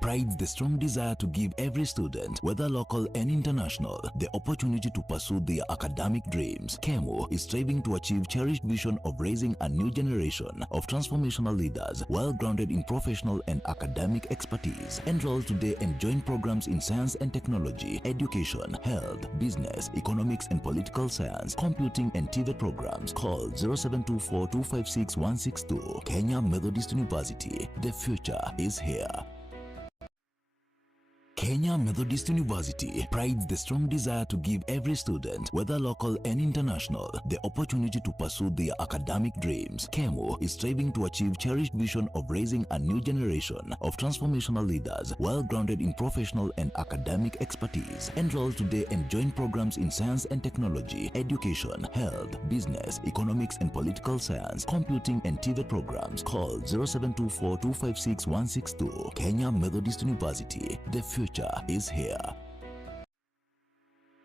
prides the strong desire to give every student, whether local and international, the opportunity to pursue their academic dreams. KEMO is striving to achieve cherished vision of raising a new generation of transformational leaders, well grounded in professional and academic expertise. Enroll today and join programs in science and technology, education, health, business, economics and political science, computing and TVET programs. Call 0724-256-162. Kenya Methodist University. The future is here. Kenya Methodist University prides the strong desire to give every student, whether local and international, the opportunity to pursue their academic dreams. KEMO is striving to achieve cherished vision of raising a new generation of transformational leaders, well grounded in professional and academic expertise. Enroll today and join programs in science and technology, education, health, business, economics and political science, computing and TVET programs. Call 0724-256-162. Kenya Methodist University. The future is here.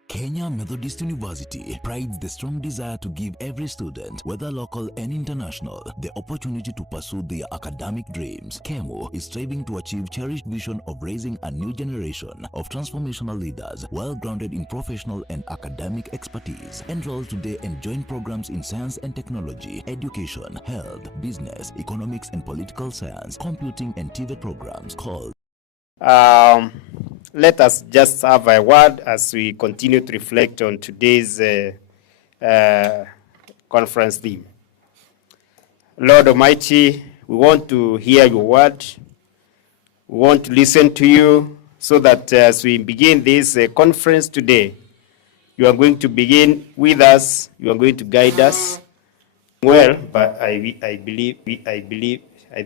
Kenya Methodist University prides the strong desire to give every student, whether local and international, the opportunity to pursue their academic dreams. KEMO is striving to achieve cherished vision of raising a new generation of transformational leaders, well grounded in professional and academic expertise. Enroll today and join programs in science and technology, education, health, business, economics and political science, computing and TVET programs. Call. Let us just have a word as we continue to reflect on today's conference theme. Lord Almighty, we want to hear your word. We want to listen to you so that as we begin this conference today, you are going to begin with us. You are going to guide us well, but I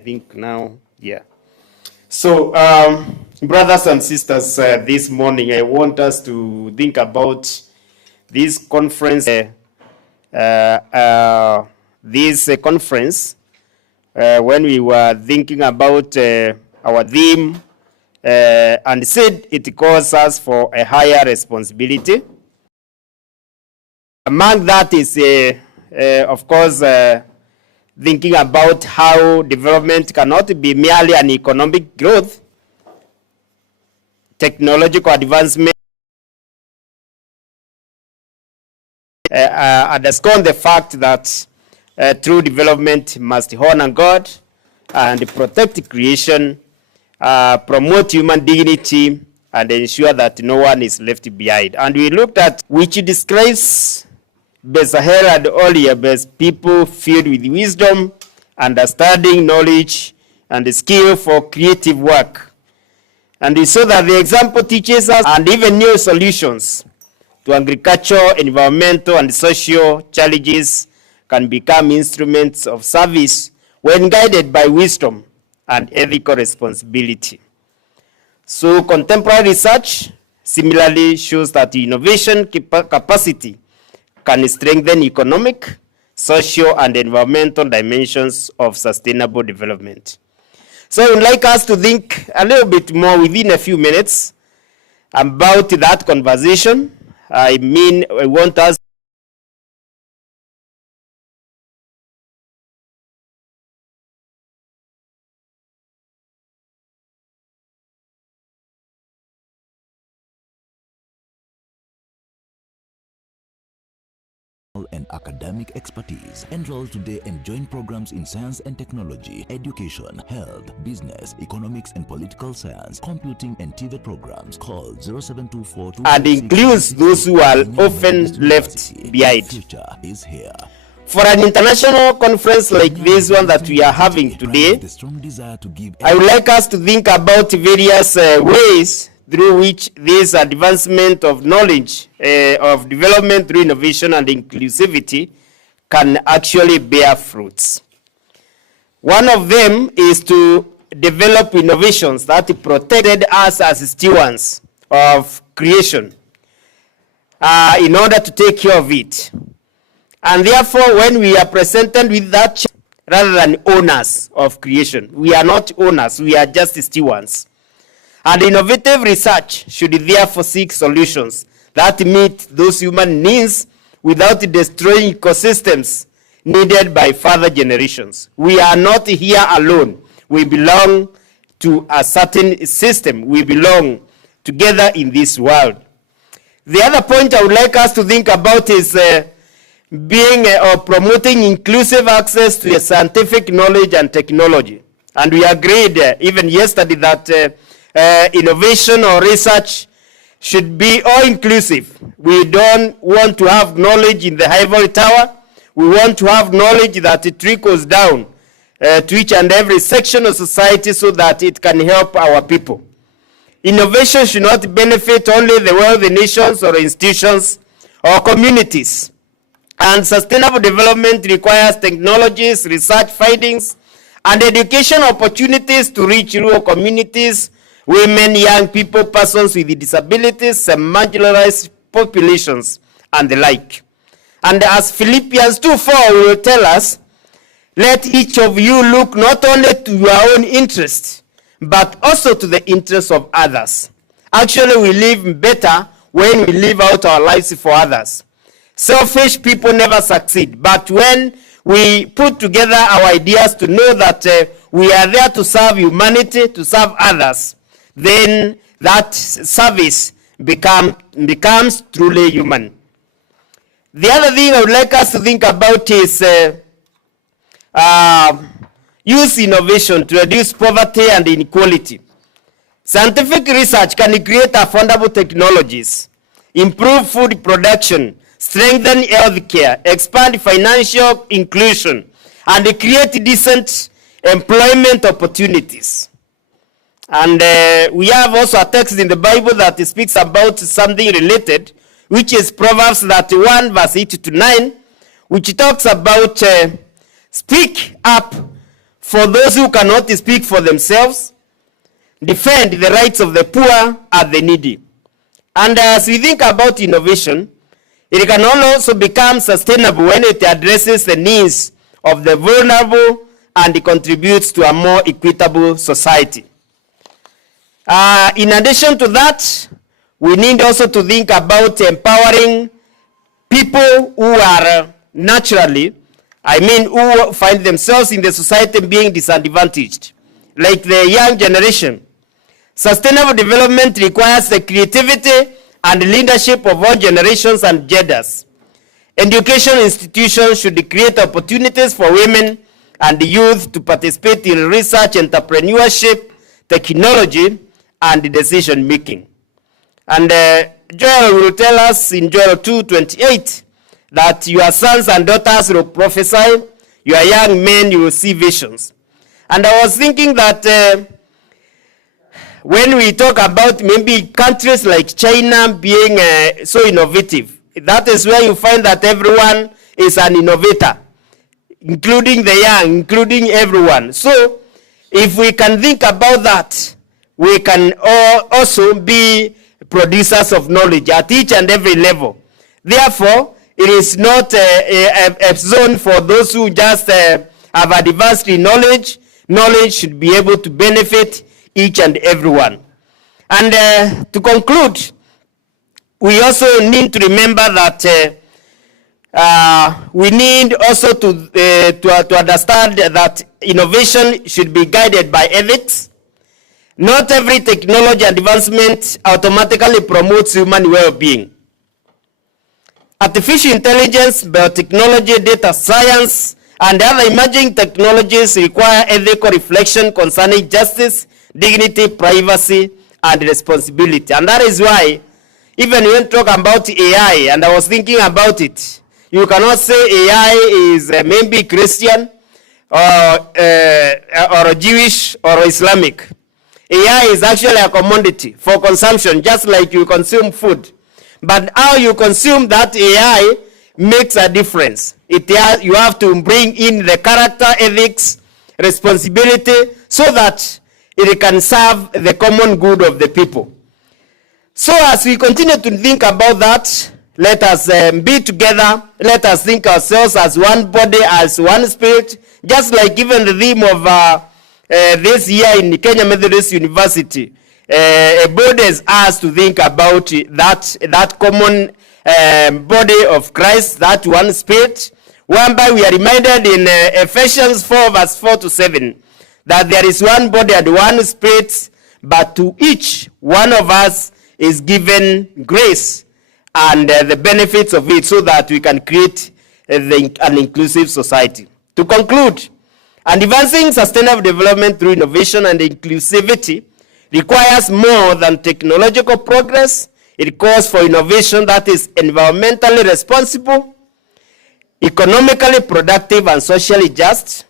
think now, yeah. So, brothers and sisters, this morning I want us to think about this conference. When we were thinking about our theme, and said it calls us for a higher responsibility. Among that is, of course, thinking about how development cannot be merely an economic growth, technological advancement, underscore the fact that true development must honor God and protect creation, promote human dignity, and ensure that no one is left behind. And we looked at which describes Bezahel and Oliab as people filled with wisdom, understanding, knowledge, and the skill for creative work. And we saw that the example teaches us and even new solutions to agricultural, environmental, and social challenges can become instruments of service when guided by wisdom and ethical responsibility. So contemporary research similarly shows that innovation capacity can strengthen economic, social, and environmental dimensions of sustainable development. So I would like us to think a little bit more within a few minutes about that conversation. I want us and academic expertise. Enroll today and join programs in science and technology, education, health, business, economics and political science, computing and TVET programs. Call 0724 and includes those who are often left behind. The future is here. For an international conference like this one that we are having today, I would like us to think about various ways through which this advancement of knowledge, of development through innovation and inclusivity can actually bear fruits. One of them is to develop innovations that protected us as stewards of creation in order to take care of it. And therefore, when we are presented with that, rather than owners of creation, we are not owners, we are just stewards. And innovative research should therefore seek solutions that meet those human needs without destroying ecosystems needed by further generations. We are not here alone. We belong to a certain system. We belong together in this world. The other point I would like us to think about is being or promoting inclusive access to scientific knowledge and technology. And we agreed even yesterday that innovation or research should be all inclusive. We don't want to have knowledge in the ivory tower. We want to have knowledge that it trickles down to each and every section of society so that it can help our people. Innovation should not benefit only the wealthy nations or institutions or communities. And sustainable development requires technologies, research findings, and education opportunities to reach rural communities, women, young people, persons with disabilities, and marginalized populations, and the like. And as Philippians 2:4 will tell us, let each of you look not only to your own interest, but also to the interests of others. Actually, we live better when we live out our lives for others. Selfish people never succeed, but when we put together our ideas to know that we are there to serve humanity, to serve others, then that service becomes truly human. The other thing I would like us to think about is use innovation to reduce poverty and inequality. Scientific research can create affordable technologies, improve food production, strengthen healthcare, expand financial inclusion, and create decent employment opportunities. And we have also a text in the Bible that speaks about something related, which is Proverbs 31 verse 8 to 9, which talks about speak up for those who cannot speak for themselves, defend the rights of the poor and the needy. And as we think about innovation, it can also become sustainable when it addresses the needs of the vulnerable and contributes to a more equitable society. In addition to that, we need also to think about empowering people who are naturally, who find themselves in the society being disadvantaged, like the young generation. Sustainable development requires the creativity and leadership of all generations and genders. Education institutions should create opportunities for women and youth to participate in research, entrepreneurship, technology, and decision making. And Joel will tell us in Joel 2:28 that your sons and daughters will prophesy, your young men you will see visions. And I was thinking that when we talk about maybe countries like China being so innovative, that is where you find that everyone is an innovator, including the young, including everyone. So if we can think about that, we can also be producers of knowledge at each and every level. Therefore, it is not a zone for those who just have advanced in knowledge. Knowledge should be able to benefit each and everyone. And to conclude, we also need to remember that we need also to understand that innovation should be guided by ethics. Not every technology advancement automatically promotes human well-being. Artificial intelligence, biotechnology, data science, and other emerging technologies require ethical reflection concerning justice, dignity, privacy, and responsibility. And that is why, even when we talk about AI, and I was thinking about it, you cannot say AI is maybe Christian or Jewish or Islamic. AI is actually a commodity for consumption, just like you consume food. But how you consume that AI makes a difference. You have to bring in the character, ethics, responsibility, so that it can serve the common good of the people. So as we continue to think about that, let us be together. Let us think ourselves as one body, as one spirit, just like even the theme of this year in Kenya Methodist University, a body is asked to think about that common body of Christ, that one spirit, whereby we are reminded in Ephesians 4 verse 4 to 7 that there is one body and one spirit, but to each one of us is given grace and the benefits of it so that we can create an inclusive society. To conclude, advancing sustainable development through innovation and inclusivity requires more than technological progress. It calls for innovation that is environmentally responsible, economically productive and socially just,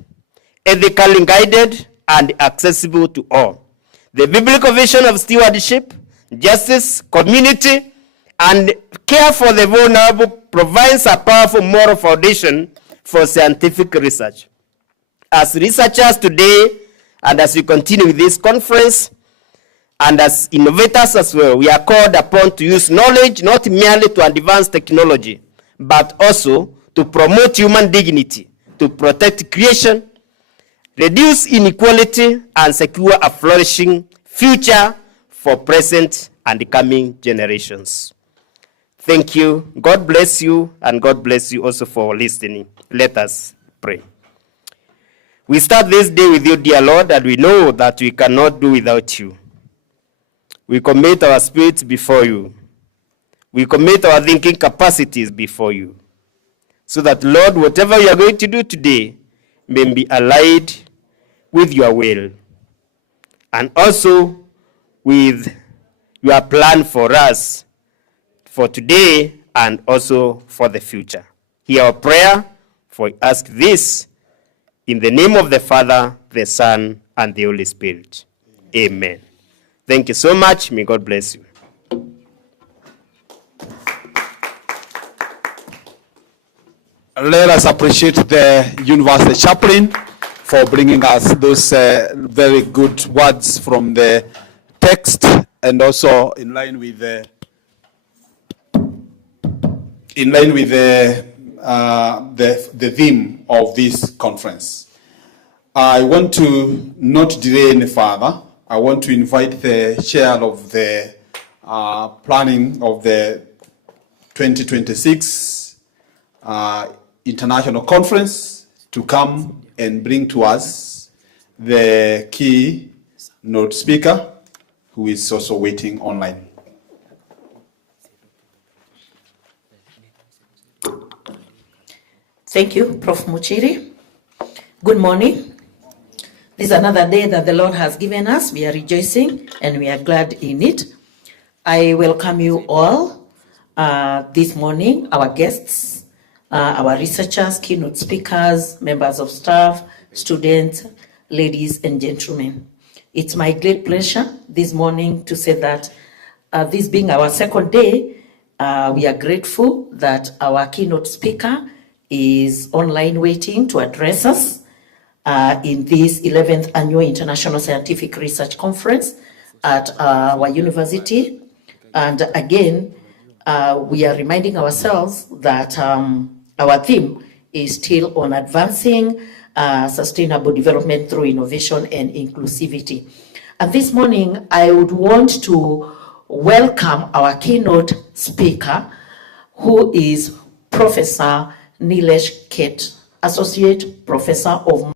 ethically guided, and accessible to all. The biblical vision of stewardship, justice, community, and care for the vulnerable provides a powerful moral foundation for scientific research. As researchers today, and as we continue with this conference, and as innovators as well, we are called upon to use knowledge not merely to advance technology, but also to promote human dignity, to protect creation, reduce inequality, and secure a flourishing future for present and coming generations. Thank you. God bless you, and God bless you also for listening. Let us pray. We start this day with you, dear Lord, and we know that we cannot do without you. We commit our spirits before you. We commit our thinking capacities before you. So that, Lord, whatever you are going to do today may be allied with your will. And also with your plan for us for today and also for the future. Hear our prayer, for we ask this in the name of the Father, the Son, and the Holy Spirit. Amen. Thank you so much. May God bless you. Let us appreciate the university chaplain for bringing us those very good words from the text, and also in line with the theme of this conference. I want to not delay any further. I want to invite the chair of the planning of the 2026 International Conference to come and bring to us the keynote speaker, who is also waiting online. Thank you, Prof. Muchiri. Good morning. This is another day that the Lord has given us. We are rejoicing and we are glad in it. I welcome you all this morning, our guests, our researchers, keynote speakers, members of staff, students, ladies and gentlemen. It's my great pleasure this morning to say that this being our second day, we are grateful that our keynote speaker is online waiting to address us in this 11th Annual International Scientific Research Conference at our university. And again, we are reminding ourselves that our theme is still on advancing sustainable development through innovation and inclusivity. And this morning, I would want to welcome our keynote speaker, who is Professor Nilesh Khet, Associate Professor of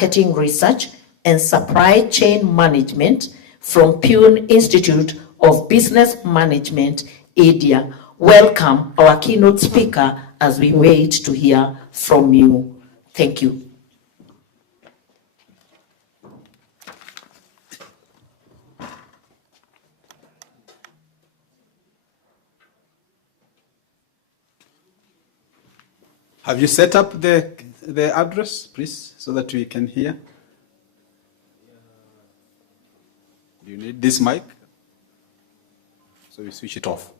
Marketing Research and Supply Chain Management from Pune Institute of Business Management, India. Welcome, our keynote speaker, as we wait to hear from you. Thank you. Have you set up the address, please, so that we can hear? Do you need this mic? So we switch it off.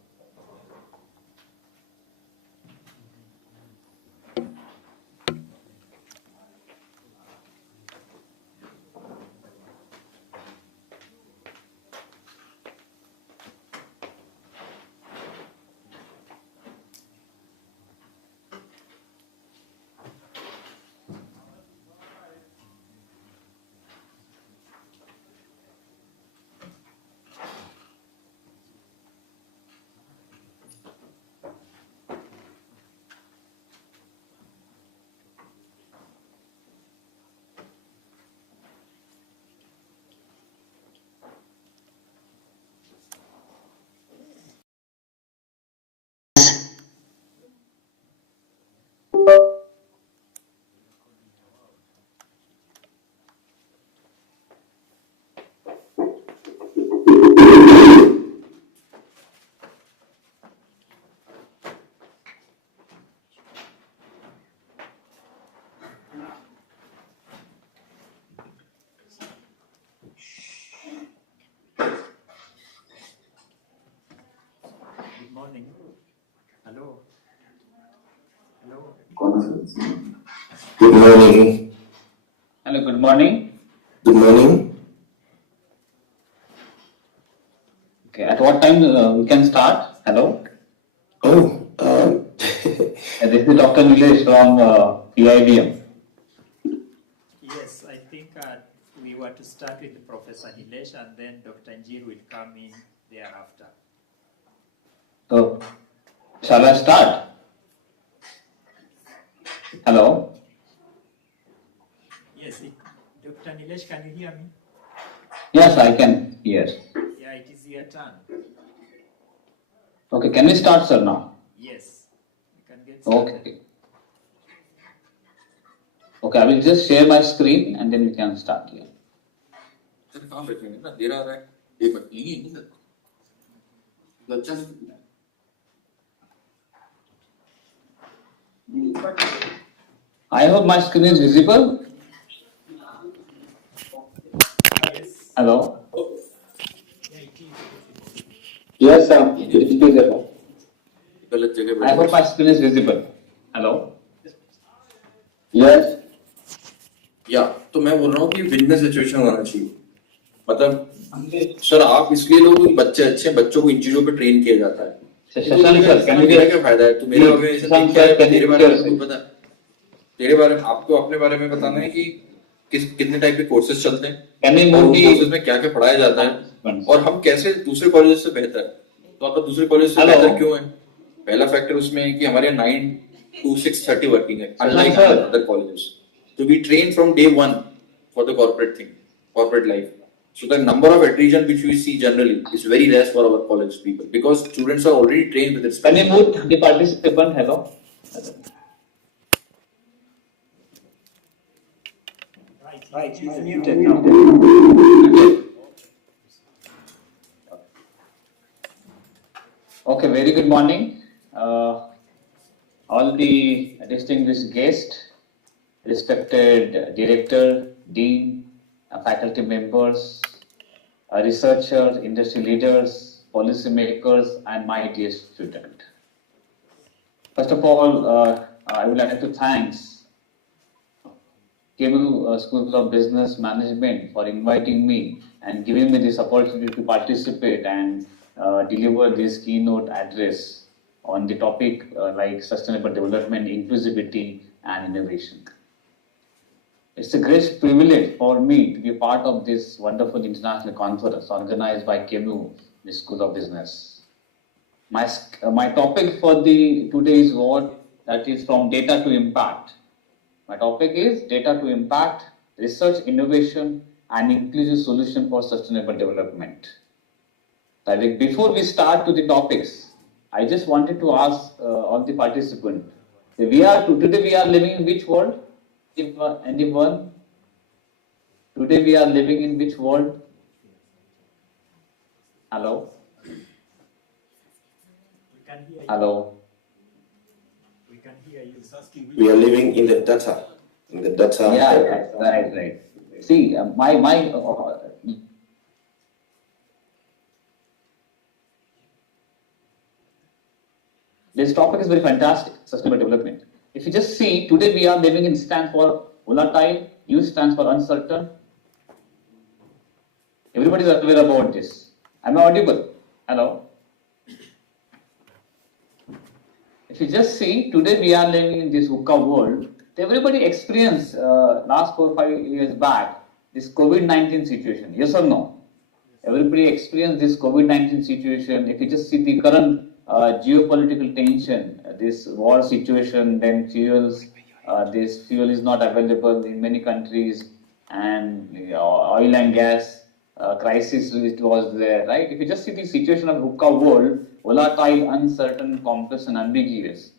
morning. Hello, good morning. Good morning. Okay, at what time we can start? Hello. Oh, This is Dr. Nilesh from PIBM. Yes, I think we were to start with Professor Nilesh and then Dr. Njir will come in thereafter. So, shall I start? Hello. Yes, Dr. Nilesh, can you hear me? Yes, I can hear. Yeah, it is your turn. Okay, can we start, sir, now? Yes, you can get started. Okay. Okay, I will just share my screen and then we can start here. I hope my screen is visible. Yes. Hello. Yeah, it is. Yes, sir. It is visible. I hope my screen is visible. Hello. Yes. या तो मैं बोल रहा हूँ कि win situation होना चाहिए मतलब सर आप इसलिए लोग बच्चे अच्छे बच्चों को इन चीजों पे ट्रेन किया जाता है मेरा क्या फायदा है तो मेरे ऑर्गेनाइजेशन तेरे बारे में पता तेरे बारे में आपको अपने बारे में बताना है कि कितने टाइप के कोर्सेज चलते हैं और कोर्सेज में क्या क्या पढ़ाया जाता है और हम कैसे दूसरे कॉलेज से बेहतर है तो आप दूसरे कॉलेज से बेहतर क्यों है पहला फैक्टर उसमें है कि हमारे यहाँ 9 to 6:30 वर्किंग है अनलाइक अदर कॉलेजेस तो we train from day one for the corporate life so the number of attrition which we see generally is very less for our college people because students are already trained with it. Can you mute the participant? Hello. Right, he's muted now. Okay, very good morning. All the distinguished guests, respected director, dean, faculty members, researchers, industry leaders, policy makers, and my dear student. First of all, I would like to thank KU School of Business Management for inviting me and giving me this opportunity to participate and deliver this keynote address on the topic like sustainable development, inclusivity, and innovation. It's a great privilege for me to be part of this wonderful international conference organized by KU, the School of Business. My topic for today's word that is from data to impact. My topic is data to impact, research, innovation, and inclusive solution for sustainable development. Before we start to the topics, I just wanted to ask all the participants, today we are living in which world? Anyone? Today we are living in which world? Hello? We can hear you. Hello? We can hear you. We are living in the data. Yeah, right. See, this topic is very fantastic, sustainable development. If you just see, today we are living in stands for volatile, U stands for uncertain. Everybody is aware about this. Am I audible? Hello? If you just see, today we are living in this VUCA world. Everybody experienced last 4 or 5 years back this COVID-19 situation. Yes or no? Everybody experienced this COVID-19 situation. If you just see the current geopolitical tension, this war situation, then fuels, this fuel is not available in many countries, and oil and gas crisis it was there, right? If you just see the situation of VUCA world, volatile, uncertain, complex, and ambiguous.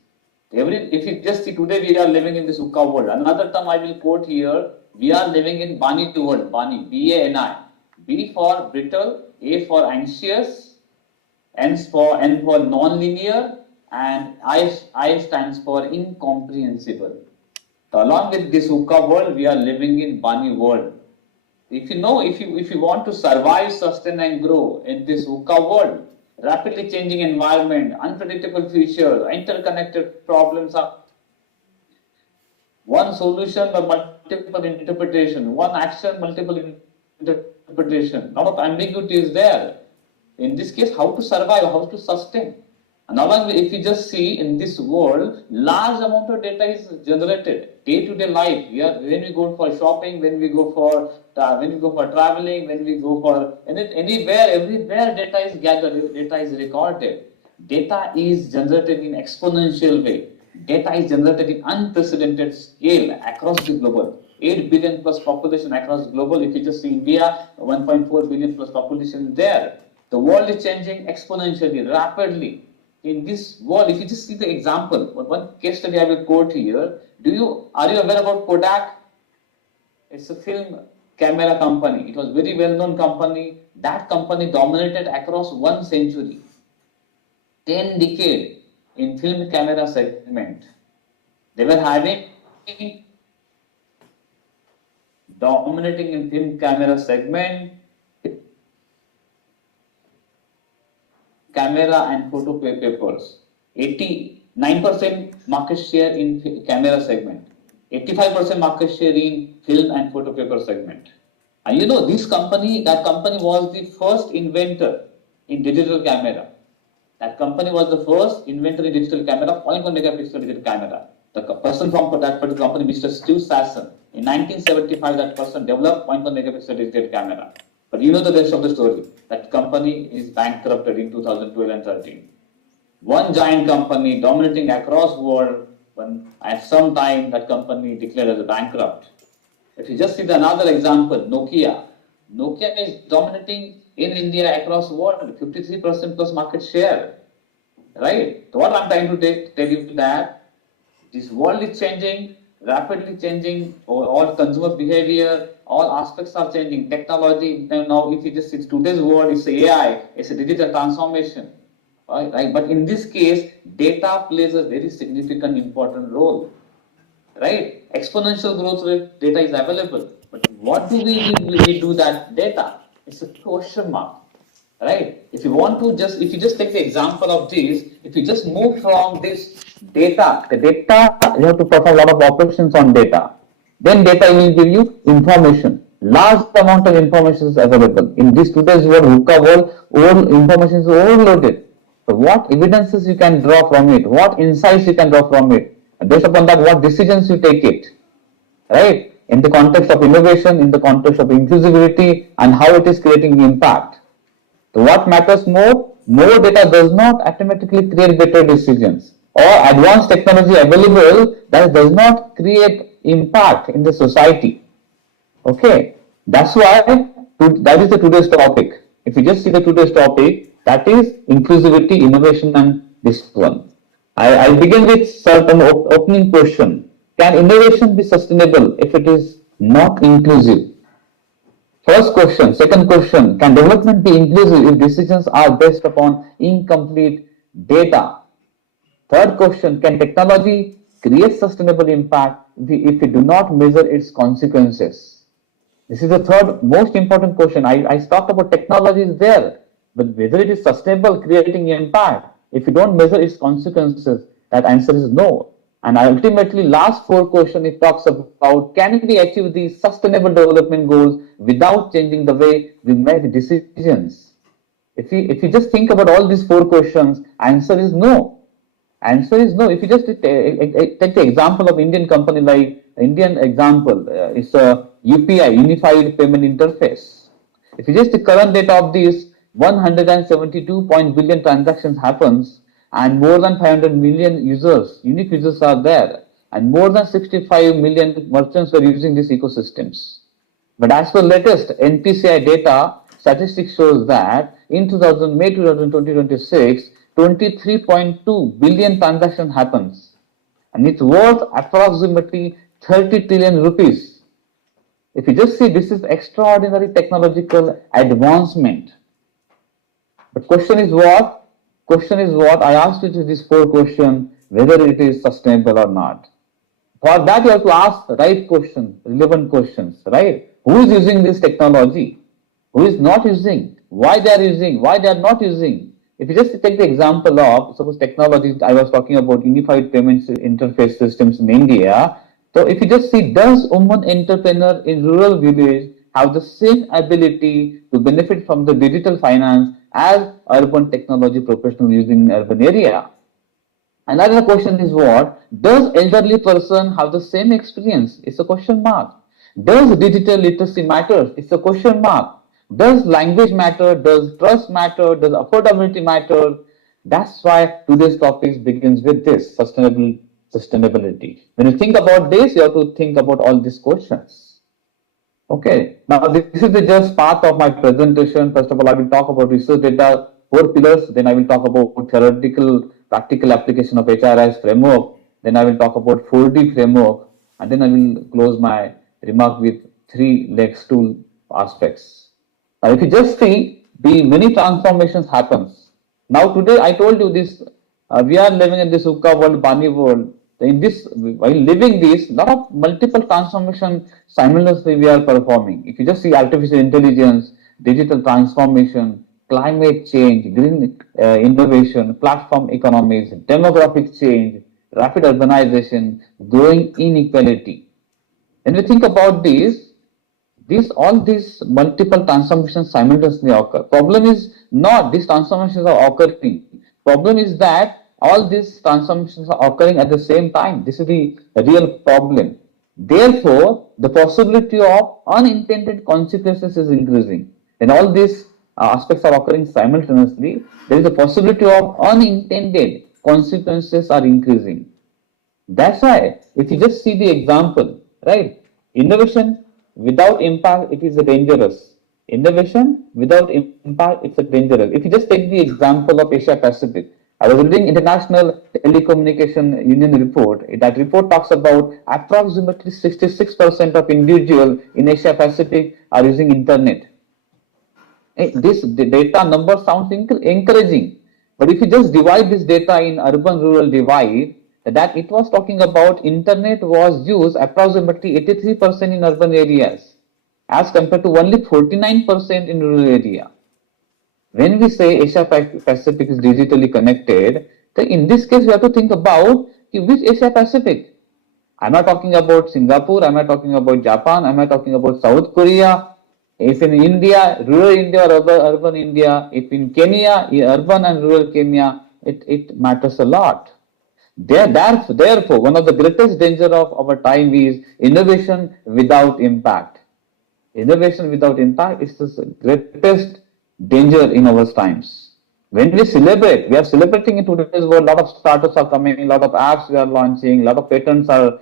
If you just see today we are living in this VUCA world. Another term I will quote here, we are living in Bani world, Bani, B-A-N-I. B for brittle, A for anxious, N for non-linear, and I stands for incomprehensible. So along with this VUCA world, we are living in Bani world. If you want to survive, sustain, and grow in this VUCA world, rapidly changing environment, unpredictable future, interconnected problems are One solution but multiple interpretation, one action, multiple interpretation. A lot of ambiguity is there. In this case, how to survive, how to sustain. And along with, if you just see in this world, large amount of data is generated day-to-day life. When we go for shopping, when we go for traveling, when we go for anywhere, everywhere data is gathered, data is recorded. Data is generated in exponential way. Data is generated in unprecedented scale across the global. 8 billion plus population across global. If you just see India, 1.4 billion plus population there. The world is changing exponentially, rapidly. In this world, if you just see the example, one case study I will quote here. Are you aware about Kodak? It's a film camera company. It was very well-known company. That company dominated across 1 century, 10 decades in film camera segment. They were dominating in film camera segment, camera and photo papers. 89% market share in camera segment, 85% market share in film and photo paper segment. And you know, that company was the first inventor in digital camera. That company was the first inventor in digital camera, 0.1 megapixel digital camera. The person from that particular company, Mr. Stu Sasson, in 1975, that person developed 0.1 megapixel digital camera. But you know the rest of the story. That company is bankrupted in 2012 and 13. One giant company dominating across world, when at some time that company declared as a bankrupt. If you just see another example, Nokia. Nokia is dominating in India across world, 53% plus market share. Right? So what I'm trying to tell you that this world is changing, rapidly changing, all consumer behavior, all aspects are changing. Technology, now if you just see today's world, it's AI, it's a digital transformation. Right? But in this case, data plays a very significant, important role. Right? Exponential growth rate data is available. But what do we do that data? It's a question mark. Right? If you just take the example of this, if you just move from this data, you have to perform a lot of operations on data. Then data will give you information. Large amount of information is available. In this today's world, VUCA world, all information is overloaded. So what evidences you can draw from it, what insights you can draw from it, and based upon that, what decisions you take it, right? In the context of innovation, in the context of inclusivity, and how it is creating impact. So what matters more? More data does not automatically create better decisions, or advanced technology available that does not create impact in the society. Okay, that's why that is the today's topic. If you just see the today's topic, that is inclusivity, innovation, and this one. I begin with certain opening question. Can innovation be sustainable if it is not inclusive? First question. Second question. Can development be inclusive if decisions are based upon incomplete data? Third question. Can technology create sustainable impact if we do not measure its consequences? This is the third most important question. I talked about technology is there, but whether it is sustainable, creating impact, if you don't measure its consequences, that answer is no. And ultimately, last 4 question, it talks about can we achieve these sustainable development goals without changing the way we make decisions? If you just think about all these 4 questions, answer is no. Answer is no. If you just take the example of Indian company, like Indian example, it's a UPI, Unified Payment Interface. If you just the current data of this, 172 billion transactions happens, and more than 500 million users, unique users are there, and more than 65 million merchants are using these ecosystems. But as per latest NPCI data, statistics shows that in May 2026, 23.2 billion transactions happens, and it's worth approximately 30 trillion rupees. If you just see, this is extraordinary technological advancement. But question is what? I asked you this 4 questions, whether it is sustainable or not. For that, you have to ask the right questions, relevant questions, right? Who is using this technology? Who is not using? Why they are using? Why they are not using? If you just take the example of, suppose technology, I was talking about unified payments interface systems in India, So if you just see, does woman entrepreneur in rural village have the same ability to benefit from the digital finance as urban technology professional using in urban area? Another question is what? Does elderly person have the same experience? It's a question mark. Does digital literacy matter? It's a question mark. Does language matter? Does trust matter? Does affordability matter? That's why today's topic begins with this sustainability. When you think about this, you have to think about all these questions. Okay, now this is the just part of my presentation. First of all, I will talk about research data, 4 pillars, then I will talk about theoretical, practical application of HRIS framework, then I will talk about 4D framework, and then I will close my remark with 3 legs tool aspects. Now, if you just see, the many transformations happens. Now today I told you this, we are living in this Ukka world, Bani world. In this, while living this, lot of multiple transformation simultaneously we are performing. If you just see artificial intelligence, digital transformation, climate change, green innovation, platform economies, demographic change, rapid urbanization, growing inequality. When we think about all these multiple transformations simultaneously occur. Problem is not these transformations are occurring. Problem is that all these transformations are occurring at the same time. This is the real problem. Therefore, the possibility of unintended consequences is increasing. When all these aspects are occurring simultaneously, there is a possibility of unintended consequences are increasing. That's why, if you just see the example, right? Innovation without impact, it is dangerous. Innovation without impact, it's a dangerous. If you just take the example of Asia Pacific, I was reading International Telecommunication Union report. That report talks about approximately 66% of individuals in Asia Pacific are using internet. This data number sounds encouraging, but if you just divide this data in urban-rural divide, that it was talking about internet was used approximately 83% in urban areas, as compared to only 49% in rural area. When we say Asia Pacific is digitally connected, then in this case we have to think about which Asia Pacific. Am I talking about Singapore? Am I talking about Japan? Am I talking about South Korea? If in India, rural India or urban India, if in Kenya, urban and rural Kenya, it matters a lot. Therefore, one of the greatest danger of our time is innovation without impact. Innovation without impact is the greatest danger in our times. When we celebrate, we are celebrating in today's world, a lot of startups are coming, a lot of apps we are launching, a lot of patents are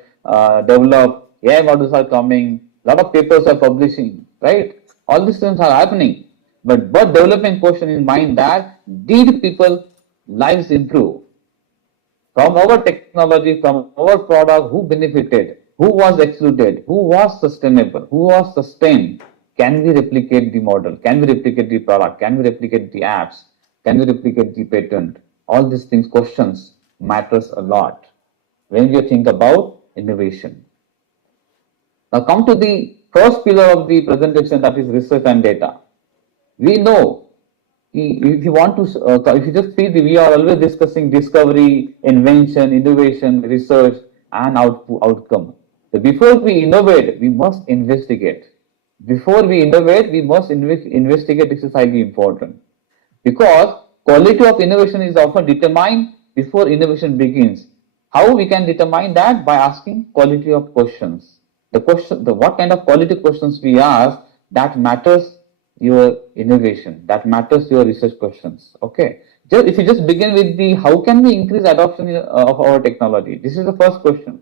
developed, AI models are coming, a lot of papers are publishing, right? All these things are happening. But developing question in mind that did people lives improve? From our technology, from our product, who benefited, who was excluded, who was sustainable, who was sustained? Can we replicate the model? Can we replicate the product? Can we replicate the apps? Can we replicate the patent? All these things, questions matters a lot when you think about innovation. Now come to the first pillar of the presentation, that is research and data. We know if you want to, if you just see, we are always discussing discovery, invention, innovation, research, and outcome. So before we innovate, we must investigate. Before we innovate, we must investigate. This is highly important because quality of innovation is often determined before innovation begins. How we can determine that? By asking quality of questions. What kind of quality questions we ask, that matters your innovation, that matters your research questions. Okay, if you just begin with the how can we increase adoption of our technology, this is the first question.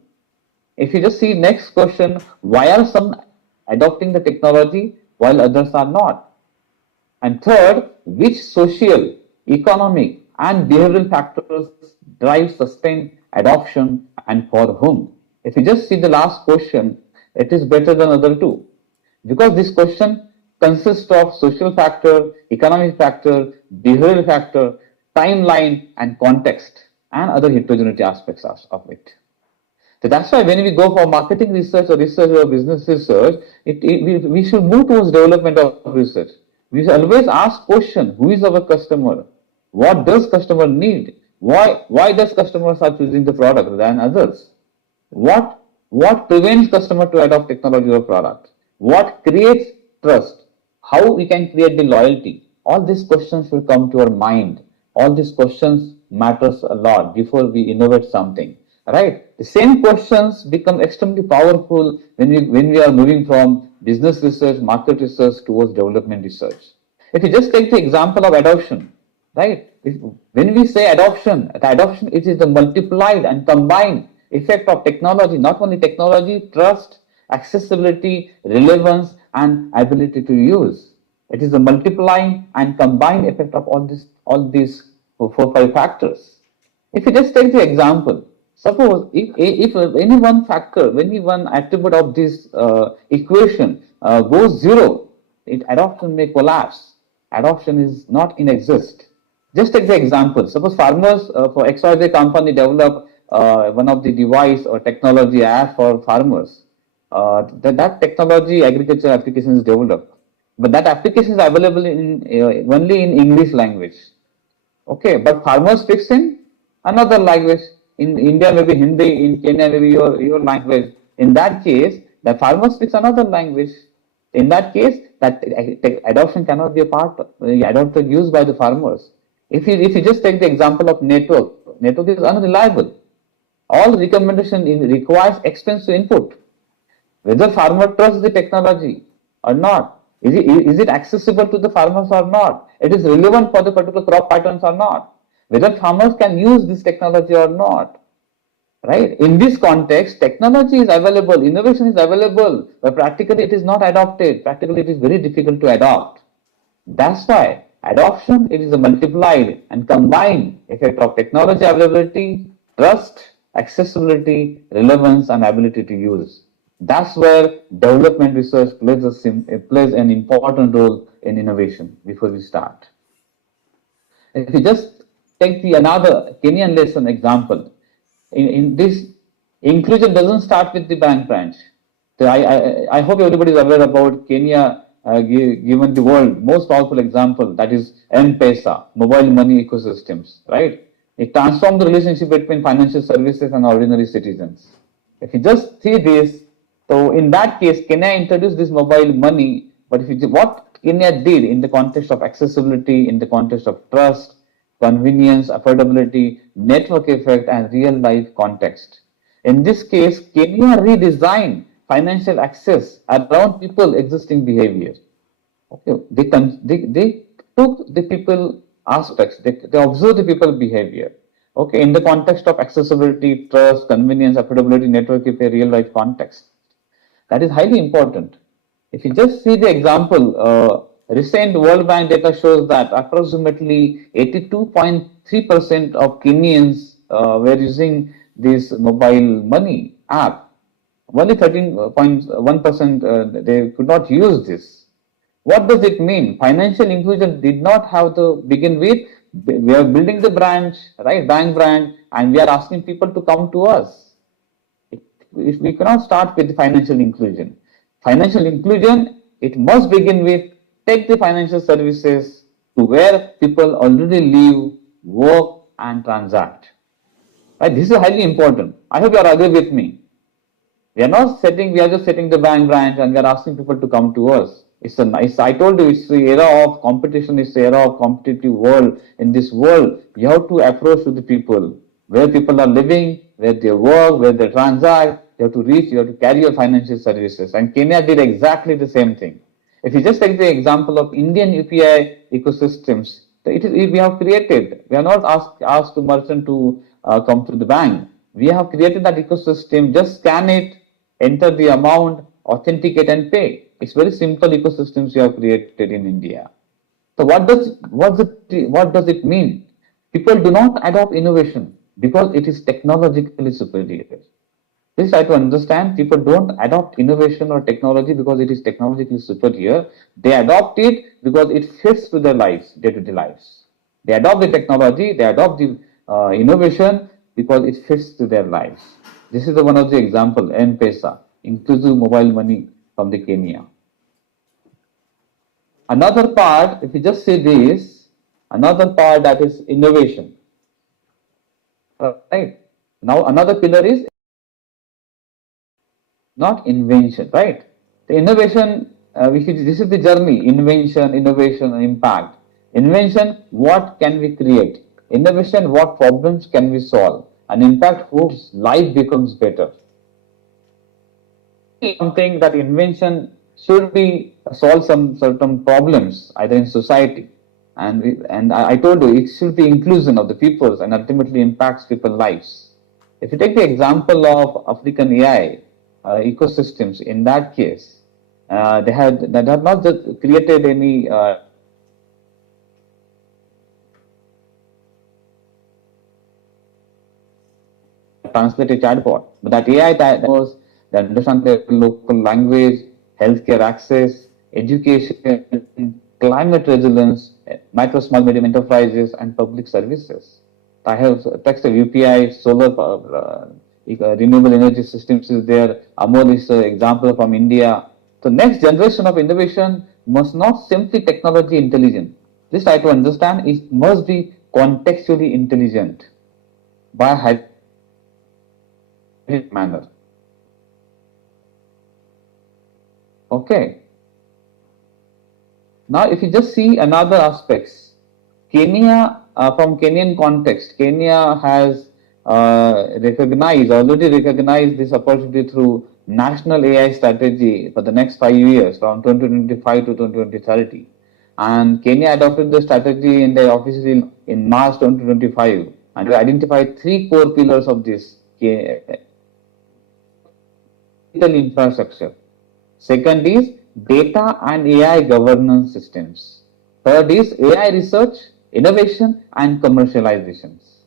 If you just see next question, why are some adopting the technology while others are not? And third, which social, economic and behavioral factors drive sustained adoption and for whom? If you just see the last question, it is better than other two, because this question consists of social factor, economic factor, behavioral factor, timeline and context and other heterogeneity aspects of it. So that's why when we go for marketing research or business research, we should move towards development of research. We should always ask question, who is our customer? What does customer need? Why does customers are choosing the product than others? What What prevents customer to adopt technology or product? What creates trust? How we can create the loyalty? All these questions will come to our mind. All these questions matters a lot before we innovate something, right? The same questions become extremely powerful when we are moving from business research, market research towards development research. If you just take the example of adoption, right? When we say adoption, the adoption it is the multiplied and combined effect of technology, not only technology, trust, accessibility, relevance, and ability to use. It is the multiplying and combined effect of all these four, five factors. If you just take the example, suppose if any one factor, any one attribute of this equation goes zero, adoption may collapse. Adoption is not in exist. Just take the example. Suppose farmers for XYZ company develop one of the device or technology app for farmers. That technology agriculture application is developed, but that application is available in only in English language. Okay, but farmers speaks in another language. In India, maybe Hindi. In Kenya, maybe your language. In that case, the farmer speaks another language. In that case, that adoption cannot be a part adopted used by the farmers. If you just take the example of network is unreliable. All recommendation requires expensive input. Whether farmer trusts the technology or not, is it accessible to the farmers or not? It is relevant for the particular crop patterns or not? Whether farmers can use this technology or not? Right? In this context, technology is available, innovation is available, but practically it is not adopted. Practically it is very difficult to adopt. That's why adoption it is a multiplied and combined effect of technology availability, trust, accessibility, relevance, and ability to use. That's where development research plays an important role in innovation before we start. If you just take the another Kenyan lesson example, in this inclusion doesn't start with the bank branch. So I hope everybody is aware about Kenya, given the world most powerful example, that is M-Pesa, mobile money ecosystems, right? It transformed the relationship between financial services and ordinary citizens. If you just see this, so in that case, Kenya introduced this mobile money, but what Kenya did in the context of accessibility, in the context of trust, convenience, affordability, network effect, and real life context. In this case, Kenya redesigned financial access around people existing behavior. Okay, they took the people aspects, they observed the people behavior. Okay, in the context of accessibility, trust, convenience, affordability, network effect, real life context. That is highly important. If you just see the example, recent World Bank data shows that approximately 82.3% of Kenyans were using this mobile money app. Only 13.1% they could not use this. What does it mean? Financial inclusion did not have to begin with. We are building the branch, right, bank branch, and we are asking people to come to us. We cannot start with financial inclusion. Financial inclusion, it must begin with take the financial services to where people already live, work, and transact. Right? This is highly important. I hope you are agree with me. We are just setting the bank branch and we are asking people to come to us. I told you, it's the era of competition, it's the era of competitive world. In this world, you have to approach to the people, where people are living, where they work, where they transact. You have to reach, you have to carry your financial services. And Kenya did exactly the same thing. If you just take the example of Indian UPI ecosystems, we have created. We are not asked the merchant to come to the bank. We have created that ecosystem. Just scan it, enter the amount, authenticate, and pay. It's very simple ecosystems we have created in India. So what does it mean? People do not adopt innovation because it is technologically superior. Please try to understand, people don't adopt innovation or technology because it is technologically superior. They adopt it because it fits to their lives, day-to-day lives. They adopt the technology, they adopt the innovation because it fits to their lives. This is one of the example, M-Pesa, inclusive mobile money from the Kenya. Another part, if you just see this, another part that is innovation. Right? Now another pillar is not invention, right? The innovation, this is the journey: invention, innovation, and impact. Invention, what can we create? Innovation, what problems can we solve? And impact, whose life becomes better. Something that invention should be solve some certain problems either in society, and I told you it should be inclusion of the peoples and ultimately impacts people's lives. If you take the example of African AI ecosystems, in that case, they have not just created any translate a chatbot, but that AI that was that understands their local language, healthcare access, education, climate resilience, micro, small, medium enterprises, and public services. I have text of UPI, solar power, renewable energy systems is there. Amol is an example from India. The next generation of innovation must not simply technology intelligent. This I to understand it must be contextually intelligent by manner. Okay. Now, if you just see another aspects, Kenya, from Kenyan context, Kenya has already recognized this opportunity through national AI strategy for the next 5 years, from 2025 to 2030. And Kenya adopted the strategy in their officially in March 2025 and identified 3 core pillars of this digital infrastructure. Second is data and AI governance systems. Third is AI research, innovation, and commercializations.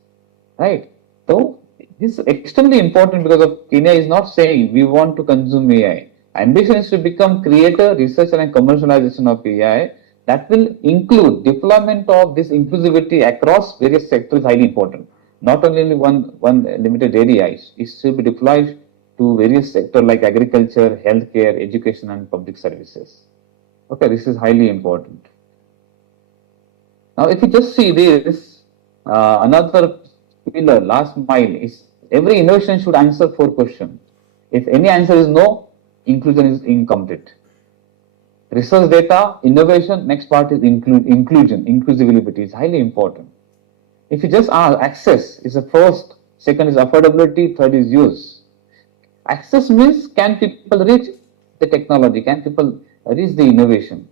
Right? So this is extremely important because of Kenya is not saying we want to consume AI. Ambition is to become creator, researcher, and commercialization of AI. That will include deployment of this inclusivity across various sectors, highly important. Not only one limited area, it should be deployed to various sectors like agriculture, healthcare, education, and public services. Okay, this is highly important. Now, if you just see this, another pillar, last mile, is every innovation should answer 4 questions. If any answer is no, inclusion is incomplete. Research data, innovation, next part is inclusion, inclusivity is highly important. If you just ask, access is the first, second is affordability, third is use. Access means can people reach the technology, can people reach the innovation,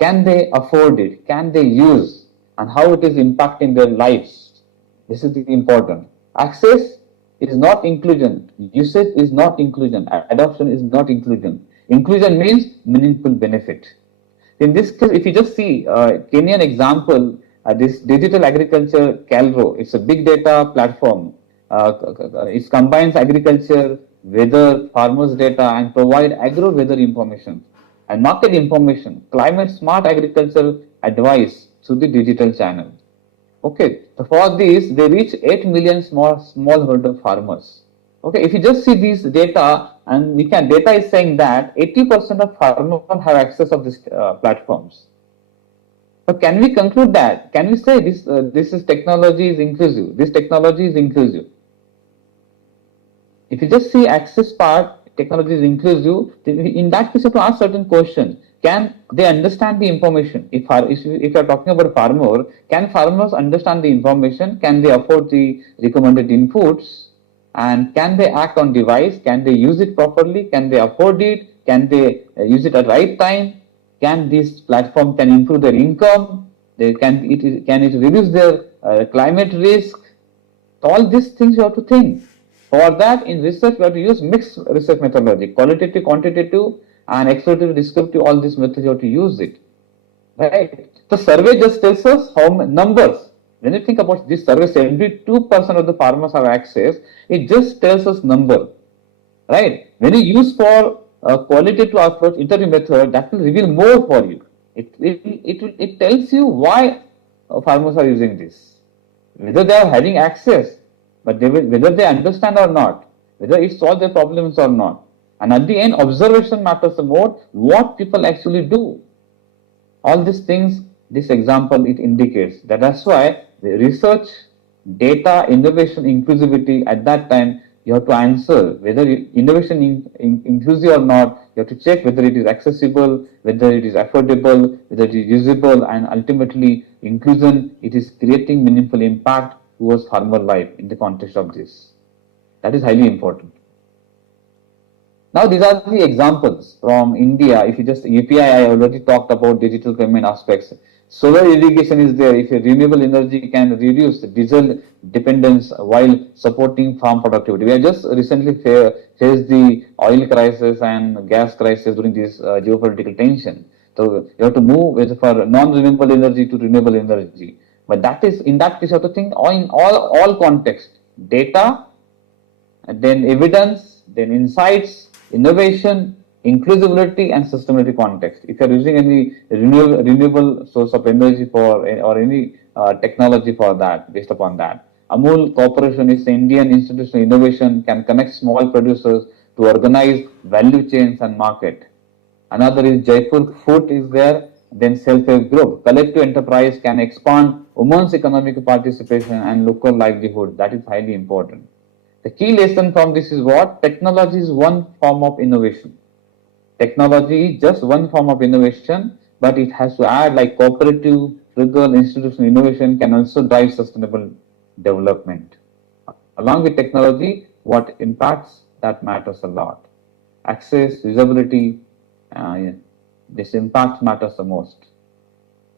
can they afford it, can they use, and how it is impacting their lives. This is important. Access is not inclusion, usage is not inclusion, adoption is not inclusion. Inclusion means meaningful benefit. In this case, if you just see Kenyan example, this digital agriculture Calro, it's a big data platform. It combines agriculture, weather, farmers data, and provide agro weather information and market information, climate smart agriculture advice through the digital channel. Okay, so for this, they reach 8 million smallholder farmers. Okay, if you just see this data, and data is saying that 80% of farmers have access of these platforms. So can we conclude that? Can we say this is technology is inclusive? This technology is inclusive. If you just see access part, technology is inclusive. In that case, you have to ask certain questions. Can they understand the information? If you are talking about farmer, can farmers understand the information? Can they afford the recommended inputs? And can they act on device? Can they use it properly? Can they afford it? Can they use it at right time? Can this platform can improve their income? Can it reduce their climate risk? All these things you have to think. For that, in research, we have to use mixed research methodology, qualitative, quantitative, and explorative, descriptive. All these methods you have to use it. Right? The survey just tells us how many numbers. When you think about this survey, 72% of the farmers have access. It just tells us number, right? When you use for qualitative approach, interview method, that will reveal more for you. It tells you why farmers are using this, whether they are having access, but whether they understand or not, whether it solves their problems or not. And at the end, observation matters more. What people actually do. All these things, this example, it indicates that. That's why the research, data, innovation, inclusivity at that time you have to answer whether innovation inclusive or not. You have to check whether it is accessible, whether it is affordable, whether it is usable, and ultimately inclusion. It is creating meaningful impact towards farmer life in the context of this. That is highly important. Now, these are the examples from India. If you just UPI, I already talked about digital payment aspects. Solar irrigation is there. If a renewable energy can reduce diesel dependence while supporting farm productivity. We have just recently faced the oil crisis and gas crisis during this geopolitical tension. So you have to move for non-renewable energy to renewable energy. But that is, in that case, you have to think in all context, data, and then evidence, then insights, innovation, inclusivity, and sustainability context. If you are using any renewable source of energy for or any technology for that, based upon that. Amul Corporation is Indian institutional innovation can connect small producers to organize value chains and market. Another is Jaipur Food is there, then self-help group. Collective enterprise can expand women's economic participation and local livelihood. That is highly important. The key lesson from this is what? Technology is one form of innovation. Technology is just one form of innovation, but it has to add like cooperative, legal, institutional innovation can also drive sustainable development. Along with technology, what impacts that matters a lot. Access, usability, this impact matters the most.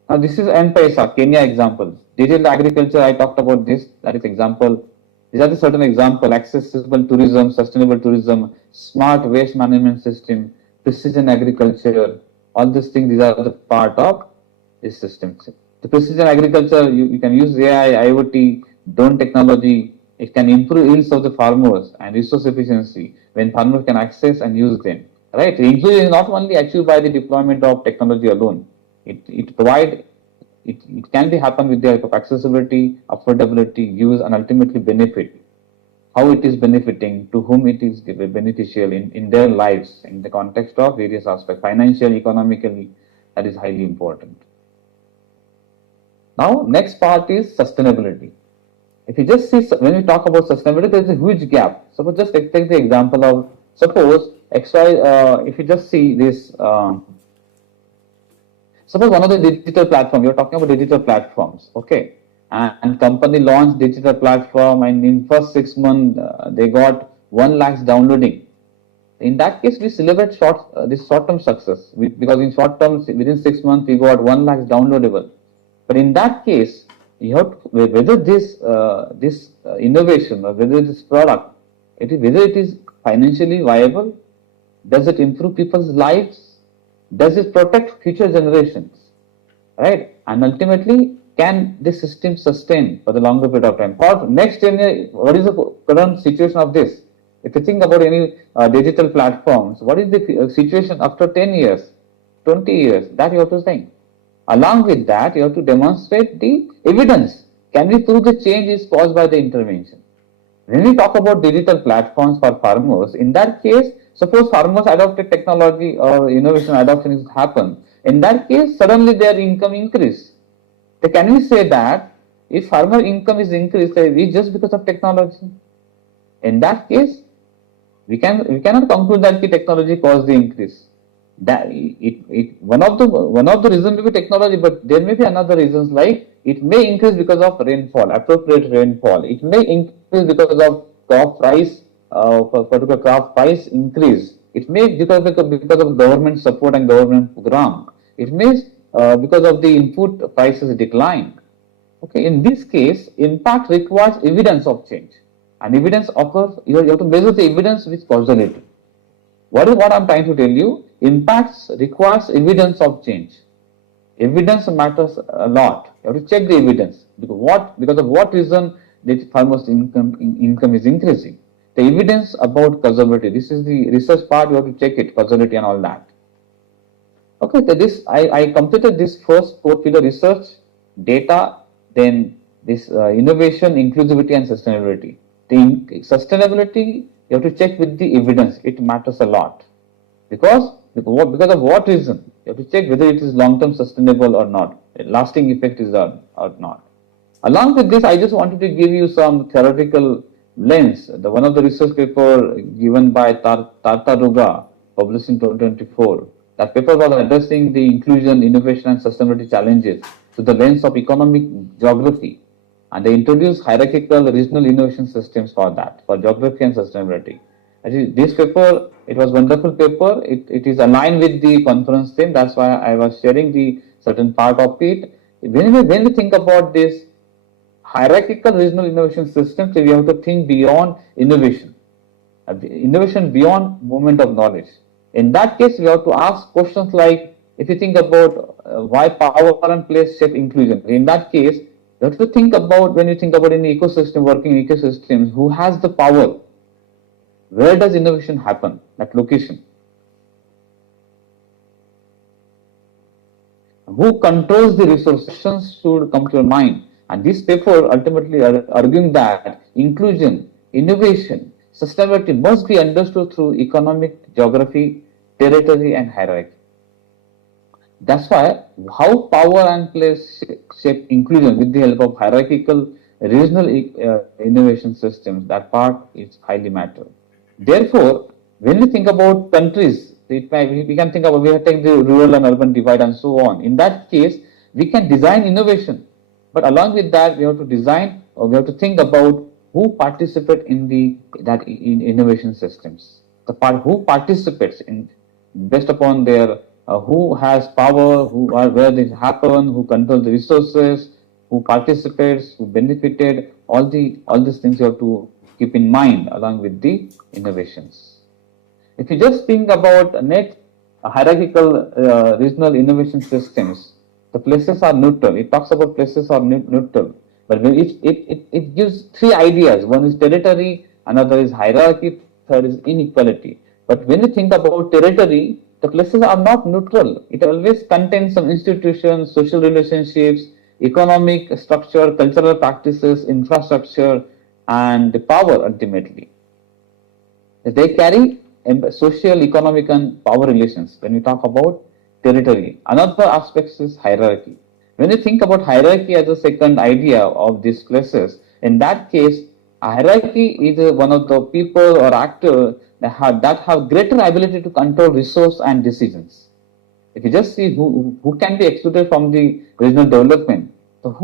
Now this is M-Pesa, Kenya example. Digital agriculture, I talked about this, that is example. These are the certain examples: accessible tourism, sustainable tourism, smart waste management system, precision agriculture, all these things, these are the part of this system. The precision agriculture, you can use AI, IoT, drone technology. It can improve yields of the farmers and resource efficiency when farmers can access and use them. Right? The inclusion is not only achieved by the deployment of technology alone. It can be happen with the help of accessibility, affordability, use, and ultimately benefit. How it is benefiting, to whom it is beneficial in their lives, in the context of various aspects, financial, economically, that is highly important. Now, next part is sustainability. If you just see, when we talk about sustainability, there is a huge gap. Suppose just take the example of, suppose XY, if you just see this, suppose one of the digital platforms, you're talking about digital platforms, okay, and company launched digital platform, and in first 6 months they got 1 lakh downloading. In that case, we celebrate this short-term success because in short term, within 6 months, we got 1 lakh downloadable. But in that case, you have to, whether this innovation or whether this product, whether it is financially viable, does it improve people's lives? Does it protect future generations? Right? And ultimately, can this system sustain for the longer period of time? For next 10 years, what is the current situation of this? If you think about any digital platforms, what is the situation after 10 years, 20 years? That you have to think. Along with that, you have to demonstrate the evidence. Can we prove the change is caused by the intervention? When we talk about digital platforms for farmers, in that case, suppose farmers adopted technology or innovation adoption is happen. In that case, suddenly their income increase. So can we say that if farmer income is increased, it is just because of technology? In that case, we cannot conclude that the technology caused the increase. That one of the reasons may be technology, but there may be another reasons like it may increase because of rainfall, appropriate rainfall. It may increase because of crop price, particular crop price increase. It may because of government support and government program. It may because of the input prices decline. Okay, in this case, impact requires evidence of change, and evidence occurs. You have to measure the evidence with causality. What I'm trying to tell you? Impacts requires evidence of change. Evidence matters a lot. You have to check the evidence because of what reason the farmer's income is increasing. The evidence about causality. This is the research part. You have to check it, causality and all that. Okay, so I completed this first 4 pillar: research, data, then this innovation, inclusivity, and sustainability. The sustainability you have to check with the evidence. It matters a lot because of what reason? You have to check whether it is long-term sustainable or not, lasting effect is or not. Along with this, I just wanted to give you some theoretical lens, the one of the research paper given by Tartaruga, published in 2024, that paper was addressing the inclusion, innovation, and sustainability challenges through the lens of economic geography, and they introduced hierarchical regional innovation systems for that, for geography and sustainability. This paper, it was wonderful paper. It is aligned with the conference theme. That's why I was sharing the certain part of it. When we think about this hierarchical regional innovation systems, we have to think beyond innovation, innovation beyond movement of knowledge. In that case, we have to ask questions like, if you think about why power and place shape inclusion. In that case, you have to think about, when you think about any ecosystem, working ecosystems, who has the power? Where does innovation happen? At location. Who controls the resources should come to your mind. And this paper ultimately arguing that inclusion, innovation, sustainability must be understood through economic, geography, territory, and hierarchy. That's why how power and place shape inclusion with the help of hierarchical regional innovation systems, that part is highly matter. Therefore, when we think about countries, we can think about, we have taken the rural and urban divide and so on. In that case, we can design innovation, but along with that, we have to design, or we have to think about who participate in in innovation systems. The part who participates in, based upon their who has power, where this happen, who controls the resources, who participates, who benefited, all these things you have to keep in mind along with the innovations. If you just think about net hierarchical regional innovation systems, the places are neutral. It talks about places are neutral, but when it gives three ideas. One is territory, another is hierarchy, third is inequality. But when you think about territory, the places are not neutral. It always contains some institutions, social relationships, economic structure, cultural practices, infrastructure, and the power ultimately. They carry social, economic, and power relations when we talk about territory. Another aspect is hierarchy. When you think about hierarchy as a second idea of these places, in that case, hierarchy is one of the people or actors that have greater ability to control resource and decisions. If you just see who can be excluded from the regional development, so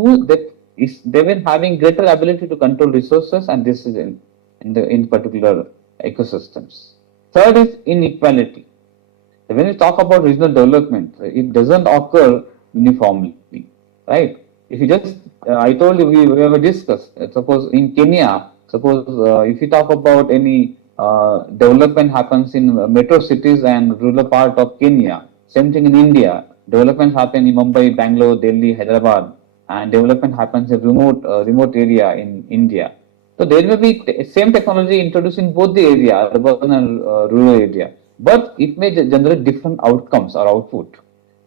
they will having greater ability to control resources and decisions in particular ecosystems. Third is inequality. So when we talk about regional development, it doesn't occur uniformly, right? If you just, I told you we have discussed. Suppose in Kenya, if you talk about any development happens in metro cities and rural part of Kenya. Same thing in India. Development happen in Mumbai, Bangalore, Delhi, Hyderabad, and development happens in remote area in India. So there will be same technology introduced in both the area, urban and rural area, but it may generate different outcomes or output.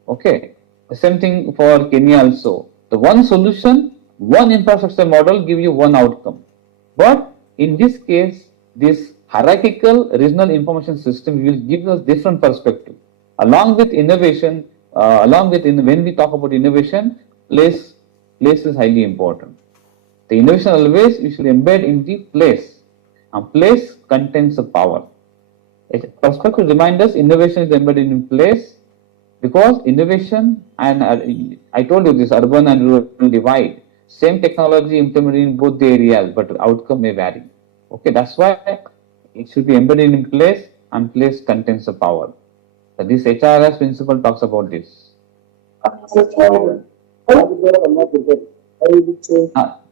Okay, the same thing for Kenya also. The one solution, one infrastructure model give you one outcome, but in this case, this hierarchical regional information system will give us different perspective. Along with innovation, when we talk about innovation, place is highly important. The innovation always we should embed in the place, and place contains the power. A perspective reminds us innovation is embedded in place, because innovation and I told you this urban and rural divide, same technology implemented in both the areas, but the outcome may vary. Okay, that's why it should be embedded in place, and place contains the power. So this HRS principle talks about this.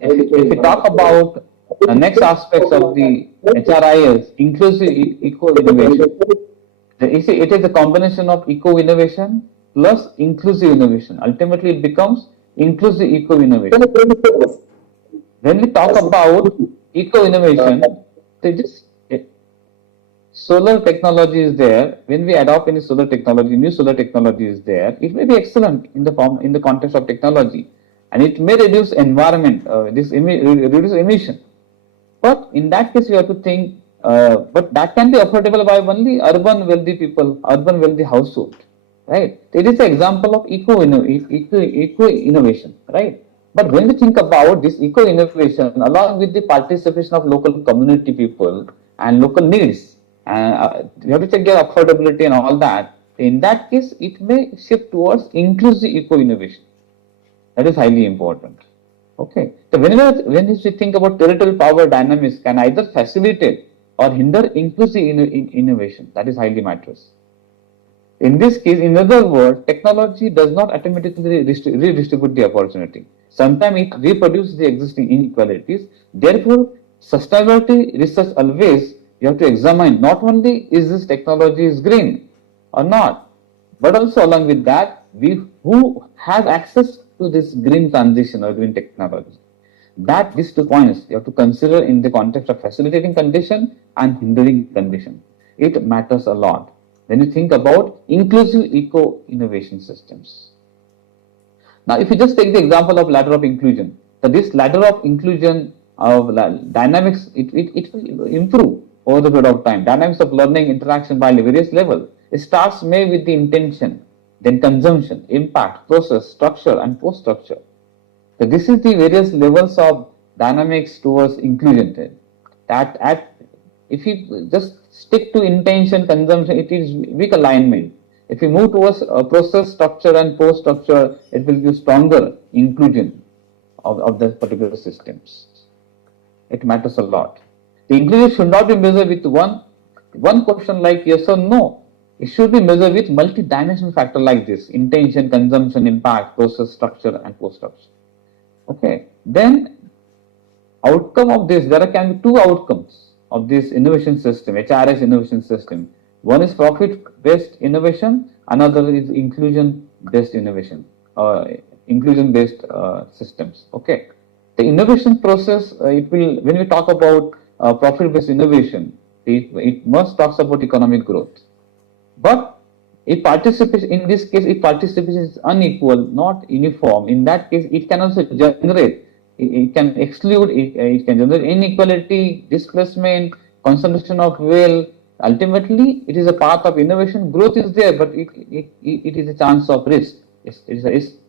If we talk about the next aspects of the HRIS, inclusive eco-innovation, it is a combination of eco-innovation plus inclusive innovation. Ultimately, it becomes inclusive eco-innovation. When we talk about eco-innovation, solar technology is there. When we adopt any solar technology, new solar technology is there, it may be excellent in the context of technology, and it may reduce reduce emission. But in that case, we have to think, but that can be affordable by only urban wealthy people, urban wealthy household, right? It is an example of eco innovation, right? But when we think about this eco-innovation, along with the participation of local community people and local needs, we have to check their affordability and all that. In that case, it may shift towards inclusive eco-innovation. That is highly important. Okay. So when we think about territorial power dynamics can either facilitate or hinder inclusive innovation, that is highly matters. In this case, in other words, technology does not automatically redistribute the opportunity. Sometimes it reproduces the existing inequalities. Therefore, sustainability research always you have to examine not only is this technology is green or not, but also along with that, who has access to this green transition or green technology. That these 2 points you have to consider in the context of facilitating condition and hindering condition. It matters a lot when you think about inclusive eco-innovation systems. Now, if you just take the example of ladder of inclusion, so this ladder of inclusion of dynamics, it will improve over the period of time. Dynamics of learning interaction by various levels. It starts maybe with the intention, then consumption, impact, process, structure, and post-structure. So this is the various levels of dynamics towards inclusion. If you just stick to intention, consumption, it is weak alignment. If you move towards process, structure, and post-structure, it will give stronger inclusion of the particular systems. It matters a lot. The inclusion should not be measured with one question like yes or no. It should be measured with multi-dimensional factor like this: intention, consumption, impact, process, structure, and post-structure. Okay. Then outcome of this, there can be 2 outcomes of this innovation system, HRS innovation system. One is profit-based innovation, another is inclusion-based innovation, inclusion-based systems. Okay. The innovation process, when we talk about profit-based innovation, it must talks about economic growth. But if participation, in this case, if participation is unequal, not uniform, in that case, it can also generate, it can exclude, it can generate inequality, displacement, concentration of wealth. Ultimately, it is a path of innovation. Growth is there, but it is a chance of risk.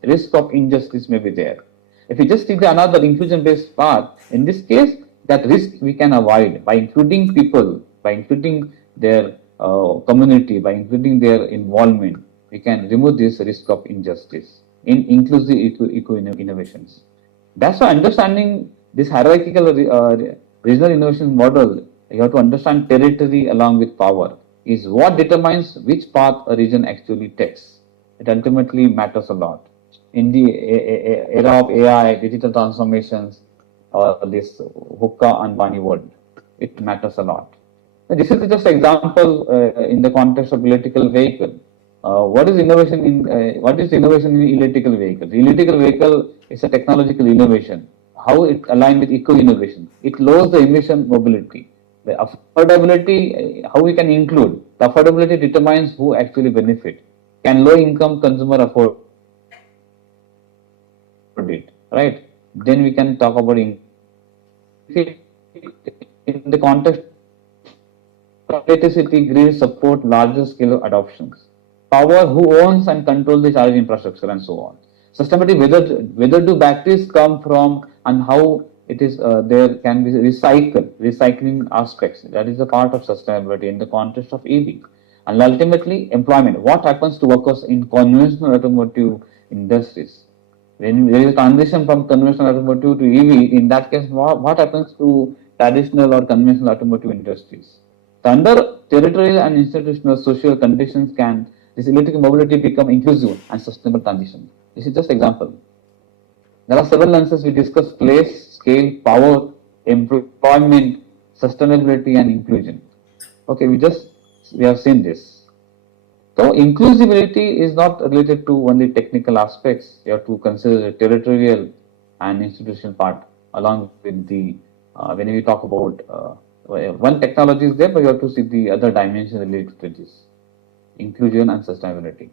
Risk of injustice may be there. If you just take another inclusion-based path, in this case, that risk we can avoid by including people, by including their community, by including their involvement. We can remove this risk of injustice in inclusive eco-innovations. That's why understanding this hierarchical regional innovation model, you have to understand territory along with power is what determines which path a region actually takes. It ultimately matters a lot. In the era of AI, digital transformations, or this hookah and Bani world, it matters a lot. This is just an example in the context of electrical vehicle. What is innovation in electrical vehicle? The electrical vehicle is a technological innovation. How it aligns with eco-innovation? It lowers the emission mobility. The affordability, how we can include? The affordability determines who actually benefit. Can low-income consumer afford it? Right? Then we can talk about in the context of electricity grid support larger scale adoptions. Power, who owns and controls the charging infrastructure and so on. Sustainability, whether do batteries come from and how it is there can be recycling aspects. That is a part of sustainability in the context of EV. And ultimately, employment. What happens to workers in conventional automotive industries? When there is a transition from conventional automotive to EV, in that case, what happens to traditional or conventional automotive industries? So under territorial and institutional social conditions can this electric mobility become inclusive and sustainable transition. This is just example. There are several lenses we discuss: place, scale, power, employment, sustainability, and inclusion. Okay, we have seen this. So inclusivity is not related to only technical aspects. You have to consider the territorial and institutional part along with the when we talk about one technology is there, but you have to see the other dimensions related to this inclusion and sustainability.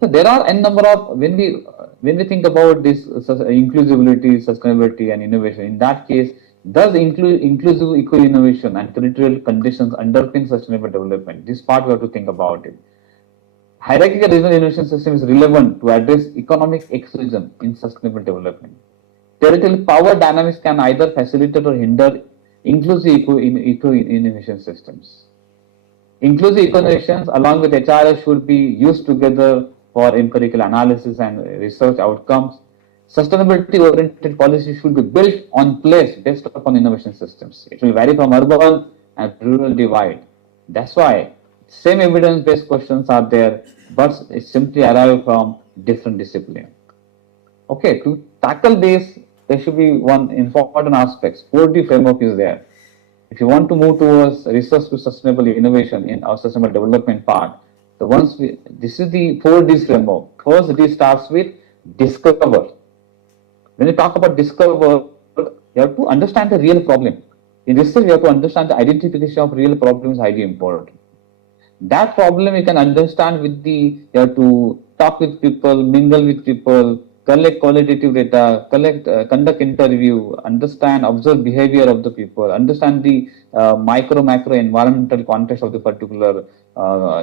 So there are n number of when we think about this inclusivity, sustainability, and innovation. In that case, does inclusive eco-innovation and territorial conditions underpin sustainable development? This part we have to think about it. Hierarchical regional innovation system is relevant to address economic exclusion in sustainable development. Territorial power dynamics can either facilitate or hinder inclusive eco-innovation systems. Inclusive eco-innovations along with HRS should be used together for empirical analysis and research outcomes. Sustainability-oriented policy should be built on place based upon innovation systems. It will vary from urban and rural divide. That's why same evidence-based questions are there, but it simply arrive from different disciplines. Okay, to tackle this, there should be one important aspect. 4D framework is there. If you want to move towards research to sustainable innovation in our sustainable development part, this is the 4D framework. First D starts with discover. When you talk about discover, you have to understand the real problem. In research, you have to understand the identification of real problems is highly important. That problem you can understand with you have to talk with people, mingle with people, collect qualitative data, conduct interview, understand, observe behavior of the people, understand the macro environmental context of the particular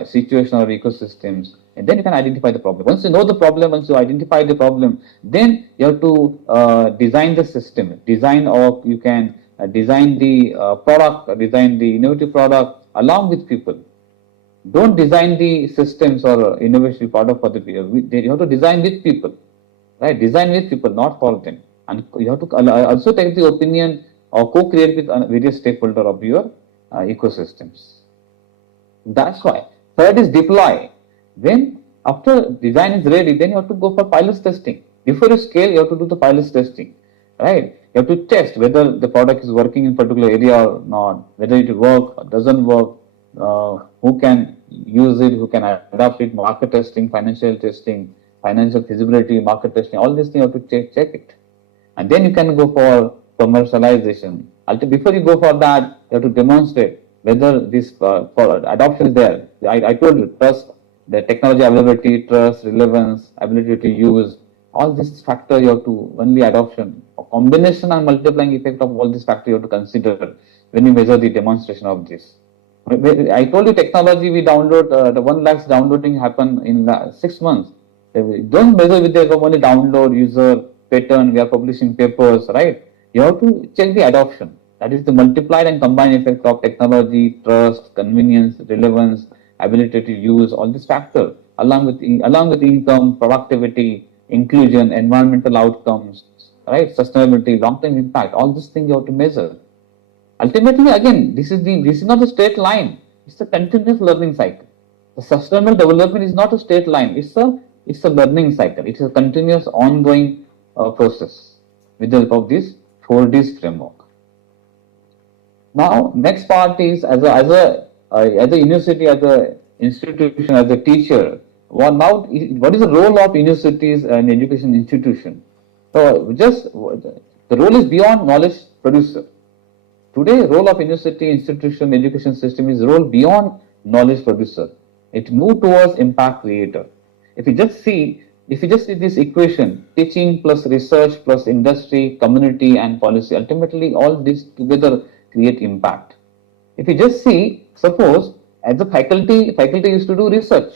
situation or ecosystems, and then you can identify the problem. Once you know the problem, once you identify the problem, then you have to design the system, or you can design the product, design the innovative product along with people. Don't design the systems or innovation product for the people. You have to design with people, right? Design with people, not for them. And you have to also take the opinion or co-create with various stakeholders of your ecosystems. That's why. Third is deploy. When after design is ready, then you have to go for pilot testing. Before you scale, you have to do the pilot testing, right? You have to test whether the product is working in particular area or not, whether it works or doesn't work. Who can use it, who can adopt it, market testing, financial feasibility, market testing, all these things you have to check it. And then you can go for commercialization. Before you go for that, you have to demonstrate whether this for adoption is there. I told you, trust, the technology availability, trust, relevance, ability to use, all these factors you have to, only adoption, a combination and multiplying effect of all these factors you have to consider when you measure the demonstration of this. I told you technology we download, the 1 lakhs downloading happen in 6 months. Don't measure with the only download, user, pattern, we are publishing papers, right? You have to check the adoption. That is the multiplied and combined effect of technology, trust, convenience, relevance, ability to use, all these factors, along with income, productivity, inclusion, environmental outcomes, right? Sustainability, long-term impact, all these things you have to measure. Ultimately, again, this is not a straight line. It's a continuous learning cycle. The sustainable development is not a straight line. It's a learning cycle. It's a continuous, ongoing process with the help of this 4Ds framework. Now, next part is as a university, as a institution, as a teacher. What is the role of universities and education institution? So, the role is beyond knowledge producer. Today, role of university, institution, education system is role beyond knowledge producer. It moved towards impact creator. If you just see this equation, teaching plus research plus industry, community and policy, ultimately all this together create impact. If you just see, suppose as a faculty used to do research,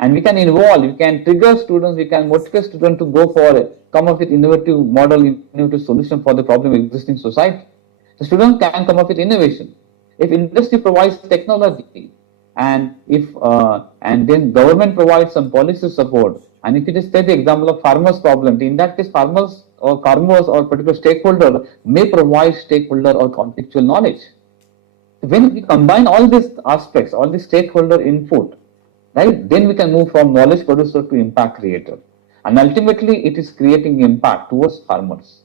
and we can involve, we can trigger students, we can motivate students to come up with innovative model, innovative solution for the problem existing in society. The student can come up with innovation. If industry provides technology, and then government provides some policy support, and if you just take the example of farmers' problem, in that case, farmers or particular stakeholder may provide stakeholder or contextual knowledge. When we combine all these aspects, all the stakeholder input, right, then we can move from knowledge producer to impact creator, and ultimately it is creating impact towards farmers.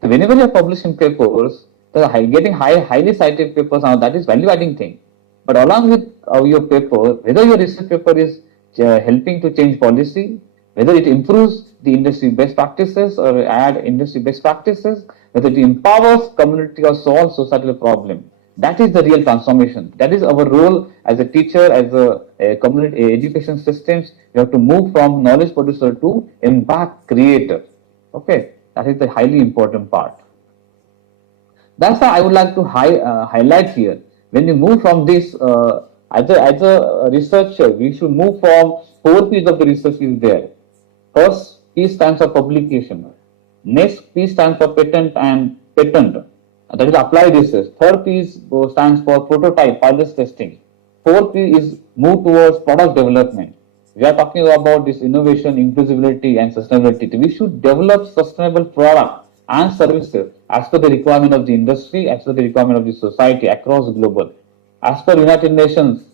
So whenever you are publishing papers, getting highly cited papers, that is value adding thing. But along with your paper, whether your research paper is helping to change policy, whether it improves the industry best practices or add industry best practices, whether it empowers community or solves societal problem, that is the real transformation. That is our role as a teacher, as a community education systems. You have to move from knowledge producer to impact creator. Okay, that is the highly important part. That's why I would like to highlight here. When you move from this As a researcher, we should move from 4 P's of the research is there. First P stands for publication. Next P stands for patent and patent. That is applied research. Third P stands for prototype, pilot testing. Fourth P is move towards product development. We are talking about this innovation, inclusivity, and sustainability. We should develop sustainable product and services as per the requirement of the industry, as per the requirement of the society across global. As per United Nations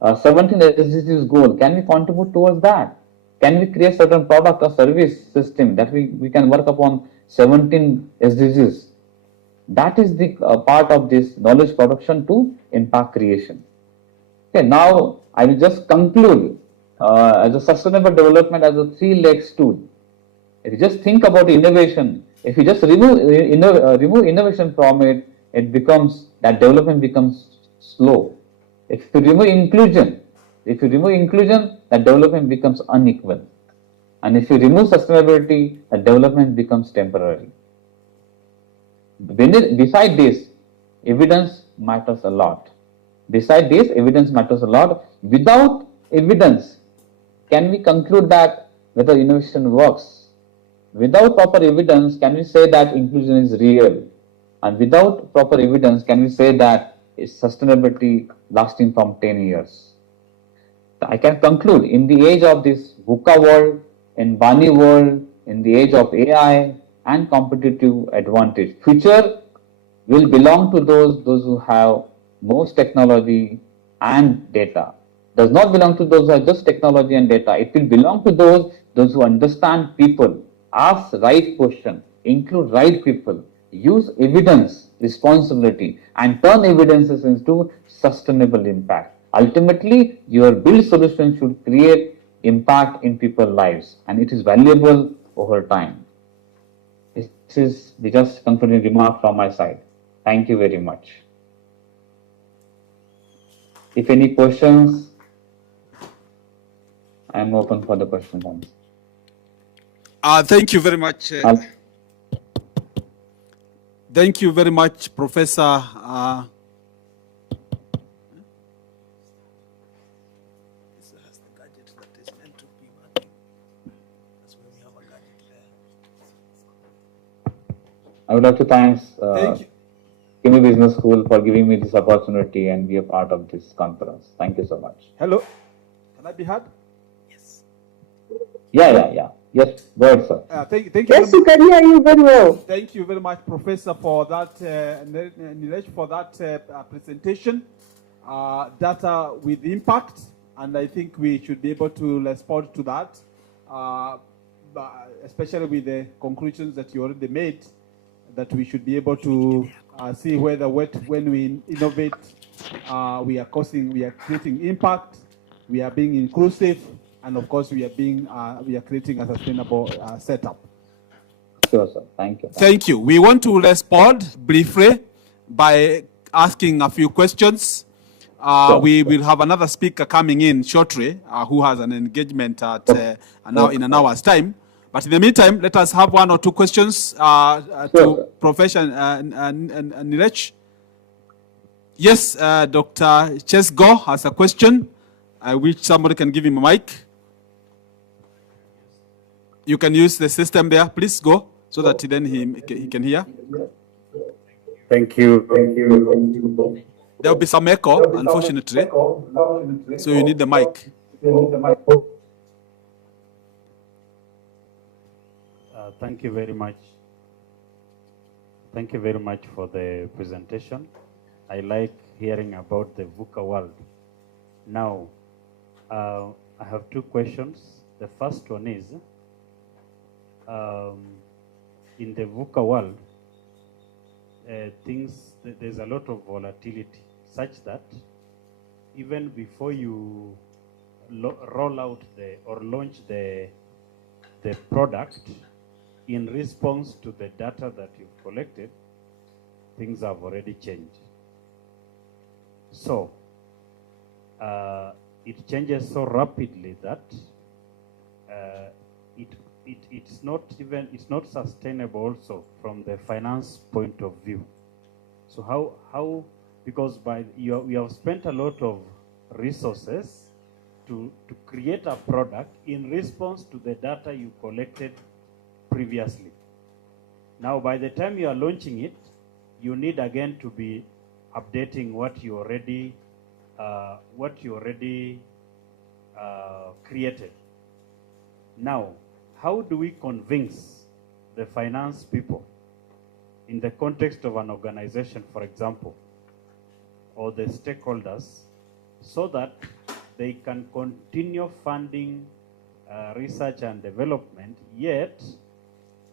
17 SDGs goal, can we contribute towards that? Can we create certain product or service system that we can work upon 17 SDGs? That is the part of this knowledge production to impact creation. Okay, now I will just conclude as a sustainable development as a 3-leg stool. If you just think about innovation, if you just remove innovation from it, that development becomes slow. If you remove inclusion, that development becomes unequal. And if you remove sustainability, that development becomes temporary. Beside this, evidence matters a lot. Without evidence, can we conclude that whether innovation works? Without proper evidence, can we say that inclusion is real? And without proper evidence, can we say that it's sustainability lasting from 10 years? I can conclude, in the age of this VUCA world, in Bani world, in the age of AI and competitive advantage, future will belong to those who have most technology and data. Does not belong to those who have just technology and data. It will belong to those who understand people, ask right question, include right people, use evidence, responsibility, and turn evidences into sustainable impact. Ultimately, your build solution should create impact in people's lives, and it is valuable over time. This is the just concluding remark from my side. Thank you very much. If any questions, I am open for the questions. Thank you very much. Thank you very much, Professor. I would like to thank Kimi Business School for giving me this opportunity and be a part of this conference. Thank you so much. Hello, can I be heard? Yes. Yeah. Yes, go ahead, sir. Thank you. Yes, we can hear you very well. Thank you very much, Professor, for that, Nilesh, for that presentation. Data with impact, and I think we should be able to respond to that, especially with the conclusions that you already made, that we should be able to see whether when we innovate, we are creating impact, we are being inclusive, and of course we are creating a sustainable setup. Sure, sir. Thank you. Thank you. We want to respond briefly by asking a few questions. We will have another speaker coming in shortly who has an engagement in an hour's time. But in the meantime, let us have 1 or 2 questions to Professor Nilesh. Yes, Dr. Chesgo has a question. I wish somebody can give him a mic. You can use the system there. Please go so that then he can hear. Thank you. There will be some echo, unfortunately. So you need the mic. Thank you very much. Thank you very much for the presentation. I like hearing about the VUCA world. Now, I have 2 questions. The first one is, in the VUCA world, there's a lot of volatility, such that even before you roll out or launch the product, in response to the data that you've collected, things have already changed. So it changes so rapidly that it's not sustainable also from the finance point of view. So how because we have spent a lot of resources to create a product in response to the data you collected previously. Now, by the time you are launching it, you need again to be updating what you already created. Now, how do we convince the finance people in the context of an organization, for example, or the stakeholders, so that they can continue funding research and development, yet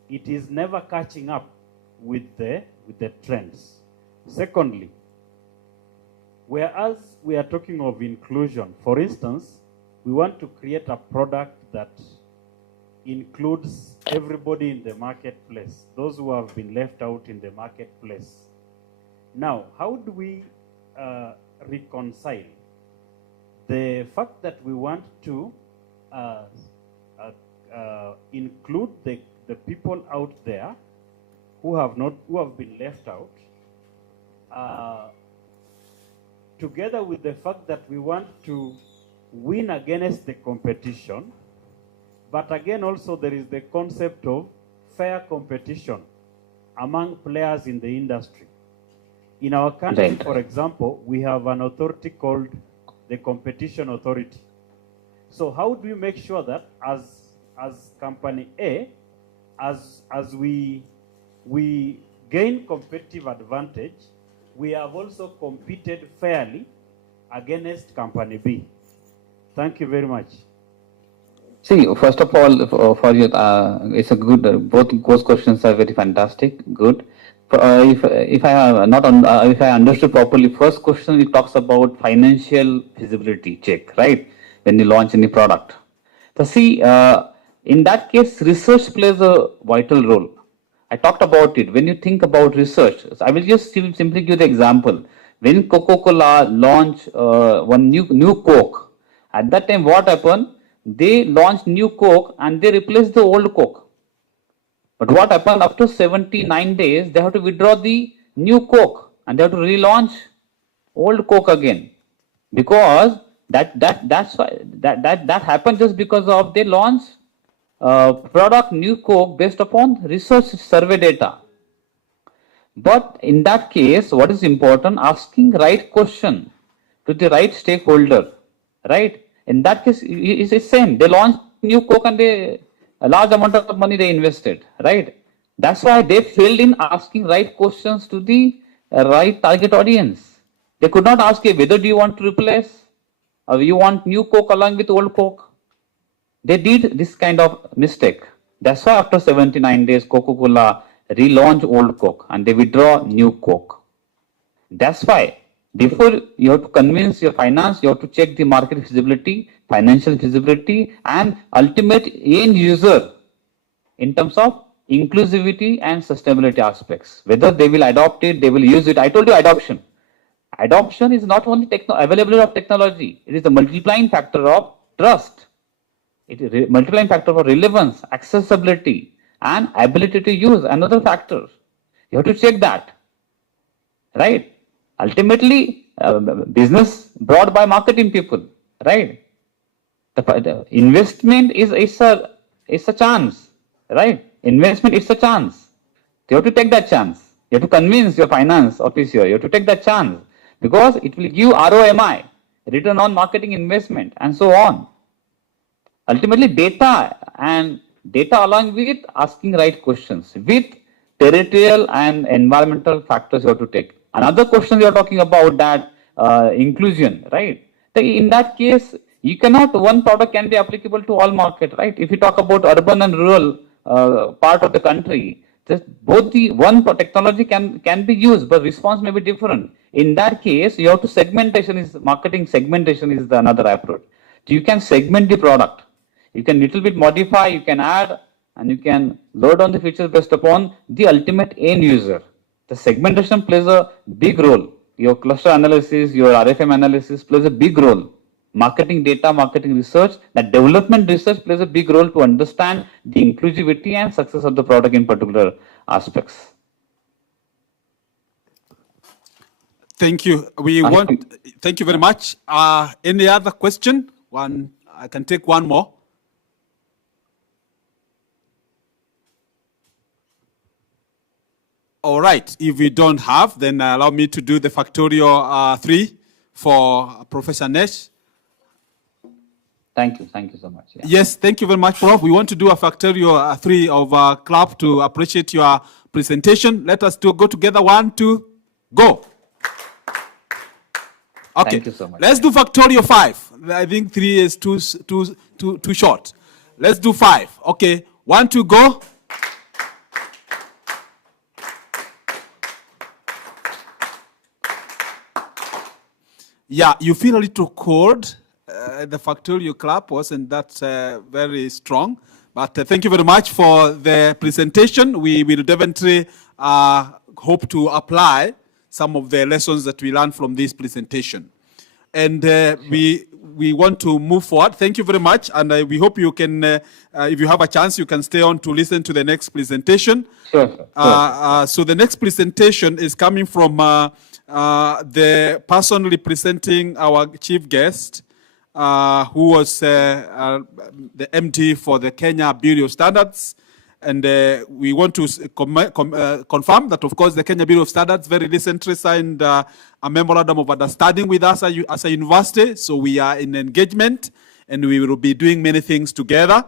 it is never catching up with the trends? Secondly, whereas we are talking of inclusion, for instance, we want to create a product that includes everybody in the marketplace, those who have been left out in the marketplace. Now, how do we reconcile the fact that we want to include the people out there who have been left out, together with the fact that we want to win against the competition, but again also there is the concept of fair competition among players in the industry. In our country, Right. for example, we have an authority called the Competition Authority. So how do we make sure that as company A, as we gain competitive advantage, we have also competed fairly against company B? Thank you very much. See, first of all, for you, it's a good. Both questions are very fantastic. Good. If I have not if I understood properly, first question it talks about financial feasibility check, right? When you launch any product. So see, in that case, research plays a vital role. I talked about it. When you think about research, so I will just simply give the example. When Coca-Cola launched one new Coke, at that time what happened? They launched new Coke and they replaced the old Coke. But what happened after 79 days? They have to withdraw the new Coke and they have to relaunch old Coke again, because that's why that happened just because of they launched product new Coke based upon research survey data. But in that case, what is important? Asking right question to the right stakeholder, right? In that case, it's the same. They launched new Coke and a large amount of money they invested, right? That's why they failed in asking right questions to the right target audience. They could not ask you whether do you want to replace or you want new Coke along with old Coke. They did this kind of mistake. That's why after 79 days, Coca-Cola relaunch old Coke and they withdraw new Coke. That's why before you have to convince your finance, you have to check the market feasibility, financial feasibility, and ultimate end user in terms of inclusivity and sustainability aspects. Whether they will adopt it, they will use it. I told you adoption. Adoption is not only availability of technology, it is the multiplying factor of trust. It is a multiplying factor for relevance, accessibility, and ability to use. Another factor. You have to check that, right? Ultimately, business brought by marketing people, right? The investment is a chance, right? Investment is a chance. You have to take that chance. You have to convince your finance officer. You have to take that chance because it will give ROMI, return on marketing investment, and so on. Ultimately, data along with asking right questions with territorial and environmental factors you have to take. Another question you are talking about that inclusion, right? In that case, you cannot, one product can be applicable to all market, right? If you talk about urban and rural part of the country, just both the one technology can be used, but response may be different. In that case, you have to marketing segmentation is the another approach. So you can segment the product. You can little bit modify, you can add, and you can load on the features based upon the ultimate end user. The segmentation plays a big role. Your cluster analysis, your RFM analysis plays a big role. Marketing data, marketing research, that development research plays a big role to understand the inclusivity and success of the product in particular aspects. Thank you. Thank you very much. Any other question? One, I can take one more. All right. If we don't have, then allow me to do the factorial 3 for Professor Nesh. Thank you so much. Yeah. Yes, thank you very much, Prof. We want to do a factorial 3 of clap to appreciate your presentation. Let us go together. 1, 2, go. Okay. Thank you so much. Let's do factorial 5. I think 3 is too short. Let's do 5. Okay. 1, 2, go. Yeah, you feel a little cold. The factorial clap wasn't that very strong. But thank you very much for the presentation. We will definitely hope to apply some of the lessons that we learned from this presentation. And we want to move forward. Thank you very much. And we hope you can, if you have a chance, you can stay on to listen to the next presentation. Sure. So the next presentation is coming from the person representing our chief guest, who was the MD for the Kenya Bureau of Standards. And we want to confirm that, of course, the Kenya Bureau of Standards very recently signed a memorandum of understanding with us as a university. So we are in engagement, and we will be doing many things together.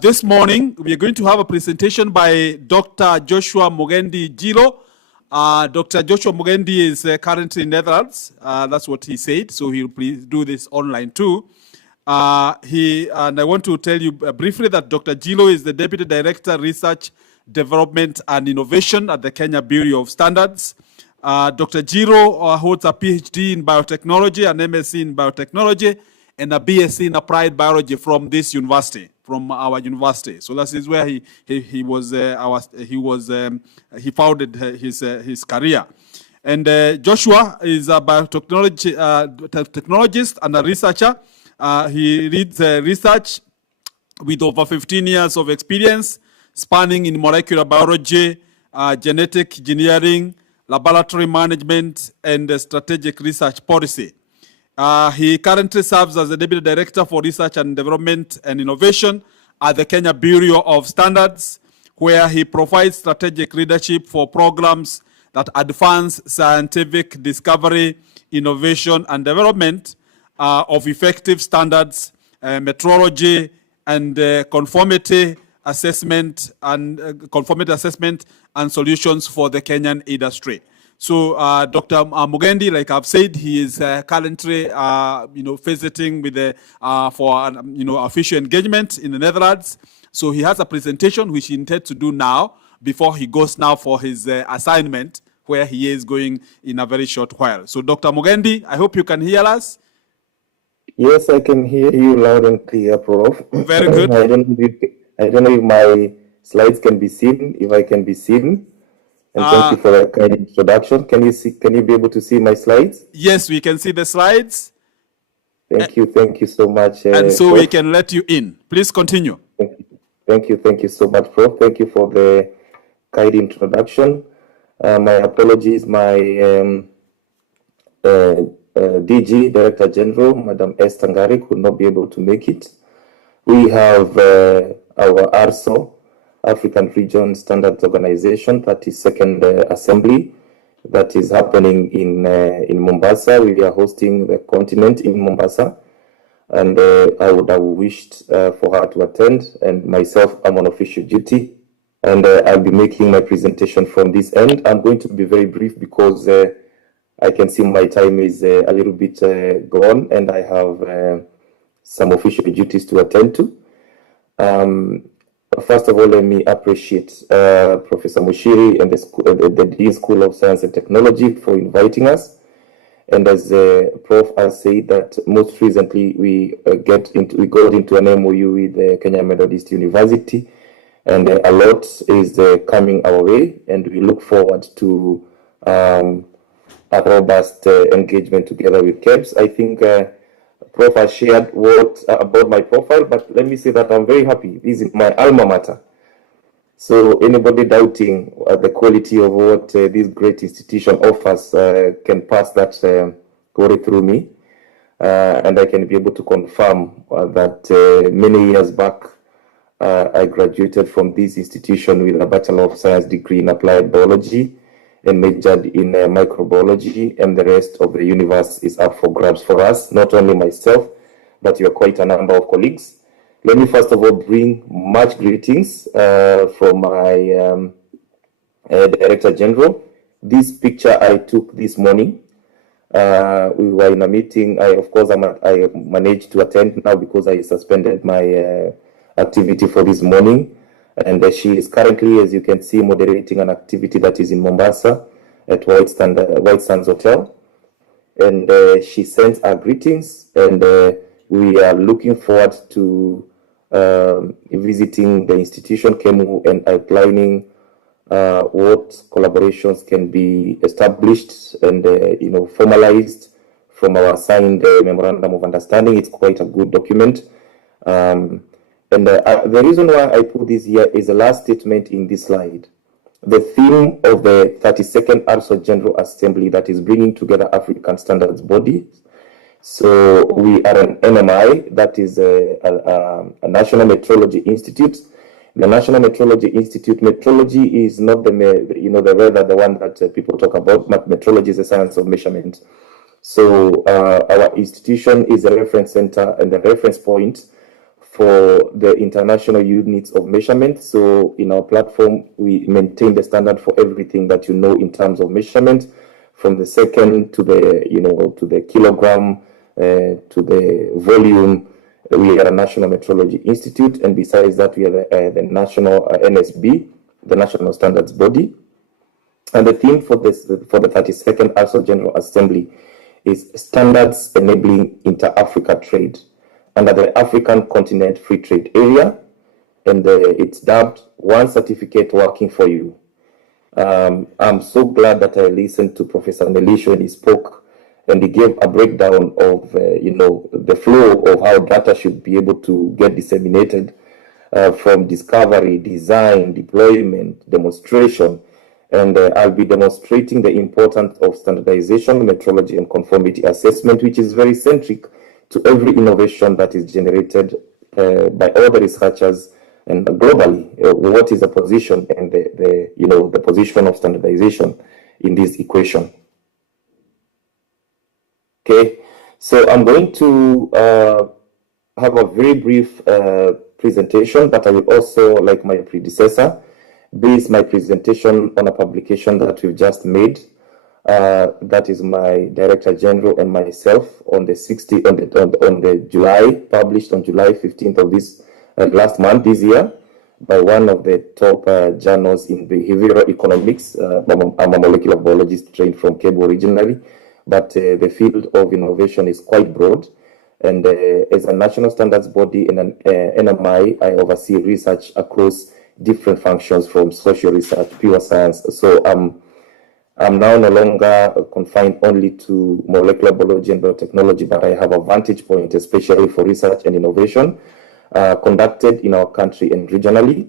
This morning, we are going to have a presentation by Dr. Joshua Mugendi Jilo. Dr. Joshua Mugendi is currently in Netherlands. That's what he said. So he'll please do this online too. And I want to tell you briefly that Dr. Jilo is the Deputy Director, Research, Development and Innovation at the Kenya Bureau of Standards. Dr. Jilo holds a PhD in biotechnology, an MSc in biotechnology, and a BSc in applied biology from this university, from our university. So that is where he founded his career. And Joshua is a biotechnologist and a researcher. He leads research with over 15 years of experience, spanning in molecular biology, genetic engineering, laboratory management, and strategic research policy. He currently serves as the Deputy Director for Research and Development and Innovation at the Kenya Bureau of Standards, where he provides strategic leadership for programs that advance scientific discovery, innovation, and development of effective standards, metrology, and conformity assessment and solutions for the Kenyan industry. So Dr. Mugendi, like I've said, he is currently visiting with for official engagement in the Netherlands. So he has a presentation which he intends to do now before he goes now for his assignment, where he is going in a very short while. So Dr. Mugendi, I hope you can hear us. Yes, I can hear you loud and clear, Prof. Very good. I don't know if my slides can be seen, if I can be seen. And thank you for that kind introduction. Can you be able to see my slides? Yes, we can see the slides. Thank you so much. And so Prof. we can let you in. Please continue. Thank you so much, Prof. Thank you for the kind introduction. My apologies, my DG, Director General, Madam Esther Ngari, could not be able to make it. We have our ARSO, African Region Standards Organization, 32nd Assembly, that is happening in Mombasa. We are hosting the continent in Mombasa, and I would have wished for her to attend, and myself, I'm on official duty, and I'll be making my presentation from this end. I'm going to be very brief because I can see my time is a little bit gone, and I have some official duties to attend to. First of all, let me appreciate Professor Mushiri and the Dean School of Science and Technology for inviting us. And as Prof has said, that most recently we got into an MOU with Kenya Methodist University, and a lot is coming our way, and we look forward to a robust engagement together with KEBS. I think Prof has shared what about my profile, but let me say that I'm very happy. This is my alma mater. So anybody doubting the quality of what this great institution offers can pass that query through me, and I can be able to confirm that many years back I graduated from this institution with a Bachelor of Science degree in Applied Biology and majored in microbiology, and the rest of the universe is up for grabs for us, not only myself, but you're quite a number of colleagues. Let me first of all bring much greetings from my Director General. This picture I took this morning. We were in a meeting. I managed to attend now because I suspended my activity for this morning. And she is currently, as you can see, moderating an activity that is in Mombasa at White Sands Hotel. And she sends our greetings, and we are looking forward to visiting the institution, KEMU, and outlining what collaborations can be established and formalized from our signed memorandum of understanding. It's quite a good document. The reason why I put this here is the last statement in this slide. The theme of the 32nd ARSO General Assembly that is bringing together African standards bodies. So we are an NMI, that is a National Metrology Institute. The National Metrology Institute, metrology is not the weather, the one that people talk about, but metrology is a science of measurement. So our institution is a reference center and the reference point for the international units of measurement. So in our platform, we maintain the standard for everything that you know in terms of measurement, from the second to the kilogram to the volume. We are a National Metrology Institute, and besides that, we are the national NSB, the National Standards Body. And the theme for the 32nd ARSO General Assembly is Standards Enabling Inter-Africa Trade under the African Continent Free Trade Area, and it's dubbed One Certificate Working for You. I'm so glad that I listened to Professor Nelisho when he spoke, and he gave a breakdown of the flow of how data should be able to get disseminated from discovery, design, deployment, demonstration, and I'll be demonstrating the importance of standardization, metrology, and conformity assessment, which is very centric to every innovation that is generated by all the researchers and globally. What is the position and the position of standardization in this equation? Okay, so I'm going to have a very brief presentation, but I will also, like my predecessor, base my presentation on a publication that we've just made. That is my Director General and myself on the July, published on July 15th of this last month, this year, by one of the top journals in behavioral economics. I'm a molecular biologist trained from Cabo originally, but the field of innovation is quite broad. And as a national standards body and an NMI, I oversee research across different functions, from social research, pure science. So I'm now no longer confined only to molecular biology and biotechnology, but I have a vantage point, especially for research and innovation conducted in our country and regionally.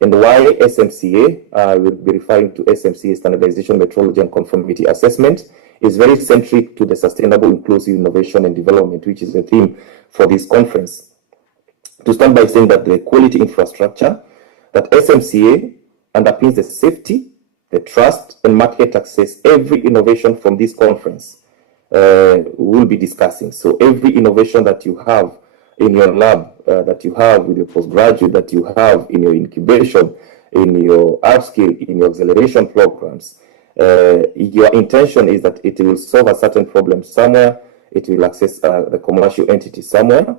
And why SMCA, I will be referring to SMCA, Standardization, Metrology, and Conformity Assessment, is very centric to the sustainable, inclusive innovation and development, which is the theme for this conference. To start by saying that the quality infrastructure that SMCA underpins the safety, the trust, and market access every innovation from this conference we'll be discussing. So every innovation that you have in your lab, that you have with your postgraduate, that you have in your incubation, in your upskill, in your acceleration programs, your intention is that it will solve a certain problem somewhere, it will access the commercial entity somewhere,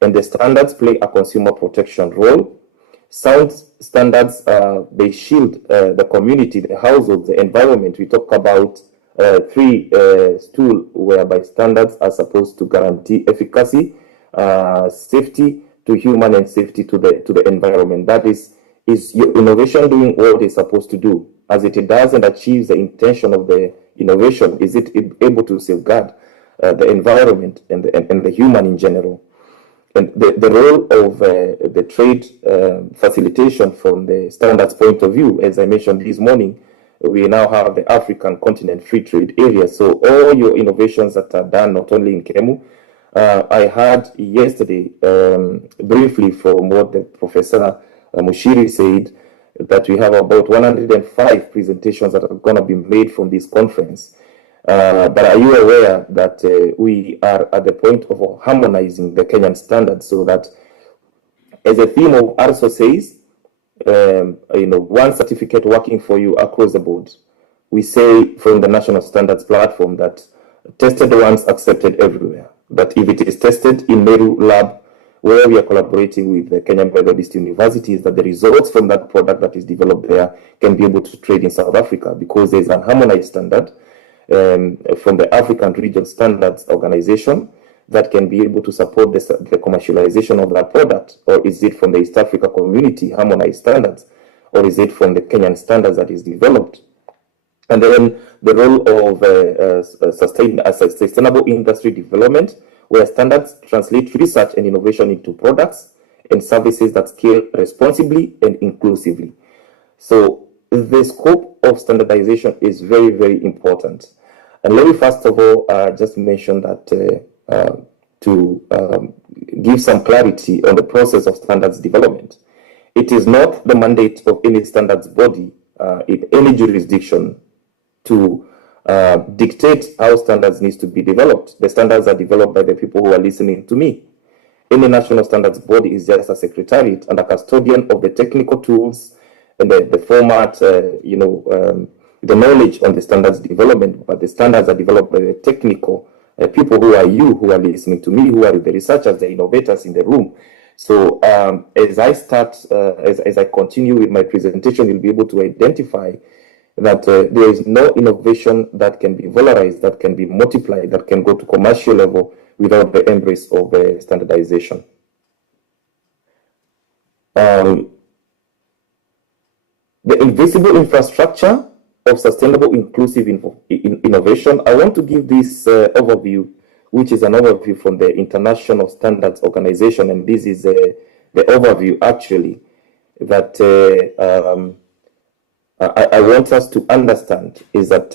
and the standards play a consumer protection role. Sound standards, they shield the community, the household, the environment. We talk about three stools whereby standards are supposed to guarantee efficacy, safety to human, and safety to the environment. That is your innovation doing what it's supposed to do? As it does and achieves the intention of the innovation, is it able to safeguard the environment and the human in general? And the role of the trade facilitation from the standards point of view, as I mentioned this morning, we now have the African continent free trade area. So all your innovations that are done, not only in KEMU, I heard yesterday briefly from what the Professor Mushiri said, that we have about 105 presentations that are going to be made from this conference. But are you aware that we are at the point of harmonizing the Kenyan standards, so that, as the theme of ARSO says, one certificate working for you across the board. We say from the National Standards Platform that tested once, accepted everywhere. But if it is tested in Meru Lab, where we are collaborating with the Kenyan Methodist Universities, that the results from that product that is developed there can be able to trade in South Africa, because there's an harmonized standard from the African Region Standards Organization that can be able to support the commercialization of that product. Or is it from the East Africa Community harmonized standards, or is it from the Kenyan standards that is developed? And then the role of sustainable industry development, where standards translate research and innovation into products and services that scale responsibly and inclusively. So the scope of standardization is very, very important. And let me first of all just mention that to give some clarity on the process of standards development. It is not the mandate of any standards body in any jurisdiction to dictate how standards needs to be developed. The standards are developed by the people who are listening to me. Any national standards body is just a secretariat and a custodian of the technical tools and the format, the knowledge on the standards development. But the standards are developed by the technical people who are listening to me, who are the researchers, the innovators in the room. So as I continue with my presentation, you'll be able to identify that there is no innovation that can be valorized, that can be multiplied, that can go to commercial level without the embrace of standardization. The invisible infrastructure of sustainable inclusive innovation. I want to give this overview, which is an overview from the International Standards Organization, and this is the overview actually that I want us to understand is that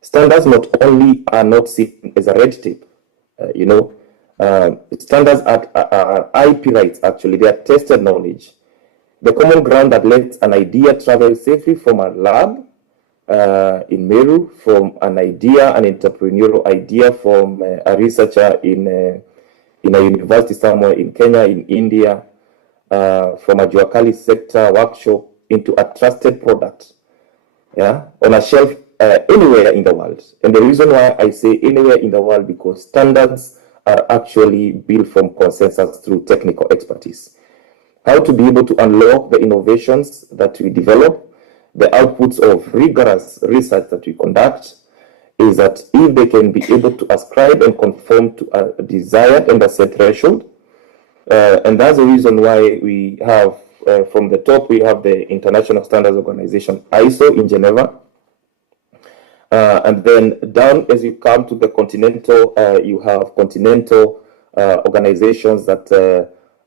standards not only are not seen as a red tape, standards are IP rights actually, they are tested knowledge. The common ground that lets an idea travel safely from a lab in Meru, from an entrepreneurial idea from a researcher in a university somewhere in Kenya, in India, from a Juakali sector workshop into a trusted product, on a shelf anywhere in the world. And the reason why I say anywhere in the world, because standards are actually built from consensus through technical expertise. How to be able to unlock the innovations that we develop, the outputs of rigorous research that we conduct, is that if they can be able to ascribe and conform to a desired and a set threshold, and that's the reason why we have, from the top, we have the International Standards Organization, ISO in Geneva, and then down as you come to the continental, you have continental organizations that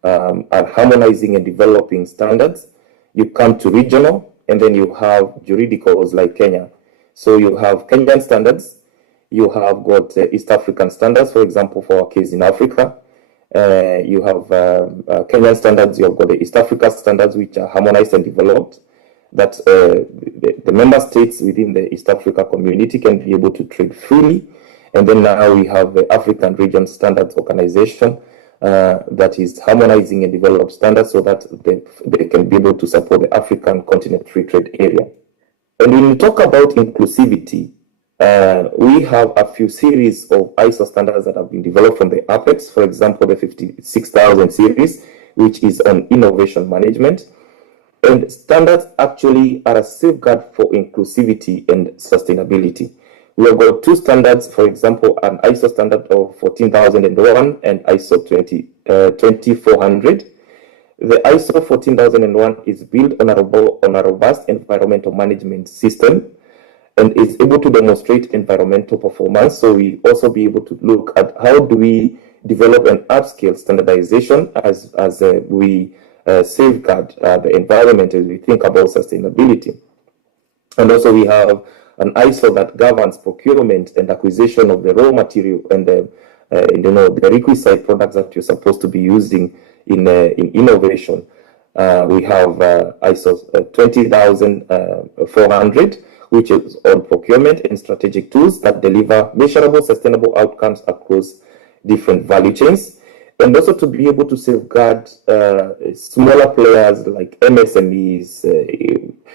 are harmonizing and developing standards. You come to regional, and then you have juridicals like Kenya. So you have Kenyan standards, you have got East African standards, for example, for our case in Africa. You have Kenyan standards, you have got the East Africa standards, which are harmonized and developed, that the member states within the East Africa community can be able to trade freely. And then now we have the African Region Standards Organization that is harmonizing and develop standards so that they can be able to support the African continent free trade area. And when we talk about inclusivity, we have a few series of ISO standards that have been developed from the Apex, for example, the 56,000 series, which is on innovation management. And standards actually are a safeguard for inclusivity and sustainability. We have got two standards, for example, an ISO standard of 14,001 and ISO 2400. The ISO 14,001 is built on a robust environmental management system and is able to demonstrate environmental performance. So we also be able to look at how do we develop and upscale standardization as we safeguard the environment as we think about sustainability. And also we have an ISO that governs procurement and acquisition of the raw material and the requisite products that you're supposed to be using in innovation. We have ISO 20400, which is on procurement and strategic tools that deliver measurable, sustainable outcomes across different value chains. And also to be able to safeguard smaller players like MSMEs,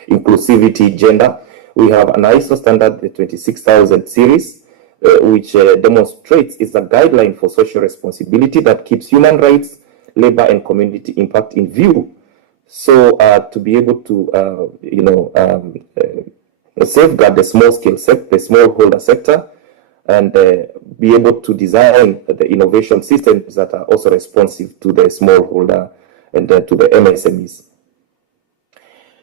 inclusivity, gender. We have an ISO standard, the 26000 series, which demonstrates it's a guideline for social responsibility that keeps human rights, labor, and community impact in view. So to be able to, safeguard the small-scale sector, the smallholder sector, and be able to design the innovation systems that are also responsive to the smallholder and to the MSMEs.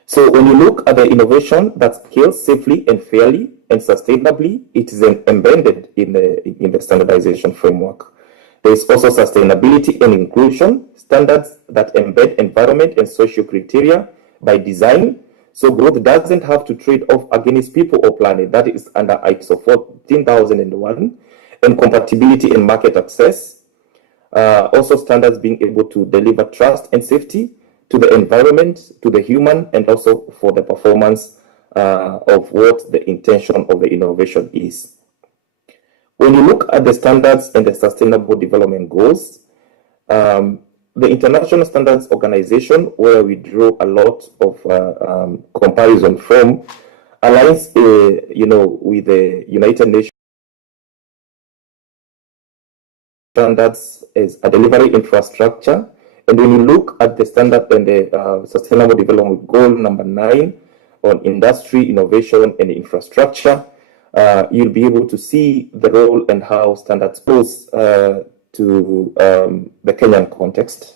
So when you look at the innovation that scales safely and fairly and sustainably, it is embedded in the standardization framework. There is also sustainability and inclusion standards that embed environment and social criteria by design. So growth doesn't have to trade off against people or planet. That is under ISO 14001, and compatibility and market access. Also standards being able to deliver trust and safety to the environment, to the human, and also for the performance of what the intention of the innovation is. When you look at the standards and the sustainable development goals, the International Standards Organization, where we draw a lot of comparison from, aligns, with the United Nations standards as a delivery infrastructure. And when you look at the standard and the Sustainable Development Goal number 9 on industry, innovation, and infrastructure, you'll be able to see the role and how standards pose to the Kenyan context.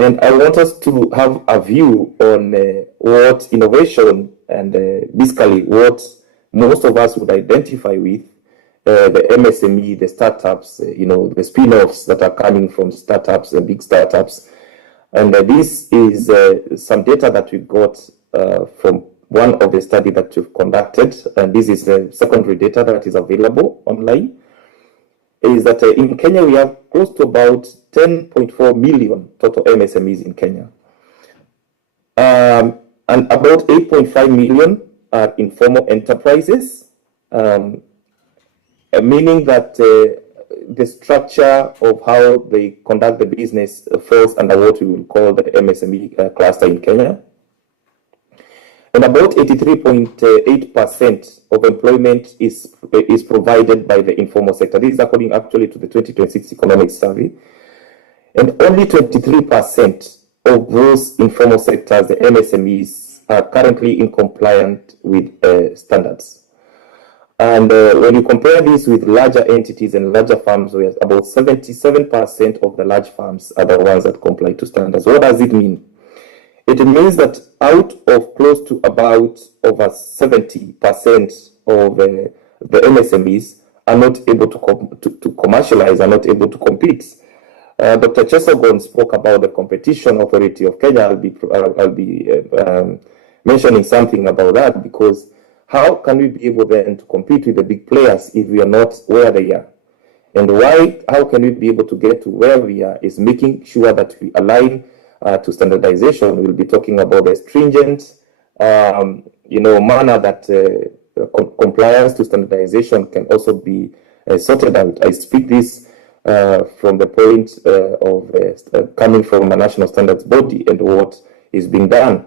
And I want us to have a view on what innovation and basically what most of us would identify with, the MSME, the startups, the spin-offs that are coming from startups and big startups. And this is some data that we got from one of the studies that we've conducted, and this is the secondary data that is available online, is that in Kenya we have close to about 10.4 million total MSMEs in Kenya. And about 8.5 million are informal enterprises, meaning that the structure of how they conduct the business falls under what we will call the MSME cluster in Kenya. And about 83.8% of employment is provided by the informal sector. This is according actually to the 2026 economic survey. And only 23% of those informal sectors, the MSMEs, are currently in compliant with standards. And when you compare this with larger entities and larger firms, where about 77% of the large firms are the ones that comply to standards. What does it mean? It means that out of close to about over 70% of the MSMEs are not able to commercialize, are not able to compete. Dr. Chesogon spoke about the Competition Authority of Kenya. I'll be mentioning something about that, because how can we be able then to compete with the big players if we are not where they are? And how can we be able to get to where we are is making sure that we align to standardization. We'll be talking about the stringent, manner that compliance to standardization can also be sorted out. I speak this from the point of coming from a national standards body and what is being done.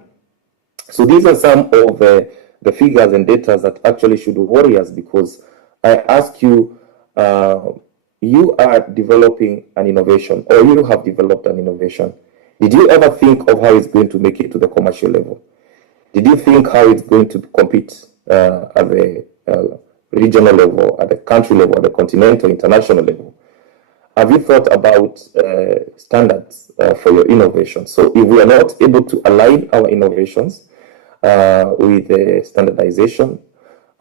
So these are some of the figures and data that actually should worry us, because I ask you, you are developing an innovation, or you have developed an innovation. Did you ever think of how it's going to make it to the commercial level? Did you think how it's going to compete at the regional level, at the country level, at the continental, international level? Have you thought about standards for your innovation? So if we are not able to align our innovations with standardization,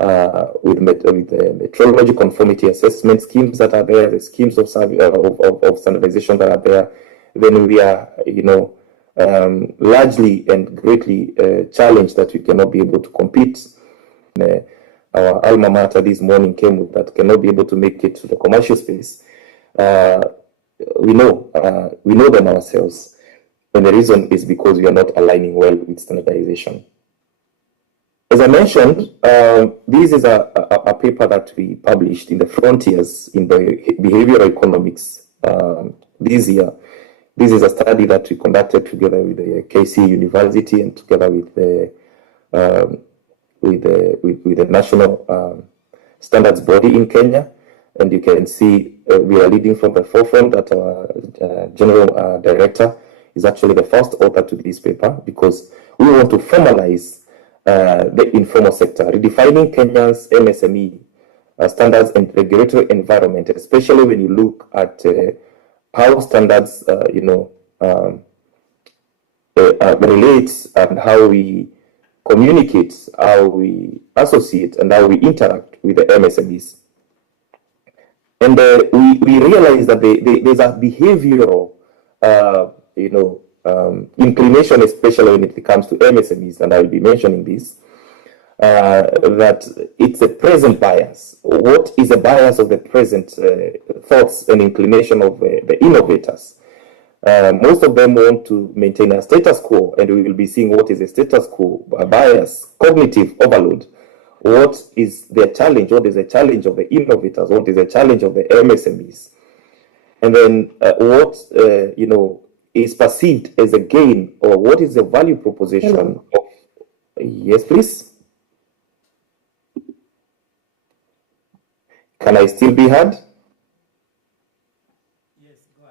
the metrology conformity assessment schemes that are there, the schemes of standardization that are there, then we are, largely and greatly challenged that we cannot be able to compete. Our alma mater this morning came with that cannot be able to make it to the commercial space. We know them ourselves, and the reason is because we are not aligning well with standardization. As I mentioned, this is a paper that we published in the Frontiers in Behavioral Economics this year. This is a study that we conducted together with the KC University and together with the national standards body in Kenya. And you can see we are leading from the forefront that our general director is actually the first author to this paper, because we want to formalize the informal sector, redefining Kenya's MSME standards and regulatory environment, especially when you look at how standards, relate and how we communicate, how we associate, and how we interact with the MSMEs. And we realize that there's a behavioral, inclination, especially when it comes to MSMEs, and I will be mentioning this, that it's a present bias. What is the bias of the present thoughts and inclination of the innovators? Most of them want to maintain a status quo, and we will be seeing what is a status quo, a bias, cognitive overload. What is their challenge? What is the challenge of the innovators? What is the challenge of the MSMEs? And then what, is perceived as a gain, or what is the value proposition of... Yes, please. Can I still be heard? Yes, go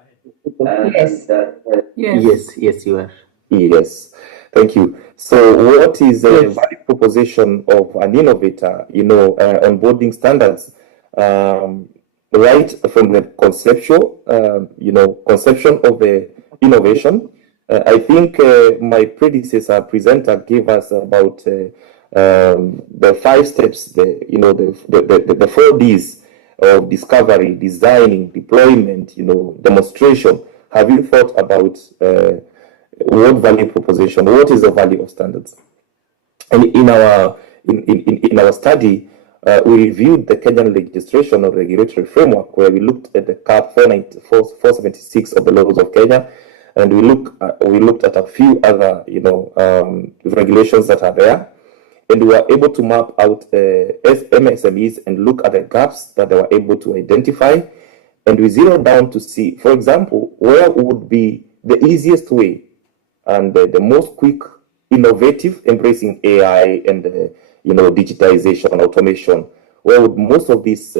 ahead. Yes, you are. Yes, thank you. So what is the value proposition of an innovator, onboarding standards, right from the conceptual, conception of the innovation? I think my predecessor presenter gave us about the 5 steps, the 4 Ds of discovery, designing, deployment, demonstration. Have you thought about what value proposition, what is the value of standards? And in our study, we reviewed the Kenyan legislation or regulatory framework, where we looked at the CAP 476 of the laws of Kenya, and we looked at a few other regulations that are there, and we were able to map out MSMEs and look at the gaps that they were able to identify, and we zeroed down to see, for example, where would be the easiest way and the most quick, innovative, embracing AI and digitization and automation. Where would most of these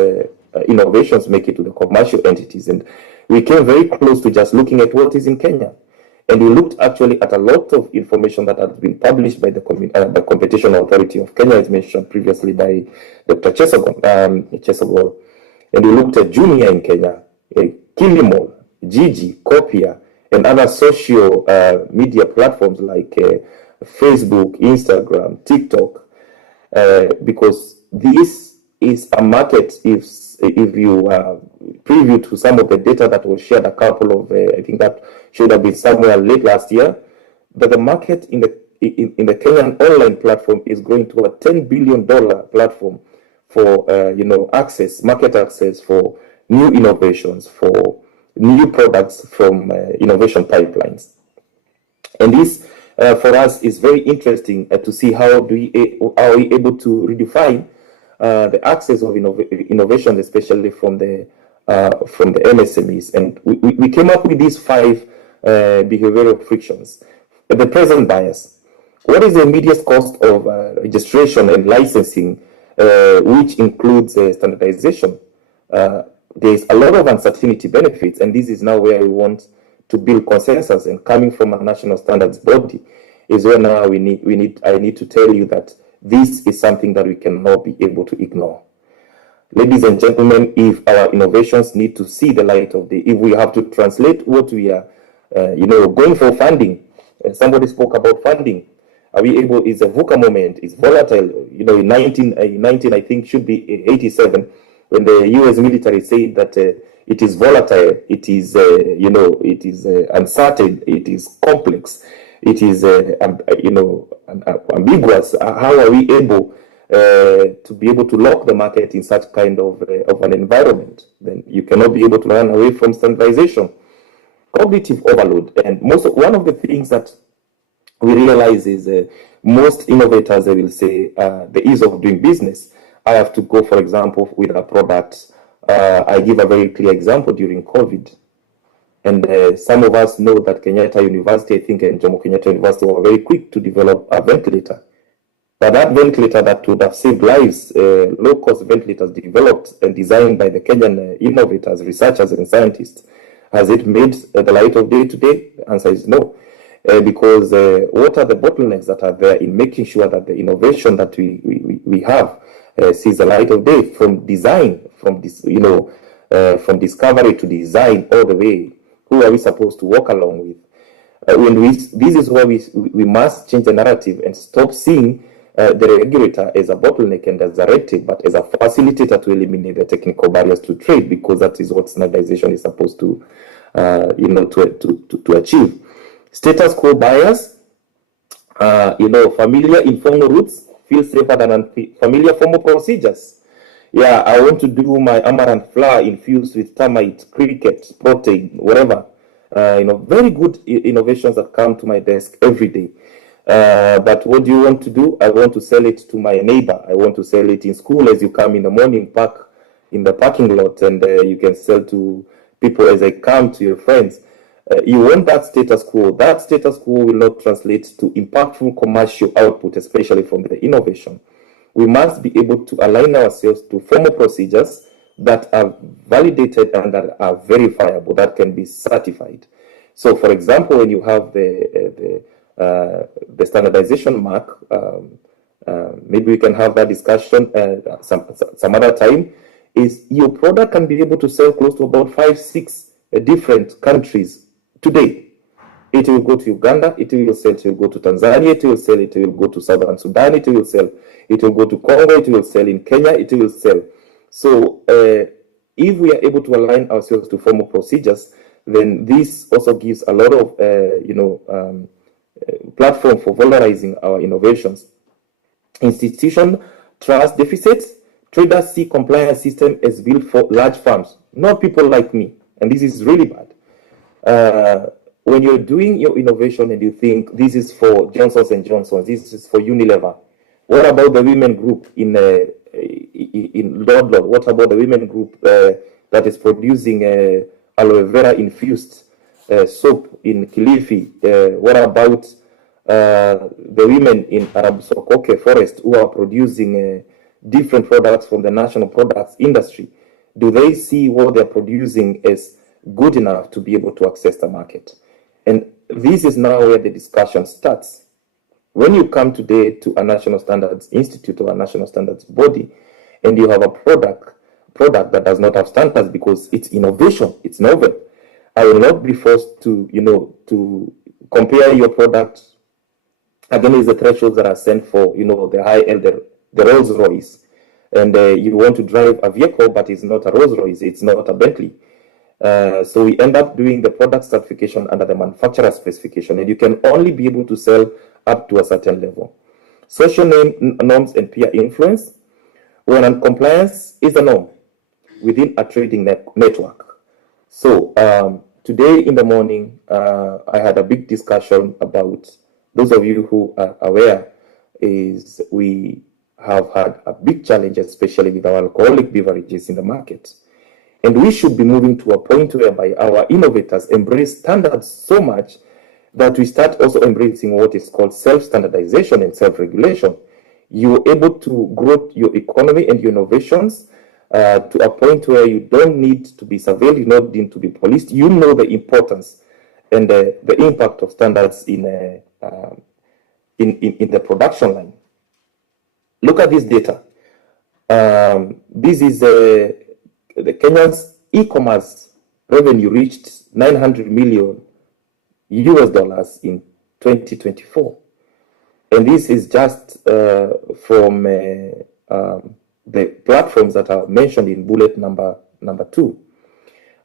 innovations make it to the commercial entities? And we came very close to just looking at what is in Kenya. And we looked actually at a lot of information that has been published by the Competition Authority of Kenya, as mentioned previously by Dr. Chesogol. And we looked at Jumia in Kenya, Kilimall, Gigi, Copia, and other social media platforms like Facebook, Instagram, TikTok, because this is a market. If you preview to some of the data that was shared, a couple of I think that should have been somewhere late last year, that the market in the Kenyan online platform is growing to a $10 billion platform for market access for new innovations, for new products from innovation pipelines. And this for us is very interesting to see how are we able to redefine the access of innovations, especially from the MSMEs. And we came up with these 5 behavioral frictions. The present bias. What is the immediate cost of registration and licensing, which includes standardization? There's a lot of uncertainty benefits, and this is now where we want to build consensus. And coming from a national standards body is where now I need to tell you that this is something that we cannot be able to ignore. Ladies and gentlemen, if our innovations need to see the light of day, if we have to translate what we are, going for funding, somebody spoke about funding. Are we able? It's a VUCA moment. It's volatile. in 19, I think should be 87, when the U.S. military said that it is volatile, it is, it is uncertain, it is complex, it is, ambiguous. How are we able to be able to lock the market in such kind of an environment? Then you cannot be able to run away from standardization. Cognitive overload, and one of the things that we realize is most innovators, they will say the ease of doing business. I have to go, for example, with a product. I give a very clear example during COVID. And some of us know that Kenyatta University, I think, and Jomo Kenyatta University were very quick to develop a ventilator. But that ventilator that would have saved lives, low-cost ventilators developed and designed by the Kenyan innovators, researchers, and scientists, has it made the light of day today? The answer is no. Because what are the bottlenecks that are there in making sure that the innovation that we have sees the light of day, from design, from this, from discovery to design all the way? Who are we supposed to walk along with? This is why we must change the narrative and stop seeing the regulator as a bottleneck and as a red tape, but as a facilitator to eliminate the technical barriers to trade, because that is what standardization is supposed to, to achieve. Status quo bias, familiar informal routes feel safer than unfamiliar formal procedures. Yeah, I want to do my amaranth flour infused with termite, cricket, protein, whatever. Very good innovations that come to my desk every day. But what do you want to do? I want to sell it to my neighbor. I want to sell it in school as you come in the morning, park in the parking lot, and you can sell to people as they come, to your friends. You want that status quo. That status quo will not translate to impactful commercial output, especially from the innovation. We must be able to align ourselves to formal procedures that are validated and that are verifiable, that can be certified. So, for example, when you have the standardization mark, maybe we can have that discussion some other time, is your product can be able to sell close to about 5-6 different countries today. It will go to Uganda, it will sell, it will go to Tanzania, it will sell, it will go to Southern Sudan, it will sell, it will go to Congo, it will sell in Kenya, it will sell. So if we are able to align ourselves to formal procedures, then this also gives a lot of platform for valorizing our innovations. Institution trust deficits. Traders see compliance system as built for large firms, not people like me, and this is really bad. When you're doing your innovation and you think this is for Johnson & Johnson, this is for Unilever, what about the women group in Lord? What about the women group that is producing aloe vera infused soap in Kilifi? What about the women in Arab Sokoke forest who are producing different products from the national products industry? Do they see what they're producing as good enough to be able to access the market? And this is now where the discussion starts. When you come today to a national standards institute or a national standards body, and you have a product that does not have standards because it's innovation, it's novel, I will not be forced to, to compare your product against the thresholds that are sent for, the high end, the Rolls Royce, and you want to drive a vehicle, but it's not a Rolls Royce, it's not a Bentley. So we end up doing the product certification under the manufacturer specification, and you can only be able to sell up to a certain level. Social norms and peer influence. When non-compliance is the norm within a trading network. So today in the morning, I had a big discussion about, those of you who are aware, is we have had a big challenge, especially with our alcoholic beverages in the market. And we should be moving to a point whereby our innovators embrace standards so much that we start also embracing what is called self-standardization and self-regulation. You're able to grow your economy and your innovations to a point where you don't need to be surveilled, you don't need to be policed. You know the importance and the impact of standards in the production line. Look at this data. This is the Kenya's e-commerce revenue reached $900 million in 2024. And this is just from the platforms that are mentioned in bullet number 2.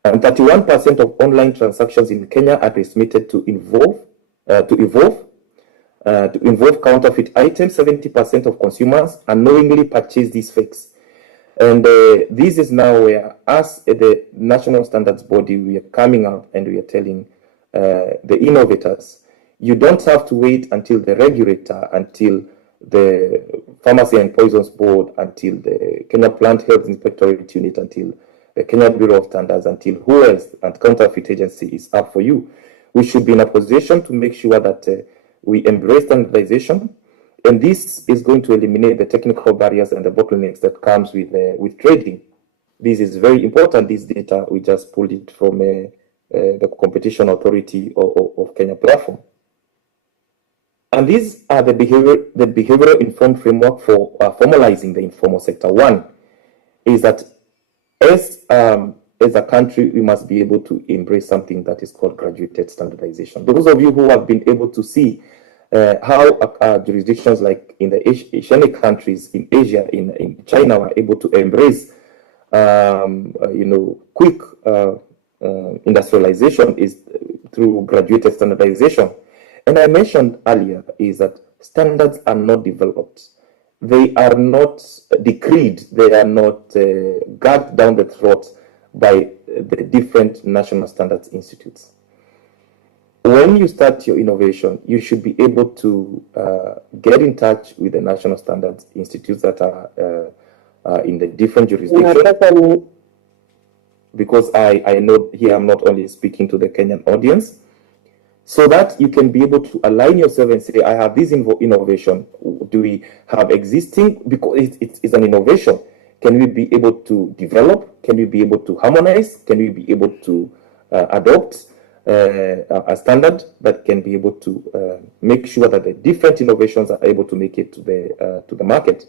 And 31% of online transactions in Kenya are estimated to involve counterfeit items. 70% of consumers unknowingly purchase these fakes. And this is now where, as the national standards body, we are coming up and we are telling the innovators, you don't have to wait until the regulator, until the Pharmacy and Poisons Board, until the Kenya Plant Health Inspectorate Unit, until the Kenya Bureau of Standards, until who else and counterfeit agency is up for you. We should be in a position to make sure that we embrace standardization, and this is going to eliminate the technical barriers and the bottlenecks that comes with trading. This is very important. This data, we just pulled it from the Competition Authority of Kenya platform. And these are the behavioral informed framework for formalizing the informal sector. One is that as a country, we must be able to embrace something that is called graduated standardization. Those of you who have been able to see how jurisdictions like in the Asian countries, in Asia, in China, are able to embrace, quick industrialization is through graduated standardization. And I mentioned earlier is that standards are not developed. They are not decreed. They are not gagged down the throat by the different national standards institutes. When you start your innovation, you should be able to get in touch with the national standards institutes that are in the different jurisdictions. Because I know here I'm not only speaking to the Kenyan audience, so that you can be able to align yourself and say, I have this innovation. Do we have existing? Because it's an innovation. Can we be able to develop? Can we be able to harmonize? Can we be able to adopt a standard that can be able to make sure that the different innovations are able to make it to the market?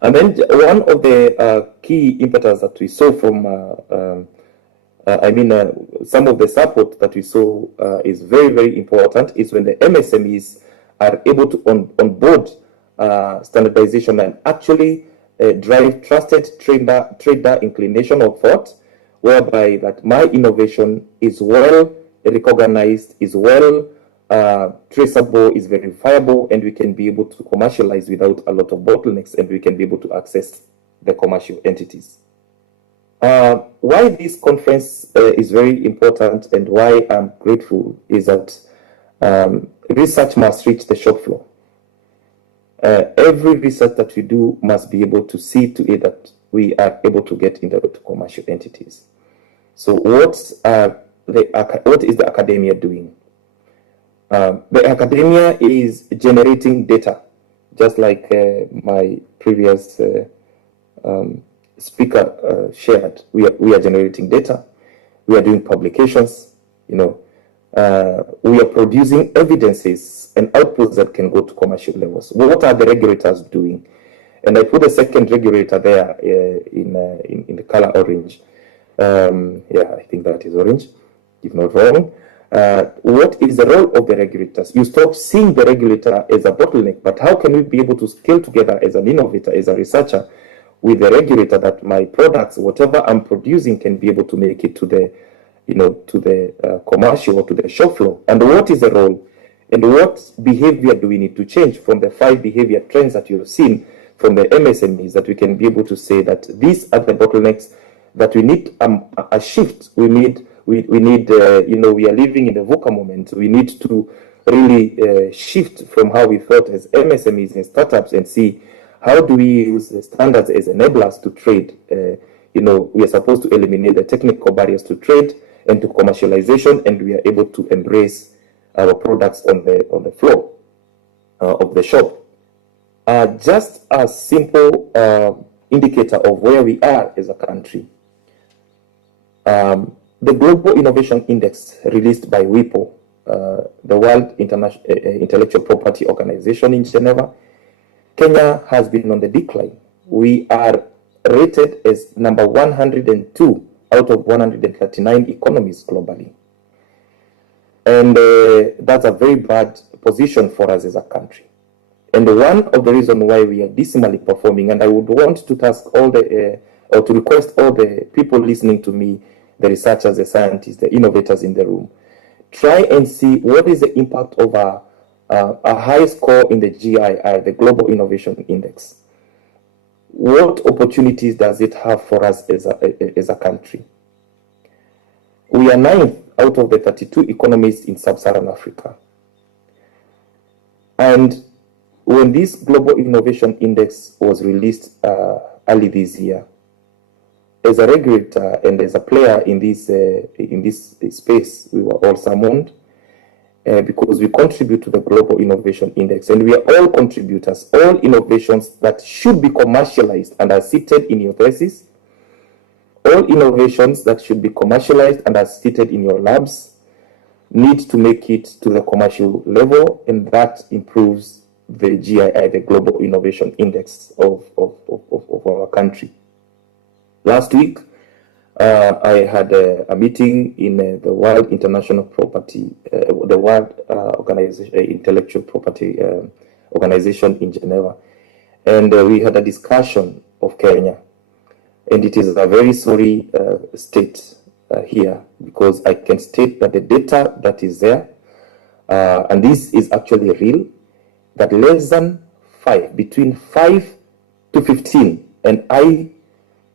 And then one of the key impetus that we saw from some of the support that we saw is very, very important is when the MSMEs are able to onboard standardization and actually drive trusted trader inclination of thought, whereby that my innovation is well recognized, is well traceable, is verifiable, and we can be able to commercialize without a lot of bottlenecks, and we can be able to access the commercial entities. Why this conference is very important and why I'm grateful is that research must reach the shop floor. Every research that we do must be able to see to it that we are able to get into commercial entities. So what is the academia doing? The academia is generating data, just like my previous speaker shared. We are generating data. We are doing publications. We are producing evidences and outputs that can go to commercial levels. What are the regulators doing? And I put a second regulator there in the color orange. I think that is orange, if not wrong. What is the role of the regulators? You stop seeing the regulator as a bottleneck, but how can we be able to scale together as an innovator, as a researcher, with the regulator that my products, whatever I'm producing, can be able to make it to the, to the commercial or to the shop floor? And what is the role? And what behavior do we need to change from the 5 behavior trends that you've seen from the MSMEs, that we can be able to say that these are the bottlenecks, that we need a shift. We need, we are living in the VUCA moment. We need to really shift from how we thought as MSMEs and startups and see how do we use the standards as enablers to trade. We are supposed to eliminate the technical barriers to trade and to commercialization, and we are able to embrace our products on the floor of the shop. Just a simple indicator of where we are as a country. The Global Innovation Index released by WIPO, the World Intellectual Property Organization in Geneva, Kenya has been on the decline. We are rated as number 102 out of 139 economies globally. And that's a very bad position for us as a country. And one of the reasons why we are dismally performing, and I would want to task all the, or to request all the people listening to me, the researchers, the scientists, the innovators in the room, try and see what is the impact of a high score in the GII, the Global Innovation Index. What opportunities does it have for us as a country? We are 9th out of the 32 economies in sub-Saharan Africa. And when this Global Innovation Index was released early this year, as a regulator and as a player in this space, we were all summoned because we contribute to the Global Innovation Index, and we are all contributors. All innovations that should be commercialized and are seated in your thesis, all innovations that should be commercialized and are seated in your labs need to make it to the commercial level, and that improves the GII, the Global Innovation Index of our country. Last week, I had a meeting in the World International Property, the World Intellectual Property Organization in Geneva, and we had a discussion of Kenya. And it is a very sorry state here, because I can state that the data that is there, and this is actually real, that less than 5, between 5 to 15, and I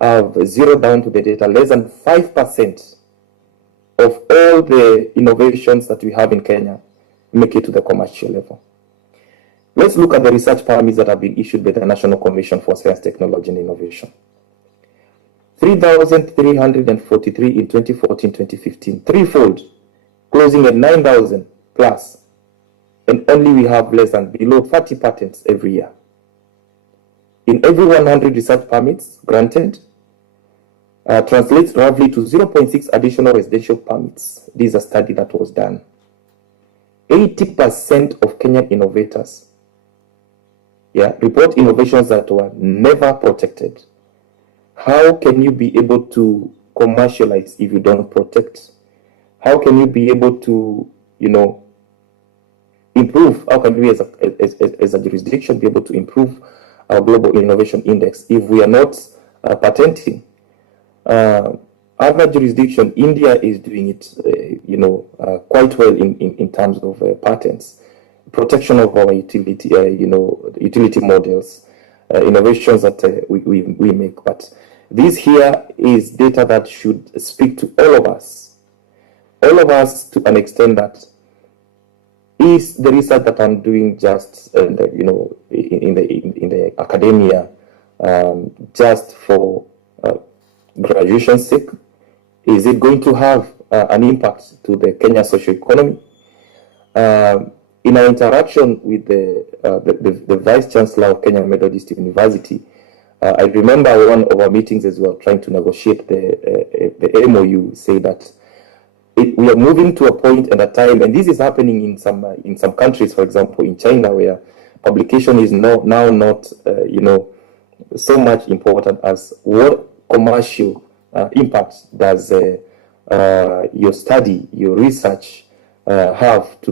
have zeroed down to the data, less than 5% of all the innovations that we have in Kenya make it to the commercial level. Let's look at the research permits that have been issued by the National Commission for Science, Technology and Innovation. 3,343 in 2014-2015, threefold, closing at 9,000 plus, and only we have less than below 30 patents every year. In every 100 research permits granted, translates roughly to 0.6 additional residential permits. This is a study that was done. 80% of Kenyan innovators report innovations that were never protected. How can you be able to commercialize if you don't protect? How can you be able to, improve? How can we as a jurisdiction be able to improve our Global Innovation Index if we are not patenting? Other jurisdictions, India is doing it, quite well in terms of patents, protection of our utility, utility models, innovations that we make. But this here is data that should speak to all of us to an extent that is the research that I'm doing just, in the academia, just for graduation's sake? Is it going to have an impact to the Kenya social economy? In our interaction with the Vice Chancellor of Kenya Methodist University, I remember one of our meetings as well, trying to negotiate the MOU, say that we are moving to a point and a time, and this is happening in some countries, for example, in China, where publication is now not, so much important as what commercial impact does your study, your research have to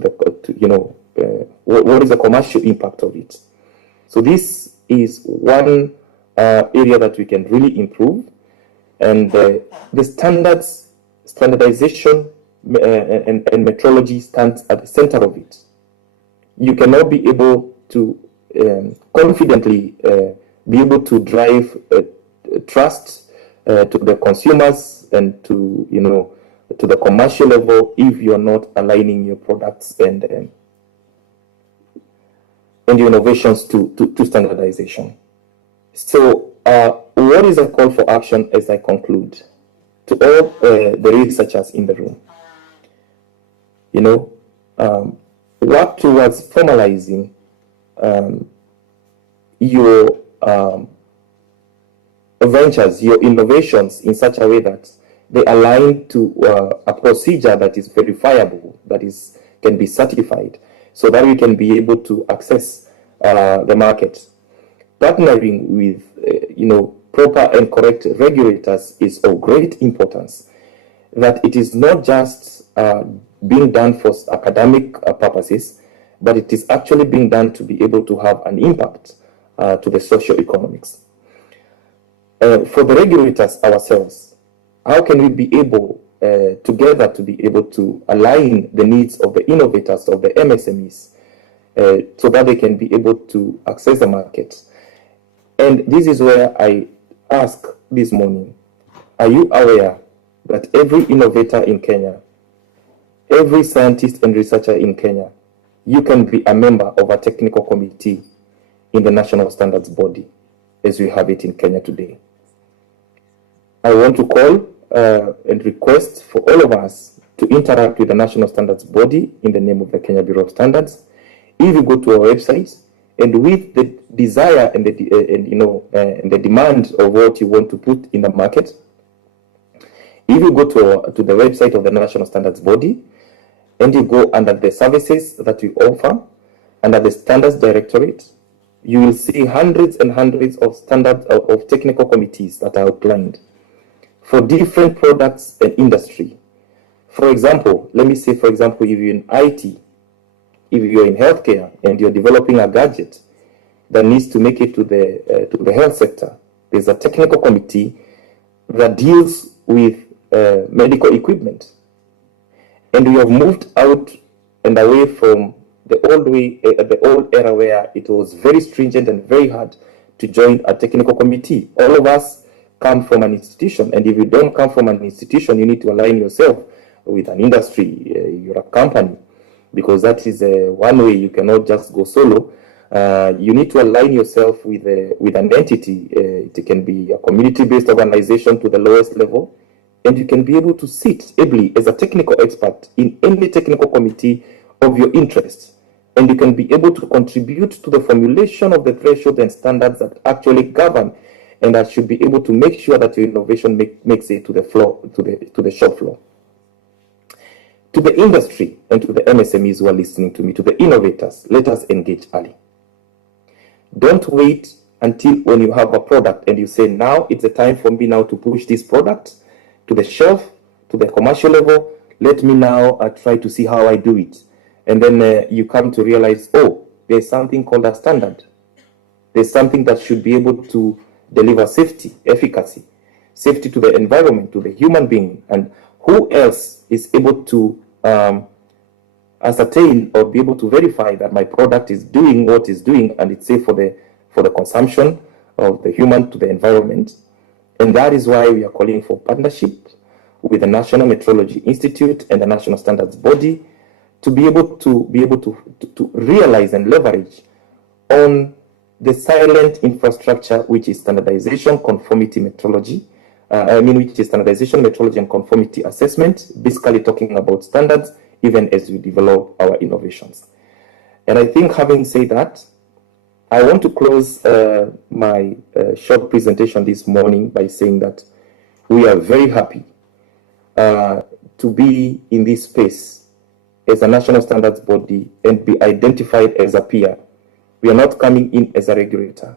what is the commercial impact of it? So this is one area that we can really improve, and the standardization and metrology stands at the center of it. You cannot be able to confidently be able to drive trust to the consumers and to the commercial level if you are not aligning your products and your innovations to standardization. So what is a call for action as I conclude to all the researchers in the room? Work towards formalizing your ventures, your innovations in such a way that they align to a procedure that is verifiable, that can be certified, so that we can be able to access the market. Partnering with proper and correct regulators is of great importance. That it is not just being done for academic purposes, but it is actually being done to be able to have an impact to the socio-economics. For the regulators ourselves, how can we be able together to be able to align the needs of the innovators, of the MSMEs, so that they can be able to access the market? And this is where I ask this morning, are you aware that every innovator in Kenya, every scientist and researcher in Kenya, you can be a member of a technical committee in the national standards body as we have it in Kenya today? I want to call and request for all of us to interact with the national standards body in the name of the Kenya Bureau of Standards. If you go to our website, and with the desire and the demand of what you want to put in the market, if you go to the website of the national standards body, and you go under the services that we offer, under the standards directorate, you will see hundreds and hundreds of standards of technical committees that are outlined for different products and industry. For example, let me say, for example, if you're in IT, if you're in healthcare and you're developing a gadget that needs to make it to the health sector, there's a technical committee that deals with medical equipment. And we have moved out and away from the old era where it was very stringent and very hard to join a technical committee. All of us come from an institution, and if you don't come from an institution, you need to align yourself with an industry, you're a company, because that is one way. You cannot just go solo. You need to align yourself with an entity. It can be a community-based organization to the lowest level, and you can be able to sit ably as a technical expert in any technical committee of your interest, and you can be able to contribute to the formulation of the threshold and standards that actually govern and that should be able to make sure that your innovation makes it to the floor, to the shop floor. To the industry and to the MSMEs who are listening to me, to the innovators, let us engage early. Don't wait until when you have a product and you say, now it's the time for me now to push this product to the shelf, to the commercial level. Let me now try to see how I do it. And then you come to realize, oh, there's something called a standard. There's something that should be able to deliver safety, efficacy, safety to the environment, to the human being, and who else is able to ascertain or be able to verify that my product is doing what it's doing and it's safe for the consumption of the human to the environment. And that is why we are calling for partnership with the National Metrology Institute and the National Standards Body to be able to realize and leverage on the silent infrastructure, which is standardization, conformity metrology, which is standardization, metrology, and conformity assessment, basically talking about standards, even as we develop our innovations. And I think having said that, I want to close my short presentation this morning by saying that we are very happy to be in this space as a national standards body and be identified as a peer. We are not coming in as a regulator.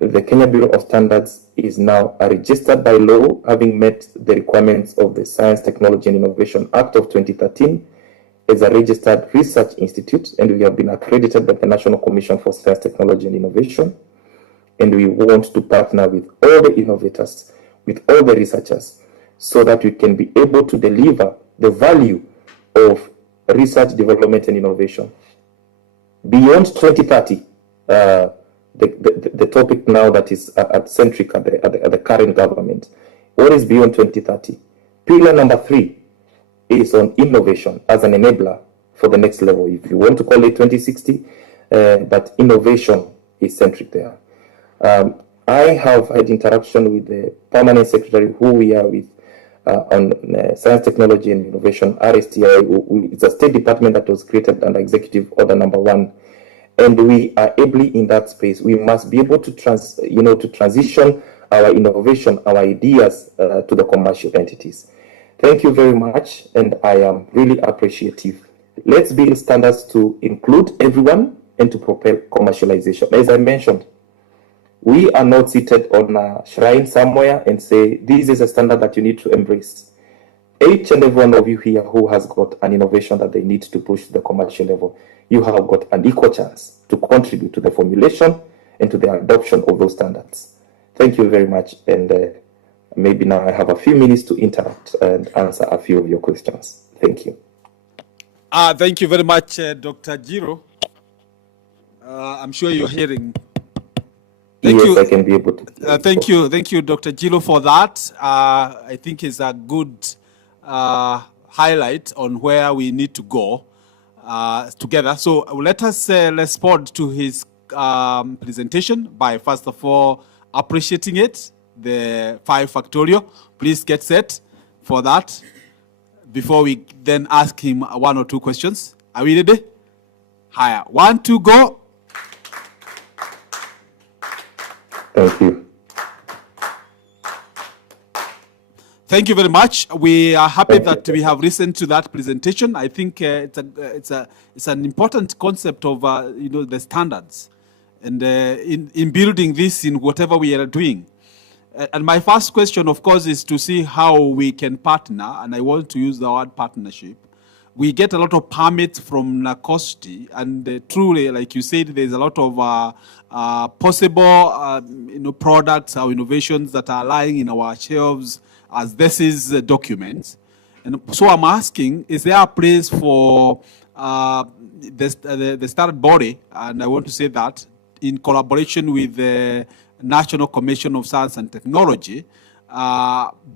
The Kenya Bureau of Standards is now registered by law, having met the requirements of the Science, Technology and Innovation Act of 2013 as a registered research institute, and we have been accredited by the National Commission for Science, Technology and Innovation. And we want to partner with all the innovators, with all the researchers, so that we can be able to deliver the value of research, development and innovation. Beyond 2030, the topic now that is centric at the current government. What is beyond 2030? Pillar number 3 is on innovation as an enabler for the next level. If you want to call it 2060, but innovation is centric there. I have had interaction with the permanent secretary who we are with on Science, Technology and Innovation, RSTI. It's a state department that was created under Executive Order number 1. And we are ably in that space. We must be able to transition our innovation, our ideas to the commercial entities. Thank you very much, and I am really appreciative. Let's build standards to include everyone and to propel commercialization. As I mentioned, we are not seated on a shrine somewhere and say, this is a standard that you need to embrace. Each and every one of you here who has got an innovation that they need to push to the commercial level, you have got an equal chance to contribute to the formulation and to the adoption of those standards. Thank you very much, and maybe now I have a few minutes to interrupt and answer a few of your questions. Thank you. Thank you very much, Dr. Jiro. I'm sure you're hearing. Thank yes, you. I can be able to. Thank you, Dr. Jiro, for that. I think it's a good highlight on where we need to go together. So let us respond to his presentation by first of all appreciating it, the 5 factorial. Please get set for that before we then ask him 1 or 2 questions. Are we ready? Higher. 1, 2, go. Thank you. Thank you very much. We are happy that we have listened to that presentation. I think it's an important concept of the standards, and in building this in whatever we are doing. And my first question, of course, is to see how we can partner, and I want to use the word partnership. We get a lot of permits from NACOSTI, and truly, like you said, there's a lot of possible products or innovations that are lying in our shelves as this is documents. And so I'm asking, is there a place for the standard body, and I want to say that, in collaboration with the National Commission of Science and Technology,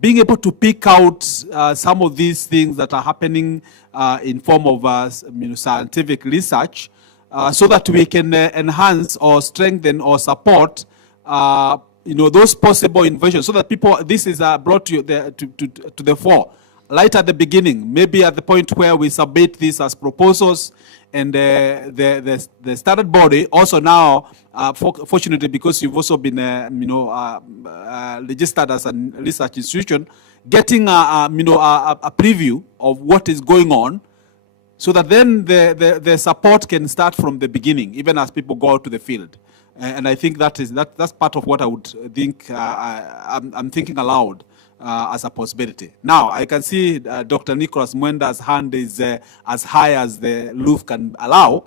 being able to pick out some of these things that are happening in form of scientific research, so that we can enhance or strengthen or support those possible innovations, so that people, this is brought to the fore right at the beginning, maybe at the point where we submit this as proposals. And the standard body also now, fortunately, because you've also been registered as a research institution, getting a preview of what is going on, so that then the support can start from the beginning, even as people go out to the field. And I think that's part of what I would think. I'm thinking aloud. As a possibility. Now, I can see Dr. Nicholas Mwenda's hand is as high as the roof can allow.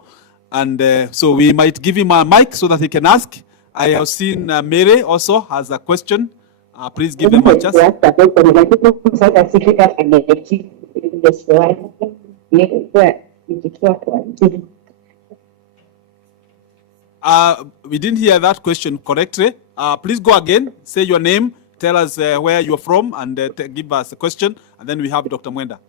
And so we might give him a mic so that he can ask. I have seen Mary also has a question. Please give them a chance. We didn't hear that question correctly. Please go again. Say your name. Tell us where you're from, and give us a question, and then we have Dr. Mwenda.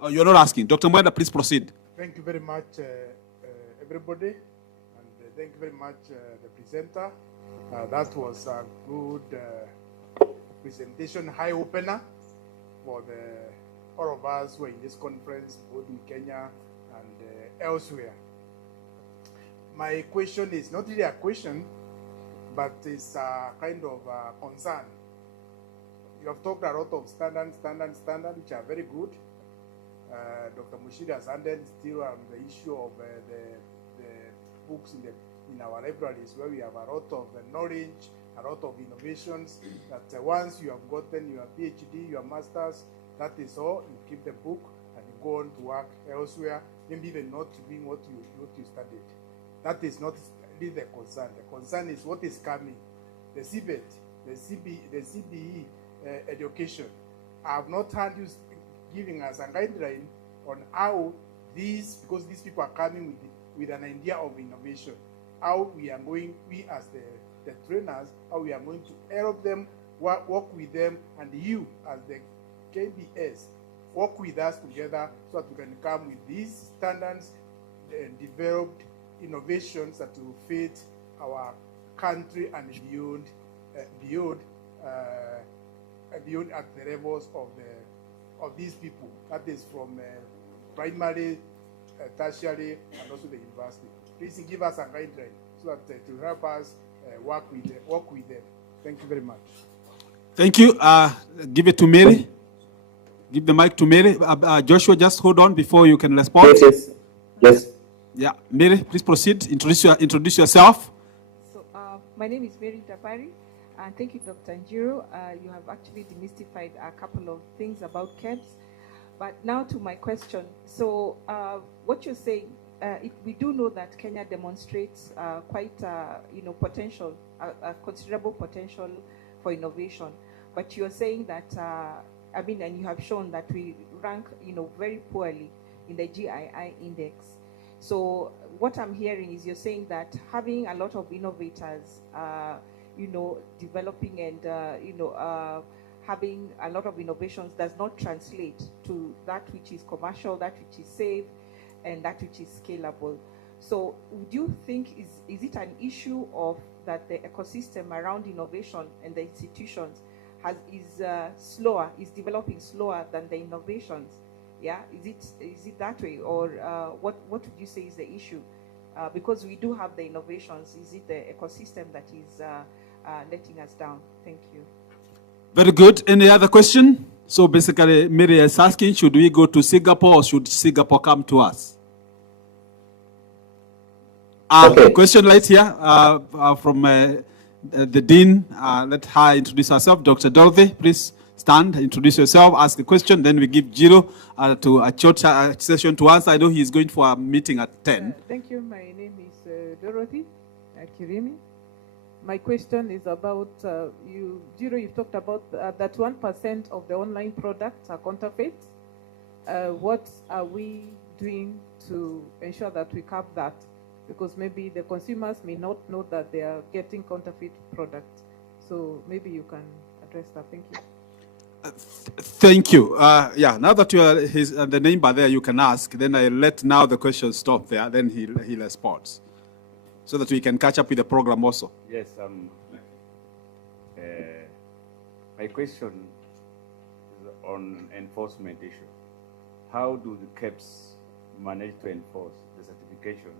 Oh, you're not asking. Dr. Mwenda, please proceed. Thank you very much, everybody, and thank you very much, the presenter. That was a good presentation, high opener for all of us who are in this conference, both in Kenya and elsewhere. My question is not really a question, but it's a kind of a concern. You have talked a lot of standards, which are very good. Dr. Mushiri has handled still the issue of the books in our libraries, where we have a lot of knowledge, a lot of innovations, that once you have gotten your PhD, your master's, that is all. You keep the book and you go on to work elsewhere, maybe even not doing what you studied. That is not really the concern. The concern is what is coming. The CBET, the CBE education. I have not heard you giving us a guideline on how because these people are coming with an idea of innovation, how we are going, we as the trainers, how we are going to help them, work with them, and you as the KBS, work with us together so that we can come with these standards and developed innovations that will fit our country and beyond at the levels of these people. That is from primary, tertiary, and also the university. Please give us a guideline so that to help us work with them. Thank you very much. Thank you. Give it to Mary. Give the mic to Mary. Joshua, just hold on before you can respond. Yes. Yeah, Mary, please proceed. Introduce yourself. So, my name is Mary Tapari, and thank you, Dr. Njiro. You have actually demystified a couple of things about KEBS. But now to my question. So what you're saying, we do know that Kenya demonstrates quite, potential, considerable potential for innovation. But you're saying that, and you have shown that we rank, very poorly in the GII index. So what I'm hearing is you're saying that having a lot of innovators, developing and, having a lot of innovations does not translate to that which is commercial, that which is safe, and that which is scalable. So would you think, is it an issue of that the ecosystem around innovation and the institutions is developing slower than the innovations? Yeah, is it that way, or what would you say is the issue? Because we do have the innovations, is it the ecosystem that is letting us down? Thank you. Very good. Any other question? So basically, Mary is asking, should we go to Singapore or should Singapore come to us? Okay. Question right here from the Dean. Let her introduce herself. Dr. Dorothy, please stand, introduce yourself, ask a question, then we give Jiro to a short session to answer. I know he's going for a meeting at 10. Thank you. My name is Dorothy Kirimi. My question is about Jiro, you've talked about that 1% of the online products are counterfeit. What are we doing to ensure that we curb that? Because maybe the consumers may not know that they are getting counterfeit products. So maybe you can address that. Thank you. Thank you. Now that you are the name bar there, you can ask. Then I let now the question stop there. Then he responds, so that we can catch up with the program also. Yes. My question is on enforcement issue. How do the KEPs manage to enforce the certification,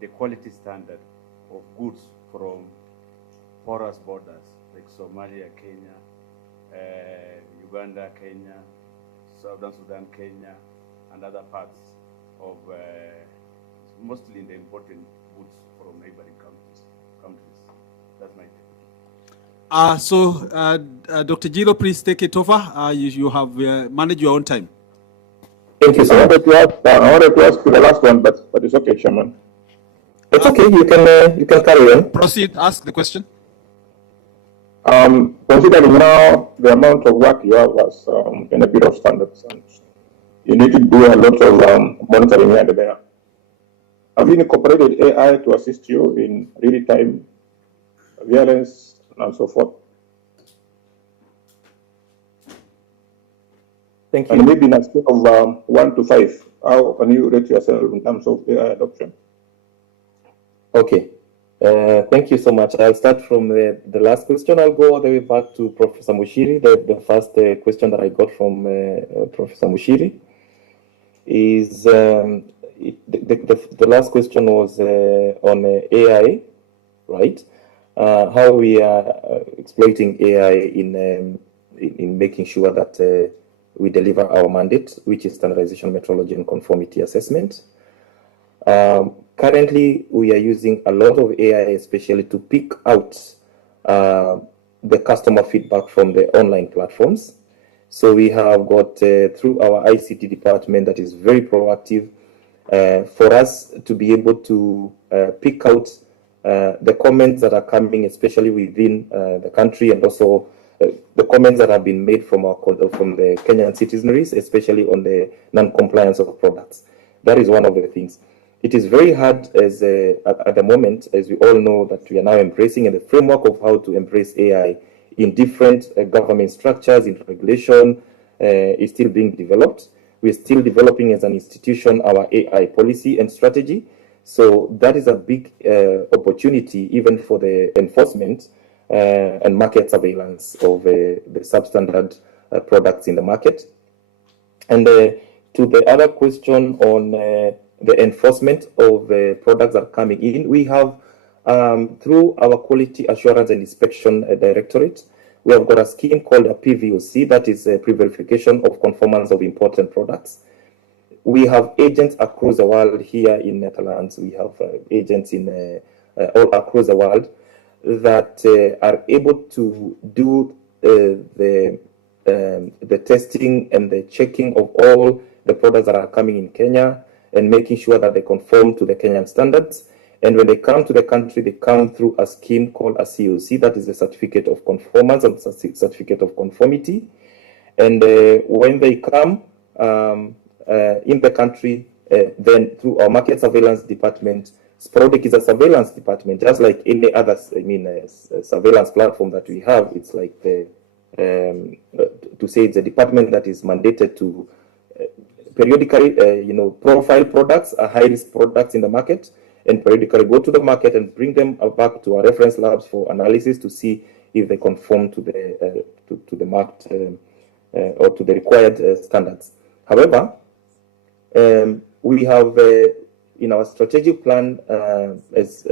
the quality standard of goods from porous borders like Somalia, Kenya, Uganda, Kenya, Southern Sudan, Kenya, and other parts of mostly in the importing goods from neighboring countries. That's my take. Dr. Jiro, please take it over. You have managed your own time. Thank you, sir. I wanted to ask you the last one, but it's okay, Chairman. It's okay. You can carry on. Proceed. Ask the question. Considering now the amount of work you have as in a bit of standards, and you need to do a lot of monitoring here and there. Have you incorporated AI to assist you in real-time surveillance and so forth? Thank you. And maybe in a scale of 1 to 5, how can you rate yourself in terms of AI adoption? Okay. Thank you so much. I'll start from the last question. I'll go all the way back to Professor Mushiri. The first question that I got from Professor Mushiri is the last question was on AI, right? How we are exploiting AI in making sure that we deliver our mandate, which is standardization, metrology, and conformity assessment. Currently, we are using a lot of AI, especially to pick out the customer feedback from the online platforms. So we have got, through our ICT department that is very proactive, for us to be able to pick out the comments that are coming, especially within the country, and also the comments that have been made from the Kenyan citizenry, especially on the non-compliance of products. That is one of the things. It is very hard as at the moment, as we all know, that we are now embracing, and the framework of how to embrace AI in different government structures, in regulation, is still being developed. We're still developing as an institution our AI policy and strategy. So that is a big opportunity even for the enforcement and market surveillance of the substandard products in the market. And to the other question on the enforcement of products that are coming in, we have, through our Quality Assurance and Inspection Directorate, we have got a scheme called a PVOC, that is a pre-verification of conformance of important products. We have agents across the world here in Netherlands. We have agents in all across the world that are able to do the the testing and the checking of all the products that are coming in Kenya and making sure that they conform to the Kenyan standards. And when they come to the country, they come through a scheme called a COC, that is a certificate of conformance and certificate of conformity. And when they come in the country, then through our market surveillance department, SPRODIC is a surveillance department, just like any other, surveillance platform that we have. It's like the, to say it's a department that is mandated to periodically, profile products, high-risk products in the market, and periodically go to the market and bring them back to our reference labs for analysis to see if they conform to the marked or to the required standards. However, we have in our strategic plan has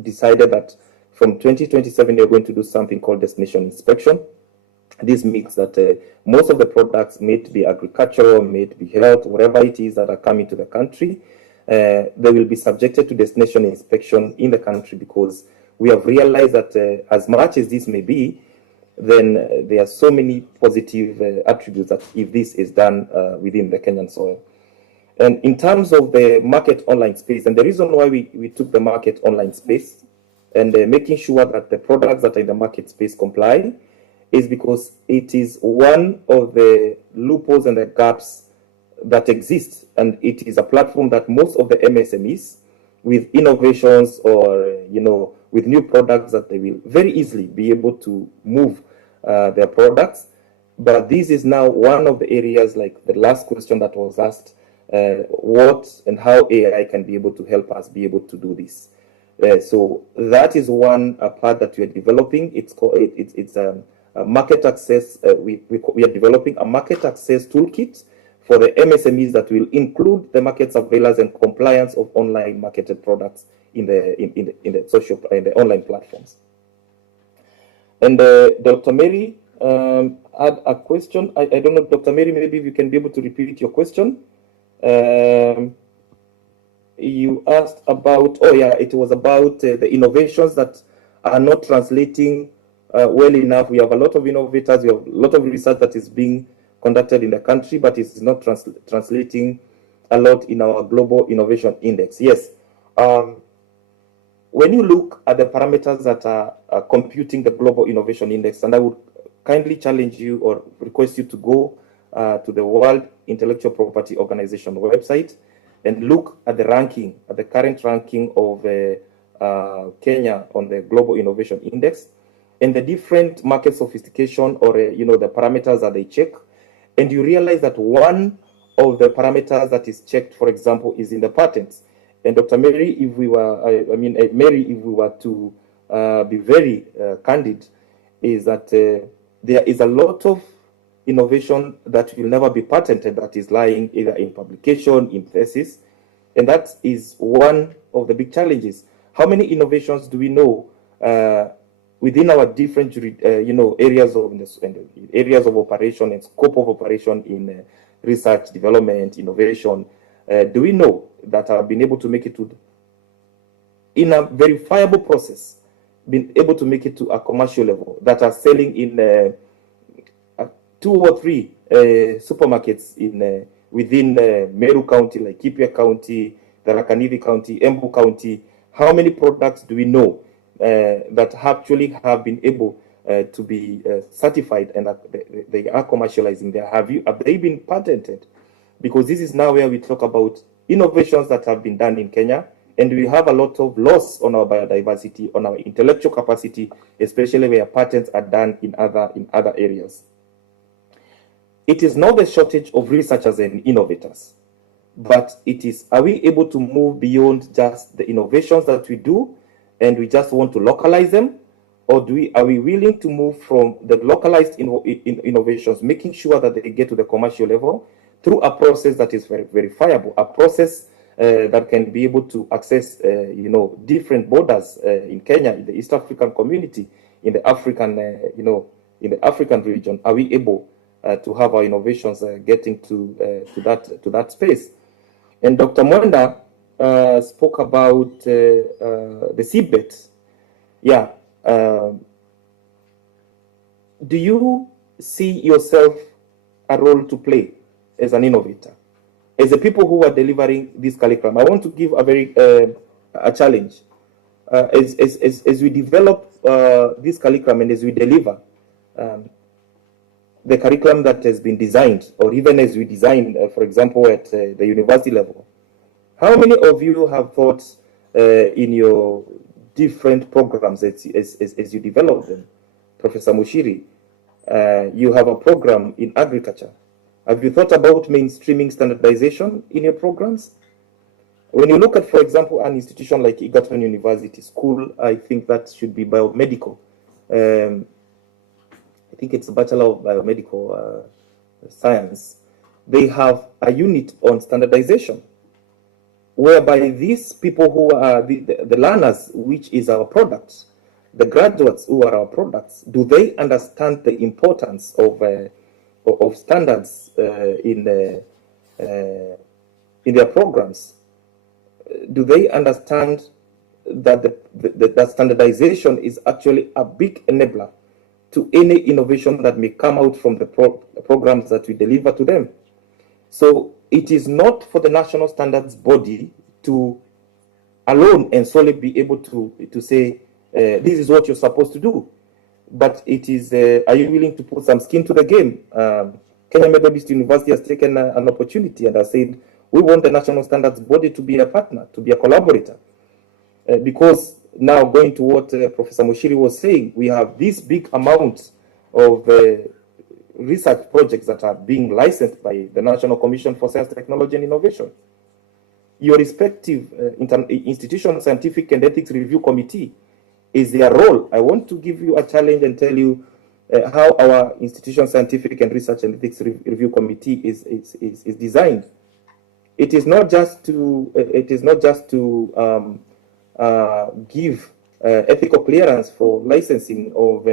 decided that from 2027 we're going to do something called destination inspection. This means that most of the products, may it be agricultural, may it be health, whatever it is that are coming to the country, they will be subjected to destination inspection in the country, because we have realized that as much as this may be, then there are so many positive attributes that if this is done within the Kenyan soil. And in terms of the market online space, and the reason why we took the market online space and making sure that the products that are in the market space comply, is because it is one of the loopholes and the gaps that exist, and it is a platform that most of the MSMEs with innovations or with new products that they will very easily be able to move their products. But this is now one of the areas, like the last question that was asked, what and how AI can be able to help us be able to do this. So that is one part that we are developing. It's called it's market access. We are developing a market access toolkit for the MSMEs that will include the market surveillance and compliance of online marketed products in the online platforms. And Dr. Mary had a question. I don't know, Dr. Mary, maybe you can be able to repeat your question. You asked about, it was about the innovations that are not translating well enough. We have a lot of innovators, we have a lot of research that is being conducted in the country, but it's not translating a lot in our global innovation index. Yes. When you look at the parameters that are computing the global innovation index, and I would kindly challenge you or request you to go to the World Intellectual Property Organization website and look at the ranking, at the current ranking of Kenya on the Global Innovation Index, and the different market sophistication or the parameters that they check, and you realize that one of the parameters that is checked, for example, is in the patents. And Dr. Mary, if we were, Mary, if we were to be very candid, is that there is a lot of innovation that will never be patented that is lying either in publication, in thesis, and that is one of the big challenges. How many innovations do we know within our different areas of operation and scope of operation in research, development, innovation? Do we know that have been able to make it to, in a verifiable process, been able to make it to a commercial level, that are selling in 2 or 3 supermarkets in within Meru County, like Kipia County, Tharaka Nithi County, Embu County? How many products do we know that actually have been able to be certified and that they are commercializing? Have they been patented? Because this is now where we talk about innovations that have been done in Kenya, and we have a lot of loss on our biodiversity, on our intellectual capacity, especially where patents are done in other areas. It is not the shortage of researchers and innovators, but it is, are we able to move beyond just the innovations that we do and we just want to localize them? Or are we willing to move from the localized innovations, making sure that they get to the commercial level through a process that is very verifiable, a process that can be able to access, different borders in Kenya, in the East African community, in the African, in the African region? Are we able to have our innovations getting to that space? And Dr. Mwenda spoke about the seedbeds. Yeah. Do you see yourself a role to play as an innovator? As the people who are delivering this curriculum, I want to give a very a challenge. As we develop this curriculum and as we deliver the curriculum that has been designed, or even as we design, for example, at the university level, how many of you have thought in your different programs as you develop them? Professor Mushiri, you have a program in agriculture. Have you thought about mainstreaming standardization in your programs? When you look at, for example, an institution like Egerton University School, I think that should be biomedical. I think it's a Bachelor of Biomedical Science. They have a unit on standardization, whereby these people who are the learners, which is our products, the graduates who are our products, do they understand the importance of standards in their programs? Do they understand that that standardization is actually a big enabler to any innovation that may come out from the programs that we deliver to them? So it is not for the national standards body to alone and solely be able to say, this is what you're supposed to do. But it is, are you willing to put some skin to the game? Kenya Methodist University has taken an opportunity and has said, we want the national standards body to be a partner, to be a collaborator. Because now going to what Professor Mushiri was saying, we have this big amount of research projects that are being licensed by the National Commission for Science, Technology and Innovation. Your respective institutional scientific and ethics review committee is their role. I want to give you a challenge and tell you how our institutional scientific and research and ethics review committee is designed. It is not just to give ethical clearance for licensing of.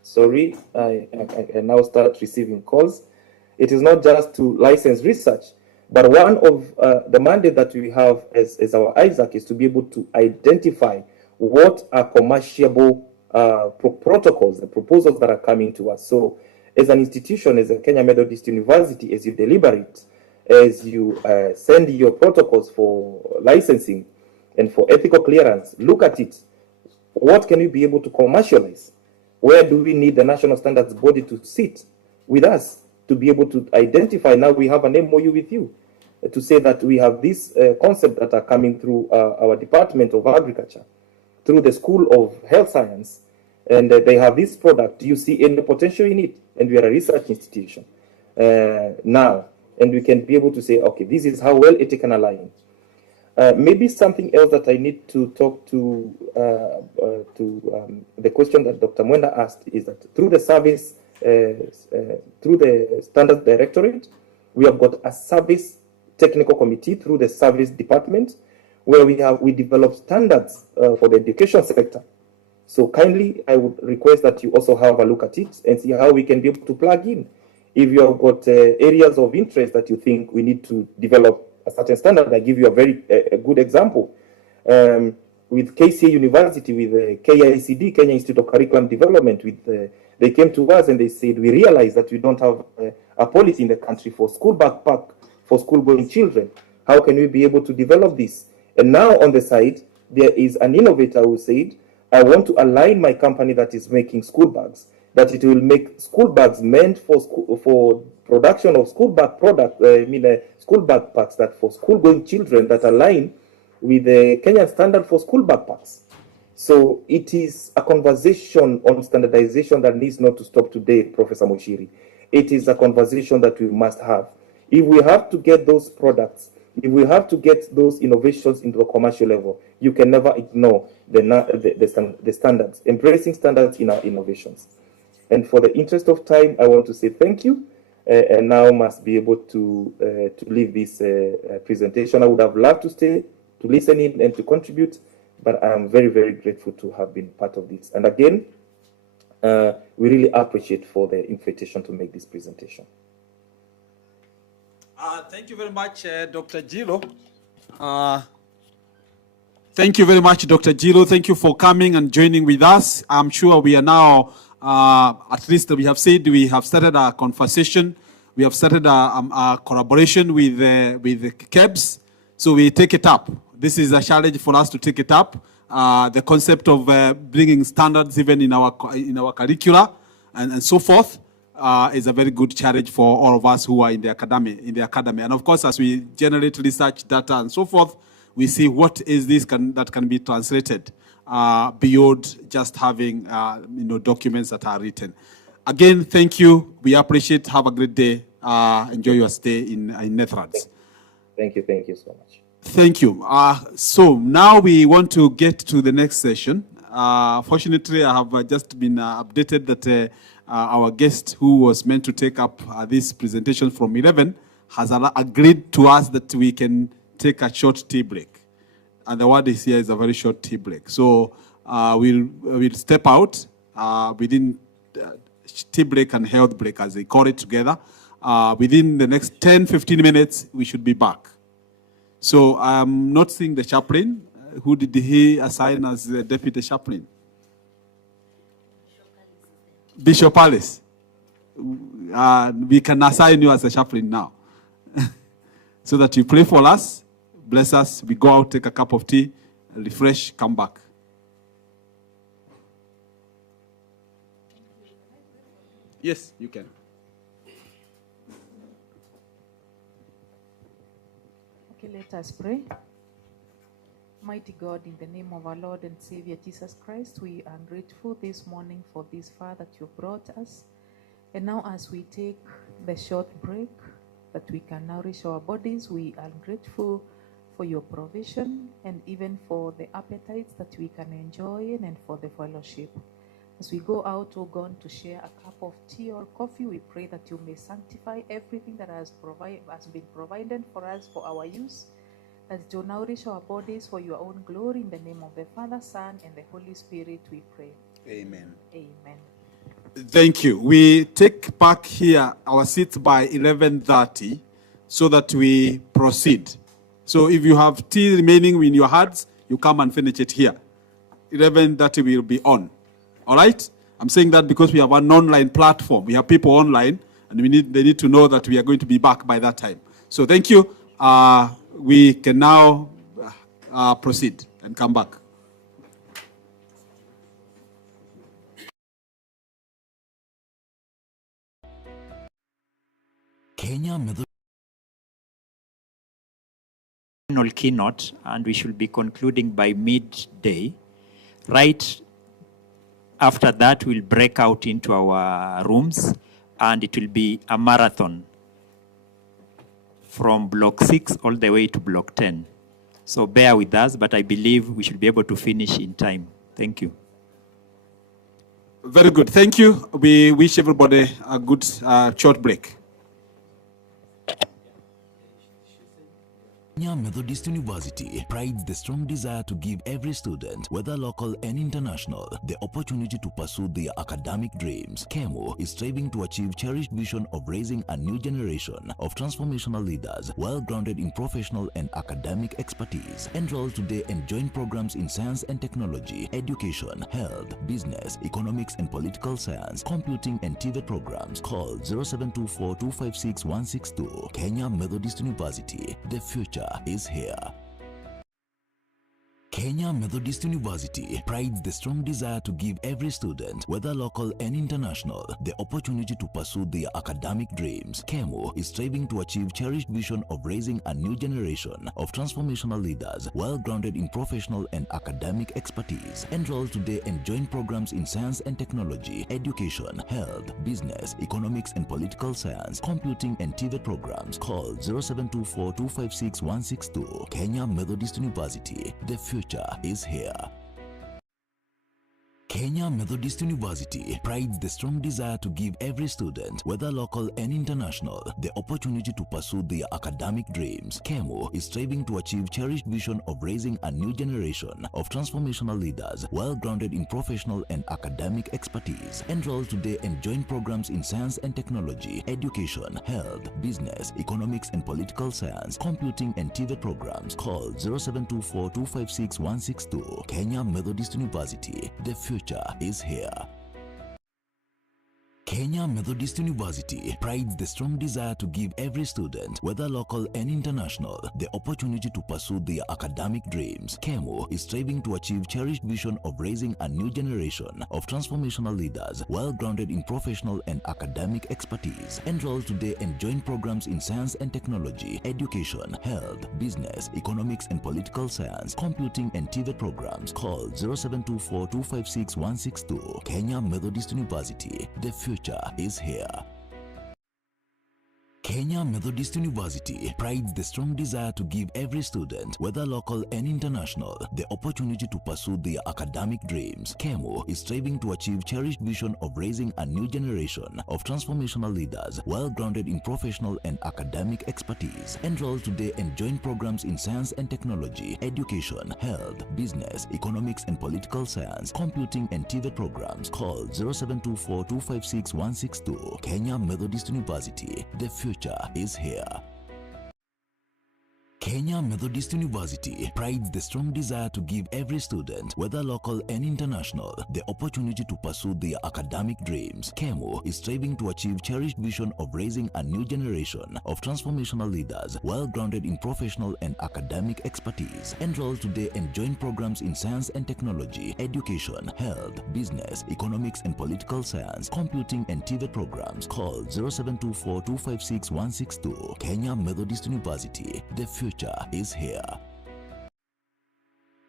Sorry, I now start receiving calls. It is not just to license research, but one of the mandate that we have as our ISAC is to be able to identify what are commerciable protocols, the proposals that are coming to us. So as an institution, as a Kenya Methodist University, as you deliberate, as you send your protocols for licensing and for ethical clearance, look at it. What can we be able to commercialize? Where do we need the national standards body to sit with us to be able to identify? Now we have an MOU with you to say that we have this concept that are coming through our Department of Agriculture, through the School of Health Science, and they have this product. Do you see any potential in it? And we are a research institution now, and we can be able to say, okay, this is how well it can align. Maybe something else that I need to talk to the question that Dr. Mwenda asked is that through the service, through the Standards Directorate, we have got a service technical committee through the service department where we develop standards for the education sector. So kindly, I would request that you also have a look at it and see how we can be able to plug in. If you have got areas of interest that you think we need to develop a certain standard, I give you a very good example. With KCA University, with KICD, Kenya Institute of Curriculum Development, they came to us and they said, we realize that we don't have a policy in the country for school backpack for school-going children. How can we be able to develop this? And now on the side, there is an innovator who said, I want to align my company that is making school bags, that it will make school bags meant for production of school bag product, school backpacks that for school-going children that align with the Kenyan standard for school backpacks. So it is a conversation on standardization that needs not to stop today, Professor Mushiri. It is a conversation that we must have. If we have to get those products, if we have to get those innovations into a commercial level, you can never ignore the standards, embracing standards in our innovations. And for the interest of time, I want to say thank you, and now must be able to leave this presentation. I would have loved to stay, to listen in and to contribute, but I'm very, very grateful to have been part of this. And again, we really appreciate for the invitation to make this presentation. Thank you very much, Dr. Gilo. Thank you very much, Dr. Gilo. Thank you for coming and joining with us. I'm sure we are now At least we have said we have started a conversation. We have started a collaboration with the KEBS. So we take it up. This is a challenge for us to take it up. The concept of bringing standards even in our curricula and so forth is a very good challenge for all of us who are in the academy. And of course, as we generate research data and so forth, we see what is this that can be translated beyond just having documents that are written. Again, thank you. We appreciate. Have a great day. Enjoy your stay in Netherlands. Thank you so much. Thank you. So now we want to get to the next session. Fortunately, I have just been updated that our guest who was meant to take up this presentation from 11 has agreed to us that we can take a short tea break. And the word is here is a very short tea break. So we'll step out within tea break and health break, as they call it together. Within the next 10-15 minutes, we should be back. So I'm not seeing the chaplain. Who did he assign as the deputy chaplain? Bishop Alice. We can assign you as a chaplain now. So that you pray for us, bless us, we go out, take a cup of tea, refresh, come back. Yes, you can. Okay, let us pray. Mighty God, in the name of our Lord and Savior Jesus Christ, we are grateful this morning for this far that you brought us. And now as we take the short break, that we can nourish our bodies, we are grateful for your provision and even for the appetites that we can enjoy and for the fellowship. As we go out, oh God, to share a cup of tea or coffee, we pray that you may sanctify everything that has been provided for us for our use, that you nourish our bodies for your own glory. In the name of the Father, Son, and the Holy Spirit, we pray. Amen. Amen. Thank you. We take back here our seats by 11:30 so that we proceed. So if you have tea remaining in your hearts, you come and finish it here. 11:30 will be on. All right? I'm saying that because we have an online platform. We have people online, and they need to know that we are going to be back by that time. So thank you. We can now proceed and come back. Kenya keynote, and we should be concluding by midday. Right after that, we'll break out into our rooms, and it will be a marathon from block 6 all the way to block 10. So bear with us, but I believe we should be able to finish in time. Thank you. Very good. Thank you. We wish everybody a good short break. Kenya Methodist University prides the strong desire to give every student, whether local and international, the opportunity to pursue their academic dreams. KEMU is striving to achieve cherished vision of raising a new generation of transformational leaders, well-grounded in professional and academic expertise. Enroll today and join programs in science and technology, education, health, business, economics and political science, computing and TVET programs. Call 0724-256-162. Kenya Methodist University. The future is here. Kenya Methodist University prides the strong desire to give every student, whether local and international, the opportunity to pursue their academic dreams. KEMU is striving to achieve cherished vision of raising a new generation of transformational leaders, well-grounded in professional and academic expertise. Enroll today and join programs in science and technology, education, health, business, economics and political science, computing and TVET programs. Call 0724-256-162. 162. Kenya Methodist University. The future is here. Kenya Methodist University prides the strong desire to give every student, whether local and international, the opportunity to pursue their academic dreams. KEMU is striving to achieve cherished vision of raising a new generation of transformational leaders, well-grounded in professional and academic expertise. Enroll today and join programs in science and technology, education, health, business, economics and political science, computing and TVET programs. Call 0724-256-162. Kenya Methodist University. The future is here. Kenya Methodist University prides the strong desire to give every student, whether local and international, the opportunity to pursue their academic dreams. KEMU is striving to achieve cherished vision of raising a new generation of transformational leaders, well-grounded in professional and academic expertise. Enroll today and join programs in science and technology, education, health, business, economics and political science, computing and TVET programs. Call 0724-256-162. Kenya Methodist University. The future is here. Kenya Methodist University prides the strong desire to give every student, whether local and international, the opportunity to pursue their academic dreams. KEMO is striving to achieve cherished vision of raising a new generation of transformational leaders, well grounded in professional and academic expertise. Enroll today and join programs in science and technology, education, health, business, economics and political science, computing and TVET programs. Call 0724-256-162. Kenya Methodist University. The future is here. Kenya Methodist University prides the strong desire to give every student, whether local and international, the opportunity to pursue their academic dreams. KEMO is striving to achieve cherished vision of raising a new generation of transformational leaders, well grounded in professional and academic expertise. Enroll today and join programs in science and technology, education, health, business, economics and political science, computing and TVET programs. Call 0724-256-162. Kenya Methodist University. The future is here. Kenya Methodist University prides the strong desire to give every student, whether local and international, the opportunity to pursue their academic dreams. KEMO is striving to achieve cherished vision of raising a new generation of transformational leaders, well grounded in professional and academic expertise. Enroll today and join programs in science and technology, education, health, business, economics and political science, computing and TVET programs. Call 0724-256-162. Kenya Methodist University. The future is here.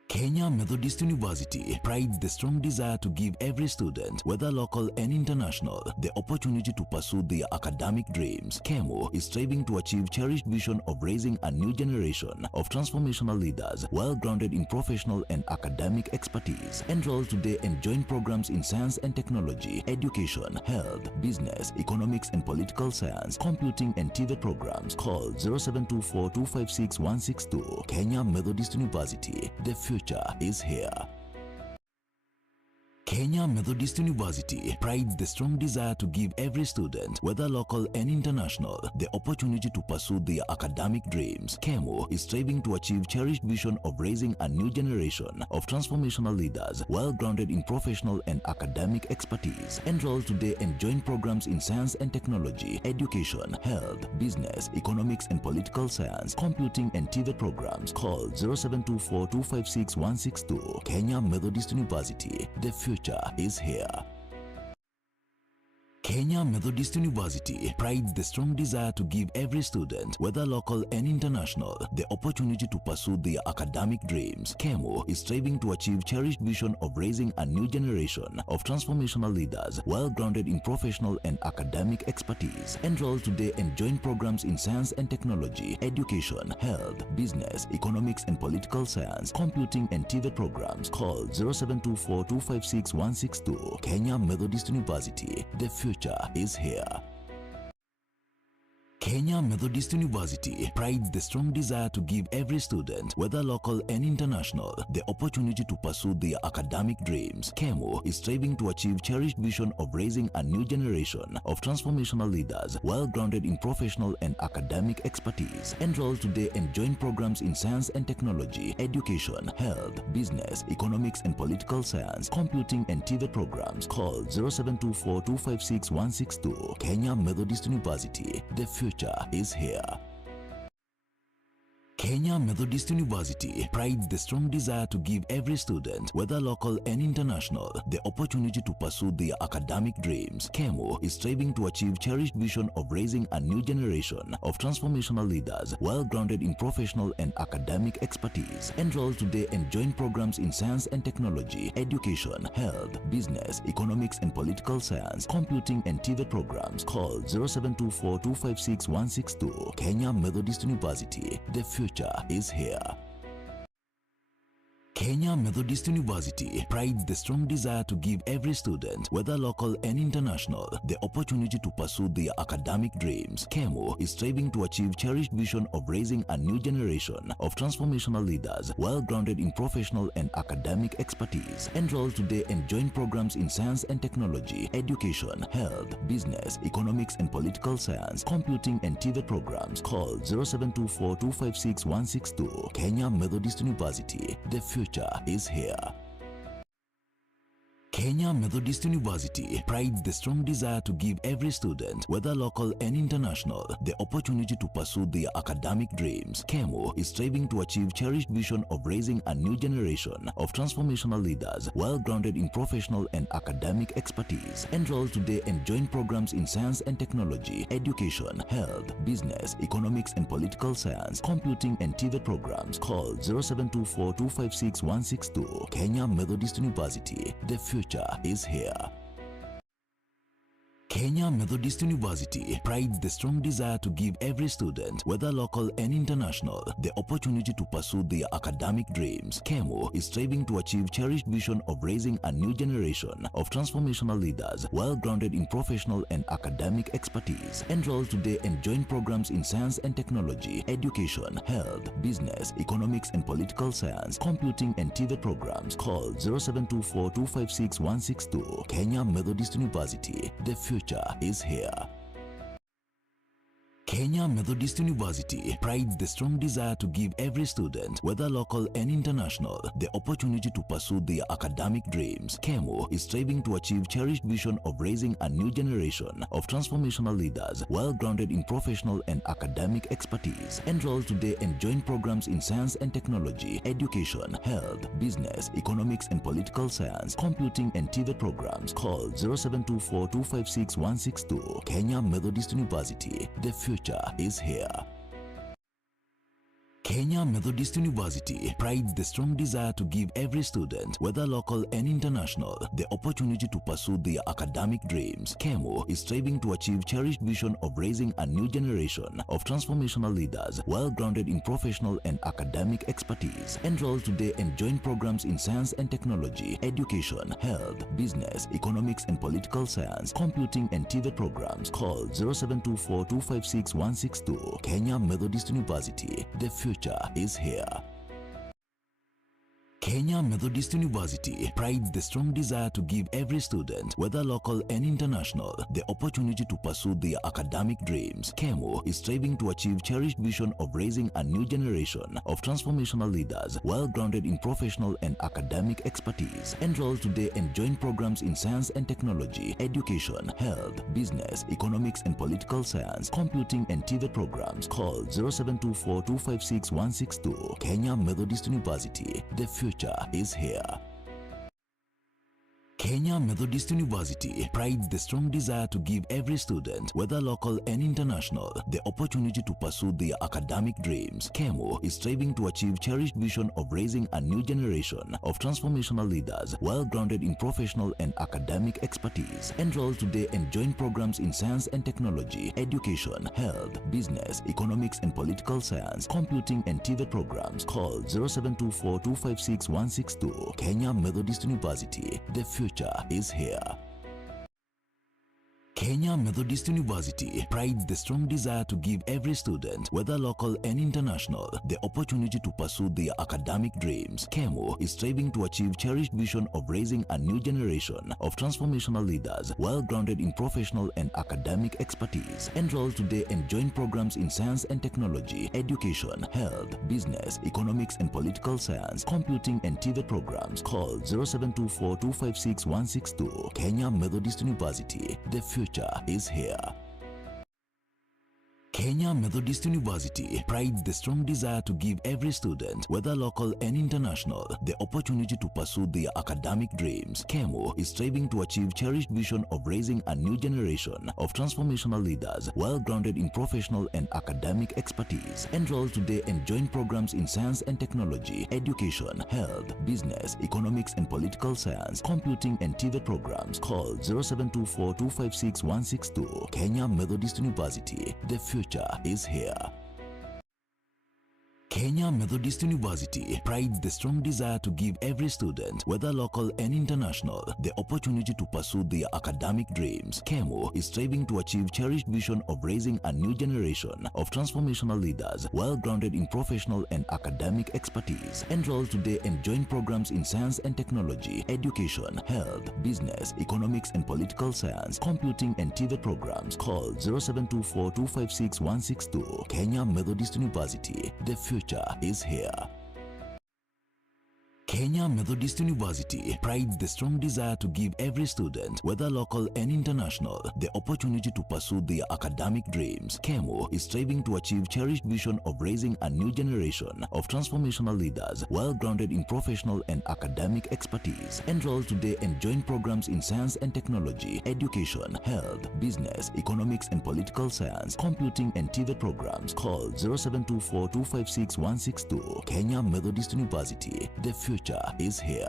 Kenya Methodist University prides the strong desire to give every student, whether local and international, the opportunity to pursue their academic dreams. KEMO is striving to achieve cherished vision of raising a new generation of transformational leaders, well grounded in professional and academic expertise. Enroll today and join programs in science and technology, education, health, business, economics and political science, computing and TVET programs. Call 0724-256-162. Kenya Methodist University. The future is here. Kenya Methodist University prides the strong desire to give every student, whether local and international, the opportunity to pursue their academic dreams. KEMO is striving to achieve cherished vision of raising a new generation of transformational leaders, well grounded in professional and academic expertise. Enroll today and join programs in science and technology, education, health, business, economics and political science, computing and TVET programs. Call 0724-256-162. Kenya Methodist University. The future is here. Kenya Methodist University prides the strong desire to give every student, whether local and international, the opportunity to pursue their academic dreams. KEMO is striving to achieve cherished vision of raising a new generation of transformational leaders, well grounded in professional and academic expertise. Enroll today and join programs in science and technology, education, health, business, economics and political science, computing and TVET programs. Call 0724-256-162. Kenya Methodist University. The future is here. Kenya Methodist University prides the strong desire to give every student, whether local and international, the opportunity to pursue their academic dreams. KEMO is striving to achieve cherished vision of raising a new generation of transformational leaders, well grounded in professional and academic expertise. Enroll today and join programs in science and technology, education, health, business, economics and political science, computing and TVET programs. Call 0724-256-162. Kenya Methodist University. The future is here. Kenya Methodist University prides the strong desire to give every student, whether local and international, the opportunity to pursue their academic dreams. KEMO is striving to achieve cherished vision of raising a new generation of transformational leaders, well grounded in professional and academic expertise. Enroll today and join programs in science and technology, education, health, business, economics and political science, computing and TVET programs. Call 0724-256-162. Kenya Methodist University. The future is here. Kenya Methodist University prides the strong desire to give every student, whether local and international, the opportunity to pursue their academic dreams. KEMO is striving to achieve cherished vision of raising a new generation of transformational leaders, well grounded in professional and academic expertise. Enroll today and join programs in science and technology, education, health, business, economics and political science, computing and TVET programs. Call 0724-256-162. Kenya Methodist University. The future is here. Kenya Methodist University prides the strong desire to give every student, whether local and international, the opportunity to pursue their academic dreams. KEMO is striving to achieve cherished vision of raising a new generation of transformational leaders, well grounded in professional and academic expertise. Enroll today and join programs in science and technology, education, health, business, economics and political science, computing and TVET programs. Call 0724-256-162. Kenya Methodist University. The future is here. Kenya Methodist University prides the strong desire to give every student, whether local and international, the opportunity to pursue their academic dreams. KEMO is striving to achieve cherished vision of raising a new generation of transformational leaders, well grounded in professional and academic expertise. Enroll today and join programs in science and technology, education, health, business, economics and political science, computing and TVET programs. Call 0724-256-162. Kenya Methodist University. The future is here. Kenya Methodist University prides the strong desire to give every student, whether local and international, the opportunity to pursue their academic dreams. KEMO is striving to achieve cherished vision of raising a new generation of transformational leaders, well grounded in professional and academic expertise. Enroll today and join programs in science and technology, education, health, business, economics and political science, computing and TVET programs. Call 0724-256-162. Kenya Methodist University. The future is here. Kenya Methodist University prides the strong desire to give every student, whether local and international, the opportunity to pursue their academic dreams. KEMO is striving to achieve cherished vision of raising a new generation of transformational leaders, well grounded in professional and academic expertise. Enroll today and join programs in science and technology, education, health, business, economics and political science, computing and TVET programs. Call 0724-256-162. Kenya Methodist University. The future is here. Kenya Methodist University prides the strong desire to give every student, whether local and international, the opportunity to pursue their academic dreams. KEMO is striving to achieve cherished vision of raising a new generation of transformational leaders, well grounded in professional and academic expertise. Enroll today and join programs in science and technology, education, health, business, economics and political science, computing and TVET programs. Call 0724-256-162. Kenya Methodist University. The future is here. Kenya Methodist University prides the strong desire to give every student, whether local and international, the opportunity to pursue their academic dreams. KEMO is striving to achieve cherished vision of raising a new generation of transformational leaders, well grounded in professional and academic expertise. Enroll today and join programs in science and technology, education, health, business, economics and political science, computing and TVET programs. Call 0724-256-162. Kenya Methodist University. The future is here. Kenya Methodist University prides the strong desire to give every student, whether local and international, the opportunity to pursue their academic dreams. KEMO is striving to achieve cherished vision of raising a new generation of transformational leaders, well grounded in professional and academic expertise. Enroll today and join programs in science and technology, education, health, business, economics and political science, computing and TVET programs. Call 0724-256-162. Kenya Methodist University. The future is here. Kenya Methodist University prides the strong desire to give every student, whether local and international, the opportunity to pursue their academic dreams. KEMO is striving to achieve cherished vision of raising a new generation of transformational leaders, well grounded in professional and academic expertise. Enroll today and join programs in science and technology, education, health, business, economics and political science, computing and TVET programs. Call 0724-256-162. Kenya Methodist University. The future is here. Kenya Methodist University prides the strong desire to give every student, whether local and international, the opportunity to pursue their academic dreams. KEMO is striving to achieve cherished vision of raising a new generation of transformational leaders, well grounded in professional and academic expertise. Enroll today and join programs in science and technology, education, health, business, economics and political science, computing and TVET programs. Call 0724-256-162. Kenya Methodist University. The future is here. Kenya Methodist University prides the strong desire to give every student, whether local and international, the opportunity to pursue their academic dreams. KEMO is striving to achieve cherished vision of raising a new generation of transformational leaders, well grounded in professional and academic expertise. Enroll today and join programs in science and technology, education, health, business, economics and political science, computing and TVET programs. Call 0724-256-162. Kenya Methodist University. The future is here.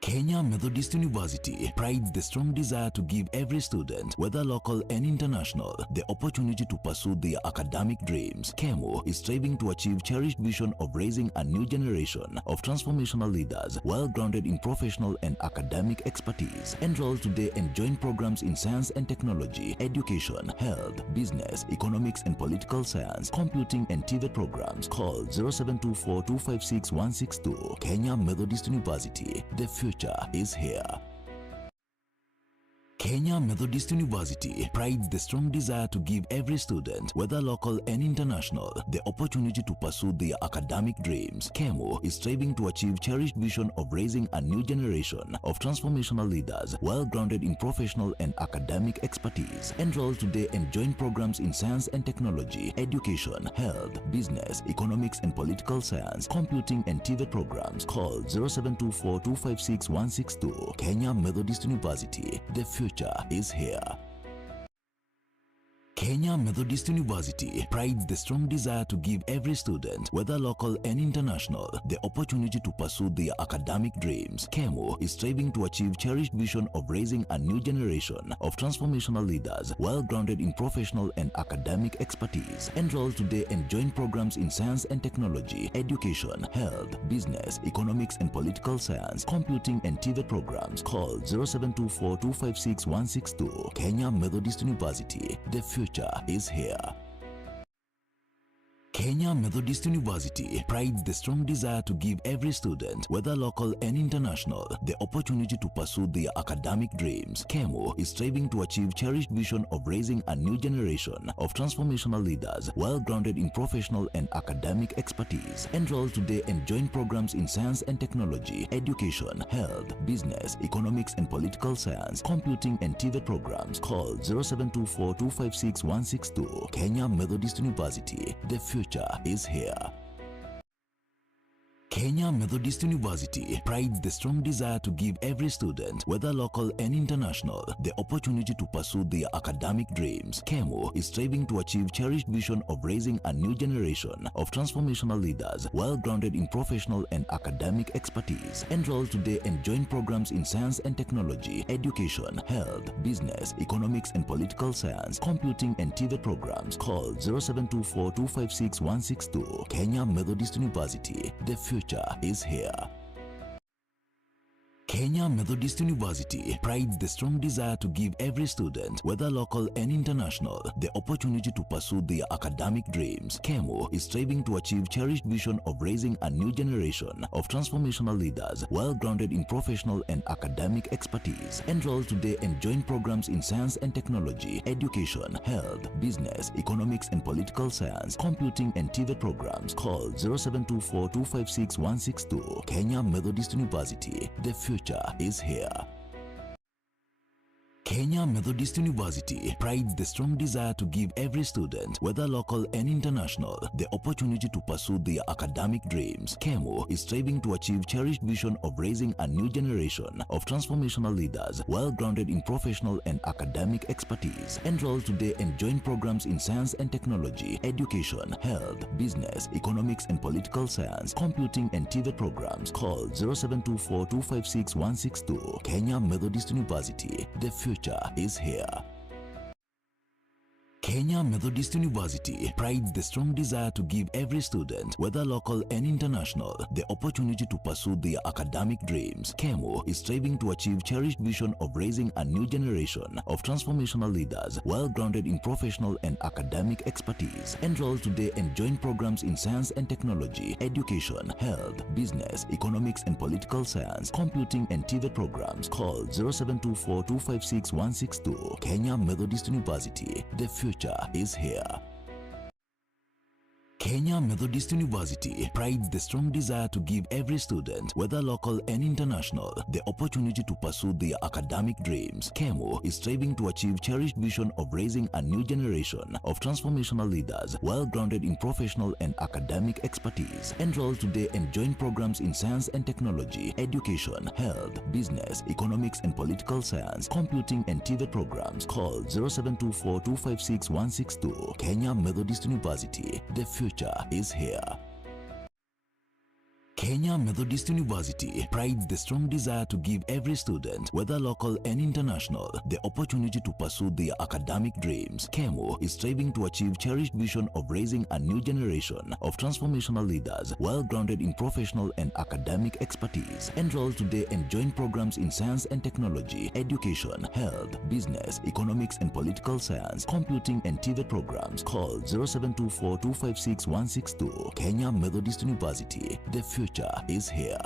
Kenya Methodist University prides the strong desire to give every student, whether local and international, the opportunity to pursue their academic dreams. KEMO is striving to achieve cherished vision of raising a new generation of transformational leaders, well grounded in professional and academic expertise. Enroll today and join programs in science and technology, education, health, business, economics and political science, computing and TVET programs. Call 0724-256-162. Kenya Methodist University. The future is here. Kenya Methodist University prides the strong desire to give every student, whether local and international, the opportunity to pursue their academic dreams. KEMO is striving to achieve cherished vision of raising a new generation of transformational leaders, well grounded in professional and academic expertise. Enroll today and join programs in science and technology, education, health, business, economics and political science, computing and TVET programs. Call 0724-256-162. Kenya Methodist University. The future is here. Kenya Methodist University prides the strong desire to give every student, whether local and international, the opportunity to pursue their academic dreams. KEMO is striving to achieve cherished vision of raising a new generation of transformational leaders, well grounded in professional and academic expertise. Enroll today and join programs in science and technology, education, health, business, economics and political science, computing and TVET programs. Call 0724-256-162. Kenya Methodist University. The future is here. Kenya Methodist University prides the strong desire to give every student, whether local and international, the opportunity to pursue their academic dreams. KEMO is striving to achieve cherished vision of raising a new generation of transformational leaders, well grounded in professional and academic expertise. Enroll today and join programs in science and technology, education, health, business, economics and political science, computing and TVET programs. Call 0724-256-162. Kenya Methodist University. The future is here. Kenya Methodist University prides the strong desire to give every student, whether local and international, the opportunity to pursue their academic dreams. KEMO is striving to achieve cherished vision of raising a new generation of transformational leaders, well grounded in professional and academic expertise. Enroll today and join programs in science and technology, education, health, business, economics and political science, computing and TVET programs. Call 0724-256-162. Kenya Methodist University. The future is here. Kenya Methodist University prides the strong desire to give every student, whether local and international, the opportunity to pursue their academic dreams. KEMO is striving to achieve cherished vision of raising a new generation of transformational leaders, well grounded in professional and academic expertise. Enroll today and join programs in science and technology, education, health, business, economics and political science, computing and TVET programs. Call 0724-256-162. Kenya Methodist University. The future is here. Kenya Methodist University prides the strong desire to give every student, whether local and international, the opportunity to pursue their academic dreams. KEMO is striving to achieve cherished vision of raising a new generation of transformational leaders, well grounded in professional and academic expertise. Enroll today and join programs in science and technology, education, health, business, economics and political science, computing and TVET programs. Call 0724-256-162. Kenya Methodist University. The future is here. Kenya Methodist University prides the strong desire to give every student, whether local and international, the opportunity to pursue their academic dreams. KEMO is striving to achieve cherished vision of raising a new generation of transformational leaders, well grounded in professional and academic expertise. Enroll today and join programs in science and technology, education, health, business, economics and political science, computing and TVET programs. Call 0724-256-162. Kenya Methodist University. The future is here. Kenya Methodist University prides the strong desire to give every student, whether local and international, the opportunity to pursue their academic dreams. KEMO is striving to achieve cherished vision of raising a new generation of transformational leaders, well grounded in professional and academic expertise. Enroll today and join programs in science and technology, education, health, business, economics and political science, computing and TVET programs. Call 0724-256-162. Kenya Methodist University. The future is here. Kenya Methodist University prides the strong desire to give every student, whether local and international, the opportunity to pursue their academic dreams. KEMO is striving to achieve cherished vision of raising a new generation of transformational leaders, well grounded in professional and academic expertise. Enroll today and join programs in science and technology, education, health, business, economics and political science, computing and TVET programs. Call 0724-256-162. Kenya Methodist University. The future is here.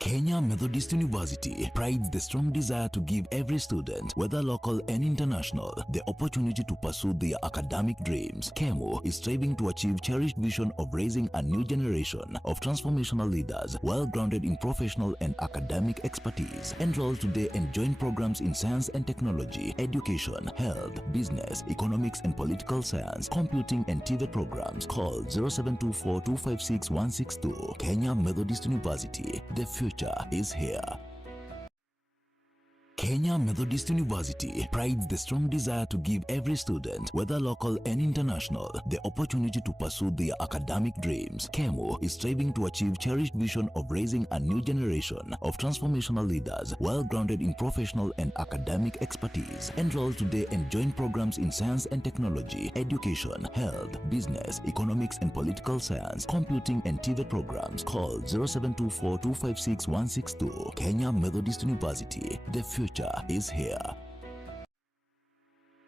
Kenya Methodist University prides the strong desire to give every student, whether local and international, the opportunity to pursue their academic dreams. KEMO is striving to achieve cherished vision of raising a new generation of transformational leaders, well grounded in professional and academic expertise. Enroll today and join programs in science and technology, education, health, business, economics and political science, computing and TVET programs. Call 0724-256-162. Kenya Methodist University. The future is here. Kenya Methodist University prides the strong desire to give every student, whether local and international, the opportunity to pursue their academic dreams. KEMO is striving to achieve cherished vision of raising a new generation of transformational leaders, well grounded in professional and academic expertise. Enroll today and join programs in science and technology, education, health, business, economics and political science, computing and TVET programs. Call 0724-256-162. Kenya Methodist University. The future is here.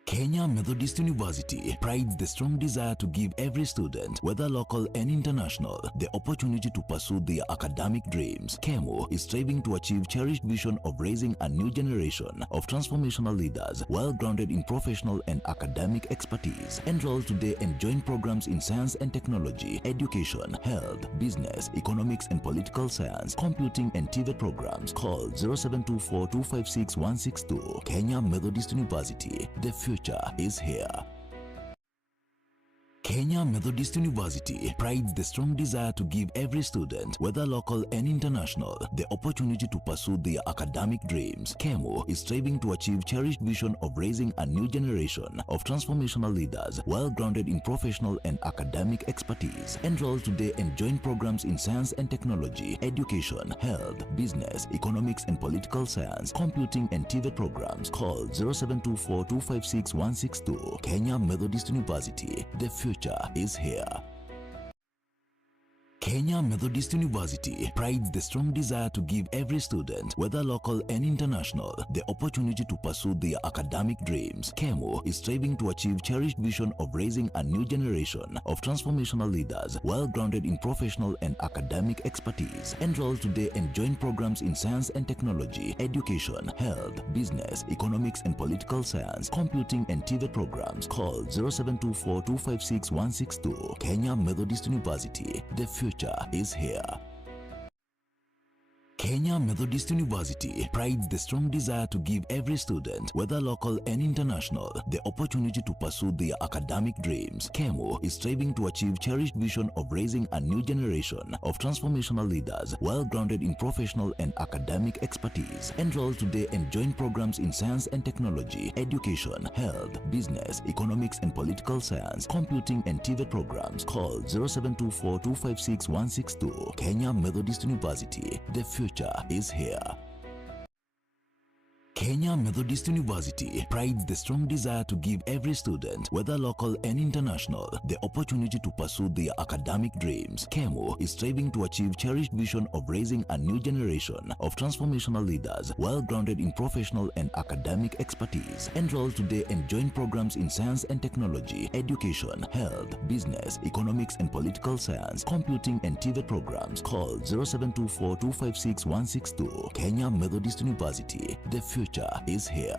Kenya Methodist University prides the strong desire to give every student, whether local and international, the opportunity to pursue their academic dreams. KEMO is striving to achieve cherished vision of raising a new generation of transformational leaders, well grounded in professional and academic expertise. Enroll today and join programs in science and technology, education, health, business, economics and political science, computing and TVET programs. Call 0724-256-162. Kenya Methodist University. The future is here. Kenya Methodist University prides the strong desire to give every student, whether local and international, the opportunity to pursue their academic dreams. KEMO is striving to achieve cherished vision of raising a new generation of transformational leaders, well grounded in professional and academic expertise. Enroll today and join programs in science and technology, education, health, business, economics and political science, computing and TVET programs. Call 0724-256-162. Kenya Methodist University. The future is here. Kenya Methodist University prides the strong desire to give every student, whether local and international, the opportunity to pursue their academic dreams. KEMO is striving to achieve cherished vision of raising a new generation of transformational leaders, well grounded in professional and academic expertise. Enroll today and join programs in science and technology, education, health, business, economics and political science, computing and TVET programs. Call 0724-256-162. Kenya Methodist University. The future is here. Kenya Methodist University prides the strong desire to give every student, whether local and international, the opportunity to pursue their academic dreams. KEMO is striving to achieve cherished vision of raising a new generation of transformational leaders, well grounded in professional and academic expertise. Enroll today and join programs in science and technology, education, health, business, economics and political science, computing and TVET programs. Call 0724-256-162. Kenya Methodist University. The future is here. Kenya Methodist University prides the strong desire to give every student, whether local and international, the opportunity to pursue their academic dreams. KEMO is striving to achieve cherished vision of raising a new generation of transformational leaders, well grounded in professional and academic expertise. Enroll today and join programs in science and technology, education, health, business, economics and political science, computing and TVET programs. Call 0724-256-162. Kenya Methodist University. The future is here.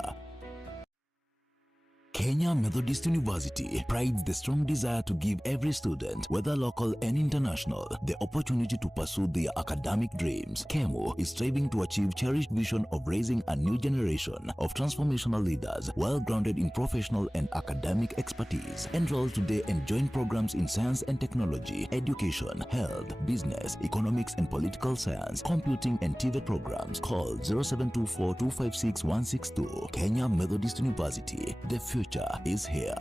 Kenya Methodist University prides the strong desire to give every student, whether local and international, the opportunity to pursue their academic dreams. KEMO is striving to achieve cherished vision of raising a new generation of transformational leaders, well grounded in professional and academic expertise. Enroll today and join programs in science and technology, education, health, business, economics and political science, computing and TVET programs. Call 0724-256-162. Kenya Methodist University. The future is here.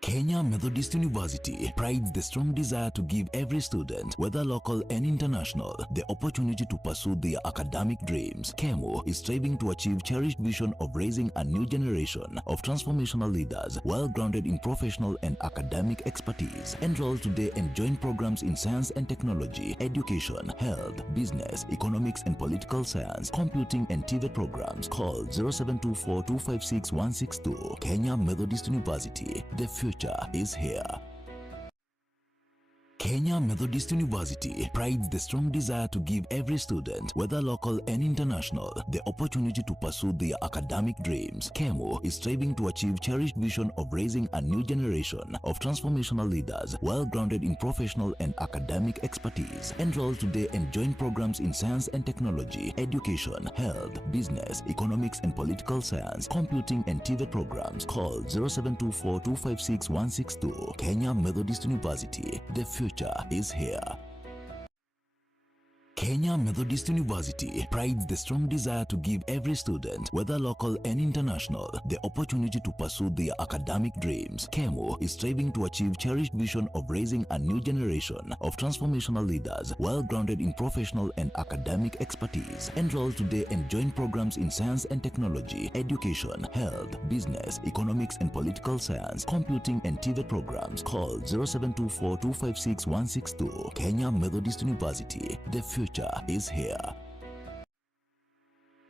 Kenya Methodist University prides the strong desire to give every student, whether local and international, the opportunity to pursue their academic dreams. KEMO is striving to achieve cherished vision of raising a new generation of transformational leaders, well grounded in professional and academic expertise. Enroll today and join programs in science and technology, education, health, business, economics and political science, computing and TVET programs. Call 0724-256-162. Kenya Methodist University. The future is here. Kenya Methodist University prides the strong desire to give every student, whether local and international, the opportunity to pursue their academic dreams. KEMO is striving to achieve cherished vision of raising a new generation of transformational leaders, well grounded in professional and academic expertise. Enroll today and join programs in science and technology, education, health, business, economics and political science, computing and TVET programs. Call 0724-256-162. Kenya Methodist University. The future is here. Kenya Methodist University prides the strong desire to give every student, whether local and international, the opportunity to pursue their academic dreams. KEMO is striving to achieve cherished vision of raising a new generation of transformational leaders, well grounded in professional and academic expertise. Enroll today and join programs in science and technology, education, health, business, economics and political science, computing and TVET programs. Call 0724-256-162. Kenya Methodist University. The future is here.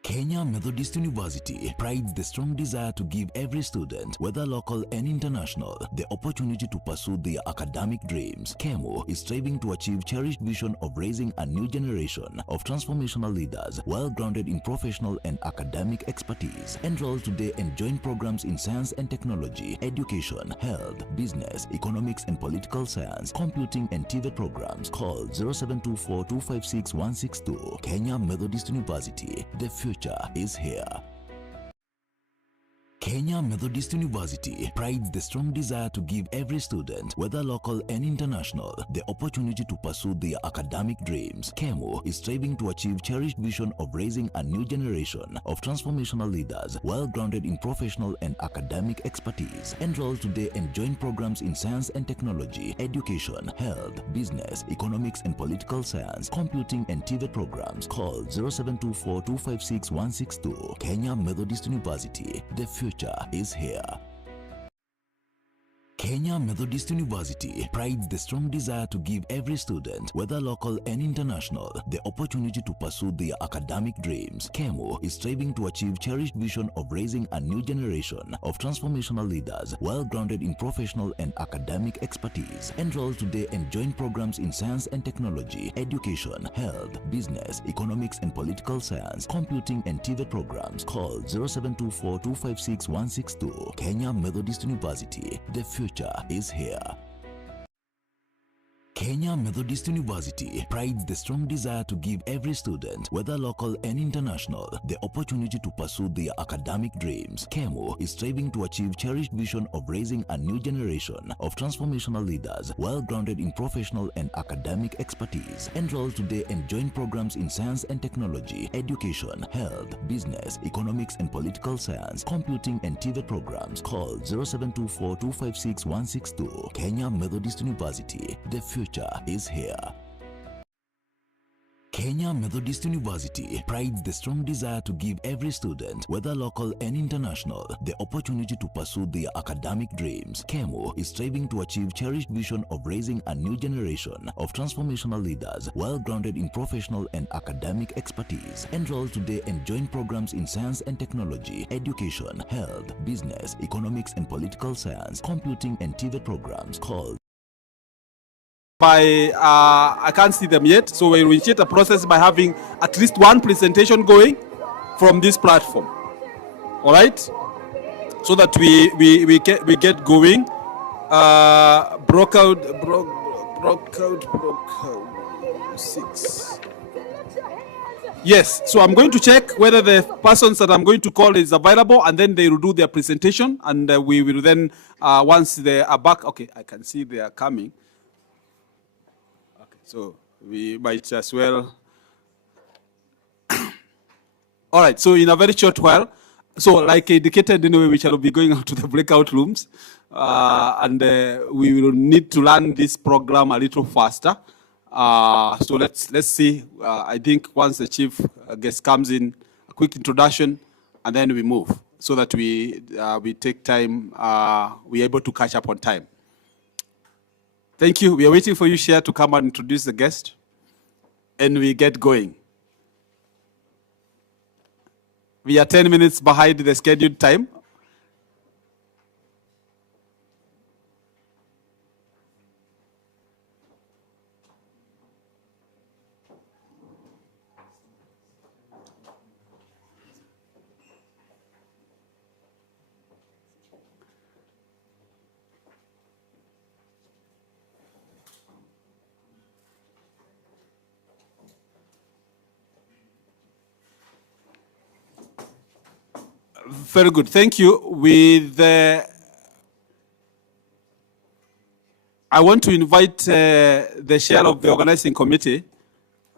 Kenya Methodist University prides the strong desire to give every student, whether local and international, the opportunity to pursue their academic dreams. KEMO is striving to achieve cherished vision of raising a new generation of transformational leaders, well grounded in professional and academic expertise. Enroll today and join programs in science and technology, education, health, business, economics and political science, computing and TVET programs. Call 0724-256-162. Kenya Methodist University. The future is here. Kenya Methodist University prides the strong desire to give every student, whether local and international, the opportunity to pursue their academic dreams. KEMO is striving to achieve cherished vision of raising a new generation of transformational leaders, well grounded in professional and academic expertise. Enroll today and join programs in science and technology, education, health, business, economics and political science, computing and TVET programs. Call 0724-256-162. Kenya Methodist University. The future is here. Kenya Methodist University prides the strong desire to give every student, whether local and international, the opportunity to pursue their academic dreams. KEMO is striving to achieve cherished vision of raising a new generation of transformational leaders, well grounded in professional and academic expertise. Enroll today and join programs in science and technology, education, health, business, economics and political science, computing and TVET programs. Call 0724-256-162. Kenya Methodist University. The future is here. Kenya Methodist University prides the strong desire to give every student, whether local and international, the opportunity to pursue their academic dreams. KEMO is striving to achieve cherished vision of raising a new generation of transformational leaders, well grounded in professional and academic expertise. Enroll today and join programs in science and technology, education, health, business, economics and political science, computing and TVET programs. Call 0724-256-162. Kenya Methodist University. The future is here. Kenya Methodist University prides the strong desire to give every student, whether local and international, the opportunity to pursue their academic dreams. KEMO is striving to achieve cherished vision of raising a new generation of transformational leaders, well grounded in professional and academic expertise. Enroll today and join programs in science and technology, education, health, business, economics and political science, computing and TVET programs. Call I can't see them yet, so we'll initiate a process by having at least one presentation going from this platform. All right? so that we get going. Broke out 6. Yes, so I'm going to check whether the persons that I'm going to call is available, and then they will do their presentation, and we will then, once they are back, okay, I can see they are coming. Okay, so we might as well. All right, so in a very short while, so like indicated, anyway, we shall be going out to the breakout rooms, and we will need to learn this program a little faster. So let's see. I think once the chief guest comes in, a quick introduction, and then we move so that we take time. We're able to catch up on time. Thank you. We are waiting for you, Chair, to come and introduce the guest, and we get going. We are 10 minutes behind the scheduled time. Very good, thank you. I want to invite the chair of the organizing committee,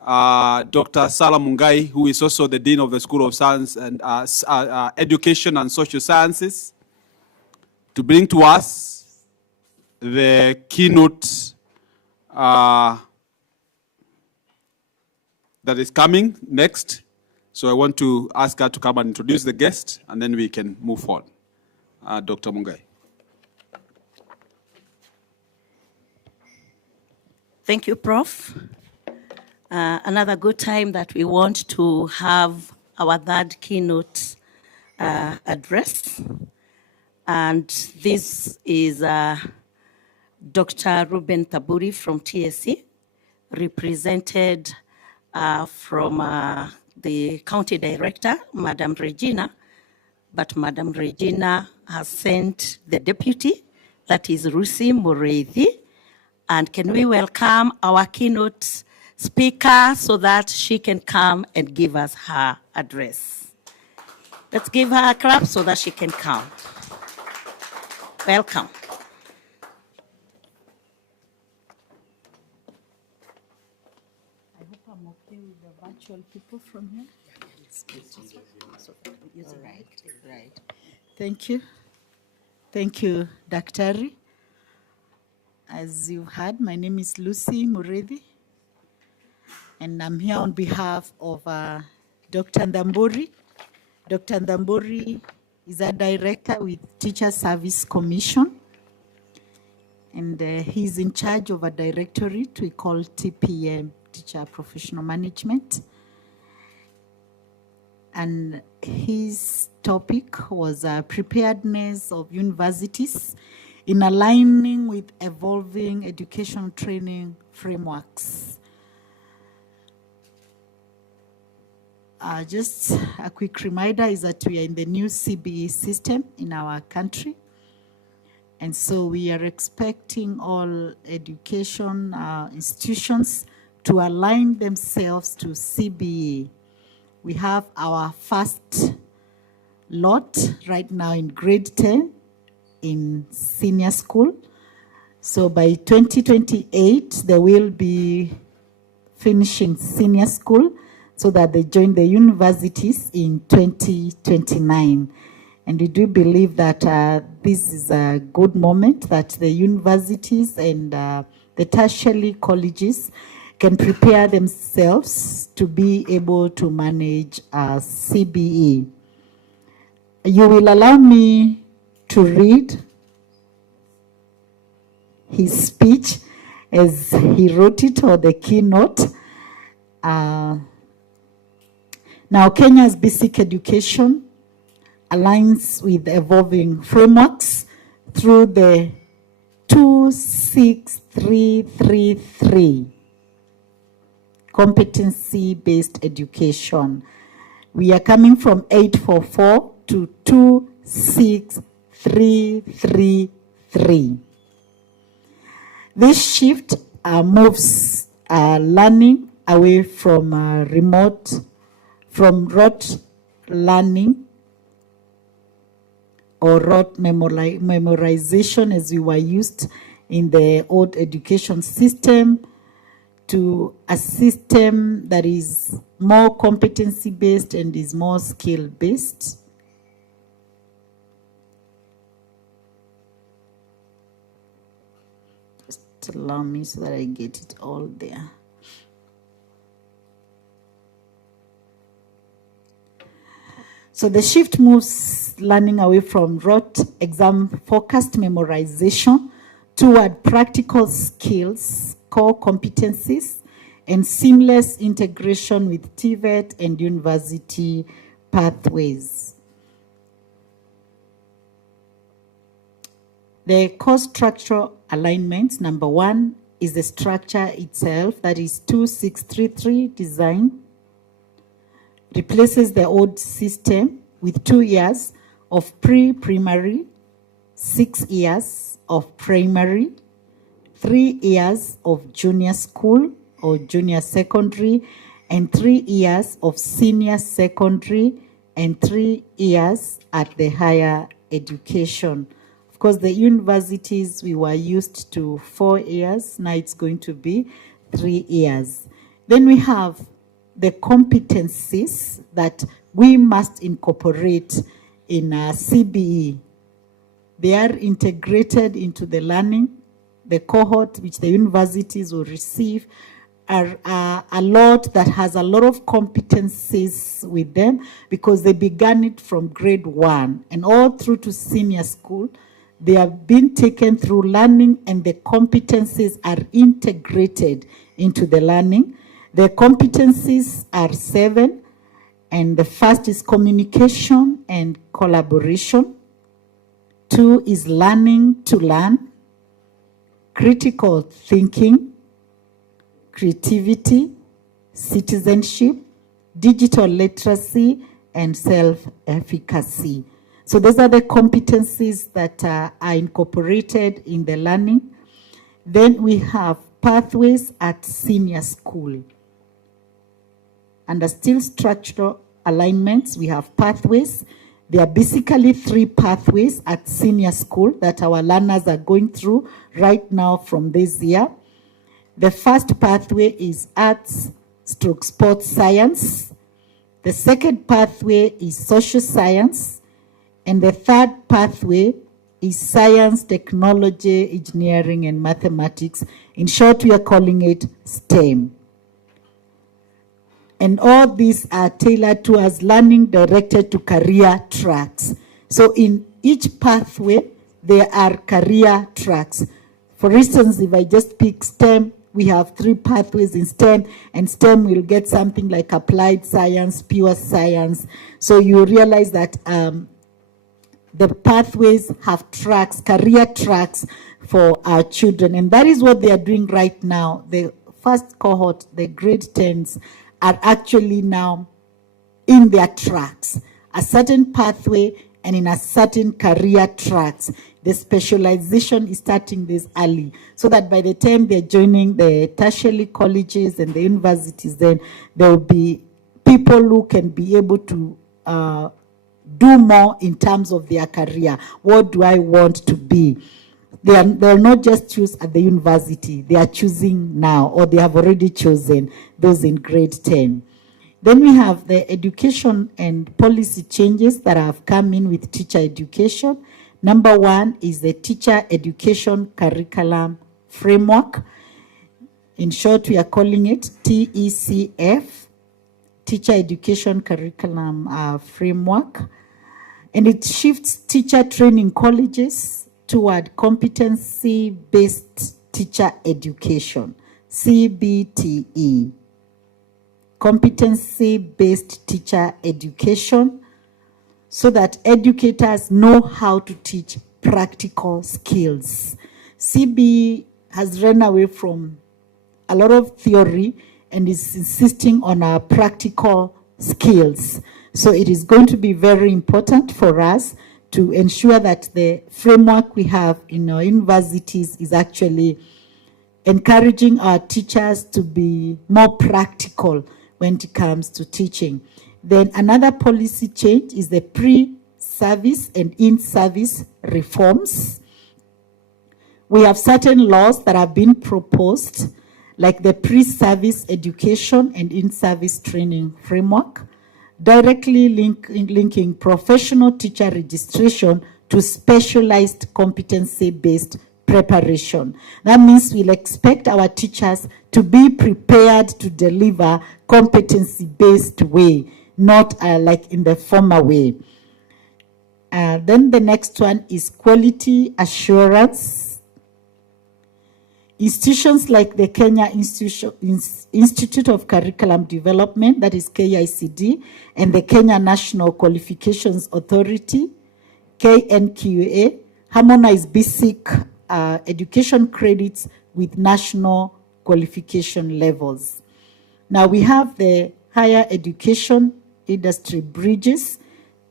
Dr. Salah Mungai, who is also the Dean of the School of Science and Education and Social Sciences, to bring to us the keynote that is coming next. So I want to ask her to come and introduce the guest, and then we can move on. Dr. Mungai. Thank you, Prof. Another good time that we want to have our third keynote address. And this is Dr. Ruben Taburi from TSC, represented from the county director, Madam Regina, but Madam Regina has sent the deputy, that is Rusi Mureithi. And can we welcome our keynote speaker so that she can come and give us her address. Let's give her a clap so that she can come. Welcome. People from here? Right. Thank you. Thank you, Daktari. As you heard, my name is Lucy Mureithi, and I'm here on behalf of Dr. Ndamburi. Dr. Ndamburi is a director with Teacher Service Commission, and he's in charge of a directorate we call TPM, Teacher Professional Management. And his topic was preparedness of universities in aligning with evolving education training frameworks. Just a quick reminder is that we are in the new CBE system in our country. And so we are expecting all education institutions to align themselves to CBE. We have our first lot right now in grade 10 in senior school. So by 2028, they will be finishing senior school so that they join the universities in 2029. And we do believe that this is a good moment that the universities and the tertiary colleges can prepare themselves to be able to manage CBE. You will allow me to read his speech as he wrote it, or the keynote. Now, Kenya's basic education aligns with evolving frameworks through the 26333 competency-based education. We are coming from 844 to 26333. 333. This shift moves learning away from rote learning or rote memorization as we were used in the old education system, to a system that is more competency-based and is more skill-based. Just allow me so that I get it all there. So the shift moves learning away from rote exam-focused memorization toward practical skills, core competencies, and seamless integration with TVET and university pathways. The course structural alignments, number one, is the structure itself, that is 2633 design. Replaces the old system with 2 years of pre-primary, 6 years of primary, 3 years of junior school or junior secondary, and 3 years of senior secondary, and 3 years at the higher education. Of course, the universities, we were used to 4 years. Now it's going to be 3 years. Then we have the competencies that we must incorporate in CBE. They are integrated into the learning. The cohort which the universities will receive are a lot that has a lot of competencies with them, because they began it from grade 1 and all through to senior school. They have been taken through learning, and the competencies are integrated into the learning. The competencies are 7, and the first is communication and collaboration. 2 is learning to learn, critical thinking, creativity, citizenship, digital literacy, and self-efficacy. So those are the competencies that are incorporated in the learning. Then we have pathways at senior school. Under still structural alignments, we have pathways. There are basically 3 pathways at senior school that our learners are going through right now from this year. The first pathway is arts/sports science. The second pathway is social science. And the third pathway is science, technology, engineering, and mathematics. In short, we are calling it STEM. And all these are tailored towards learning directed to career tracks. So in each pathway, there are career tracks. For instance, if I just pick STEM, we have 3 pathways in STEM, and STEM will get something like applied science, pure science. So you realize that the pathways have tracks, career tracks for our children. And that is what they are doing right now. The first cohort, the grade 10s, are actually now in their tracks, a certain pathway and in a certain career tracks. The specialization is starting this early, so that by the time they're joining the tertiary colleges and the universities, then there will be people who can be able to do more in terms of their career. What do I want to be? They'll not just choose at the university. They are choosing now, or they have already chosen those in grade 10. Then we have the education and policy changes that have come in with teacher education. Number 1 is the teacher education curriculum framework. In short, we are calling it TECF, Teacher Education Curriculum Framework. And it shifts teacher training colleges toward competency-based teacher education, CBTE. Competency-based teacher education, so that educators know how to teach practical skills. CBE has run away from a lot of theory and is insisting on our practical skills. So it is going to be very important for us to ensure that the framework we have in our universities is actually encouraging our teachers to be more practical when it comes to teaching. Then another policy change is the pre-service and in-service reforms. We have certain laws that have been proposed, like the pre-service education and in-service training framework, directly linking professional teacher registration to specialized competency-based preparation. That means we'll expect our teachers to be prepared to deliver competency-based way, not like in the former way. Then the next one is quality assurance. Institutions like the Kenya Institute of Curriculum Development, that is KICD, and the Kenya National Qualifications Authority, KNQA, harmonize basic education credits with national qualification levels. Now we have the higher education industry bridges.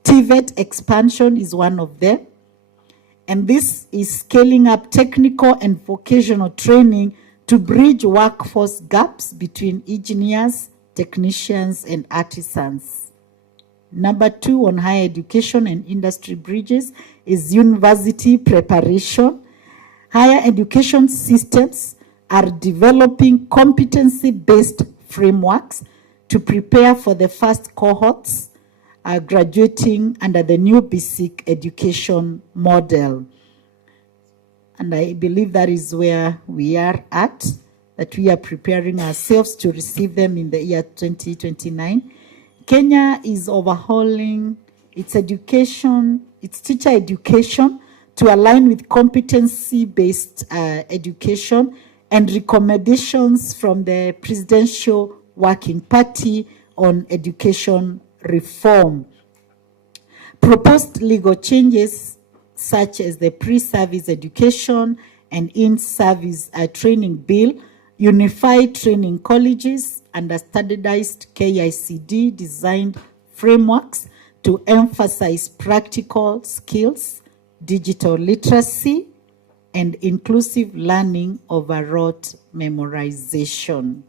TVET expansion is one of them. And this is scaling up technical and vocational training to bridge workforce gaps between engineers, technicians, and artisans. Number 2 on higher education and industry bridges is university preparation. Higher education systems are developing competency-based frameworks to prepare for the first cohorts graduating under the new basic education model. And I believe that is where we are at, that we are preparing ourselves to receive them in the year 2029. Kenya is overhauling its education, its teacher education to align with competency-based education and recommendations from the Presidential Working Party on education reform. Proposed legal changes such as the pre-service education and in-service training bill unify training colleges under standardized KICD designed frameworks to emphasize practical skills, digital literacy, and inclusive learning over rote memorization.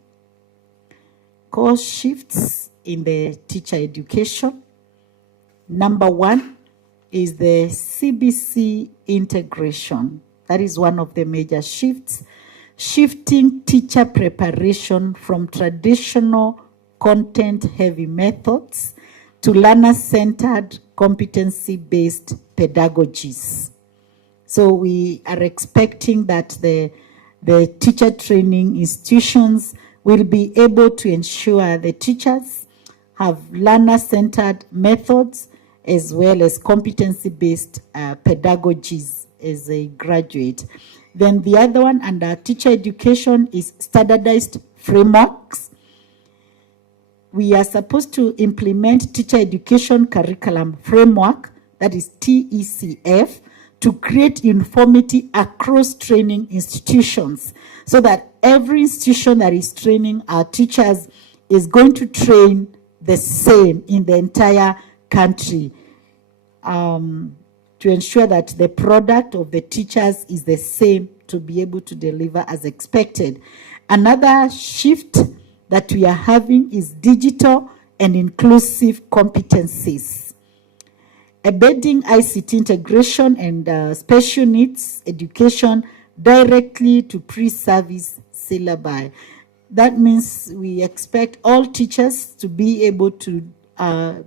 Core shifts in the teacher education. Number 1 is the CBC integration. That is one of the major shifts. Shifting teacher preparation from traditional content-heavy methods to learner-centered, competency-based pedagogies. So we are expecting that the teacher training institutions will be able to ensure the teachers have learner-centered methods as well as competency-based pedagogies as they graduate. Then the other one under teacher education is standardized frameworks. We are supposed to implement teacher education curriculum framework, that is TECF, to create uniformity across training institutions so that every institution that is training our teachers is going to train the same in the entire country, to ensure that the product of the teachers is the same to be able to deliver as expected. Another shift that we are having is digital and inclusive competencies. Embedding ICT integration and special needs education directly to pre-service syllabi. That means we expect all teachers to be able to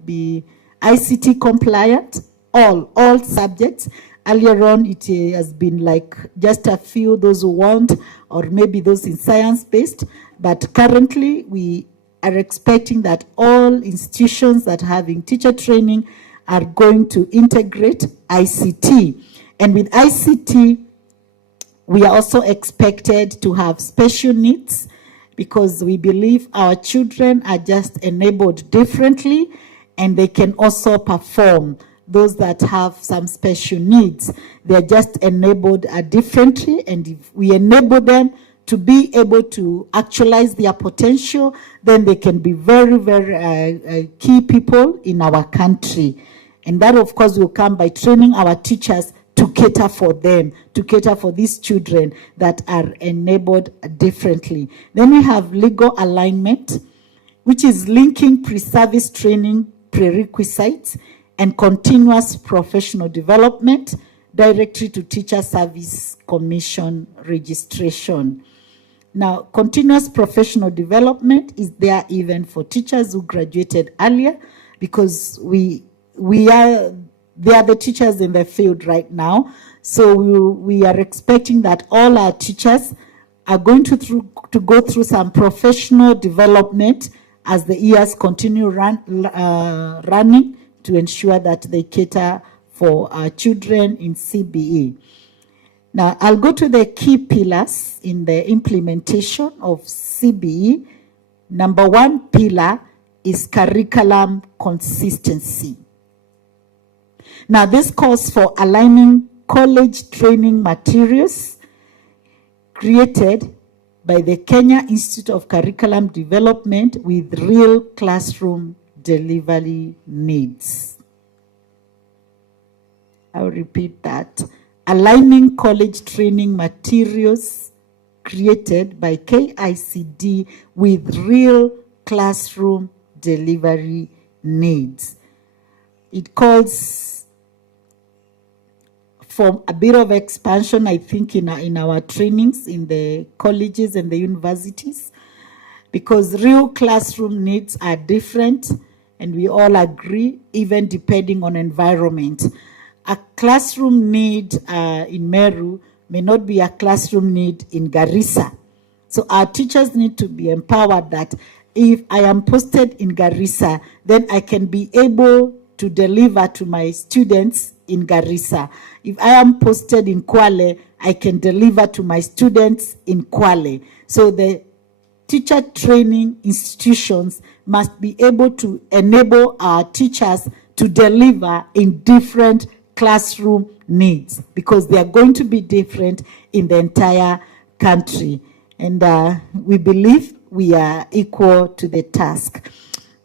be ICT compliant, all subjects. Earlier on, it has been like just a few, those who want, or maybe those in science-based. But currently, we are expecting that all institutions that are having teacher training are going to integrate ICT. And with ICT, we are also expected to have special needs, because we believe our children are just enabled differently and they can also perform. Those that have some special needs, they're just enabled differently, and if we enable them to be able to actualize their potential, then they can be very, very key people in our country. And that, of course, will come by training our teachers to cater for them, to cater for these children that are enabled differently. Then we have legal alignment, which is linking pre-service training prerequisites and continuous professional development directly to Teacher Service Commission registration. Now, continuous professional development is there even for teachers who graduated earlier, because they are the teachers in the field right now. So we are expecting that all our teachers are going to go through some professional development as the years continue running, to ensure that they cater for our children in CBE. Now, I'll go to the key pillars in the implementation of CBE. Number one pillar is curriculum consistency. Now, this calls for aligning college training materials created by the Kenya Institute of Curriculum Development with real classroom delivery needs. I'll repeat that. Aligning college training materials created by KICD with real classroom delivery needs. It calls for a bit of expansion, I think, in our trainings in the colleges and the universities, because real classroom needs are different, and we all agree, even depending on environment. A classroom need in Meru may not be a classroom need in Garissa. So our teachers need to be empowered that if I am posted in Garissa, then I can be able to deliver to my students in Garissa. If I am posted in Kwale, I can deliver to my students in Kwale. So the teacher training institutions must be able to enable our teachers to deliver in different classroom needs, because they are going to be different in the entire country. And we believe we are equal to the task.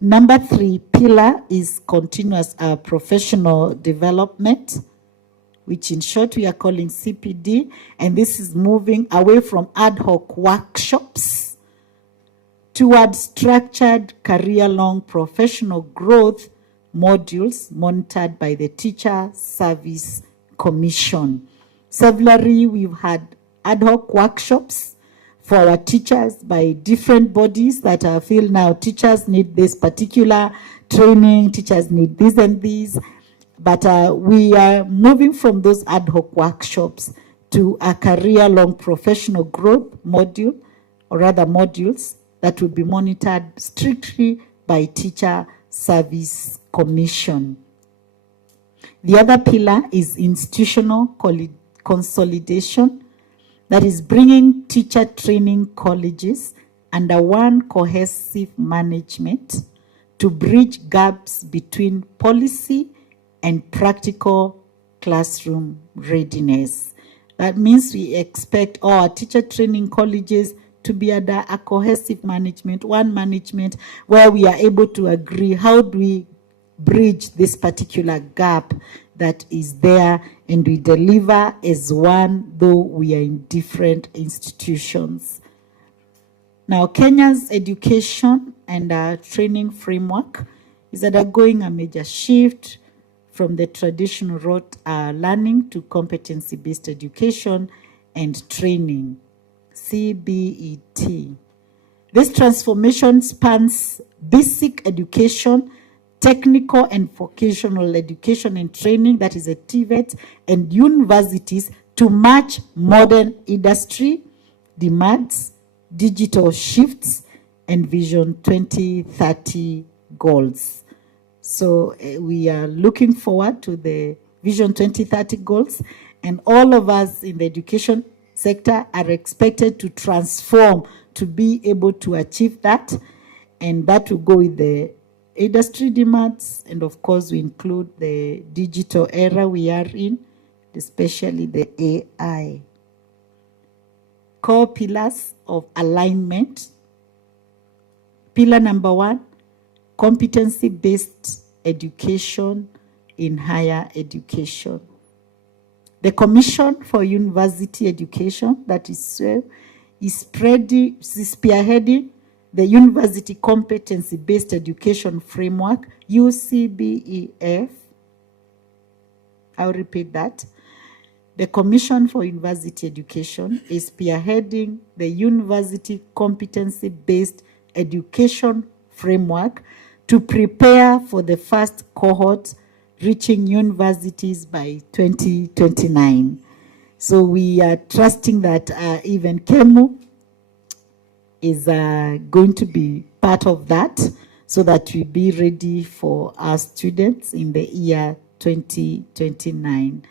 Number three pillar is continuous professional development, which in short we are calling CPD. And this is moving away from ad hoc workshops towards structured career-long professional growth modules monitored by the Teacher Service Commission. Severally, we've had ad hoc workshops for our teachers by different bodies that I feel now teachers need this particular training, teachers need this and this. But we are moving from those ad hoc workshops to a career-long professional growth module, or rather modules, that will be monitored strictly by Teacher Service Commission. The other pillar is institutional consolidation, that is bringing teacher training colleges under one cohesive management to bridge gaps between policy and practical classroom readiness. That means we expect all our teacher training colleges to be under a cohesive management, one management where we are able to agree how do we bridge this particular gap that is there, and we deliver as one, though we are in different institutions. Now, Kenya's education and training framework is undergoing a major shift from the traditional rote learning to competency-based education and training, CBET. This transformation spans basic education, technical and vocational education and training, that is a TVET, and universities to match modern industry demands, digital shifts, and Vision 2030 goals. So we are looking forward to the Vision 2030 goals, and all of us in the education sector are expected to transform to be able to achieve that, and that will go with the industry demands, and of course we include the digital era we are in, especially the AI. Core pillars of alignment. Pillar number one, competency-based education in higher education. The Commission for University Education, that is SWEL, is spearheading the University Competency-Based Education Framework, UCBEF. I'll repeat that. The Commission for University Education is spearheading the University Competency-Based Education Framework to prepare for the first cohort reaching universities by 2029. So we are trusting that even KEMU is going to be part of that so that we be ready for our students in the year 2029.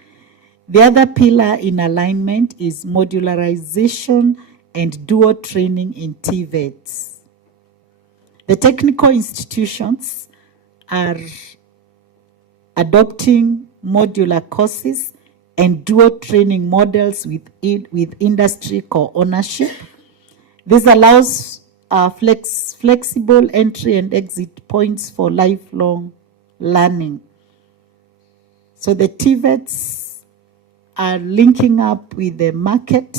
The other pillar in alignment is modularization and dual training in TVETs. The technical institutions are adopting modular courses and dual training models with industry co-ownership. This allows flexible entry and exit points for lifelong learning. So the TVETs are linking up with the market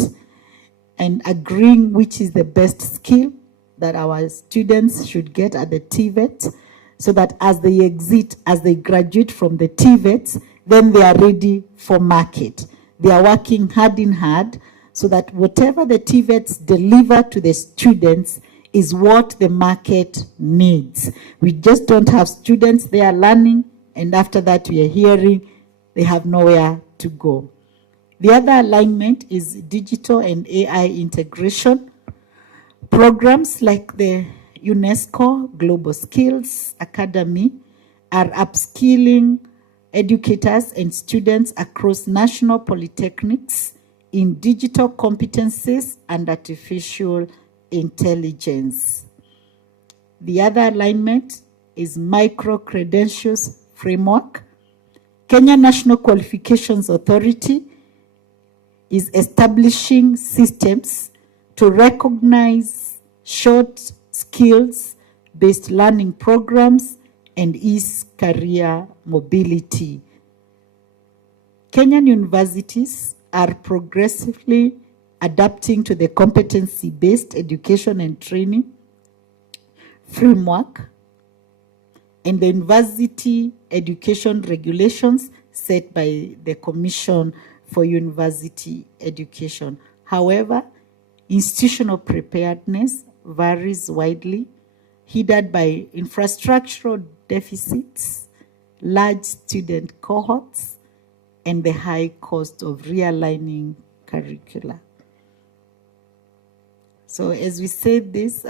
and agreeing which is the best skill that our students should get at the TVET, so that as they exit, as they graduate from the TVETs, then they are ready for market. They are working hand in hand so that whatever the TVETs deliver to the students is what the market needs. We just don't have students there learning, and after that we are hearing they have nowhere to go. The other alignment is digital and AI integration. Programs like the UNESCO Global Skills Academy are upskilling educators and students across national polytechnics in digital competencies and artificial intelligence. The other alignment is micro-credentials framework. Kenya National Qualifications Authority is establishing systems to recognize short skills-based learning programs and ease career mobility. Kenyan universities are progressively adapting to the competency-based education and training framework and the university education regulations set by the Commission for University Education. However, institutional preparedness varies widely, hindered by infrastructural deficits, large student cohorts, and the high cost of realigning curricula. So as we said this,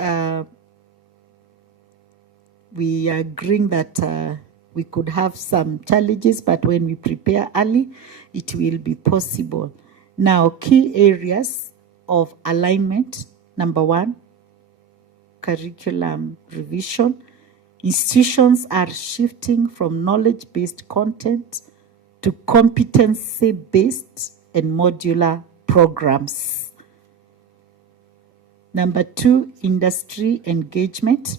we are agreeing that we could have some challenges, but when we prepare early, it will be possible. Now, key areas of alignment. Number one, curriculum revision. Institutions are shifting from knowledge-based content to competency-based and modular programs. Number two, industry engagement.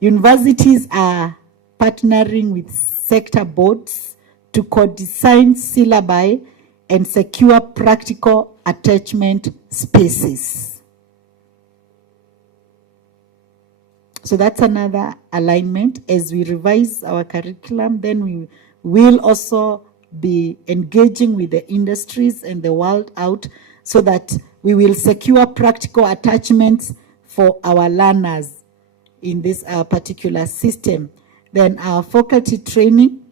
Universities are partnering with sector boards to co-design syllabi and secure practical attachment spaces. So that's another alignment. As we revise our curriculum, then we will also be engaging with the industries and the world out so that we will secure practical attachments for our learners in this particular system. Then our faculty training,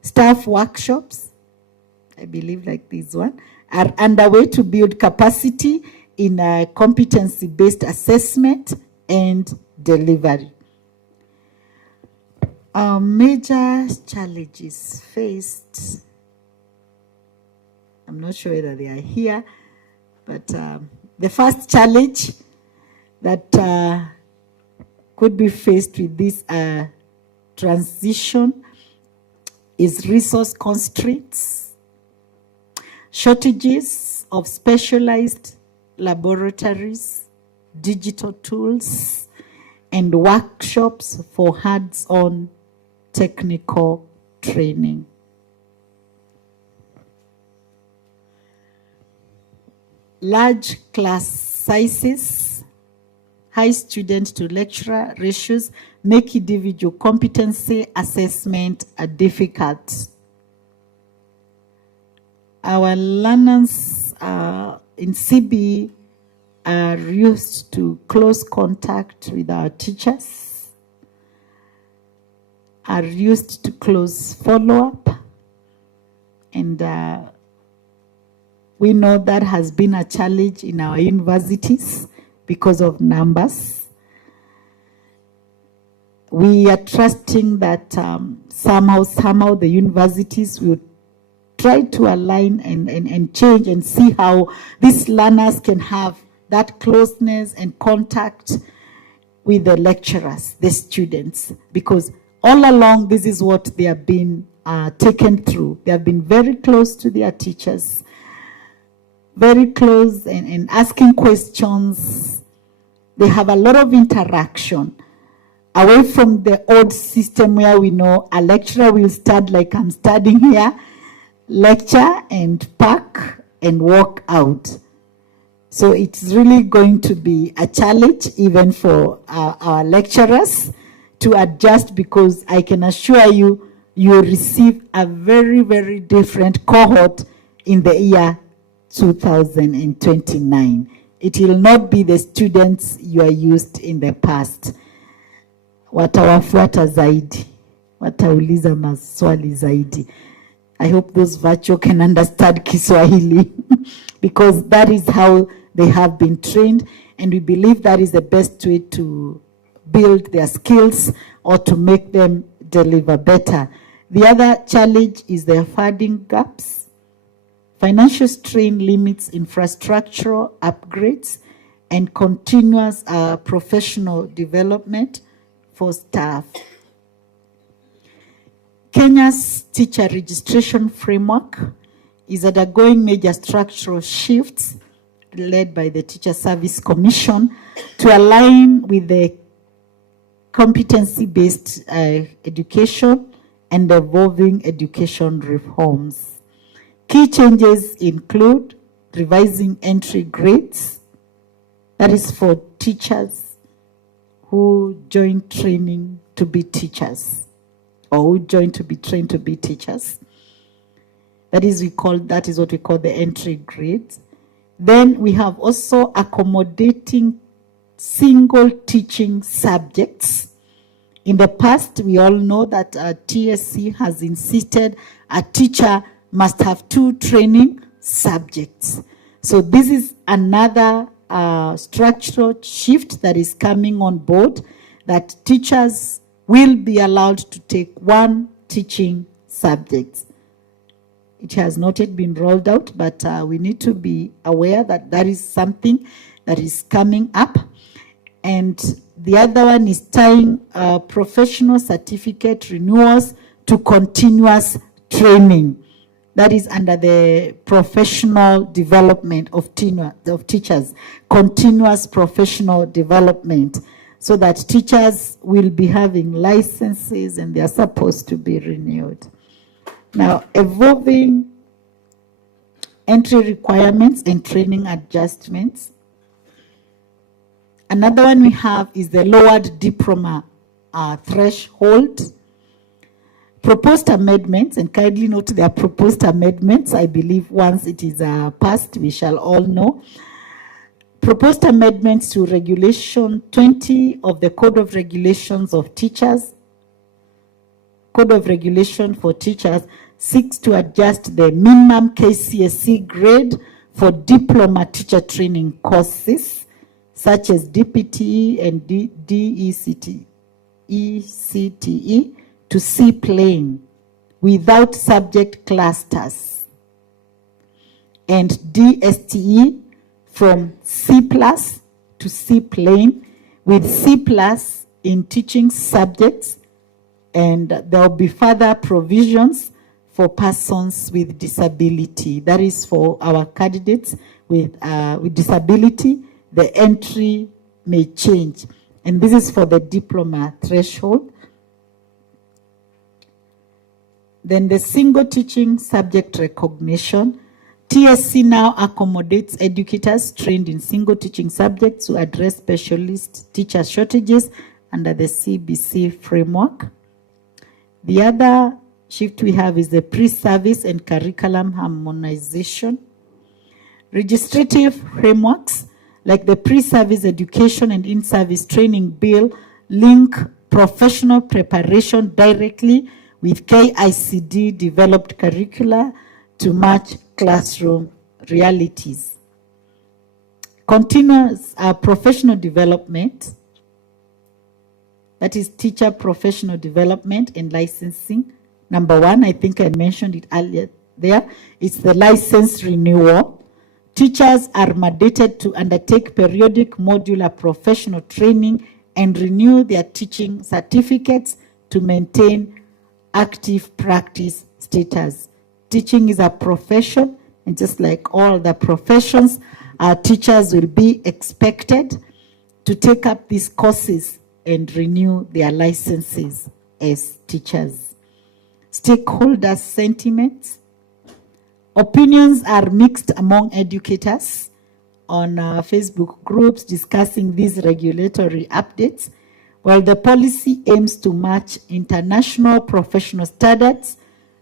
staff workshops, I believe like this one, are underway to build capacity in competency-based assessment and delivery. Our major challenges faced, I'm not sure whether they are here, but the first challenge that could be faced with this transition is resource constraints, shortages of specialized laboratories, digital tools, and workshops for hands-on technical training. Large class sizes, high student to lecturer ratios make individual competency assessment difficult. Our learners in CB are used to close contact with our teachers, are used to close follow-up, and we know that has been a challenge in our universities because of numbers. We are trusting that somehow the universities will try to align and change and see how these learners can have that closeness and contact with the lecturers, the students, because all along this is what they have been taken through. They have been very close to their teachers, very close and asking questions. They have a lot of interaction away from the old system where we know a lecturer will start like I'm studying here, lecture and pack and walk out. So it's really going to be a challenge even for our lecturers to adjust, because I can assure you, you will receive a very, very different cohort in the year 2029. It will not be the students you are used in the past. Watawafuata zaidi, watauliza maswali zaidi. I hope those virtual can understand Kiswahili because that is how they have been trained, and we believe that is the best way to build their skills or to make them deliver better. The other challenge is the funding gaps. Financial strain limits infrastructural upgrades and continuous professional development for staff. Kenya's teacher registration framework is undergoing major structural shifts led by the Teacher Service Commission to align with the competency-based education and evolving education reforms. Key changes include revising entry grades, that is for teachers who join training to be teachers, or who join to be trained to be teachers. That is what we call the entry grades. Then we have also accommodating single teaching subjects. In the past, we all know that TSC has insisted a teacher must have 2 training subjects. So this is another structural shift that is coming on board, that teachers will be allowed to take 1 teaching subject. It has not yet been rolled out, but we need to be aware that that is something that is coming up. And the other one is tying professional certificate renewals to continuous training. That is under the professional development of teachers, continuous professional development, so that teachers will be having licenses and they are supposed to be renewed. Now, evolving entry requirements and training adjustments. Another one we have is the lowered diploma threshold. Proposed amendments, and kindly note their proposed amendments. I believe once it is passed, we shall all know. Proposed amendments to Regulation 20 of the Code of Regulations of Teachers, Code of Regulation for Teachers, seeks to adjust the minimum KCSE grade for diploma teacher training courses, such as DPTE and ECTE to C plain without subject clusters, and DSTE from C plus to C plain with C plus in teaching subjects, and there will be further provisions for persons with disability. That is for our candidates with disability. The entry may change, and this is for the diploma threshold. Then the single teaching subject recognition. TSC now accommodates educators trained in single teaching subjects to address specialist teacher shortages under the CBC framework. The other shift we have is the pre-service and curriculum harmonization. Registrative frameworks like the pre-service education and in-service training bill link professional preparation directly with KICD developed curricula to match classroom realities. Continuous professional development, that is teacher professional development and licensing. Number one, I think I mentioned it earlier there, it's the license renewal. Teachers are mandated to undertake periodic modular professional training and renew their teaching certificates to maintain active practice status. Teaching is a profession, and just like all the professions, teachers will be expected to take up these courses and renew their licenses as teachers. Stakeholder sentiments. Opinions are mixed among educators on Facebook groups discussing these regulatory updates. While the policy aims to match international professional standards,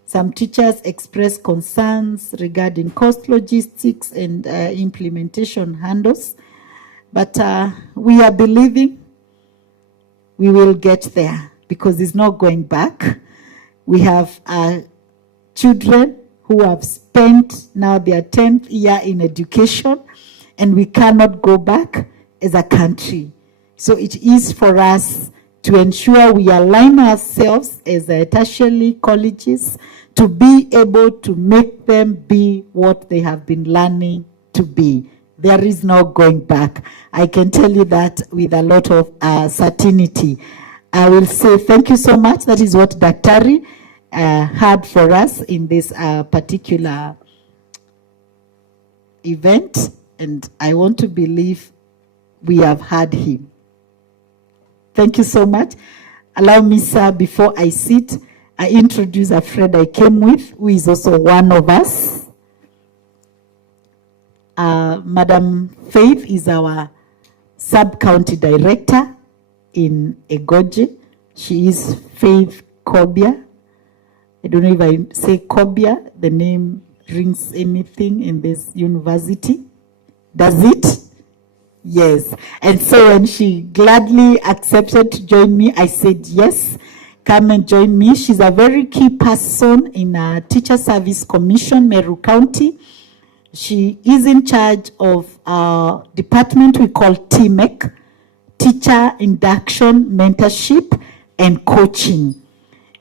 some teachers express concerns regarding cost logistics and implementation handles. But we are believing we will get there because it's not going back. We have children who have spent now their 10th year in education, and we cannot go back as a country. So it is for us to ensure we align ourselves as tertiary colleges to be able to make them be what they have been learning to be. There is no going back. I can tell you that with a lot of certainty. I will say thank you so much. That is what Daktari had for us in this particular event, and I want to believe we have had him. Thank you so much. Allow me, sir, before I sit, I introduce a friend I came with, who is also one of us. Madam Faith is our sub-county director in Egoji. She is Faith Kobia. I don't know if I say Kobia, the name rings anything in this university. Does it? Yes. And so when she gladly accepted to join me, I said, yes, come and join me. She's a very key person in a Teacher Service Commission, Meru County. She is in charge of a department we call TMEC, Teacher Induction, Mentorship, and Coaching.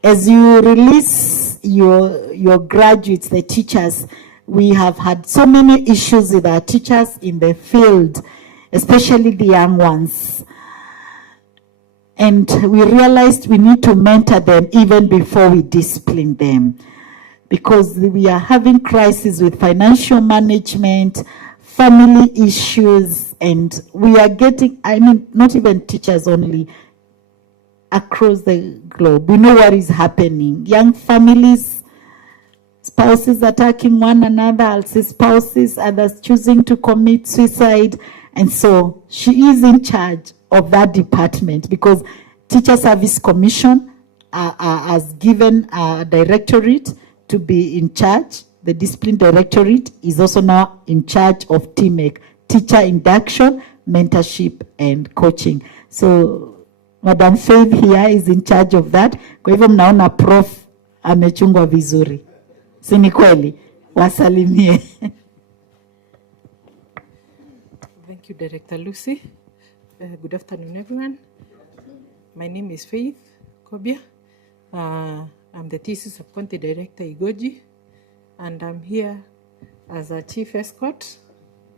As you release your graduates, the teachers, we have had so many issues with our teachers in the field, especially the young ones. And we realized we need to mentor them even before we discipline them, because we are having crises with financial management, family issues, and we are getting, I mean, not even teachers only, across the globe. We know what is happening. Young families, spouses attacking one another, I'll say spouses, others choosing to commit suicide. And so she is in charge of that department because Teacher Service Commission has given a directorate to be in charge. The discipline directorate is also now in charge of TMEC, Teacher Induction, Mentorship, and Coaching. So Madam Faith here is in charge of that. Kwa hivyo mnaona prof amechungwa vizuri. Si ni kweli? Wasalimie. Thank you, Director Lucy. Good afternoon, everyone. My name is Faith Kobia. I'm the TC Subcounty Director, Igoji, and I'm here as a chief escort,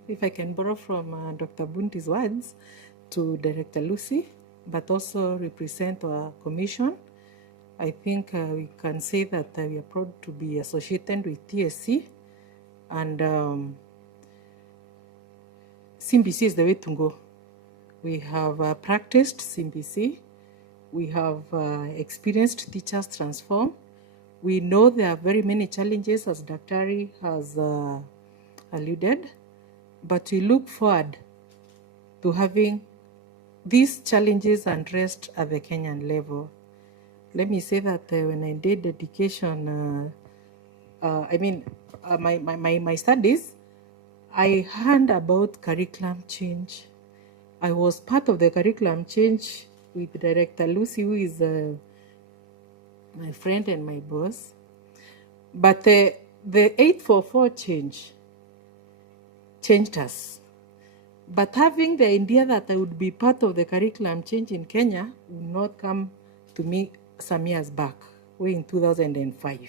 if I can borrow from Dr. Bunti's words, to Director Lucy, but also represent our commission. I think we can say that we are proud to be associated with TSC, and CBC is the way to go. We have practiced CBC. We have experienced teachers transform. We know there are very many challenges, as Daktari has alluded, but we look forward to having these challenges addressed at the Kenyan level. Let me say that when I did education, my studies, I heard about curriculum change. I was part of the curriculum change with Director Lucy, who is my friend and my boss. But the 844 change changed us. But having the idea that I would be part of the curriculum change in Kenya would not come to me some years back, way in 2005.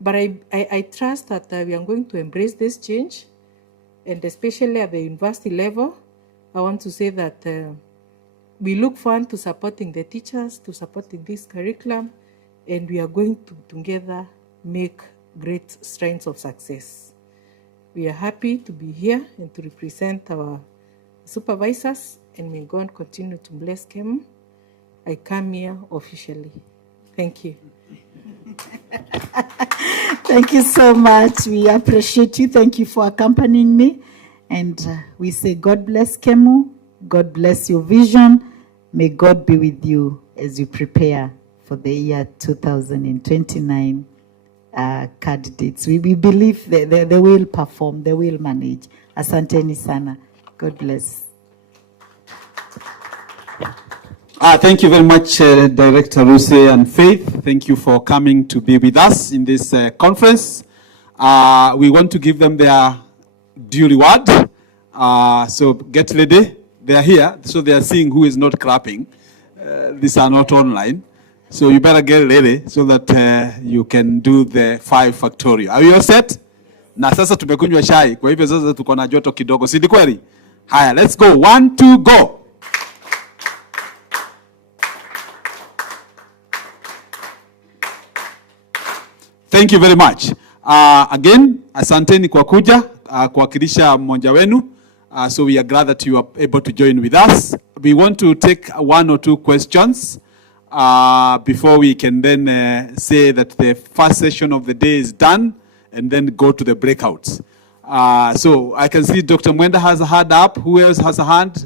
But I trust that we are going to embrace this change, and especially at the university level, I want to say that we look forward to supporting the teachers, to supporting this curriculum, and we are going to together make great strides of success. We are happy to be here and to represent our supervisors, and may God continue to bless them. I come here officially. Thank you. Thank you so much. We appreciate you. Thank you for accompanying me. And we say, God bless Kemu. God bless your vision. May God be with you as you prepare for the year 2029 candidates. We believe that they will perform, they will manage. Asanteni sana. God bless. Thank you very much, Director Lucy and Faith. Thank you for coming to be with us in this conference. We want to give them their due reward. So get ready. They are here, so they are seeing who is not clapping. These are not online. So you better get ready so that you can do the 5 factorial. Are you all set? Na sasa tumekunywa chai, kwa hivyo sasa tuko na joto kidogo. Si kweli? Haya, let's go. 1, 2, go. Thank you very much. Again, asanteni kwa kuja, kuwakilisha mmoja wenu. So we are glad that you are able to join with us. We want to take 1 or 2 questions before we can then say that the first session of the day is done and then go to the breakouts. So I can see Dr. Mwenda has a hand up. Who else has a hand?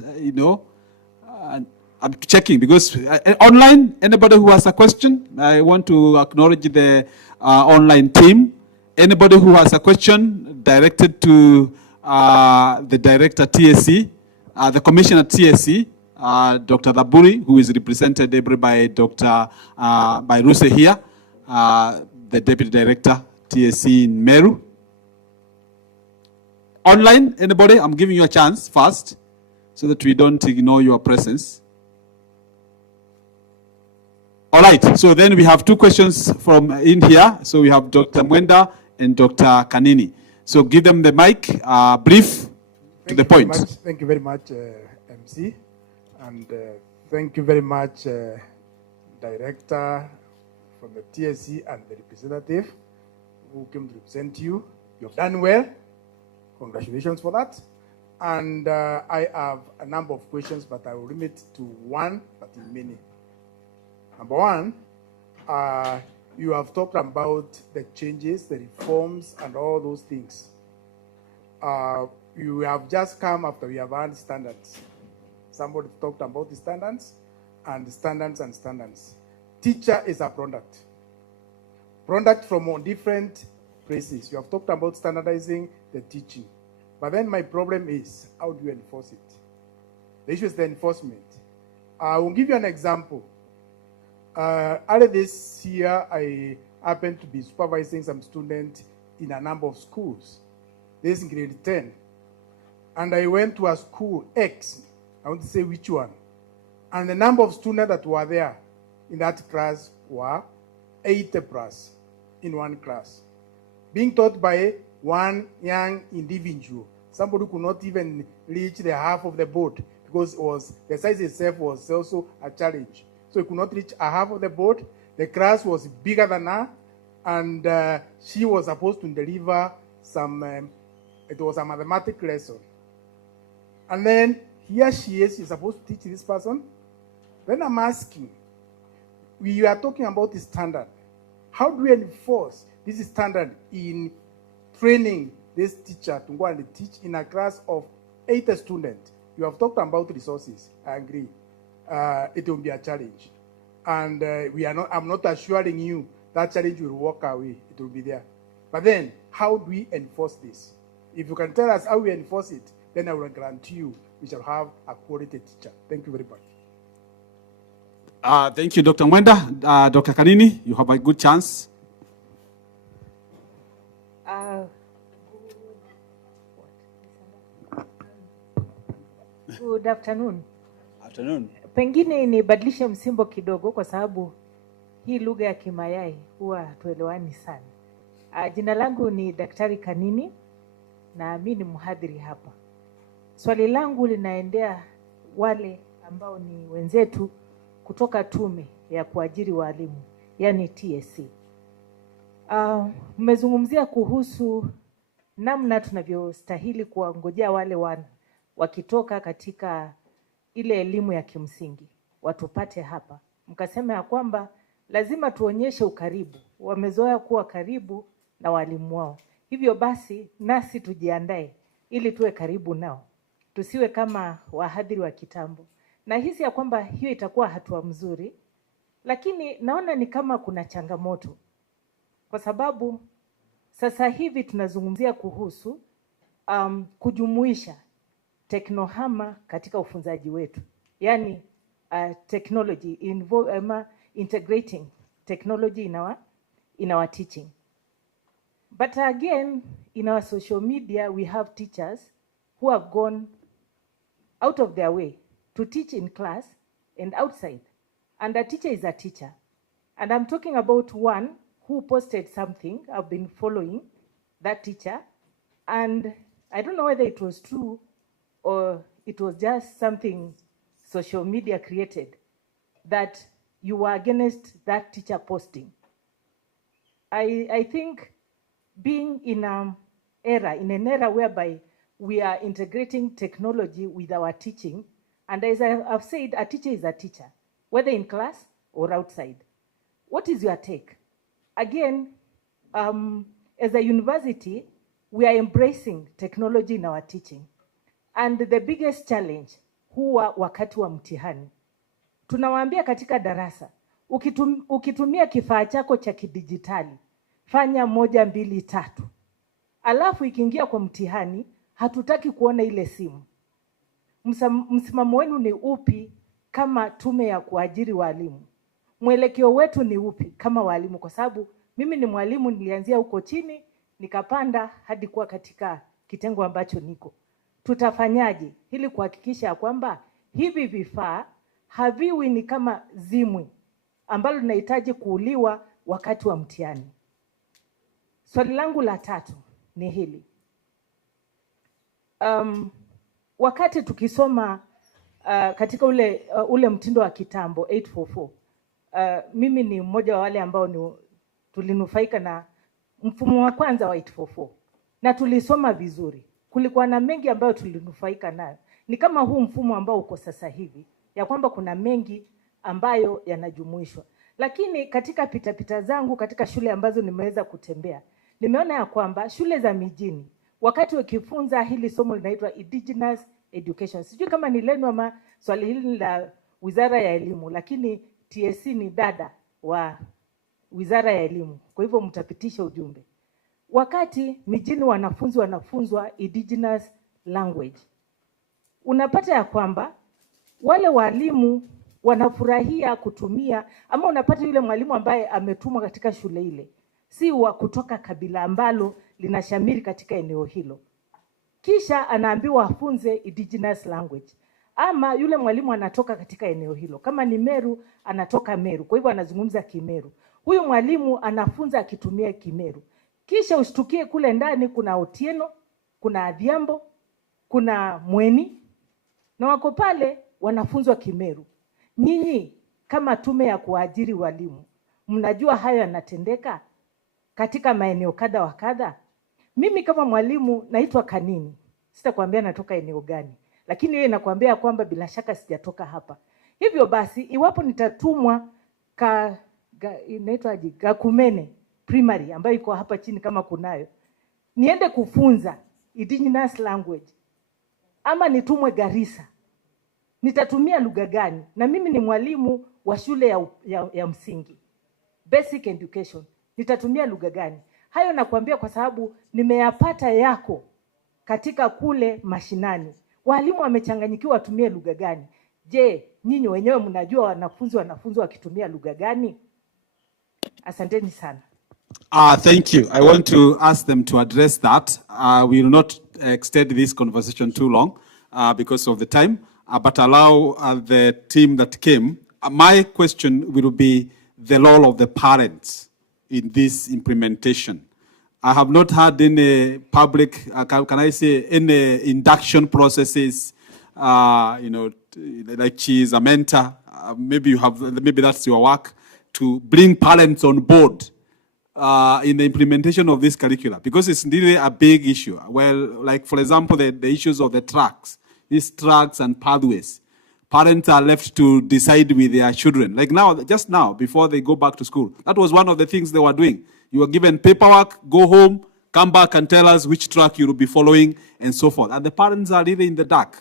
I'm checking because online, anybody who has a question, I want to acknowledge the online team. Anybody who has a question directed to the director TSC, the commissioner TSC, Dr. Daburi, who is represented by by Ruse here, the deputy director TSC in Meru. Online, anybody? I'm giving you a chance first so that we don't ignore your presence. All right, so then we have 2 questions from in here. So we have Dr. Mwenda and Dr. Kanini. So give them the mic, brief, to the point. Thank you very much, MC. And thank you very much, Director from the TSC and the representative who came to represent you. You've done well. Congratulations for that. And I have a number of questions, but I will limit to 1, but in many. Number 1, you have talked about the changes, the reforms, and all those things. You have just come after we have had standards. Somebody talked about the standards and standards. Teacher is a product. Product from different places. You have talked about standardizing the teaching. But then my problem is, how do you enforce it? The issue is the enforcement. I will give you an example. Earlier this year, I happened to be supervising some students in a number of schools. This is in grade 10. And I went to a school X. I want to say which one. And the number of students that were there in that class were 80 plus in one class. Being taught by one young individual. Somebody who could not even reach the half of the board because the size itself was also a challenge. So he could not reach a half of the board. The class was bigger than her, and she was supposed to deliver it was a mathematics lesson. And then here she is, she's supposed to teach this person. Then I'm asking, we are talking about the standard. How do we enforce this standard in training this teacher to go and teach in a class of 80 students? You have talked about resources. I agree. It will be a challenge. And I'm not assuring you that challenge will walk away. It will be there. But then, how do we enforce this? If you can tell us how we enforce it, then I will guarantee you we shall have a quality teacher. Thank you very much. Thank you, Dr. Mwenda. Dr. Kanini, you have a good chance. Good afternoon. Afternoon. Pengine nibadilishe msimbo kidogo kwa sababu hii lugha ya Kimayai huwa tuelewani sana. Jina langu ni Daktari Kanini na mimi ni mhadhiri hapa. Swali langu linaendea wale ambao ni wenzetu kutoka tume ya kuajiri walimu, yani TSC. Mmezungumzia kuhusu namna tunavyostahili kuwangojea wale wakitoka katika ile elimu ya kimsingi watupate hapa. Mkasema ya kwamba lazima tuonyeshe ukaribu. Wamezoea kuwa karibu na walimu wao. Hivyo basi nasi tujiandae ili tuwe karibu nao. Tusiwe kama wahadhiri wa kitambo. Na hisi ya kwamba hiyo itakuwa hatua mzuri, lakini naona ni kama kuna changamoto. Kwa sababu sasa hivi tunazungumzia kuhusu kujumuisha teknohama katika ufunzaji wetu. Yani technology, integrating technology in our teaching. But again, in our social media, we have teachers who have gone out of their way to teach in class and outside. And a teacher is a teacher. And I'm talking about one who posted something. I've been following that teacher. And I don't know whether it was true or it was just something social media created, that you were against that teacher posting. I think being in an era whereby we are integrating technology with our teaching, and as I have said, a teacher is a teacher, whether in class or outside. What is your take? Again, as a university, we are embracing technology in our teaching. And the biggest challenge huwa wakati wa mtihani. Tunawaambia katika darasa, ukitumia kifaa chako cha kidijitali, fanya 1, 2, 3. Alafu ikiingia kwa mtihani, hatutaki kuona ile simu. Msimamo wenu ni upi kama tume ya kuajiri walimu? Mwelekeo wetu ni upi kama walimu? Kwa sababu mimi ni mwalimu, nilianzia huko chini, nikapanda hadi kuwa katika kitengo ambacho niko. Tutafanyaje ili kuhakikisha kwamba hivi vifaa haviwi ni kama zimwi ambalo linahitaji kuuliwa wakati wa mtihani? Swali langu la 3 ni hili. Wakati tukisoma katika ule mtindo wa kitambo 844, mimi ni mmoja wa wale ambao tulinufaika na mfumo wa kwanza wa 844 na tulisoma vizuri. Kulikuwa na mengi ambayo tulinufaika nayo. Ni kama huu mfumo ambao uko sasa hivi, ya kwamba kuna mengi ambayo yanajumuishwa. Lakini katika pitapita zangu katika shule ambazo nimeweza kutembea, nimeona ya kwamba shule za mijini, wakati wakifunza hili somo linaitwa indigenous education. Sijui kama ni lenu ama swali hili la Wizara ya Elimu, lakini TSC ni dada wa Wizara ya Elimu. Kwa hivyo mtapitisha ujumbe. Wakati mijini wanafunzi wanafunzwa indigenous language, unapata ya kwamba wale walimu wanafurahia kutumia, ama unapata yule mwalimu ambaye ametumwa katika shule ile si wa kutoka kabila ambalo linashamiri katika eneo hilo, kisha anaambiwa afunze indigenous language. Ama yule mwalimu anatoka katika eneo hilo, kama ni Meru anatoka Meru, kwa hivyo anazungumza Kimeru. Huyu mwalimu anafunza akitumia Kimeru. Kisha ushtukie kule ndani kuna Otieno, kuna Adhiambo, kuna Mweni, na wako pale wanafunzwa Kimeru. Nyinyi kama tume ya kuajiri walimu, mnajua hayo yanatendeka katika maeneo kadha wa kadha? Mimi kama mwalimu naitwa Kanini. Sitakwambia natoka eneo gani, lakini yeye nakwambia kwamba bila shaka sijatoka hapa. Hivyo basi, iwapo nitatumwa inaitwaje, Gakumene primary ambayo iko hapa chini kama kunayo, niende kufunza indigenous language ama nitumwe Garissa, nitatumia lugha gani? Na mimi ni mwalimu wa shule ya msingi, basic education, nitatumia lugha gani? Hayo nakwambia kwa sababu nimeyapata yako katika kule mashinani. Walimu wamechanganyikiwa watumie lugha gani? Je, nyinyi wenyewe mnajua wanafunzi wakitumia lugha gani? Asanteni sana. Thank you. I want to ask them to address that. We will not extend this conversation too long because of the time, but allow the team that came. My question will be the role of the parents in this implementation. I have not had any public, can I say, any induction processes, like she is a mentor. Maybe that's your work, to bring parents on board in the implementation of this curricula, because it's really a big issue. Well, like for example, the issues of the tracks, these tracks and pathways. Parents are left to decide with their children. Like now, just now, before they go back to school, that was one of the things they were doing. You were given paperwork, go home, come back and tell us which track you will be following, and so forth. And the parents are really in the dark.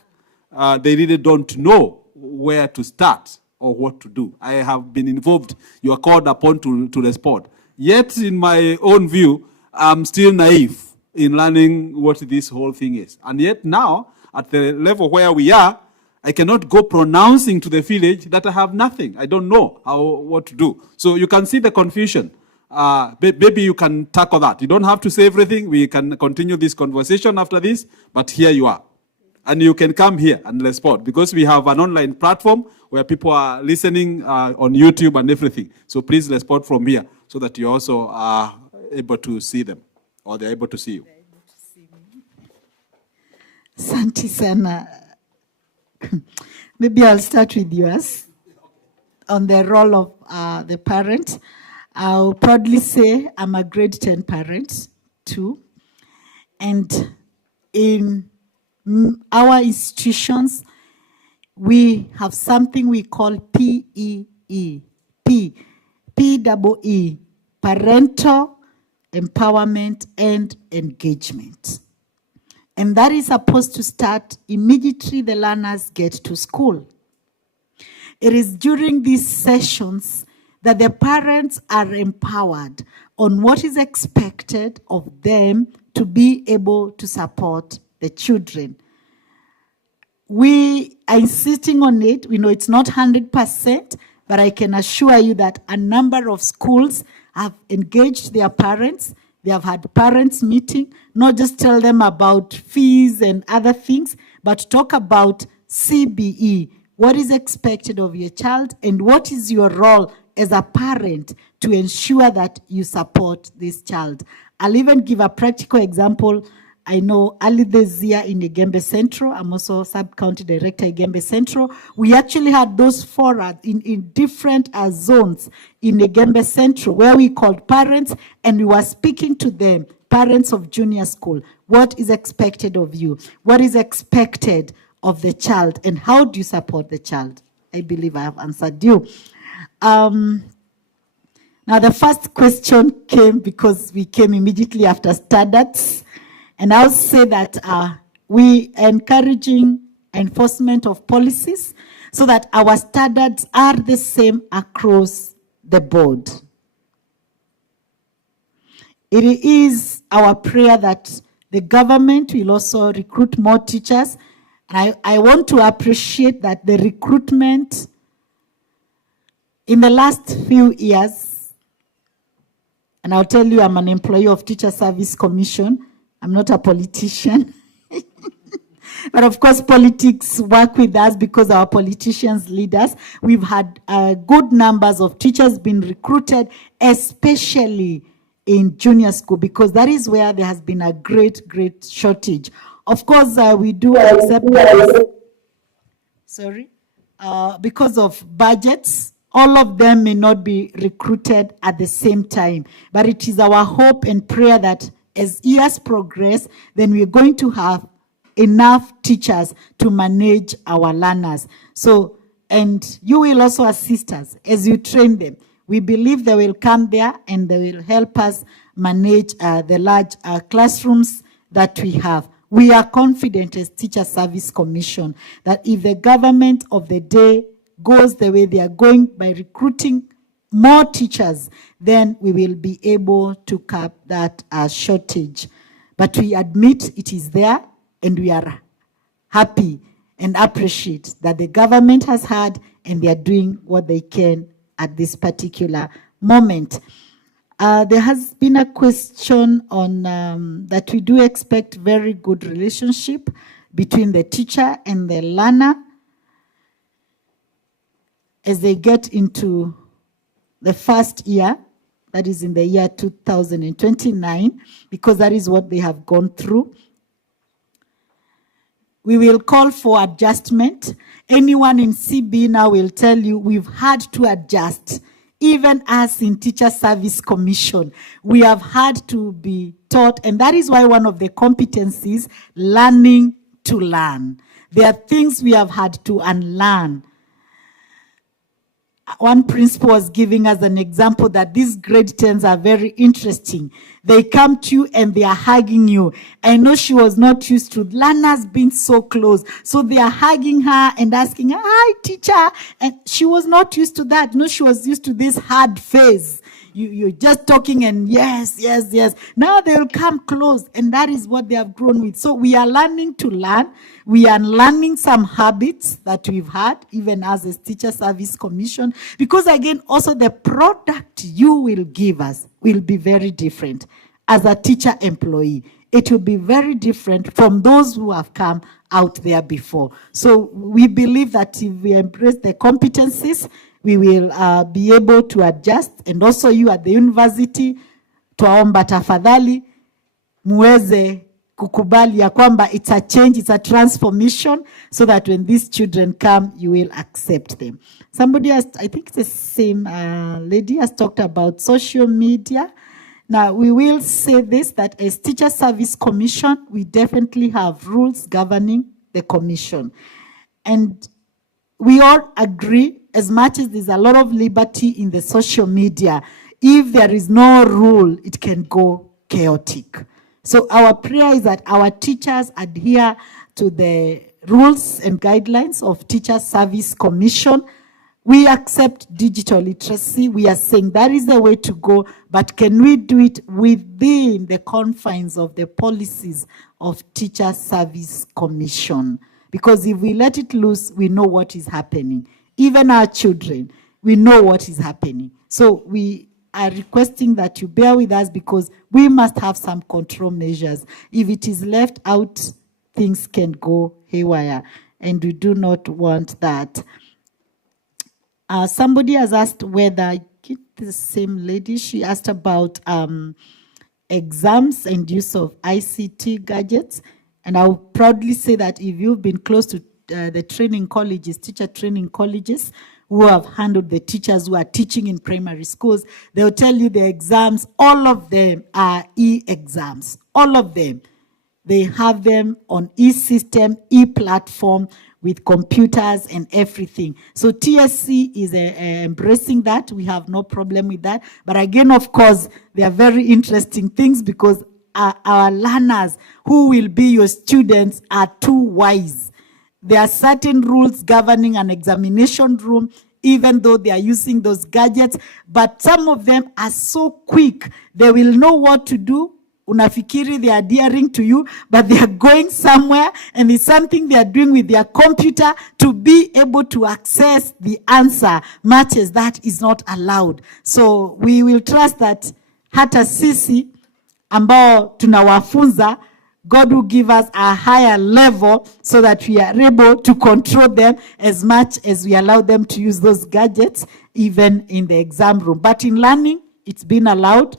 They really don't know where to start or what to do. I have been involved. You are called upon to respond. Yet, in my own view, I'm still naive in learning what this whole thing is. And yet now, at the level where we are, I cannot go pronouncing to the village that I have nothing. I don't know what to do. So you can see the confusion. Maybe you can tackle that. You don't have to say everything. We can continue this conversation after this, but here you are. And you can come here and respond, because we have an online platform where people are listening on YouTube and everything. So please respond from here so that you also are able to see them, or they're able to see you. Asante sana. Maybe I'll start with yours on the role of the parent. I'll proudly say I'm a grade 10 parent too. And in our institutions, we have something we call PEE, PEE, Parental Empowerment and Engagement. And that is supposed to start immediately the learners get to school. It is during these sessions that the parents are empowered on what is expected of them to be able to support the children. We are insisting on it. We know it's not 100%, but I can assure you that a number of schools have engaged their parents. They have had parents meeting, not just tell them about fees and other things, but talk about CBE, what is expected of your child, and what is your role as a parent to ensure that you support this child. I'll even give a practical example. I know early this year in Igembe Central, I'm also sub-county director Igembe Central, we actually had those forums in different zones in Igembe Central where we called parents and we were speaking to them, parents of junior school. What is expected of you? What is expected of the child? And how do you support the child? I believe I have answered you. Now the first question came because we came immediately after standards. And I'll say that we are encouraging enforcement of policies so that our standards are the same across the board. It is our prayer that the government will also recruit more teachers. And I want to appreciate that the recruitment in the last few years, and I'll tell you I'm an employee of Teacher Service Commission, I'm not a politician. But of course, politics work with us because our politicians lead us. We've had good numbers of teachers being recruited, especially in junior school, because that is where there has been a great shortage. Of course, we do accept that. Sorry. Because of budgets, all of them may not be recruited at the same time. But it is our hope and prayer that as years progress, then we're going to have enough teachers to manage our learners. So, and you will also assist us as you train them. We believe they will come there and they will help us manage the large classrooms that we have. We are confident as Teacher Service Commission that if the government of the day goes the way they are going by recruiting more teachers, then we will be able to cap that shortage. But we admit it is there, and we are happy and appreciate that the government has had and they are doing what they can at this particular moment. There has been a question on that we do expect very good relationship between the teacher and the learner as they get into the first year, that is in the year 2029, because that is what they have gone through. We will call for adjustment. Anyone in CB now will tell you we've had to adjust. Even us in Teacher Service Commission, we have had to be taught, and that is why one of the competencies, learning to learn. There are things we have had to unlearn. One principal was giving us an example that these grade 10s are very interesting. They come to you and they are hugging you. I know she was not used to learners being so close. So they are hugging her and asking her, "Hi, teacher." And she was not used to that. No, she was used to this hard phase. You're just talking and yes, yes, yes. Now they will come close, and that is what they have grown with. So we are learning to learn. We are learning some habits that we've had, even as a Teacher Service Commission, because again, also the product you will give us will be very different. As a teacher employee, it will be very different from those who have come out there before. So we believe that if we embrace the competencies, we will be able to adjust. And also you at the university, twaomba tafadhali, muweze kukubali ya kwamba it's a change, it's a transformation, so that when these children come, you will accept them. Somebody has, I think it's the same lady has talked about social media. Now, we will say this, that as Teacher Service Commission, we definitely have rules governing the commission. And we all agree, as much as there's a lot of liberty in the social media, if there is no rule, it can go chaotic. So our prayer is that our teachers adhere to the rules and guidelines of Teacher Service Commission. We accept digital literacy. We are saying that is the way to go, but can we do it within the confines of the policies of Teacher Service Commission? Because if we let it loose, we know what is happening. Even our children, we know what is happening. So we are requesting that you bear with us, because we must have some control measures. If it is left out, things can go haywire, and we do not want that. Somebody has asked whether, the same lady, she asked about exams and use of ICT gadgets. And I'll proudly say that if you've been close to the training colleges, teacher training colleges, who have handled the teachers who are teaching in primary schools, they'll tell you the exams, all of them are e-exams. All of them. They have them on e-system, e-platform, with computers and everything. So TSC is embracing that. We have no problem with that. But again, of course, they are very interesting things, because our learners who will be your students are too wise. There are certain rules governing an examination room, even though they are using those gadgets, but some of them are so quick, they will know what to do. Unafikiri they are adhering to you, but they are going somewhere, and it's something they are doing with their computer to be able to access the answer, much as that is not allowed. So we will trust that hata sisi ambao tunawafunza, God will give us a higher level so that we are able to control them as much as we allow them to use those gadgets, even in the exam room. But in learning, it's been allowed.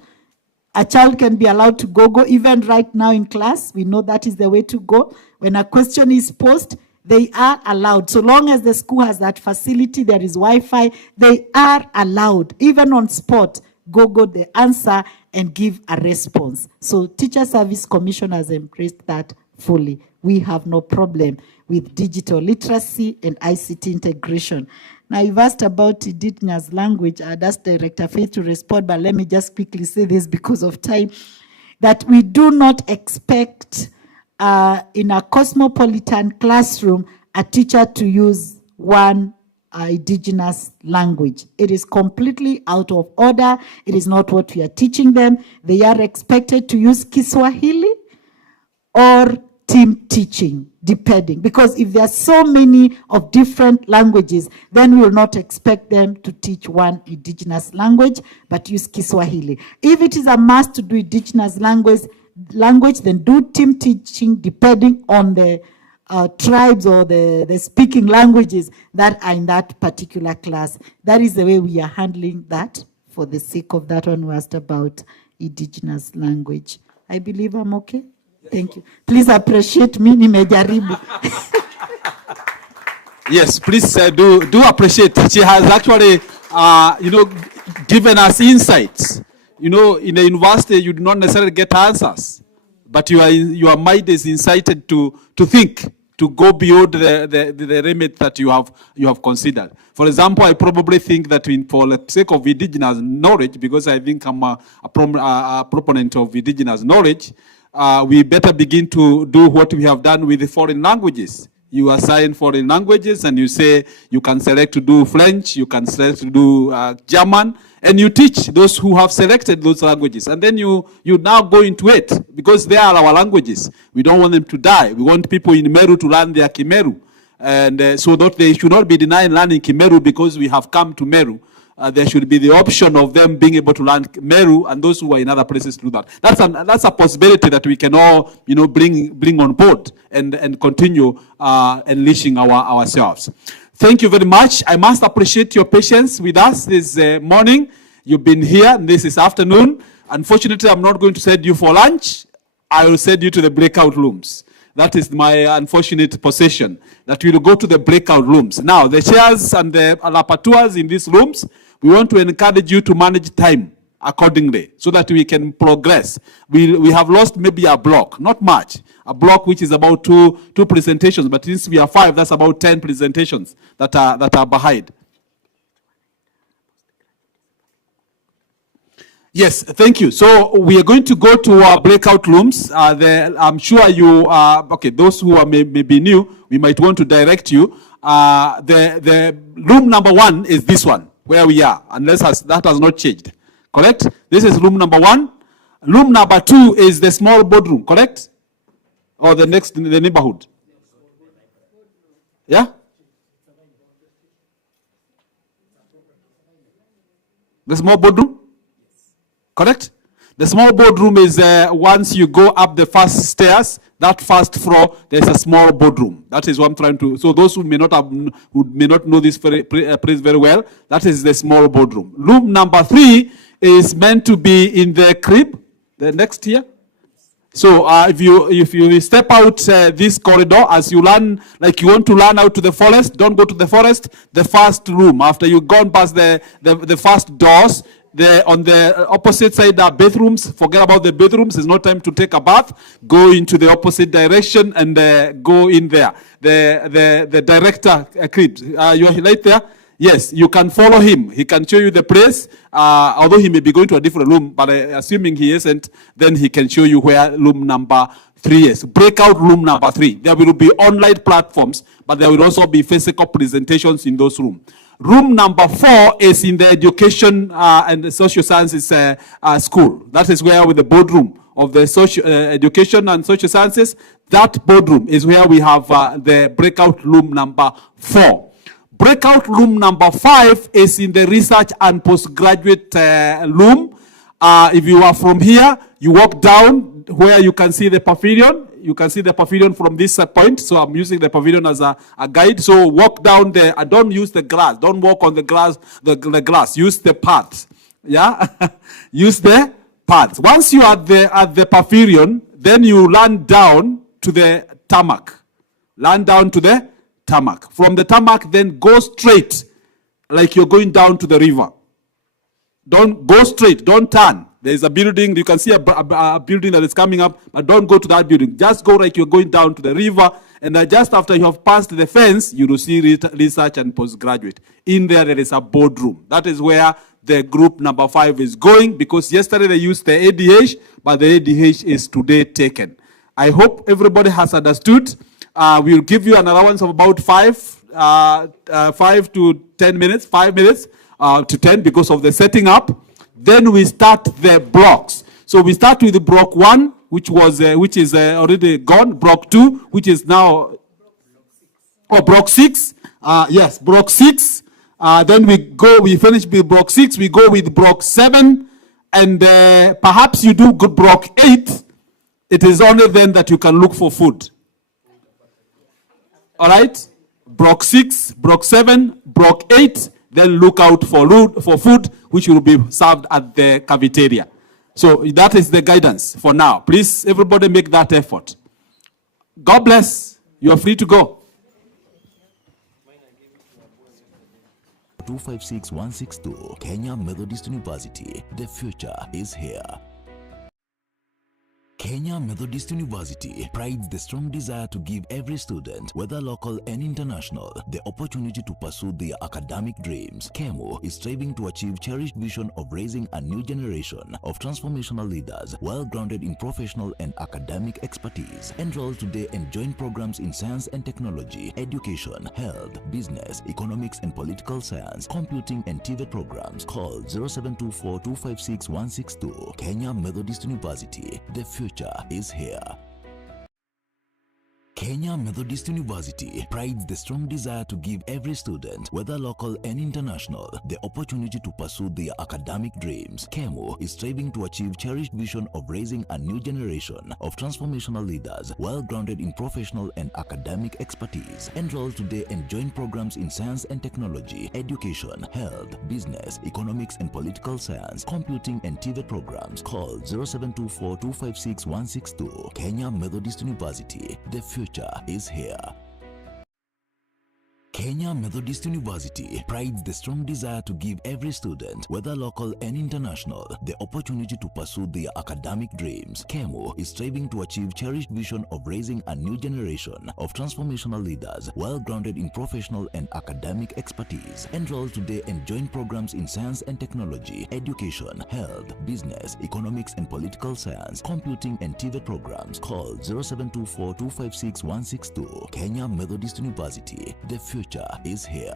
A child can be allowed to go, even right now in class. We know that is the way to go. When a question is posed, they are allowed. So long as the school has that facility, there is Wi-Fi, they are allowed. Even on spot, go the answer and give a response. So Teacher Service Commission has embraced that fully. We have no problem with digital literacy and ICT integration. Now, you've asked about indigenous language. I'd ask Director Faith to respond, but let me just quickly say this because of time, that we do not expect in a cosmopolitan classroom a teacher to use one indigenous language. It is completely out of order. It is not what we are teaching them. They are expected to use Kiswahili or team teaching, depending. Because if there are so many of different languages, then we will not expect them to teach one indigenous language, but use Kiswahili. If it is a must to do indigenous language, then do team teaching depending on the tribes or the speaking languages that are in that particular class. That is the way we are handling that for the sake of that one who asked about indigenous language. I believe I'm okay. Thank you. Please appreciate me, nimejaribu. Yes, please do appreciate. She has actually, given us insights. In the university, you do not necessarily get answers, but your mind is incited to think, to go beyond the remit that you have considered. For example, I probably think that for the sake of indigenous knowledge, because I think I'm a proponent of indigenous knowledge, we better begin to do what we have done with the foreign languages. You assign foreign languages and you say you can select to do French, you can select to do German, and you teach those who have selected those languages. And then you now go into it, because they are our languages. We don't want them to die. We want people in Meru to learn their Kimeru. And so that they should not be denied learning Kimeru because we have come to Meru. There should be the option of them being able to learn Meru, and those who are in other places to do that. That's a possibility that we can all, bring on board and continue unleashing ourselves. Thank you very much. I must appreciate your patience with us this morning. You've been here. This is afternoon. Unfortunately, I'm not going to send you for lunch. I will send you to the breakout rooms. That is my unfortunate possession, that we will go to the breakout rooms. Now, the chairs and the rapporteurs in these rooms, we want to encourage you to manage time accordingly so that we can progress. We have lost maybe a block, not much. A block which is about two presentations, but since we are 5, that's about 10 presentations that are behind. Yes, thank you. So we are going to go to our breakout rooms. I'm sure you are, those who are maybe new, we might want to direct you. The room number 1 is this one, where we are, unless that has not changed. Correct? This is room number 1. Room number 2 is the small boardroom, correct? Or the next in the neighborhood. Yeah? The small boardroom? Correct? The small boardroom is once you go up the first stairs, that first floor, there's a small boardroom. That is what I'm trying to. So those who may not know this place very well, that is the small boardroom. Room number 3 is meant to be in the crib, the next here. So if you step out this corridor, as you learn, like you want to learn out to the forest, don't go to the forest. The first room, after you've gone past the first doors, on the opposite side are bathrooms. Forget about the bathrooms. It's not time to take a bath. Go into the opposite direction and go in there. The director, crib, you're right there. Yes, you can follow him. He can show you the place, although he may be going to a different room, but assuming he isn't, then he can show you where room number 3 is. Breakout room number 3. There will be online platforms, but there will also be physical presentations in those rooms. Room number 4 is in the education and the social sciences school. That is where with the boardroom of the social education and social sciences, that boardroom is where we have the breakout room number 4. Breakout room number 5 is in the research and postgraduate room. If you are from here, you walk down where you can see the pavilion. You can see the pavilion from this point. So I'm using the pavilion as a guide. So walk down there. Don't use the grass. Don't walk on the grass. The grass. Use the paths. Yeah, use the paths. Once you are at the pavilion, then you land down to the tarmac. Land down to the tarmac. From the tarmac, then go straight, like you're going down to the river. Don't go straight. Don't turn. There is a building. You can see a building that is coming up, but don't go to that building. Just go like you're going down to the river And just after you have passed the fence, you will see research and postgraduate. In there is a boardroom. That is where the group number 5 is going, because yesterday they used the ADH, but the ADH is today taken. I hope everybody has understood. We'll give you an allowance of about 5 to 10 minutes, 5 minutes to 10 because of the setting up. Then we start the blocks. So we start with the block 1, which is already gone. Block 2, which is now, block 6. Yes, block 6. Then we finish with block 6. We go with block 7, and perhaps you do good block 8. It is only then that you can look for food. All right? Block 6, block 7, block 8, then look out for food, which will be served at the cafeteria. So that is the guidance for now. Please, everybody make that effort. God bless. You are free to go. 256162 Kenya Methodist University. The future is here. Kenya Methodist University prides the strong desire to give every student, whether local and international, the opportunity to pursue their academic dreams. KEMU is striving to achieve cherished vision of raising a new generation of transformational leaders, well-grounded in professional and academic expertise. Enroll today and join programs in science and technology, education, health, business, economics and political science, computing and TVET programs. Call 0724-256-162. Kenya Methodist University. The future is here. Kenya Methodist University prides the strong desire to give every student, whether local and international, the opportunity to pursue their academic dreams. KEMU is striving to achieve cherished vision of raising a new generation of transformational leaders, well-grounded in professional and academic expertise. Enroll today and join programs in science and technology, education, health, business, economics and political science, computing and TVET programs. Call 0724-256-162. Kenya Methodist University. The future is here. Kenya Methodist University prides the strong desire to give every student, whether local and international, the opportunity to pursue their academic dreams. KEMU is striving to achieve cherished vision of raising a new generation of transformational leaders, well-grounded in professional and academic expertise. Enroll today and join programs in science and technology, education, health, business, economics and political science, computing and TVET programs. Call 0724-256-162. Kenya Methodist University. The future is here.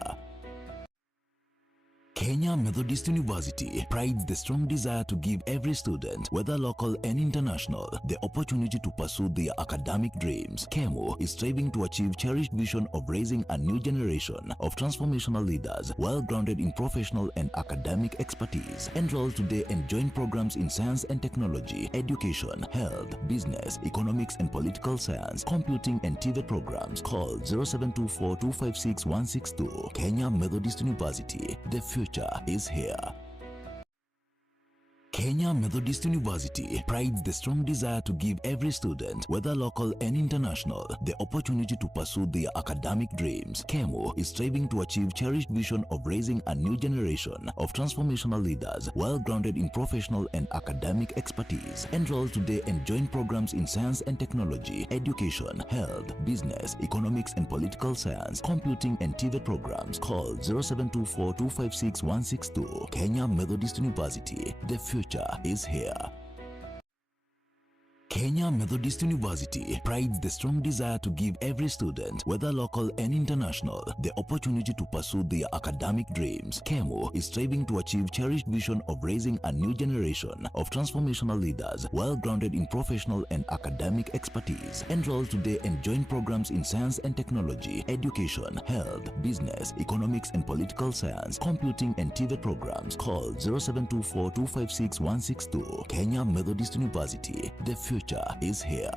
Kenya Methodist University prides the strong desire to give every student, whether local and international, the opportunity to pursue their academic dreams. KEMU is striving to achieve cherished vision of raising a new generation of transformational leaders, well-grounded in professional and academic expertise. Enroll today and join programs in science and technology, education, health, business, economics and political science, computing and TVET programs. Call 0724-256-162. Kenya Methodist University. The future is here. Kenya Methodist University prides the strong desire to give every student, whether local and international, the opportunity to pursue their academic dreams. KEMU is striving to achieve cherished vision of raising a new generation of transformational leaders, well-grounded in professional and academic expertise. Enroll today and join programs in science and technology, education, health, business, economics and political science, computing and TVET programs. Call 0724-256-162. Kenya Methodist University. The future is here. Kenya Methodist University prides the strong desire to give every student, whether local and international, the opportunity to pursue their academic dreams. KEMU is striving to achieve cherished vision of raising a new generation of transformational leaders, well-grounded in professional and academic expertise. Enroll today and join programs in science and technology, education, health, business, economics and political science, computing and TVET programs. Call 0724-256-162. Kenya Methodist University. The future is here.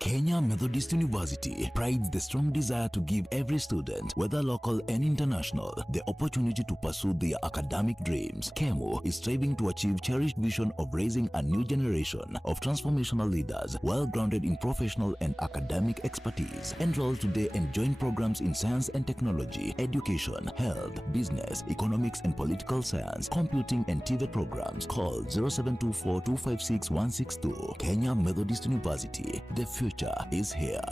Kenya Methodist University prides the strong desire to give every student, whether local and international, the opportunity to pursue their academic dreams. KEMU is striving to achieve cherished vision of raising a new generation of transformational leaders, well-grounded in professional and academic expertise. Enroll today and join programs in science and technology, education, health, business, economics and political science, computing and TVET programs. Call 0724-256-162. Kenya Methodist University. The future future is here.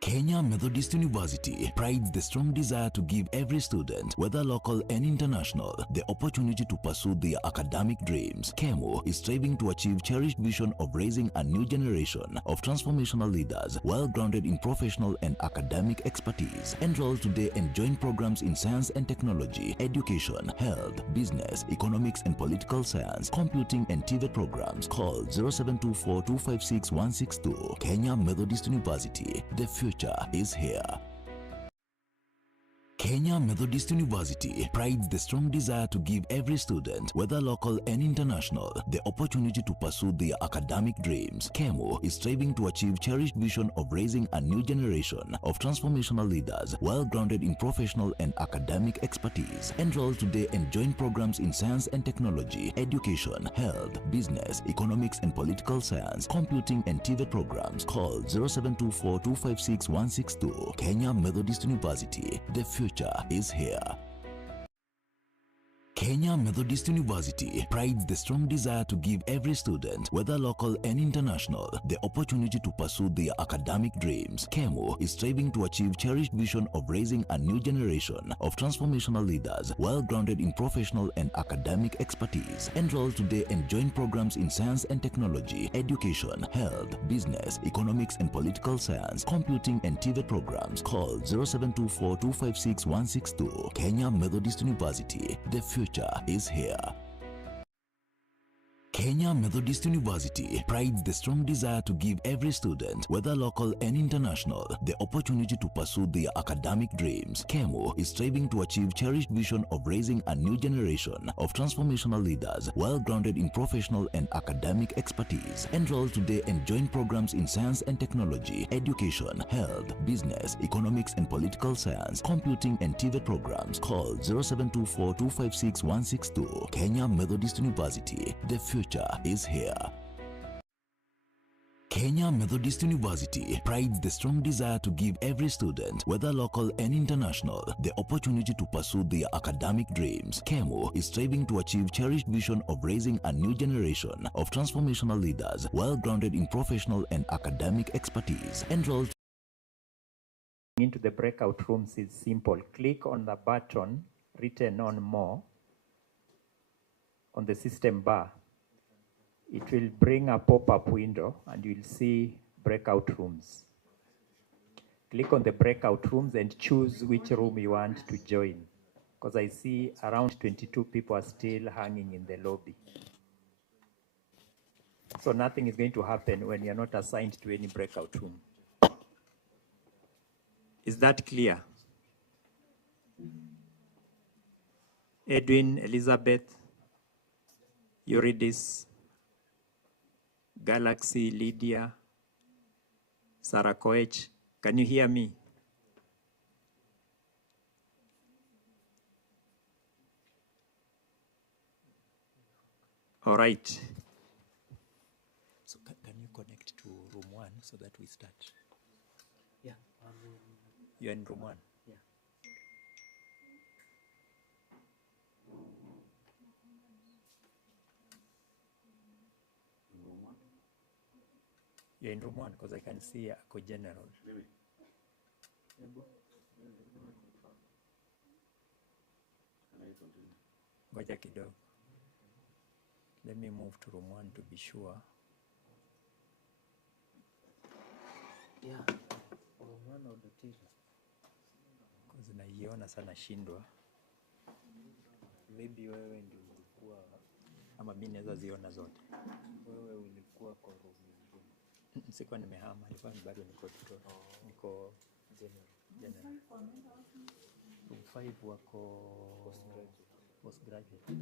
Kenya Methodist University prides the strong desire to give every student, whether local and international, the opportunity to pursue their academic dreams. KEMO is striving to achieve cherished vision of raising a new generation of transformational leaders, well grounded in professional and academic expertise. Enroll today and join programs in science and technology, education, health, business, economics and political science, computing and TVET programs. Call 0724-256-162. Kenya Methodist University. The future is here. Kenya Methodist University prides the strong desire to give every student, whether local and international, the opportunity to pursue their academic dreams. KEMO is striving to achieve cherished vision of raising a new generation of transformational leaders, well grounded in professional and academic expertise. Enroll today and join programs in science and technology, education, health, business, economics and political science, computing and TVET programs. Call 0724-256-162. Kenya Methodist University. The future is here. Kenya Methodist University prides the strong desire to give every student, whether local and international, the opportunity to pursue their academic dreams. KEMO is striving to achieve cherished vision of raising a new generation of transformational leaders, well grounded in professional and academic expertise. Enroll today and join programs in science and technology, education, health, business, economics and political science, computing and TVET programs. Call 0724-256-162. Kenya Methodist University. The future is here. Kenya Methodist University prides the strong desire to give every student, whether local and international, the opportunity to pursue their academic dreams. KEMO is striving to achieve cherished vision of raising a new generation of transformational leaders, well grounded in professional and academic expertise. Enroll today and join programs in science and technology, education, health, business, economics and political science, computing and TVET programs. Call 0724-256-162. Kenya Methodist University. The future is here. Kenya Methodist University prides the strong desire to give every student, whether local and international, the opportunity to pursue their academic dreams. KEMO is striving to achieve cherished vision of raising a new generation of transformational leaders, well grounded in professional and academic expertise. Enroll into the breakout rooms is simple. Click on the button written on More on the system bar. It will bring a pop-up window and you'll see breakout rooms. Click on the breakout rooms and choose which room you want to join, because I see around 22 people are still hanging in the lobby. So nothing is going to happen when you're not assigned to any breakout room. Is that clear? Edwin, Elizabeth, Eurydice, Galaxy, Lydia, Sarah Koech, can you hear me? All right. So can you connect to room 1 so that we start? Yeah. You're in room 1? Yeah. You're in room 1 because I can see a co-general. Ngoja kidogo. Let me move to room 1 to be sure. Yeah. Room 1 of the teacher. Because naiona sana shindwa. Maybe wewe ndio ulikuwa ama mimi naweza ziona zote. Wewe ulikuwa kwa room nyingine. Sikuwa nimehama, nilikuwa bado niko tuto. Niko general. Room 5 wako postgraduate.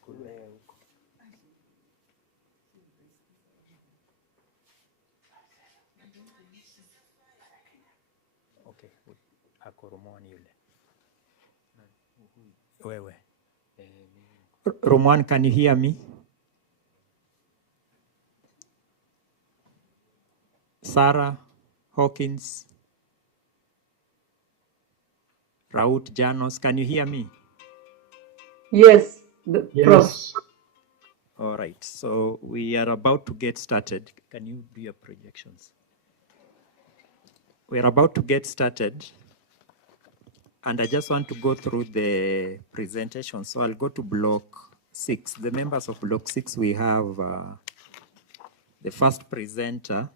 Kule huko. Okay, ako room 1 yule. Wewe. Room 1, can you hear me? Sarah Hawkins, Raut Janos, can you hear me? Yes, Yes. All right, so we are about to get started. Can you do your projections? We are about to get started, and I just want to go through the presentation. So I'll go to block 6. The members of block 6, we have the first presenter.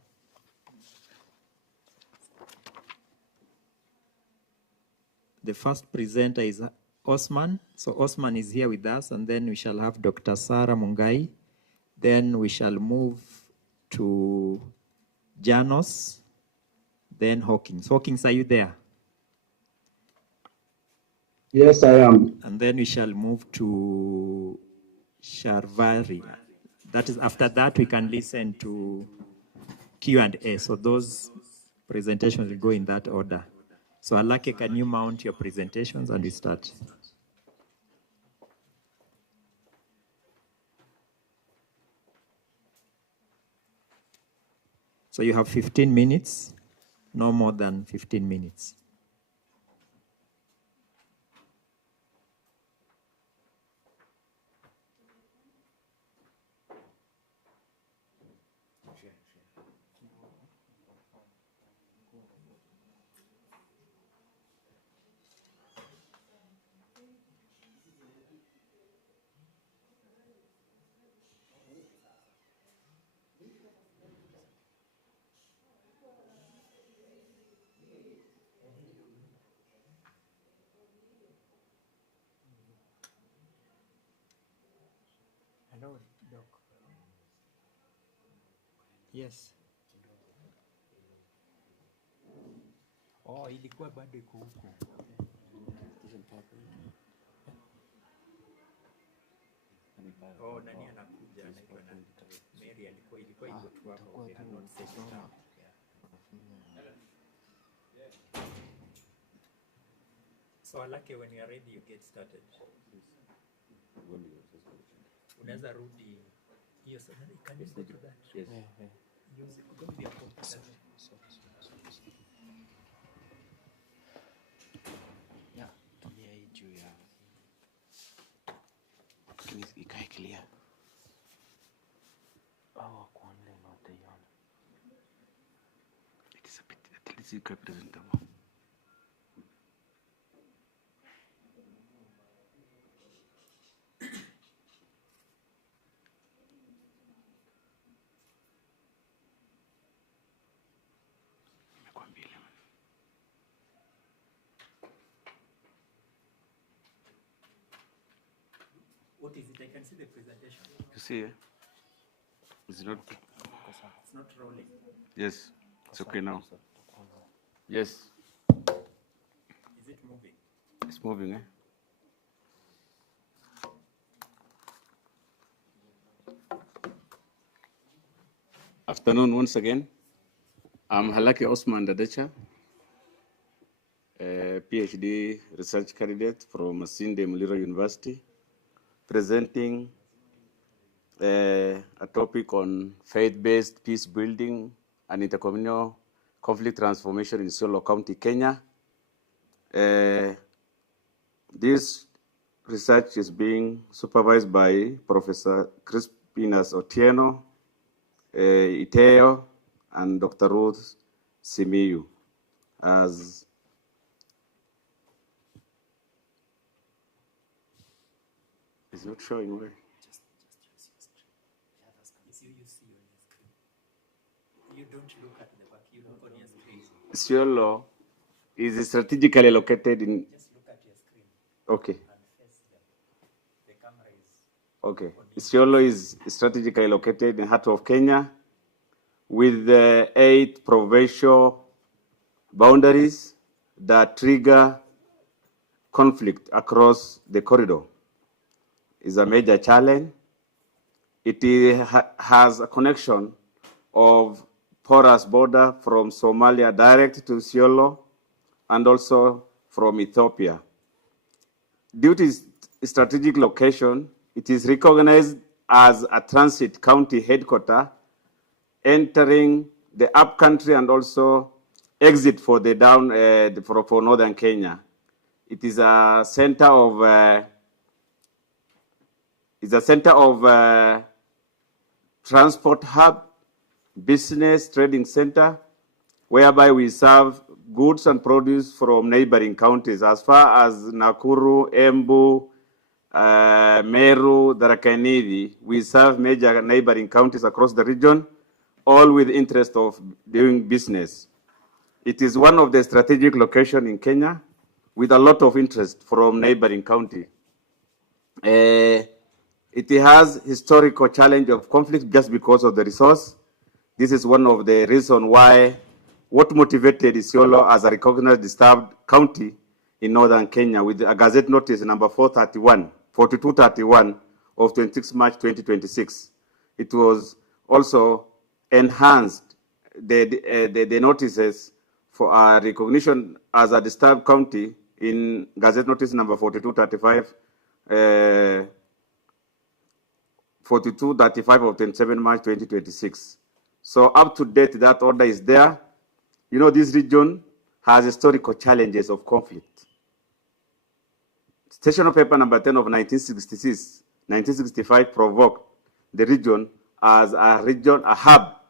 The first presenter is Osman. So Osman is here with us, and then we shall have Dr. Sarah Mungai. Then we shall move to Janos, then Hawkins. Hawkins, are you there? Yes, I am. And then we shall move to Sharvari. That is, after that, we can listen to Q&A. So those presentations will go in that order. So Alake, can you mount your presentations and we start? So you have 15 minutes, no more than 15 minutes. Hello, Doc. Yes. Oh, ilikuwa bado iko huko. Oh, nani anakuja? Mary ilikuwa iko tu hapo. We have not set it up. So Alake, when you are ready, you get started. Unaweza rudi hiyo sana. Can you go to that? Yes. Use it. Go to your computer. Yeah, tumia hii juu ya. Lakini ikae clear. Kwa online wataiona. It is a bit, at least ikae presentable. What is it? I can see the presentation. You see, it's not. It's not rolling. Yes, it's okay now. Yes. Is it moving? It's moving, eh? Afternoon once again. I'm Halaki Osman Dadecha, a PhD research candidate from Masinde Muliro University, presenting a topic on faith-based peace building and intercommunal conflict transformation in Isiolo County, Kenya. This research is being supervised by Professor Crispinas Otieno, Iteo, and Dr. Ruth Simiyu. As it's not showing where. You don't look at the back, you look on your screen. Isiolo is strategically located in. Just look at your screen. Okay. And face them. The camera is. Okay. Isiolo is strategically located in the heart of Kenya with 8 provincial boundaries that trigger conflict across the corridor. Is a major challenge. It has a connection of porous border from Somalia direct to Isiolo and also from Ethiopia. Due to its strategic location, it is recognized as a transit county headquarters, entering the upcountry and also exit for the down for northern Kenya. It is a center of transport hub, business trading center, whereby we serve goods and produce from neighboring counties as far as Nakuru, Embu, Meru, Tharaka Nithi. We serve major neighboring counties across the region, all with interest of doing business. It is one of the strategic locations in Kenya with a lot of interest from neighboring county. It has historical challenge of conflict just because of the resource. This is one of the reasons why what motivated Isiolo as a recognized disturbed county in northern Kenya with a Gazette notice number 4231 of 26 March 2026. It was also enhanced the notices for a recognition as a disturbed county in Gazette notice number 4235 4235 of 27 March 2026. So up to date, that order is there. You know, this region has historical challenges of conflict. Sessional paper number 10 of 1965 provoked the region as a hub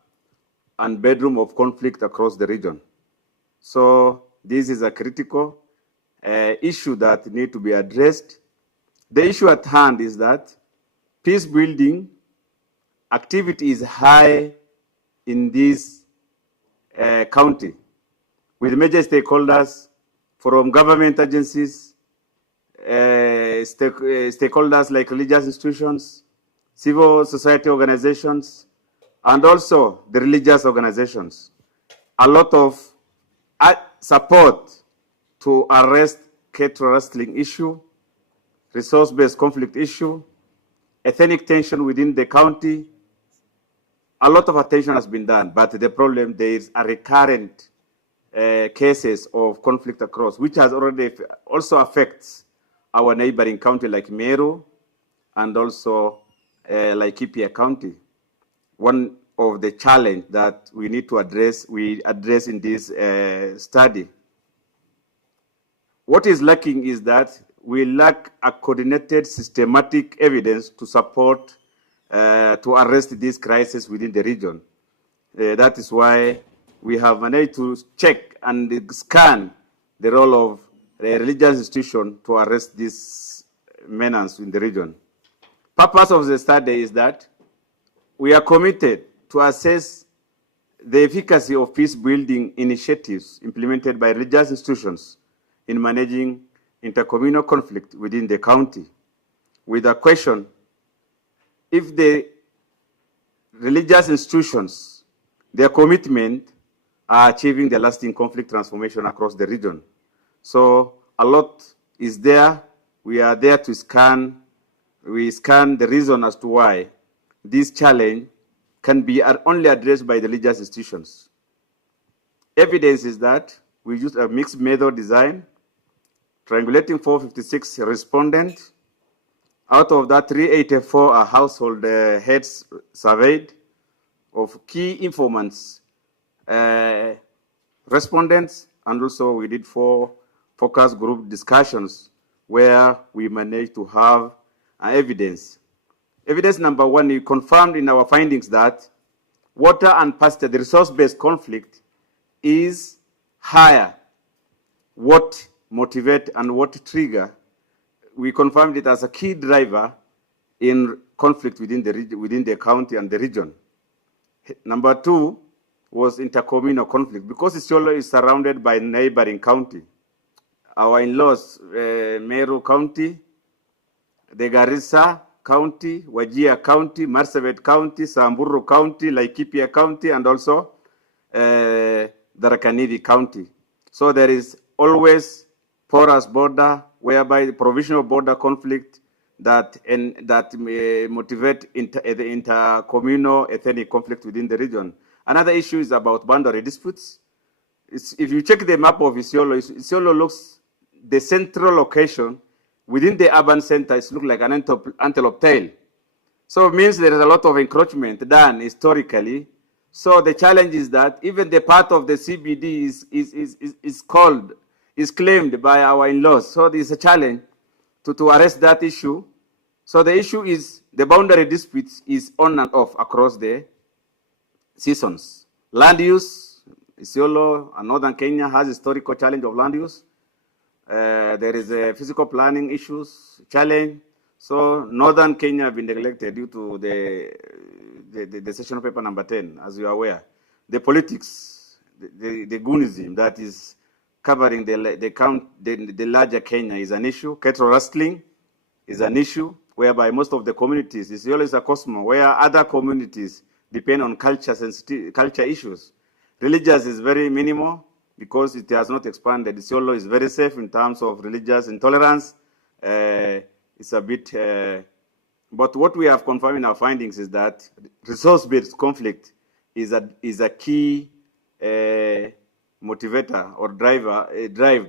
and bedroom of conflict across the region. So this is a critical issue that need to be addressed. The issue at hand is that peace building activity is high in this county, with major stakeholders from government agencies, stakeholders like religious institutions, civil society organizations, and also the religious organizations. A lot of support to arrest cattle rustling issue, resource-based conflict issue, ethnic tension within the county. A lot of attention has been done, but the problem, there is a recurrent cases of conflict across, which has already also affects our neighboring county like Meru and also Laikipia County. One of the challenge that we need to address, we address in this study. What is lacking is that we lack a coordinated, systematic evidence to support, to arrest this crisis within the region. That is why we have managed to check and scan the role of the religious institution to arrest this menace in the region. Purpose of the study is that we are committed to assess the efficacy of peace-building initiatives implemented by religious institutions in managing intercommunal conflict within the county, with a question if the religious institutions, their commitment are achieving the lasting conflict transformation across the region. So a lot is there. We are there to scan. We scan the reason as to why this challenge can be only addressed by the religious institutions. Evidence is that we use a mixed method design, triangulating 456 respondents. Out of that, 384 are household heads surveyed of key informants, respondents, and also we did 4 focus group discussions where we managed to have evidence. Evidence number 1, we confirmed in our findings that water and pasture, the resource-based conflict, is higher. What motivate and what trigger, we confirmed it as a key driver in conflict within the county and the region. Number 2 was intercommunal conflict, because Isiolo is surrounded by neighboring county. Our in-laws, Meru County, the Garissa County, Wajir County, Marsabit County, Samburu County, Laikipia County, and also Tharaka Nithi County. So there is always porous border, whereby the provisional border conflict that motivate the intercommunal ethnic conflict within the region. Another issue is about boundary disputes. If you check the map of Isiolo, Isiolo looks, the central location within the urban center, it looks like an antelope tail. So it means there is a lot of encroachment done historically. So the challenge is that even the part of the CBD is claimed by our in-laws. So there is a challenge to arrest that issue. So the issue is the boundary disputes is on and off across the seasons. Land use, Isiolo and northern Kenya has historical challenge of land use. There is a physical planning issues challenge. So northern Kenya have been neglected due to the session paper number 10, as you are aware. The politics, the goonism that is covering the larger Kenya is an issue. Cattle rustling is an issue, whereby most of the communities, Isiolo is a cosmo, where other communities depend on culture issues. Religious is very minimal because it has not expanded. Isiolo is very safe in terms of religious intolerance. It's a bit, but what we have confirmed in our findings is that resource-based conflict is a key motivator or drive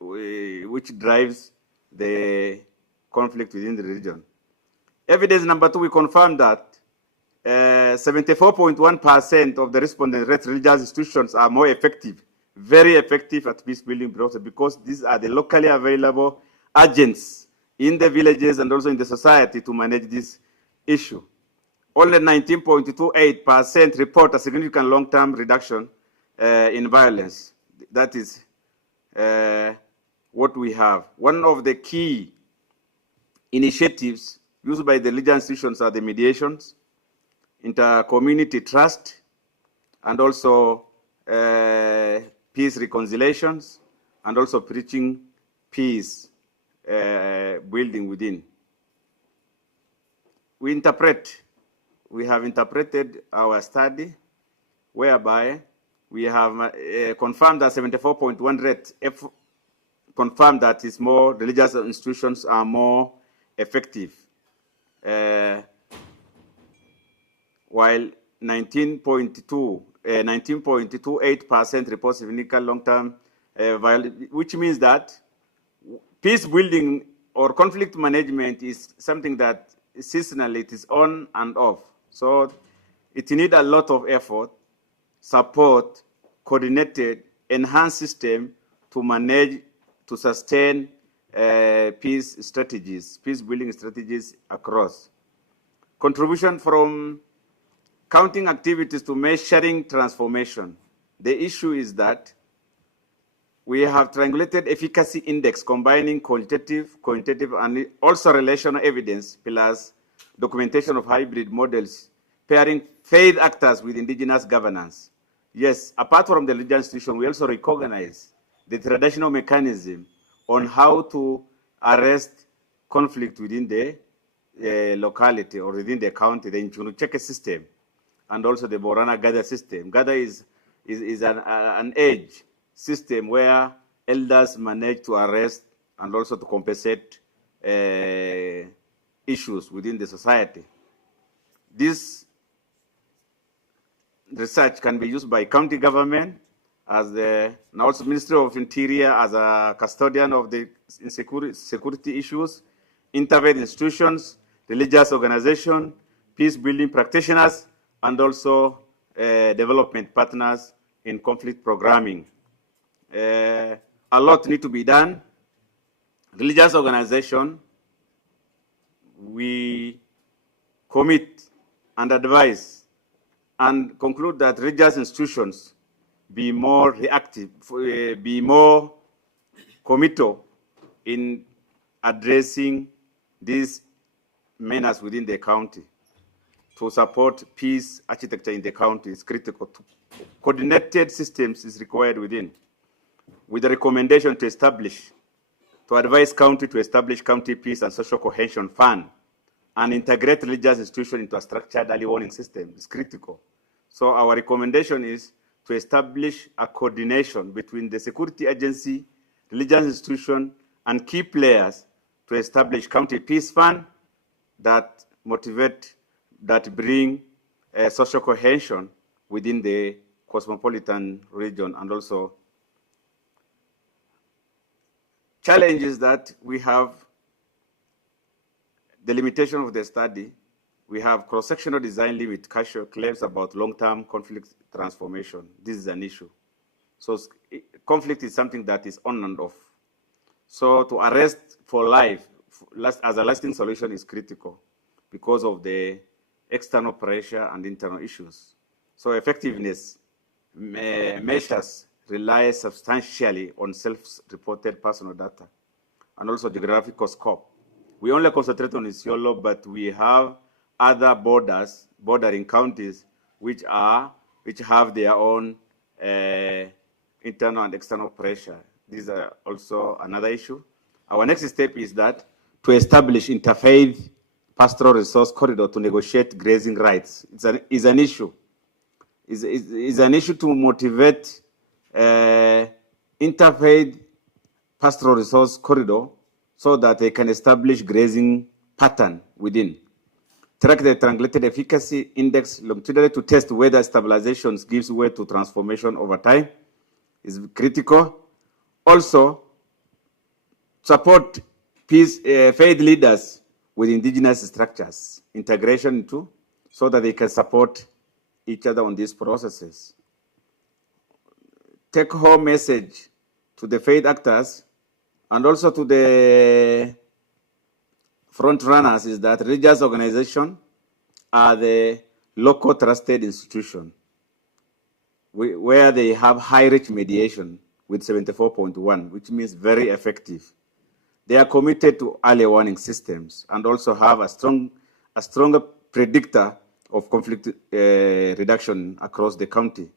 which drives the conflict within the region. Evidence number 2, we confirmed that 74.1% of the respondents rate religious institutions are more effective, very effective at peace building process, because these are the locally available agents in the villages and also in the society to manage this issue. Only 19.28% report a significant long-term reduction in violence. That is what we have. One of the key initiatives used by the religious institutions are the mediations, inter-community trust, and also peace reconciliations, and also preaching peace building within. We have interpreted our study, whereby we have confirmed that 74.1 rate confirmed that it's more religious institutions are more effective, while 19.28% report significant long-term violence, which means that peace building or conflict management is something that seasonally it is on and off. So it needs a lot of effort, support, coordinated, enhanced system to manage, to sustain peace strategies, peace building strategies across. Contribution from counting activities to measuring transformation. The issue is that we have triangulated efficacy index combining quantitative, and also relational evidence, plus documentation of hybrid models, pairing faith actors with indigenous governance. Yes, apart from the religious institution, we also recognize the traditional mechanism on how to arrest conflict within the locality or within the county, the Nchunucheke system, and also the Borana Gada system. Gada is an age system where elders manage to arrest and also to compensate issues within the society. This research can be used by county government as and also Ministry of Interior as a custodian of the security issues, interfaith institutions, religious organizations, peace building practitioners, and also development partners in conflict programming. A lot need to be done. Religious organization, we commit and advise and conclude that religious institutions be more reactive, be more committal in addressing these menaces within the county. To support peace architecture in the county is critical. Coordinated systems is required within, with the recommendation to advise county to establish county peace and social cohesion fund and integrate religious institutions into a structured early warning system is critical. So our recommendation is to establish a coordination between the security agency, religious institution, and key players to establish county peace fund that motivate, that bring social cohesion within the cosmopolitan region. And also challenges that we have, the limitation of the study, we have cross-sectional design limit claims about long-term conflict transformation. This is an issue. So conflict is something that is on and off. So to arrest for life as a lasting solution is critical. because of the external pressure and internal issues. So effectiveness measures rely substantially on self-reported personal data and also geographical scope. We only concentrate on Isiolo, but we have other bordering counties which have their own internal and external pressure. These are also another issue. Our next step is that to establish interfaith pastoral resource corridor to negotiate grazing rights. It's an issue. It's an issue to motivate interfaith pastoral resource corridor so that they can establish grazing pattern within. Track the triangulated efficacy index longitudinally to test whether stabilizations gives way to transformation over time is critical. Also, support faith leaders with indigenous structures, integration into, so that they can support each other on these processes. Take home message to the faith actors and also to the front runners is that religious organizations are the local trusted institution where they have high reach mediation with 74.1, which means very effective. They are committed to early warning systems and also have a stronger predictor of conflict reduction across the county.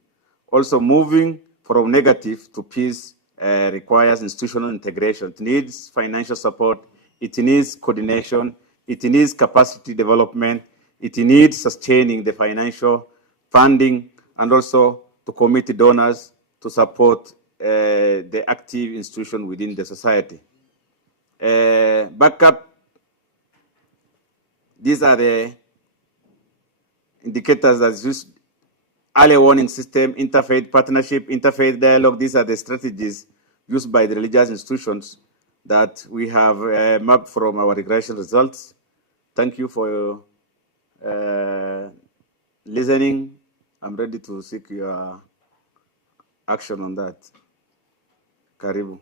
Also, moving from negative to peace requires institutional integration. It needs financial support, it needs coordination, it needs capacity development, it needs sustaining the financial funding, and also to commit donors to support the active institution within the society. Backup, these are the indicators that use early warning system, interfaith partnership, interfaith dialogue. These are the strategies used by the religious institutions that we have mapped from our regression results. Thank you for listening. I'm ready to seek your action on that. Karibu.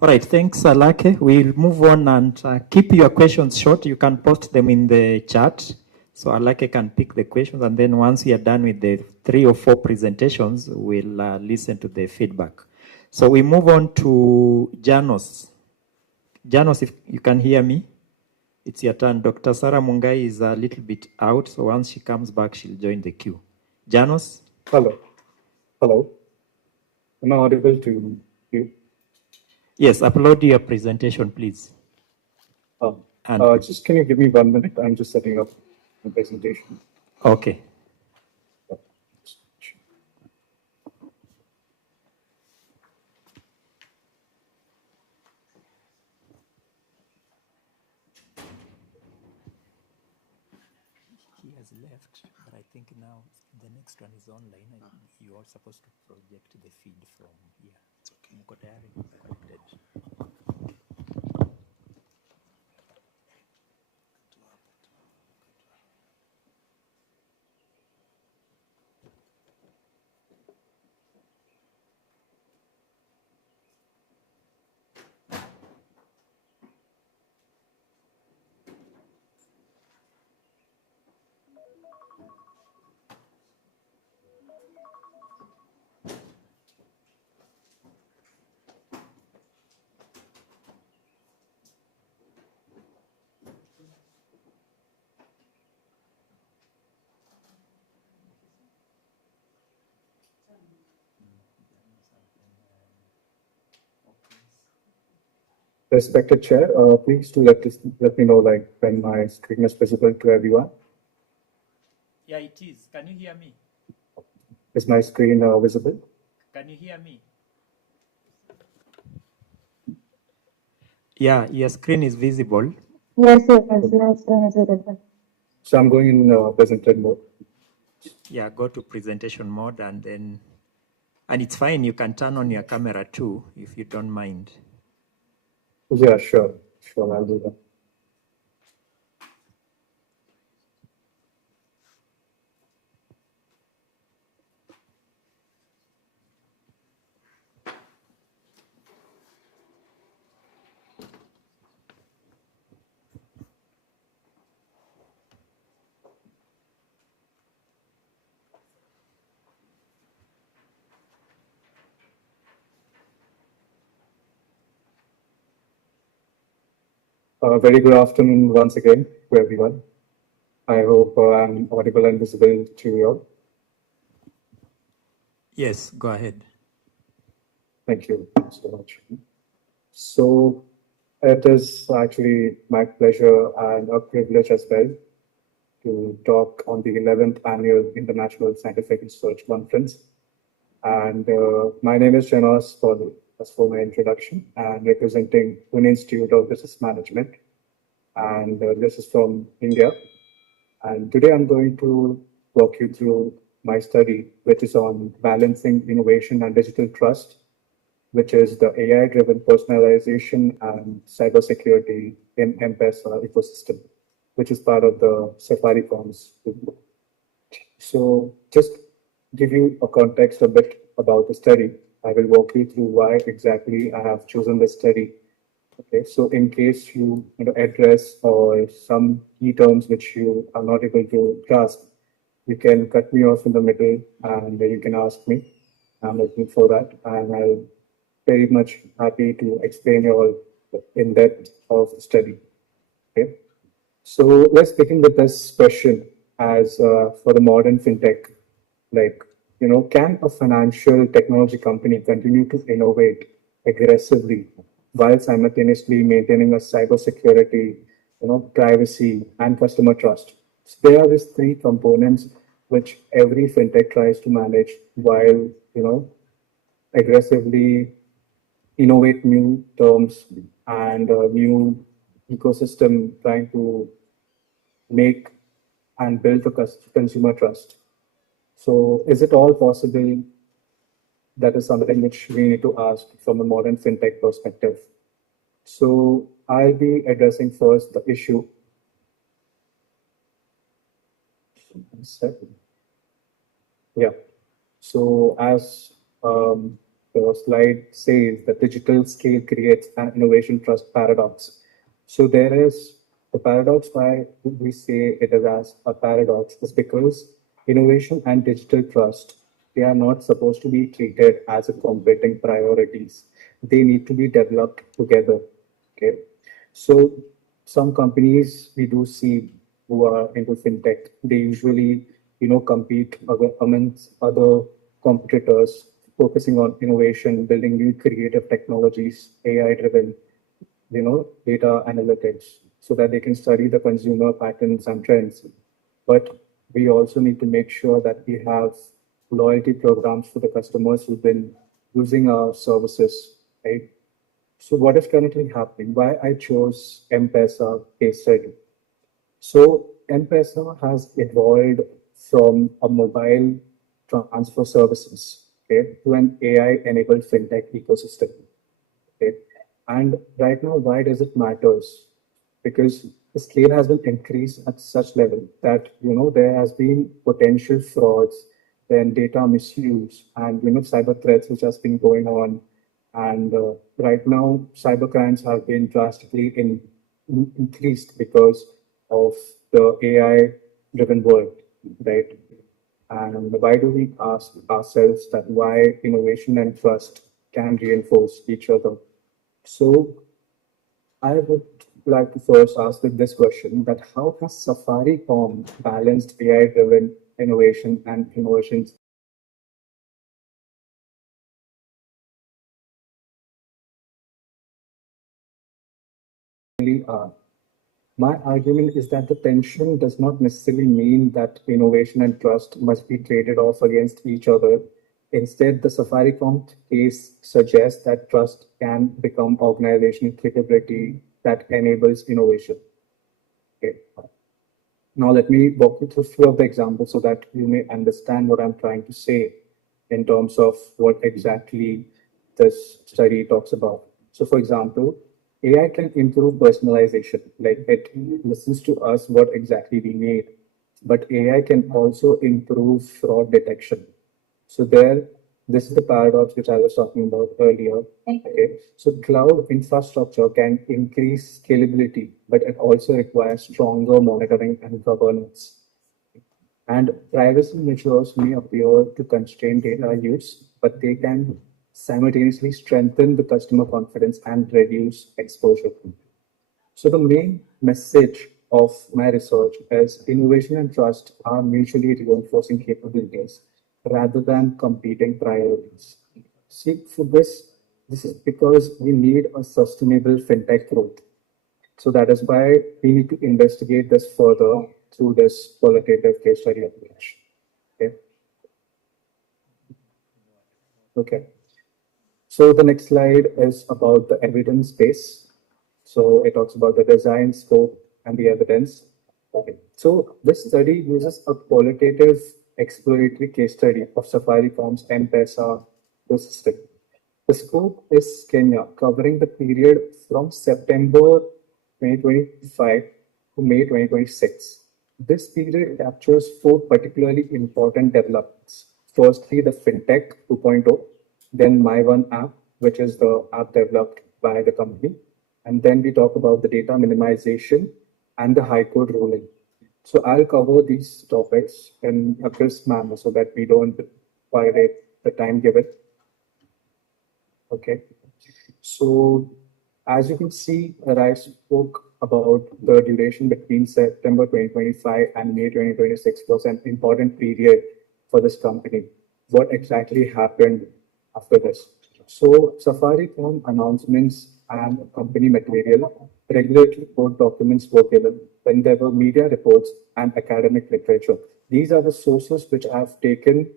All right, thanks, Alake. We'll move on and keep your questions short. You can post them in the chat. So Alake can pick the questions, and then once we are done with the 3 or 4 presentations, we'll listen to the feedback. So we move on to Janos. Janos, if you can hear me, it's your turn. Dr. Sarah Mungai is a little bit out, so once she comes back, she'll join the queue. Janos? Hello. Hello. Am I audible to you? Yes, upload your presentation, please. Just can you give me 1 minute? I'm just setting up the presentation. Okay. He has left, but I think now the next one is online. You are supposed to project the feed from here. It's okay. Mko tayari? Connected. Respected Chair, please do let me know when my screen is visible to everyone. Yeah, it is. Can you hear me? Is my screen visible? Can you hear me? Yeah, your screen is visible. Yes, sir. So I'm going in presented mode. Yeah, go to presentation mode and it's fine. You can turn on your camera too, if you don't mind. Yeah, sure. Sure, I'll do that. Very good afternoon once again to everyone. I hope I'm audible and visible to you all. Yes, go ahead. Thank you so much. So it is actually my pleasure and a privilege as well to talk on the 11th Annual International Scientific Research Conference. And my name is Janos as for my introduction, and representing Pune Institute of Business Management. And this is from India. And today I'm going to walk you through my study, which is on balancing innovation and digital trust, which is the AI-driven personalization and cybersecurity in M-Pesa ecosystem, which is part of the Safaricom's. So just give you a context a bit about the study. I will walk you through why exactly I have chosen this study. Okay, so in case you address or some key terms which you are not able to grasp, you can cut me off in the middle and you can ask me. I'm looking for that, and I'll very much happy to explain you all in depth of the study. Okay, so let's begin with this question as for the modern fintech, like, can a financial technology company continue to innovate aggressively while simultaneously maintaining a cybersecurity, privacy and customer trust? So there are these three components which every fintech tries to manage while, aggressively innovate new terms and new ecosystem trying to make and build the consumer trust. So is it all possible? That is something which we need to ask from a modern fintech perspective. So I'll be addressing first the issue. Yeah. So as the slide says, the digital scale creates an innovation trust paradox. So there is the paradox. Why we say it is as a paradox is because innovation and digital trust, they are not supposed to be treated as a competing priorities. They need to be developed together. Okay. So some companies we do see who are into fintech, they usually, compete amongst other competitors, focusing on innovation, building new creative technologies, AI-driven, data analytics, so that they can study the consumer patterns and trends. But we also need to make sure that we have loyalty programs for the customers who've been using our services, right? So what is currently happening? Why I chose M-Pesa case study? So M-Pesa has evolved from a mobile transfer services, okay, to an AI-enabled fintech ecosystem. Okay, and right now, why does it matters? Because the scale has been increased at such level that there has been potential frauds, then data misuse, and cyber threats which has been going on. And right now, cyber crimes have been drastically increased because of the AI-driven world, right? And why do we ask ourselves that why innovation and trust can reinforce each other? So I would like to first ask this question, that how has Safaricom balanced AI-driven innovation and innovations? My argument is that the tension does not necessarily mean that innovation and trust must be traded off against each other. Instead, the Safaricom case suggests that trust can become organizational capability that enables innovation. Okay. Now, let me walk you through a few of the examples so that you may understand what I'm trying to say in terms of what exactly this study talks about. So, for example, AI can improve personalization, like it listens to us what exactly we need, but AI can also improve fraud detection. So this is the paradox which I was talking about earlier. Okay, so cloud infrastructure can increase scalability, but it also requires stronger monitoring and governance. And privacy measures may appear to constrain data use, but they can simultaneously strengthen the customer confidence and reduce exposure. So the main message of my research is innovation and trust are mutually reinforcing capabilities rather than competing priorities. See, for this is because we need a sustainable fintech growth. So that is why we need to investigate this further through this qualitative case study approach. Okay. Okay. So the next slide is about the evidence base. So it talks about the design, scope, and the evidence. Okay. So this study uses a qualitative exploratory case study of Safaricom's M-Pesa ecosystem. The scope is Kenya, covering the period from September 2025 to May 2026. This period captures four particularly important developments. Firstly, the FinTech 2.0, then My One app, which is the app developed by the company. And then we talk about the data minimization and the High Court ruling. So I'll cover these topics in a crisp manner so that we don't violate the time given. Okay. So as you can see, I spoke about the duration between September 2025 and May 2026 was an important period for this company. What exactly happened after this? So Safaricom announcements and company material, regulatory court documents were given, then there were media reports and academic literature. These are the sources which I've taken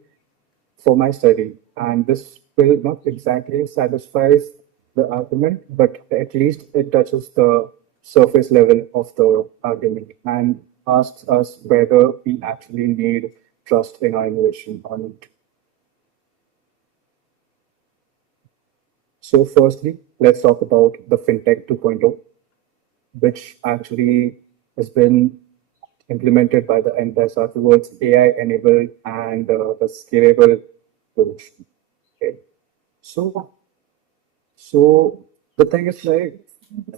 for my study, and this will not exactly satisfies the argument, but at least it touches the surface level of the argument and asks us whether we actually need trust in our innovation or not. So firstly, let's talk about the FinTech 2.0, which actually has been implemented by the M-Pesa towards AI-enabled and the scalable approach. Okay. So the thing is, like,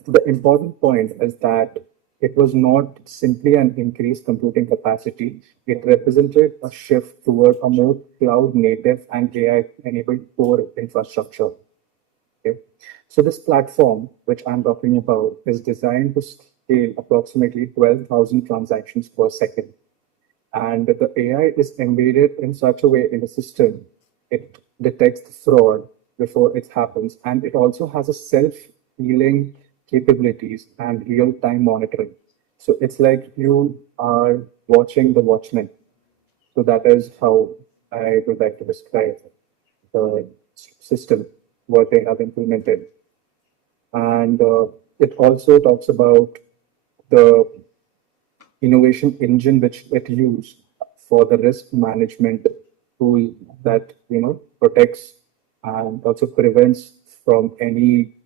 the important point is that it was not simply an increased computing capacity. It represented a shift toward a more cloud native and AI-enabled core infrastructure. Okay. So this platform, which I'm talking about, is designed to scale approximately 12,000 transactions per second. And the AI is embedded in such a way in the system, it detects fraud before it happens. And it also has a self-healing capabilities and real-time monitoring. So it's like you are watching the watchman. So that is how I would like to describe the system, what they have implemented. And it also talks about the innovation engine which it used for the risk management tool that protects and also prevents from any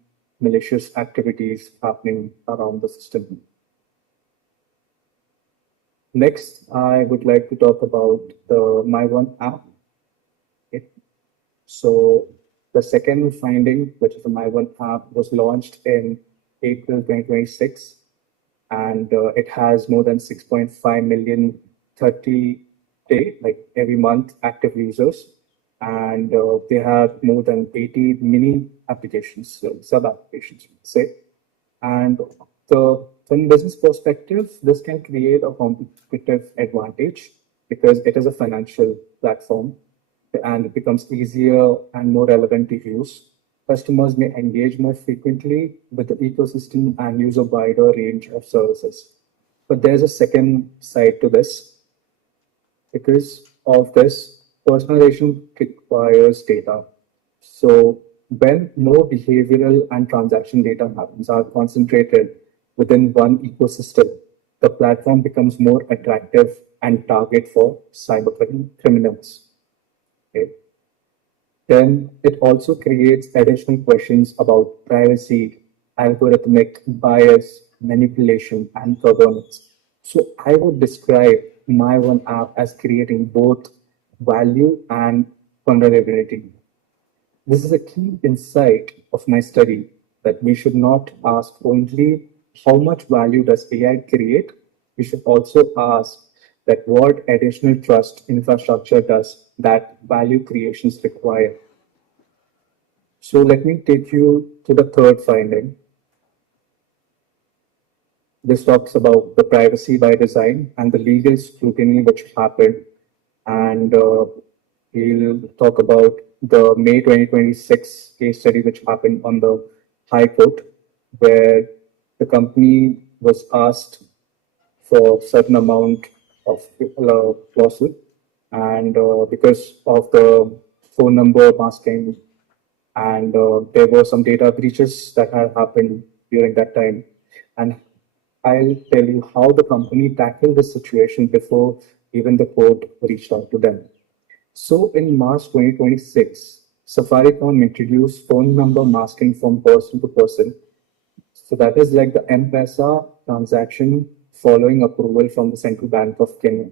malicious activities happening around the system. Next, I would like to talk about the My One app. Okay. So the second finding, which is the My One app, was launched in April 2026, and it has more than 6.5 million 30-day, like every month, active users, and they have more than 80 mini applications, so sub applications, say. And from business perspective, this can create a competitive advantage because it is a financial platform and it becomes easier and more relevant to use. Customers may engage more frequently with the ecosystem and use a wider range of services. But there's a second side to this. Because of this, personalization requires data. So when more behavioral and transaction data happens are concentrated within one ecosystem, the platform becomes more attractive and target for cyber criminals. Okay. Then it also creates additional questions about privacy, algorithmic bias, manipulation, and governance. So I would describe My One app as creating both value and vulnerability. This is a key insight of my study that we should not ask only how much value does AI create, we should also ask that what additional trust infrastructure does that value creations require. So let me take you to the third finding. this talks about the privacy by design and the legal scrutiny which happened. And we'll talk about the May 2026 case study which happened on the High Court, where the company was asked for certain amount of lawsuit, and because of the phone number masking, and there were some data breaches that had happened during that time. And I'll tell you how the company tackled this situation before even the court reached out to them. So in March 2026, Safaricom introduced phone number masking from person to person. So that is like the M-Pesa transaction following approval from the Central Bank of Kenya.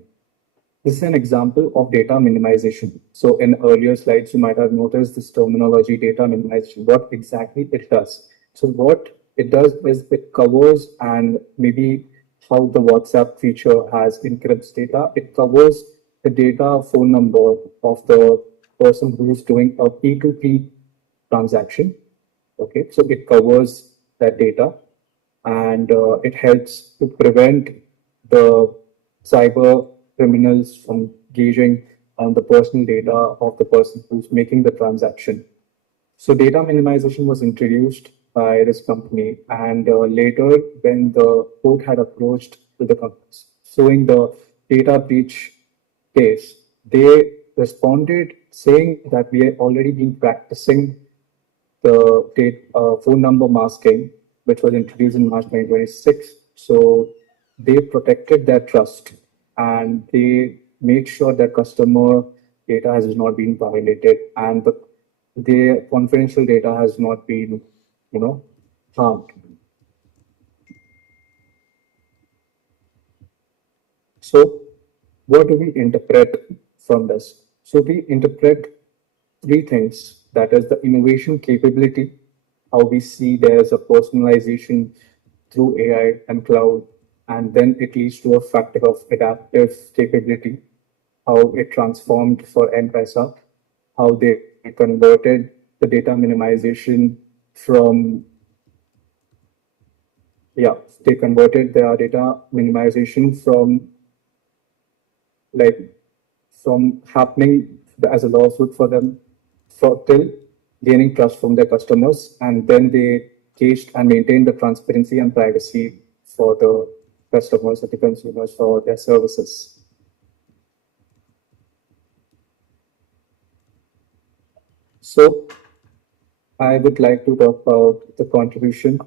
This is an example of data minimization. So in earlier slides, you might have noticed this terminology, data minimization, what exactly it does. So what it does is it covers, and maybe how the WhatsApp feature has encrypts data, it covers the data phone number of the person who is doing a P2P transaction. Okay, so it covers that data, and it helps to prevent the cyber criminals from gauging on the personal data of the person who's making the transaction. So data minimization was introduced by this company, and later when the court had approached to the companies suing the data breach case, they responded saying that we had already been practicing the phone number masking, which was introduced in March 2026. So they protected their trust, and they made sure that customer data has not been violated, and their confidential data has not been, harmed. So what do we interpret from this? So we interpret three things. That is the innovation capability, how we see there's a personalization through AI and cloud, and then it leads to a factor of adaptive capability, how it transformed for M-Pesa, how they converted the data minimization from, they converted their data minimization from happening as a lawsuit for them till gaining trust from their customers, and then they gauged and maintained the transparency and privacy for the customers or the consumers for their services. So I would like to talk about the contribution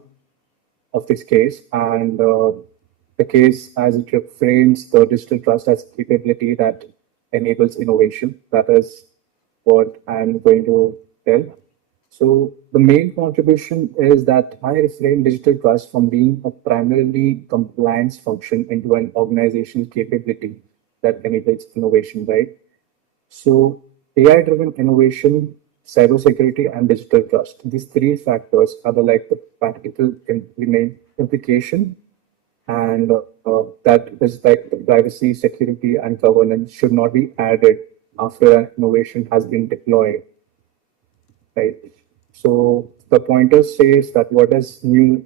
of this case, and the case as it reframes the digital trust as a capability that enables innovation. That is what I'm going to tell. So the main contribution is that I reframe digital trust from being a primarily compliance function into an organizational capability that enables innovation, right? So AI-driven innovation, cybersecurity, and digital trust. These three factors are the practical implication, and that is like the privacy, security, and governance should not be added after an innovation has been deployed, right? So the pointer says that what is new,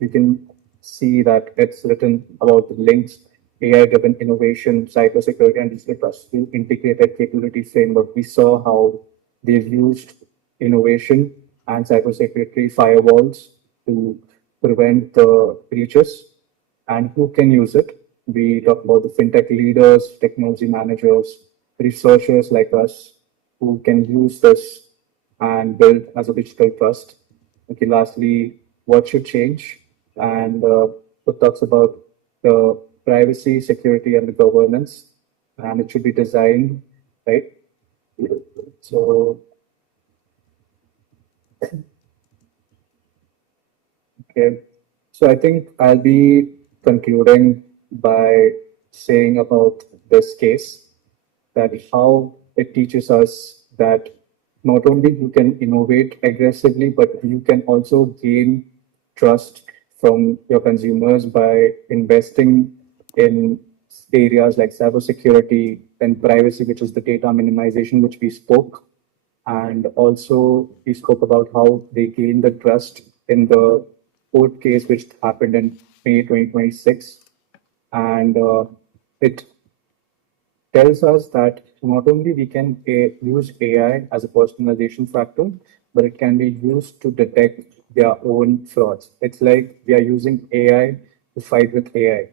we can see that it's written about the links, AI-driven innovation, cybersecurity, and digital trust to integrated capability framework. We saw how they've used innovation and cybersecurity firewalls to prevent the breaches, and who can use it. We talk about the fintech leaders, technology managers, researchers like us who can use this and build as a digital trust. Okay, lastly, what should change? And it talks about the privacy, security, and the governance, and it should be designed, right? So, okay. So I think I'll be concluding by saying about this case that how it teaches us that not only you can innovate aggressively, but you can also gain trust from your consumers by investing in areas like cybersecurity and privacy, which is the data minimization, which we spoke. And also we spoke about how they gain the trust in the court case, which happened in May 2026, and it tells us that not only we can use AI as a personalization factor, but it can be used to detect their own frauds. It's like we are using AI to fight with AI.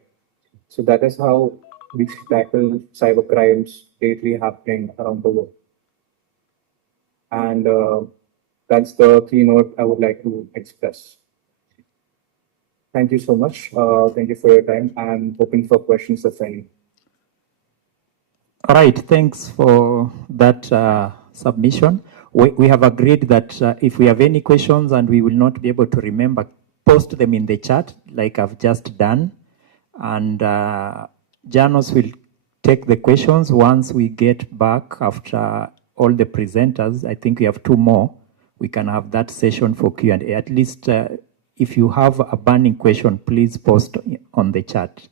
So that is how we tackle cyber crimes lately happening around the world. And that's the keynote I would like to express. Thank you so much. Thank you for your time. I'm hoping for questions if any. All right, thanks for that submission. We have agreed that if we have any questions and we will not be able to remember, post them in the chat like I've just done. And Janos will take the questions once we get back after all the presenters. I think we have 2 more. We can have that session for Q&A. At least if you have a burning question, please post on the chat.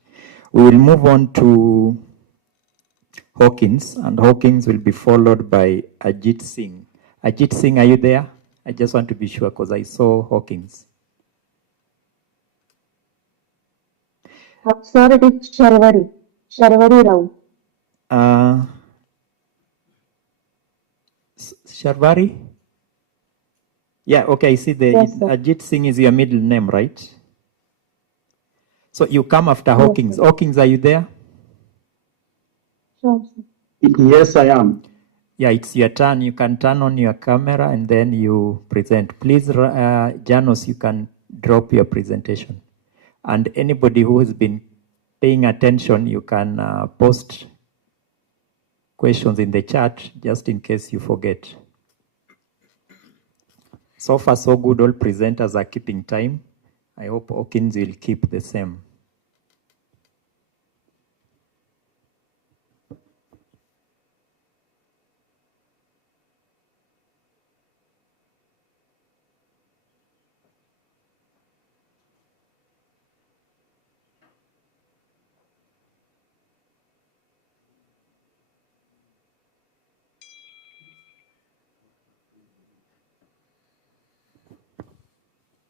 We will move on to Hawkins, and Hawkins will be followed by Ajit Singh. Ajit Singh, are you there? I just want to be sure because I saw Hawkins. Sir, it is Sharvari Rao. Sharvari? Yeah, okay, I see the Yes, sir. Ajit Singh is your middle name, right? So you come after Hawkins. sir. Hawkins, are you there? Sure, sir. Yes, I am. Yeah, it's your turn. You can turn on your camera and then you present. Please, Janos, you can drop your presentation. And anybody who has been paying attention, you can post questions in the chat just in case you forget. So far, so good. All presenters are keeping time. I hope Hawkins will keep the same.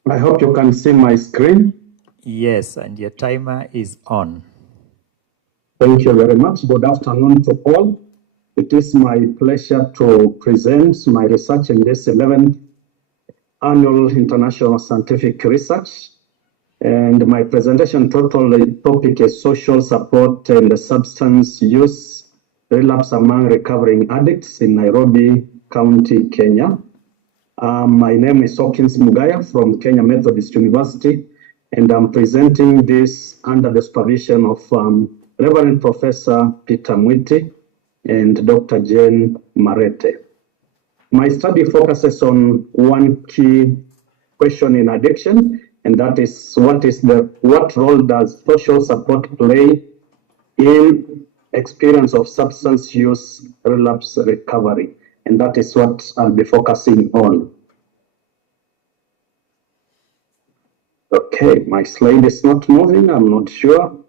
I hope you can see my screen. Yes, and your timer is on. Thank you very much. Good afternoon to all. It is my pleasure to present my research in this 11th Annual International Scientific Research. And my presentation topic is social support and substance use relapse among recovering addicts in Nairobi County, Kenya. My name is Hawkins Mugaya from Kenya Methodist University, and I'm presenting this under the supervision of Reverend Professor Peter Mwiti and Dr. Jane Marete. My study focuses on one key question in addiction, and that is what role does social support play in experience of substance use relapse recovery? And that is what I'll be focusing on. Okay, my slide is not moving, I'm not sure.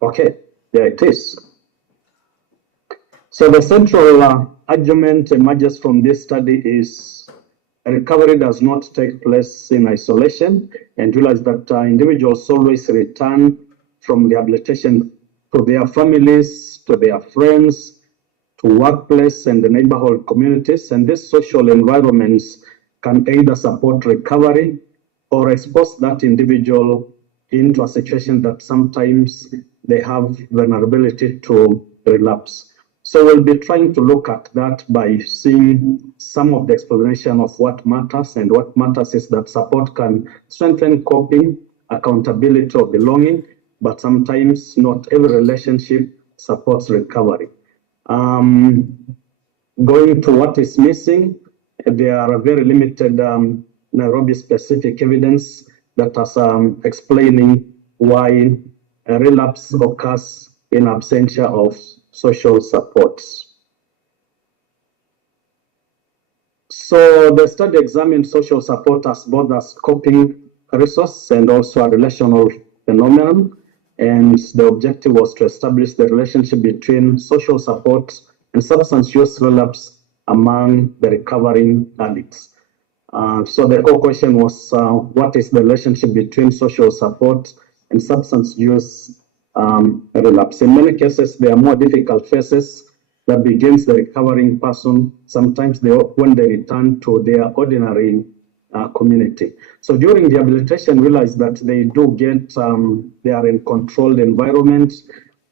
Okay, there it is. So the central argument emerges from this study is recovery does not take place in isolation, and realize that individuals always return from rehabilitation to their families, to their friends, to workplace and the neighborhood communities, and these social environments can either support recovery or expose that individual into a situation that sometimes they have vulnerability to relapse. So we'll be trying to look at that by seeing some of the explanation of what matters, and what matters is that support can strengthen coping, accountability, or belonging, but sometimes not every relationship supports recovery. Going to what is missing, there are very limited Nairobi-specific evidence that is explaining why a relapse occurs in absentia of social supports. So the study examined social support as both a coping resource and also a relational phenomenon. And the objective was to establish the relationship between social support and substance use relapse among the recovering addicts. So the core question was, what is the relationship between social support and substance use relapse. In many cases, there are more difficult phases that begins the recovering person, sometimes when they return to their ordinary community. So during rehabilitation, realize that they do get, they are in controlled environment,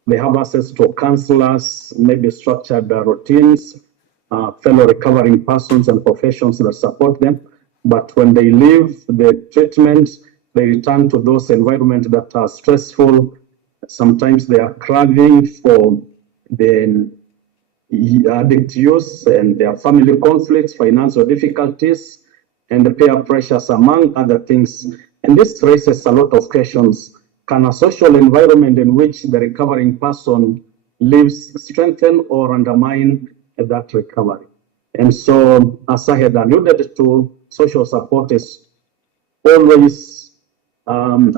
they have access to counselors, maybe structured routines, fellow recovering persons and professions that support them. But when they leave the treatment, they return to those environments that are stressful. Sometimes they are craving for the addict use, and their family conflicts, financial difficulties, and the peer pressures, among other things. And this raises a lot of questions. Can a social environment in which the recovering person lives strengthen or undermine that recovery? And so, as I had alluded to, social support is always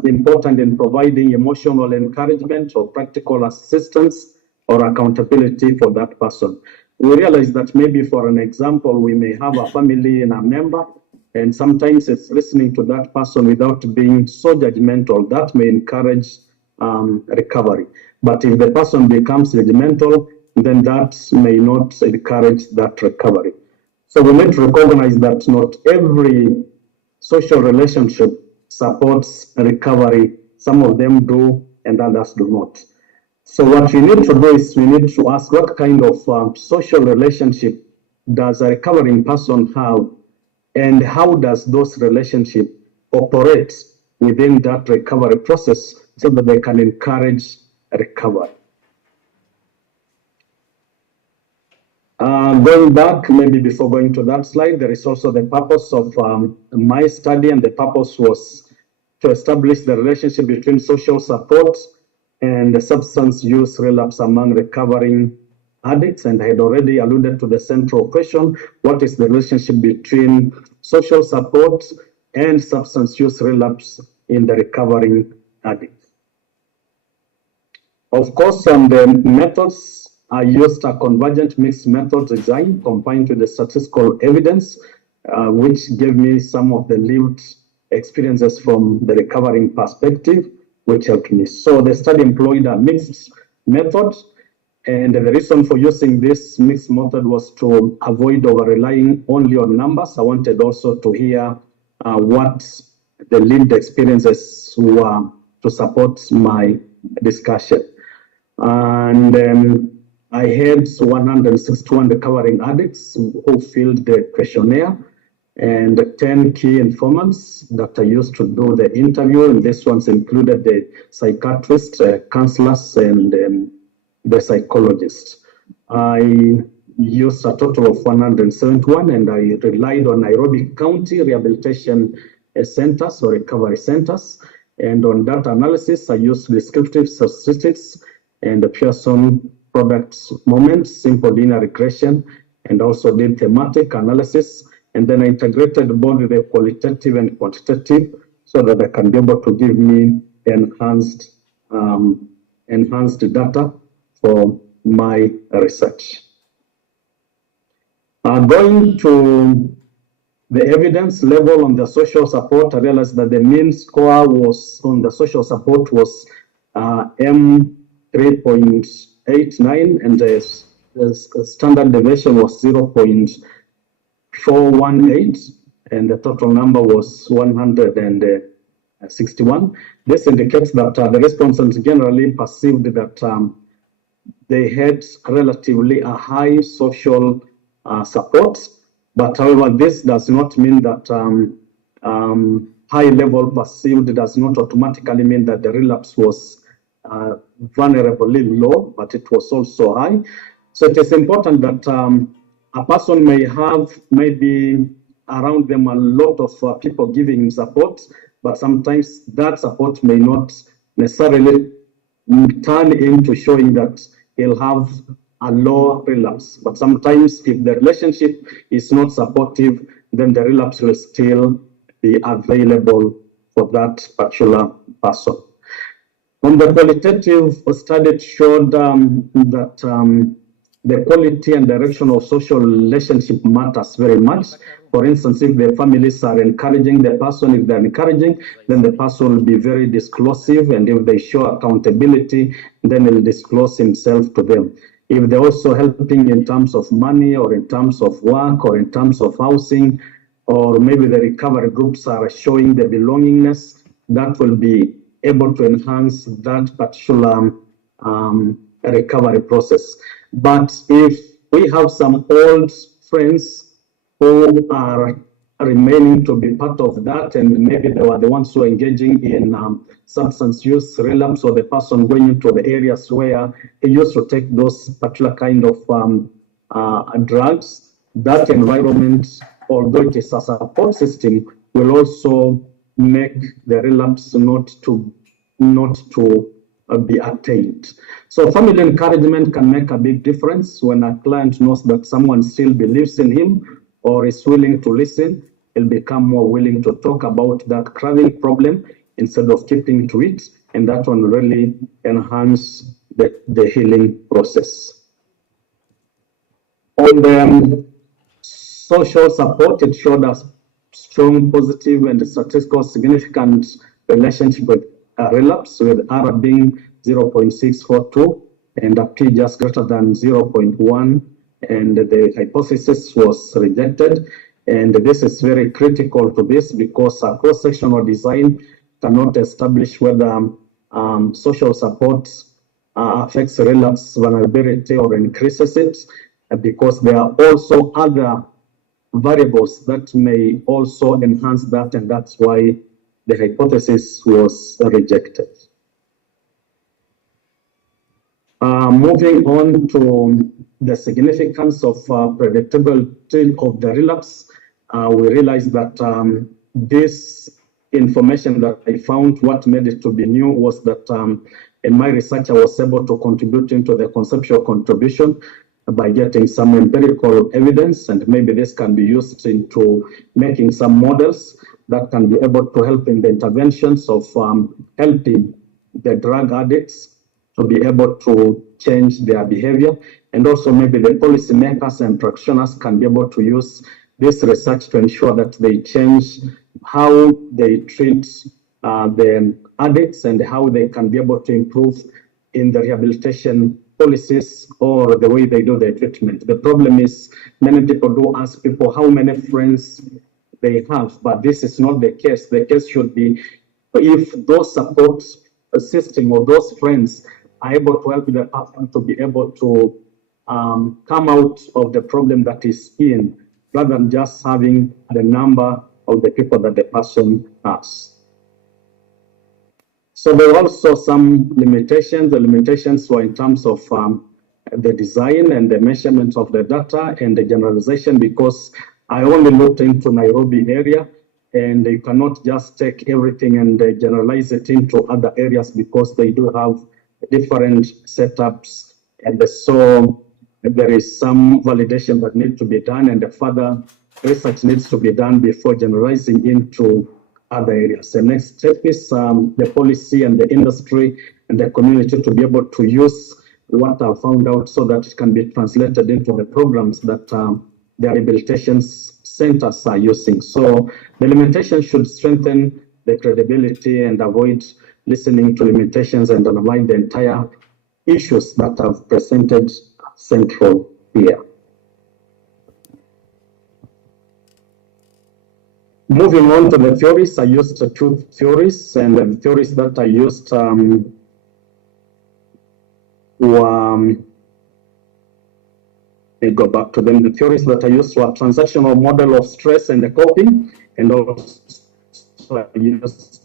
important in providing emotional encouragement or practical assistance or accountability for that person. We realize that maybe, for an example, we may have a family and a member, and sometimes it's listening to that person without being so judgmental. That may encourage recovery. But if the person becomes judgmental, then that may not encourage that recovery. So we need to recognize that not every social relationship supports recovery. Some of them do and others do not. So what we need to do is we need to ask, what kind of social relationship does a recovering person have, and how does those relationships operate within that recovery process so that they can encourage recovery. Going back, maybe before going to that slide, there is also the purpose of my study, and the purpose was to establish the relationship between social support and the substance use relapse among recovering addicts. And I had already alluded to the central question: what is the relationship between social support and substance use relapse in the recovering addict? Of course, the methods I used a convergent mixed method design combined with the statistical evidence, which gave me some of the lived experiences from the recovering perspective, which helped me. So the study employed a mixed method, and the reason for using this mixed method was to avoid over-relying only on numbers. I wanted also to hear what the lived experiences were to support my discussion. And I had 161 recovering addicts who filled the questionnaire, and 10 key informants that I used to do the interview, and this ones included the psychiatrist, counselors, and the psychologist. I used a total of 171, and I relied on Nairobi County Rehabilitation Centers or recovery centers. And on data analysis, I used descriptive statistics and the Pearson product moments, simple linear regression, and also did thematic analysis. And then I integrated both the qualitative and quantitative so that I can be able to give me enhanced data for my research. Going to the evidence level on the social support, I realized that the mean score was on the social support was M3.89, and the standard deviation was 0.418, and the total number was 161. This indicates that the respondents generally perceived that they had relatively a high social support, but however, this does not mean that high level perceived does not automatically mean that the relapse was vulnerably low, but it was also high. So it is important that a person may have maybe around them a lot of people giving support, but sometimes that support may not necessarily turn into showing that he'll have a low relapse. But sometimes if the relationship is not supportive, then the relapse will still be available for that particular person. On the qualitative study, it showed that the quality and direction of social relationship matters very much. For instance, if the families are encouraging the person, if they're encouraging, then the person will be very disclosive, and if they show accountability, then he'll disclose himself to them. If they're also helping in terms of money or in terms of work or in terms of housing, or maybe the recovery groups are showing the belongingness, that will be able to enhance that particular recovery process. But if we have some old friends who are remaining to be part of that, and maybe they were the ones who are engaging in substance use relapse, or the person going into the areas where he used to take those particular kind of drugs, that environment, although it is a support system, will also make the relapse not to be attained. So family encouragement can make a big difference. When a client knows that someone still believes in him or is willing to listen, he'll become more willing to talk about that chronic problem instead of keeping to it, and that one really enhance the healing process. On the social support, it showed us strong, positive, and statistical significant relationship with relapse, with R being 0.642 and a P just greater than 0.1, and the hypothesis was rejected. And this is very critical to this, because a cross-sectional design cannot establish whether social support affects relapse vulnerability or increases it, because there are also other variables that may also enhance that, and that's why the hypothesis was rejected. Moving on to the significance of predictability of the relapse, we realized that this information that I found, what made it to be new was that in my research, I was able to contribute into the conceptual contribution by getting some empirical evidence, and maybe this can be used into making some models that can be able to help in the interventions of helping the drug addicts to be able to change their behavior. And also maybe the policymakers and practitioners can be able to use this research to ensure that they change how they treat the addicts, and how they can be able to improve in the rehabilitation policies or the way they do their treatment. The problem is many people do ask people how many friends they have, but this is not the case. The case should be if those support system or those friends are able to help the person to be able to come out of the problem that is in, rather than just having the number of the people that the person has. So there were also some limitations. The limitations were in terms of the design and the measurement of the data and the generalization, because I only looked into Nairobi area, and you cannot just take everything and generalize it into other areas, because they do have different setups. And so there is some validation that needs to be done, and the further research needs to be done before generalizing into other areas. The next step is the policy and the industry and the community to be able to use what I've found out, so that it can be translated into the programs that the rehabilitation centers are using. So the limitation should strengthen the credibility and avoid listening to limitations and undermine the entire issues that I've presented central here. Moving on to the theories, I used two theories, and the theories that I used were, let me go back to them. The theories that I used were transactional model of stress and the coping, and also I used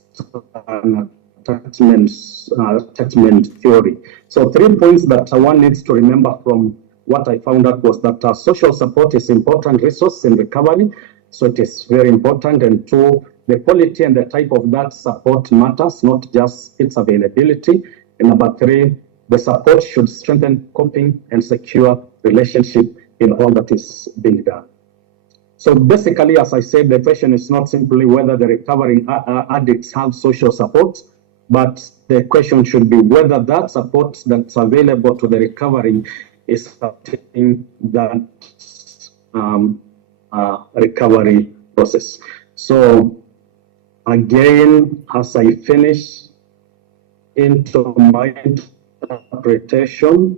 an attachment theory. So 3 points that one needs to remember from what I found out was that social support is important resource in recovery. So it is very important. And two, the quality and the type of that support matters, not just its availability. And number three, the support should strengthen coping and secure relationship in all that is being done. So basically, as I said, the question is not simply whether the recovering addicts have social support, but the question should be whether that support that's available to the recovering is supporting that recovery process. So again, as I finish into my interpretation,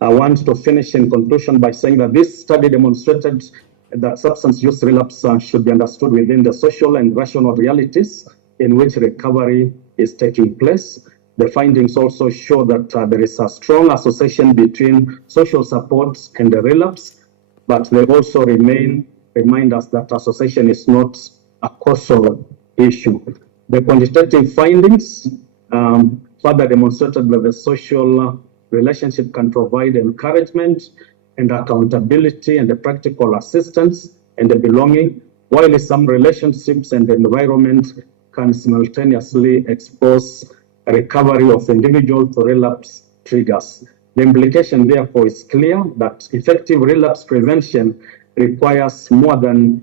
I want to finish in conclusion by saying that this study demonstrated that substance use relapse should be understood within the social and rational realities in which recovery is taking place. The findings also show that there is a strong association between social supports and the relapse, but they also remind us that association is not a causal issue. The quantitative findings further demonstrated that the social relationship can provide encouragement and accountability and the practical assistance and the belonging, while some relationships and the environment can simultaneously expose recovery of individual to relapse triggers. The implication, therefore, is clear that effective relapse prevention requires more than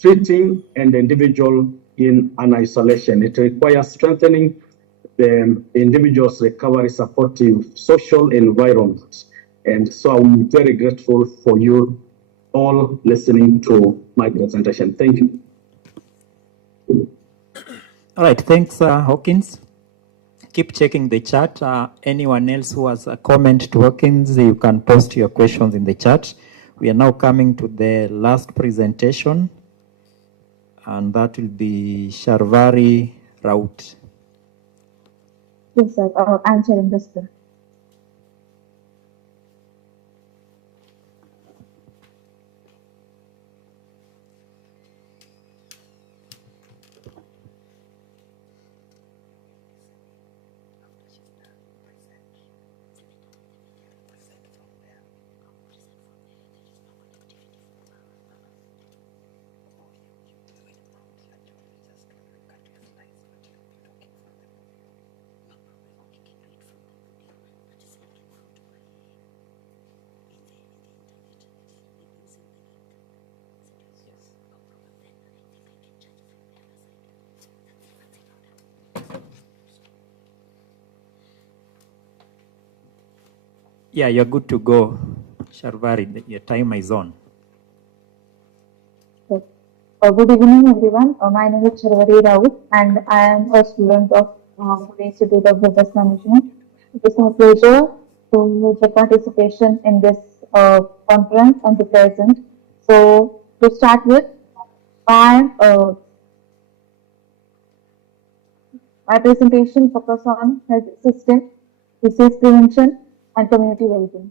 treating an individual in an isolation. It requires strengthening the individual's recovery supportive social environment. And so I'm very grateful for you all listening to my presentation. Thank you. All right, thanks, Hawkins. Keep checking the chat. Anyone else who has a comment to Hawkins, you can post your questions in the chat. We are now coming to the last presentation, and that will be Sharvari Raut. Yes, sir. I'm sharing the screen. Yeah, you're good to go, Sharvari. Your time is on. Yes. Good evening, everyone. My name is Sharvari Raut, and I am a student of the Institute of Business Management. It is my pleasure to take participation in this conference and to present. So, to start with, my presentation focus on health system, disease prevention, and community well-being.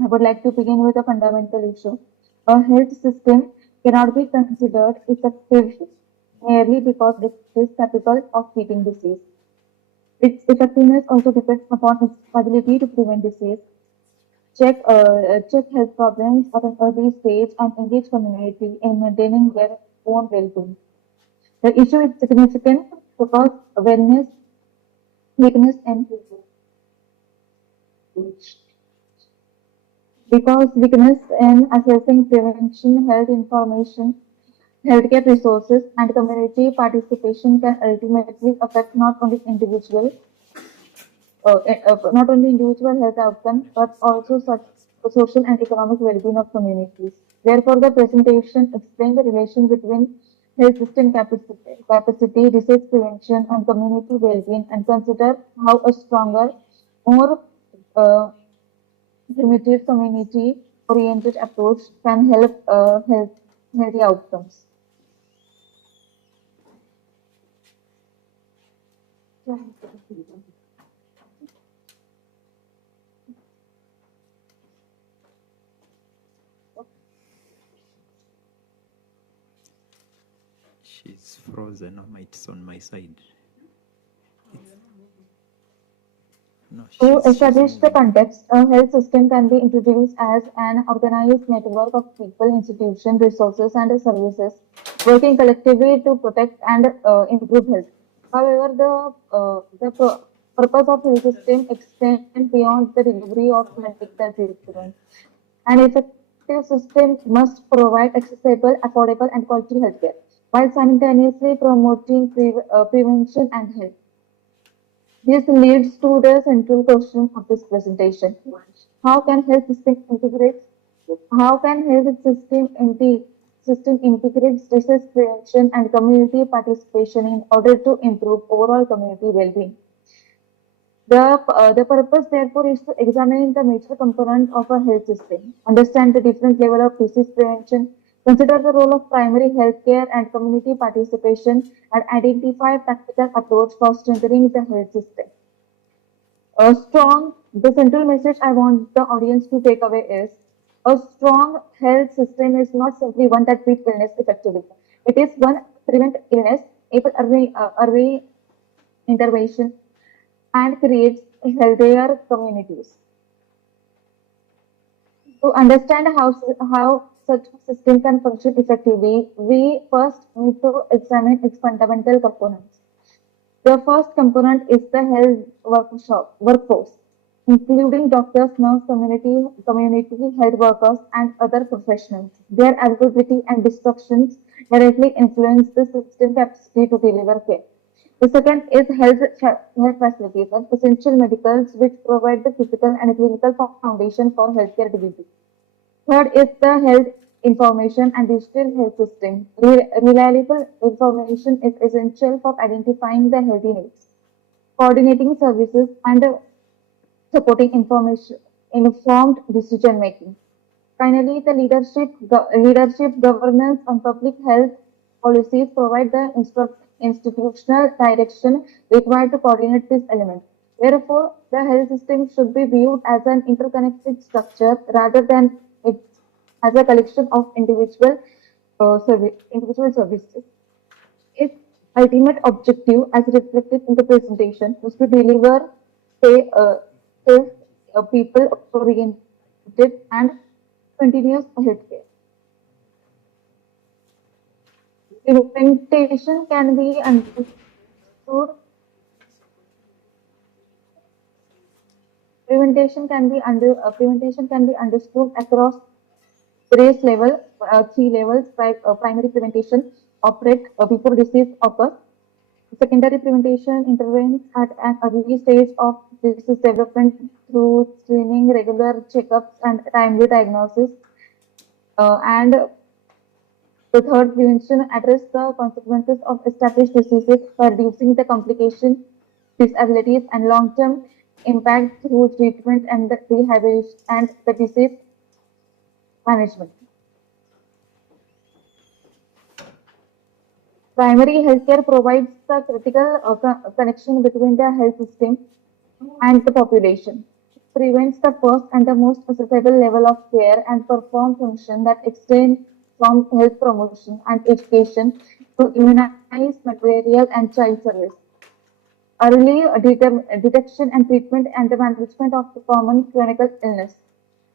I would like to begin with a fundamental issue. A health system cannot be considered effective merely because it is capable of treating disease. Its effectiveness also depends upon its ability to prevent disease, check health problems at an early stage, and engage community in maintaining their own well-being. The issue is significant because awareness, weakness, and in assessing prevention, health information, healthcare resources, and community participation can ultimately affect not only individual health outcomes, but also social and economic well-being of communities. Therefore, the presentation explains the relation between health system capacity, disease prevention, and community well-being, and consider how a stronger, more primitive community-oriented approach can help healthy outcomes. She's frozen, or it's on my side. To establish the context, a health system can be introduced as an organized network of people, institutions, resources, and services working collectively to protect and improve health. However, the purpose of health system extends beyond the delivery of medical treatment. An effective system must provide accessible, affordable, and quality healthcare while simultaneously promoting prevention and health. This leads to the central question of this presentation. How can health system integrate? How can health system integrate disease prevention and community participation in order to improve overall community well-being? The purpose, therefore, is to examine the major component of a health system, understand the different level of disease prevention, consider the role of primary health care and community participation, and identify practical approach for strengthening the health system. The central message I want the audience to take away is a strong health system is not simply one that treats illness effectively. It is one prevent illness, able early intervention, and creates healthier communities. To understand how such a system can function effectively, we first need to examine its fundamental components. The first component is the health workforce, including doctors, nurses, community health workers, and other professionals. Their availability and disruptions directly influence the system capacity to deliver care. The second is health facilities and essential medicals, which provide the physical and clinical foundation for healthcare delivery. Third is the health information and digital health system. Reliable information is essential for identifying the healthy needs, coordinating services, and supporting informed decision making. Finally, the leadership, governance, and public health policies provide the institutional direction required to coordinate this element. Therefore, the health system should be viewed as an interconnected structure rather than it as a collection of individual services. Its ultimate objective, as reflected in the presentation, was to deliver safe, people-oriented and continuous healthcare. Prevention can be understood. Prevention can be understood across various levels, three levels. Primary prevention operates before disease occurs. Secondary prevention intervenes at an early stage of disease development through screening, regular checkups, and timely diagnosis. And the third, prevention addresses the consequences of established diseases by reducing the complications, disabilities, and long-term impact through treatment and the rehabilitation and the disease management. Primary healthcare provides the critical connection between the health system and the population. It prevents the first and the most accessible level of care and perform function that extend from health promotion and education to immunize, material, and child service. Early detection and treatment and the management of the common clinical illness.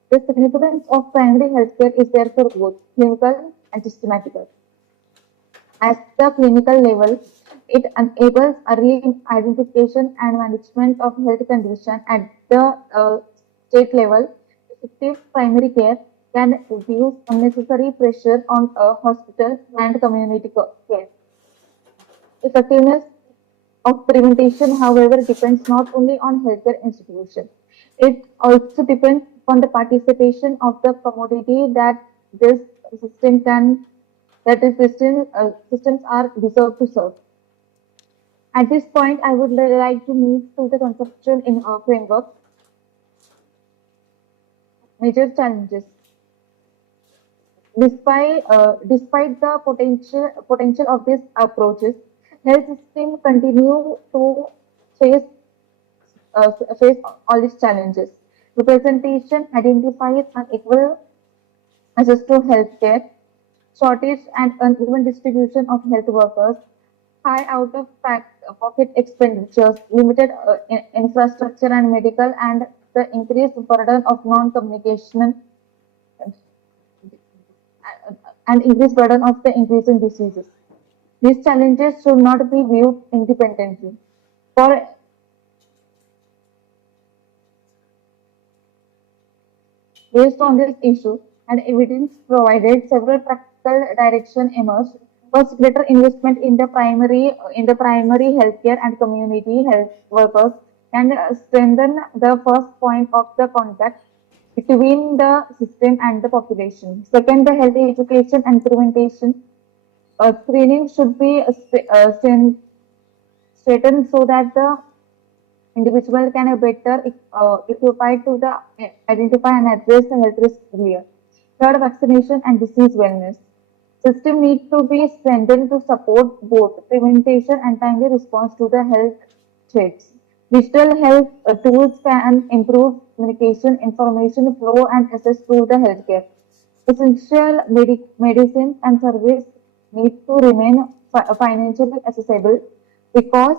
The significance of primary healthcare is therefore both clinical and systematical. At the clinical level, it enables early identification and management of health condition. At the state level. Effective primary care can reduce unnecessary pressure on hospital and community care. Effectiveness of prevention, however, depends not only on healthcare institutions. It also depends on the participation of the community that this system can systems are designed to serve. At this point, I would like to move to the conceptual framework. Major challenges. Despite the potential of these approaches, health systems continue to face all these challenges. Representation identifies unequal access to healthcare, shortage and uneven distribution of health workers, high out-of-pocket expenditures, limited infrastructure and medical, and the increased burden of non-communication and increased burden of the increasing diseases. These challenges should not be viewed independently. Based on this issue and evidence provided, several practical directions emerged. First, greater investment in the primary healthcare and community health workers can strengthen the first point of the contact between the system and the population. Second, the health education and prevention. Screening should be straightened so that the individual can better equipped to identify and address the health risk earlier. Third, vaccination and disease wellness. System needs to be strengthened to support both prevention and timely response to the health threats. Digital health tools can improve communication, information flow, and access to the healthcare. Essential medicines and service need to remain financially accessible because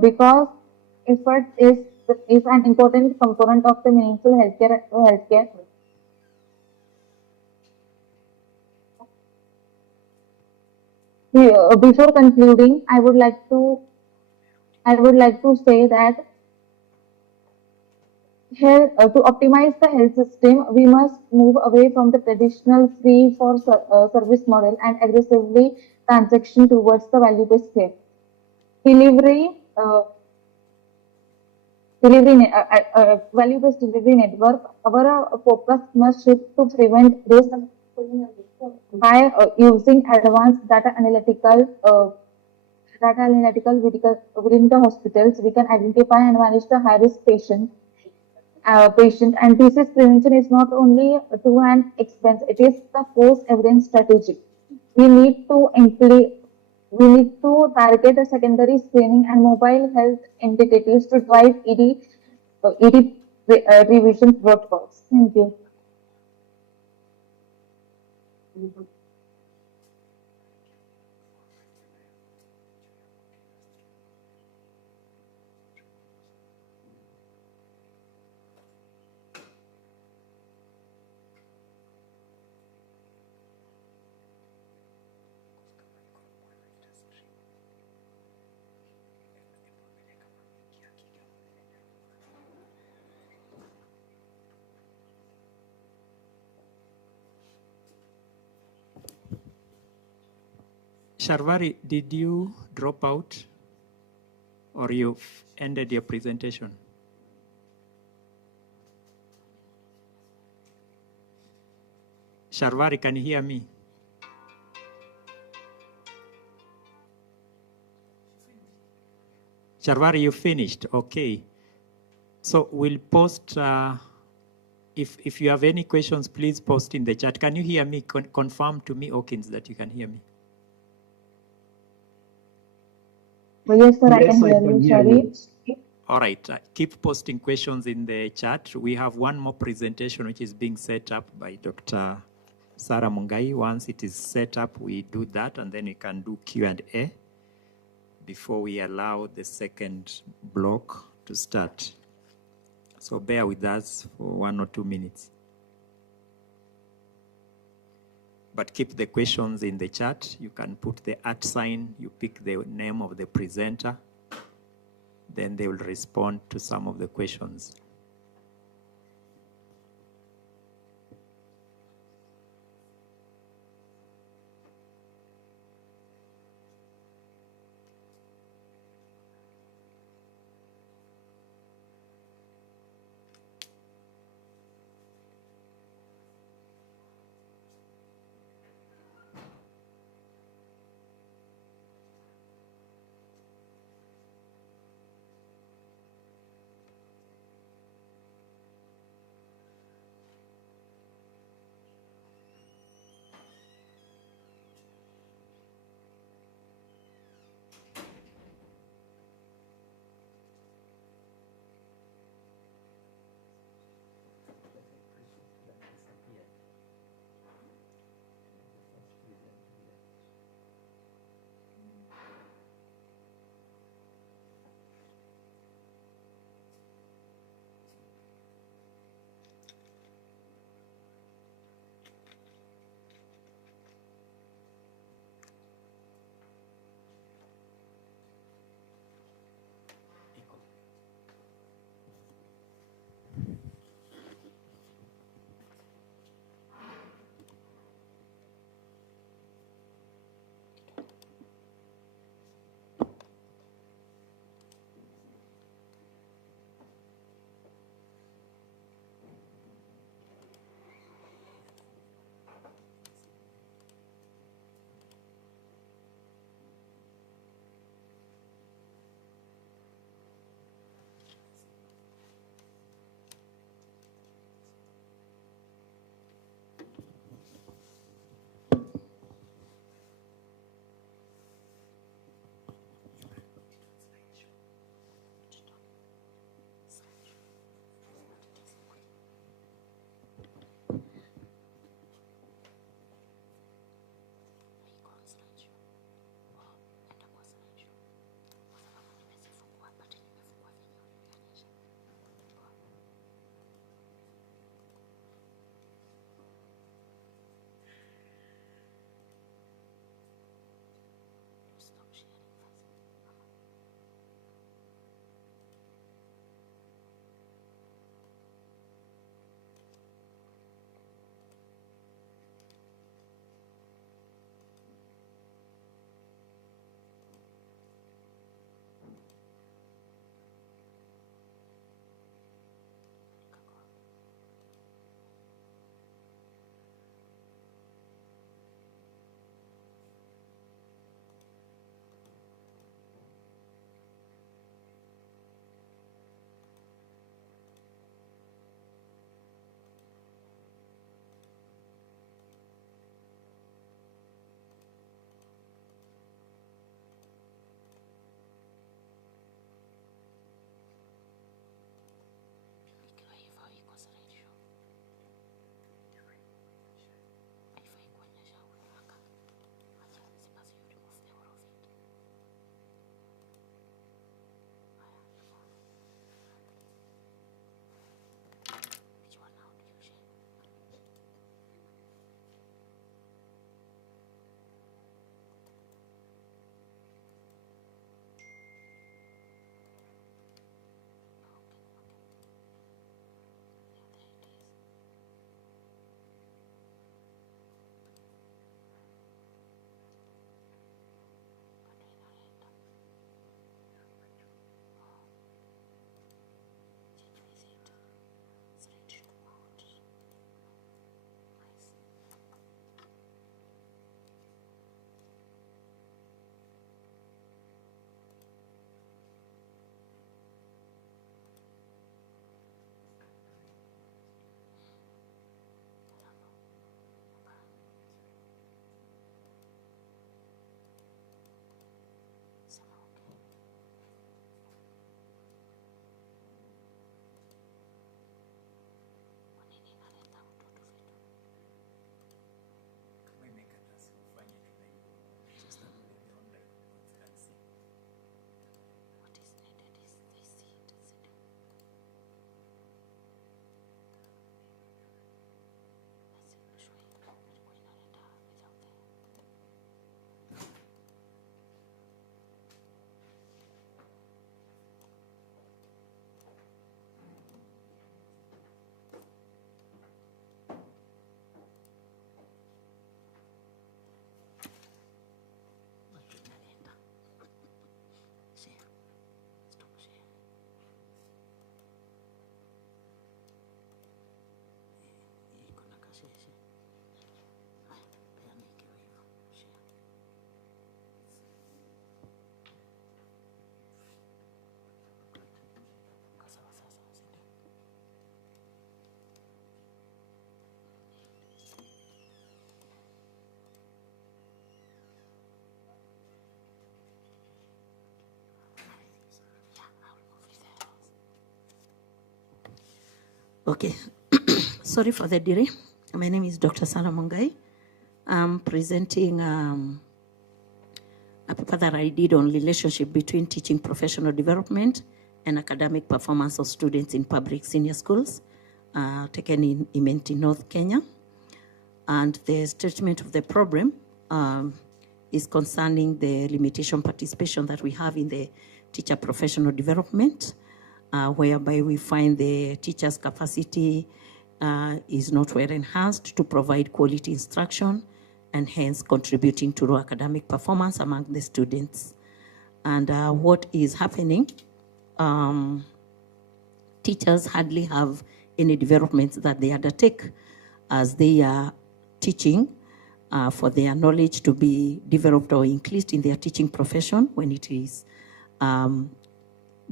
because effort is an important component of the meaningful healthcare. Before concluding, I would like to say that here to optimize the health system, we must move away from the traditional free for service model and aggressively transaction towards the value-based care. Delivery value-based delivery network, our focus must shift to prevent this by using advanced data analytical within the hospitals. We can identify and manage the high-risk patient. And disease prevention is not only to an expense; it is the post-evidence strategy. We need to target the secondary screening and mobile health entities to drive ED revision protocols. Thank you. Sharvari, did you drop out or you've ended your presentation? Sharvari, can you hear me? Sharvari, you finished? Okay. So we'll post, if you have any questions, please post in the chat. Can you hear me? Confirm to me, Hawkins, that you can hear me. Yes, sir, I can hear you. Sorry. All right. Keep posting questions in the chat. We have one more presentation which is being set up by Dr. Sarah Mungai. Once it is set up, we do that, and then we can do Q&A before we allow the second block to start. So bear with us for 1 or 2 minutes. But keep the questions in the chat. You can put the @sign, you pick the name of the presenter, then they will respond to some of the questions. Okay. Sorry for the delay. My name is Dr. Sana Mungai. I'm presenting a paper that I did on relationship between teaching professional development and academic performance of students in public senior schools, taken in Imenti, North Kenya. And the statement of the problem is concerning the limitation participation that we have in the teacher professional development, whereby we find the teacher's capacity is not well enhanced to provide quality instruction and hence contributing to low academic performance among the students. And what is happening, teachers hardly have any developments that they undertake as they are teaching for their knowledge to be developed or increased in their teaching profession when it is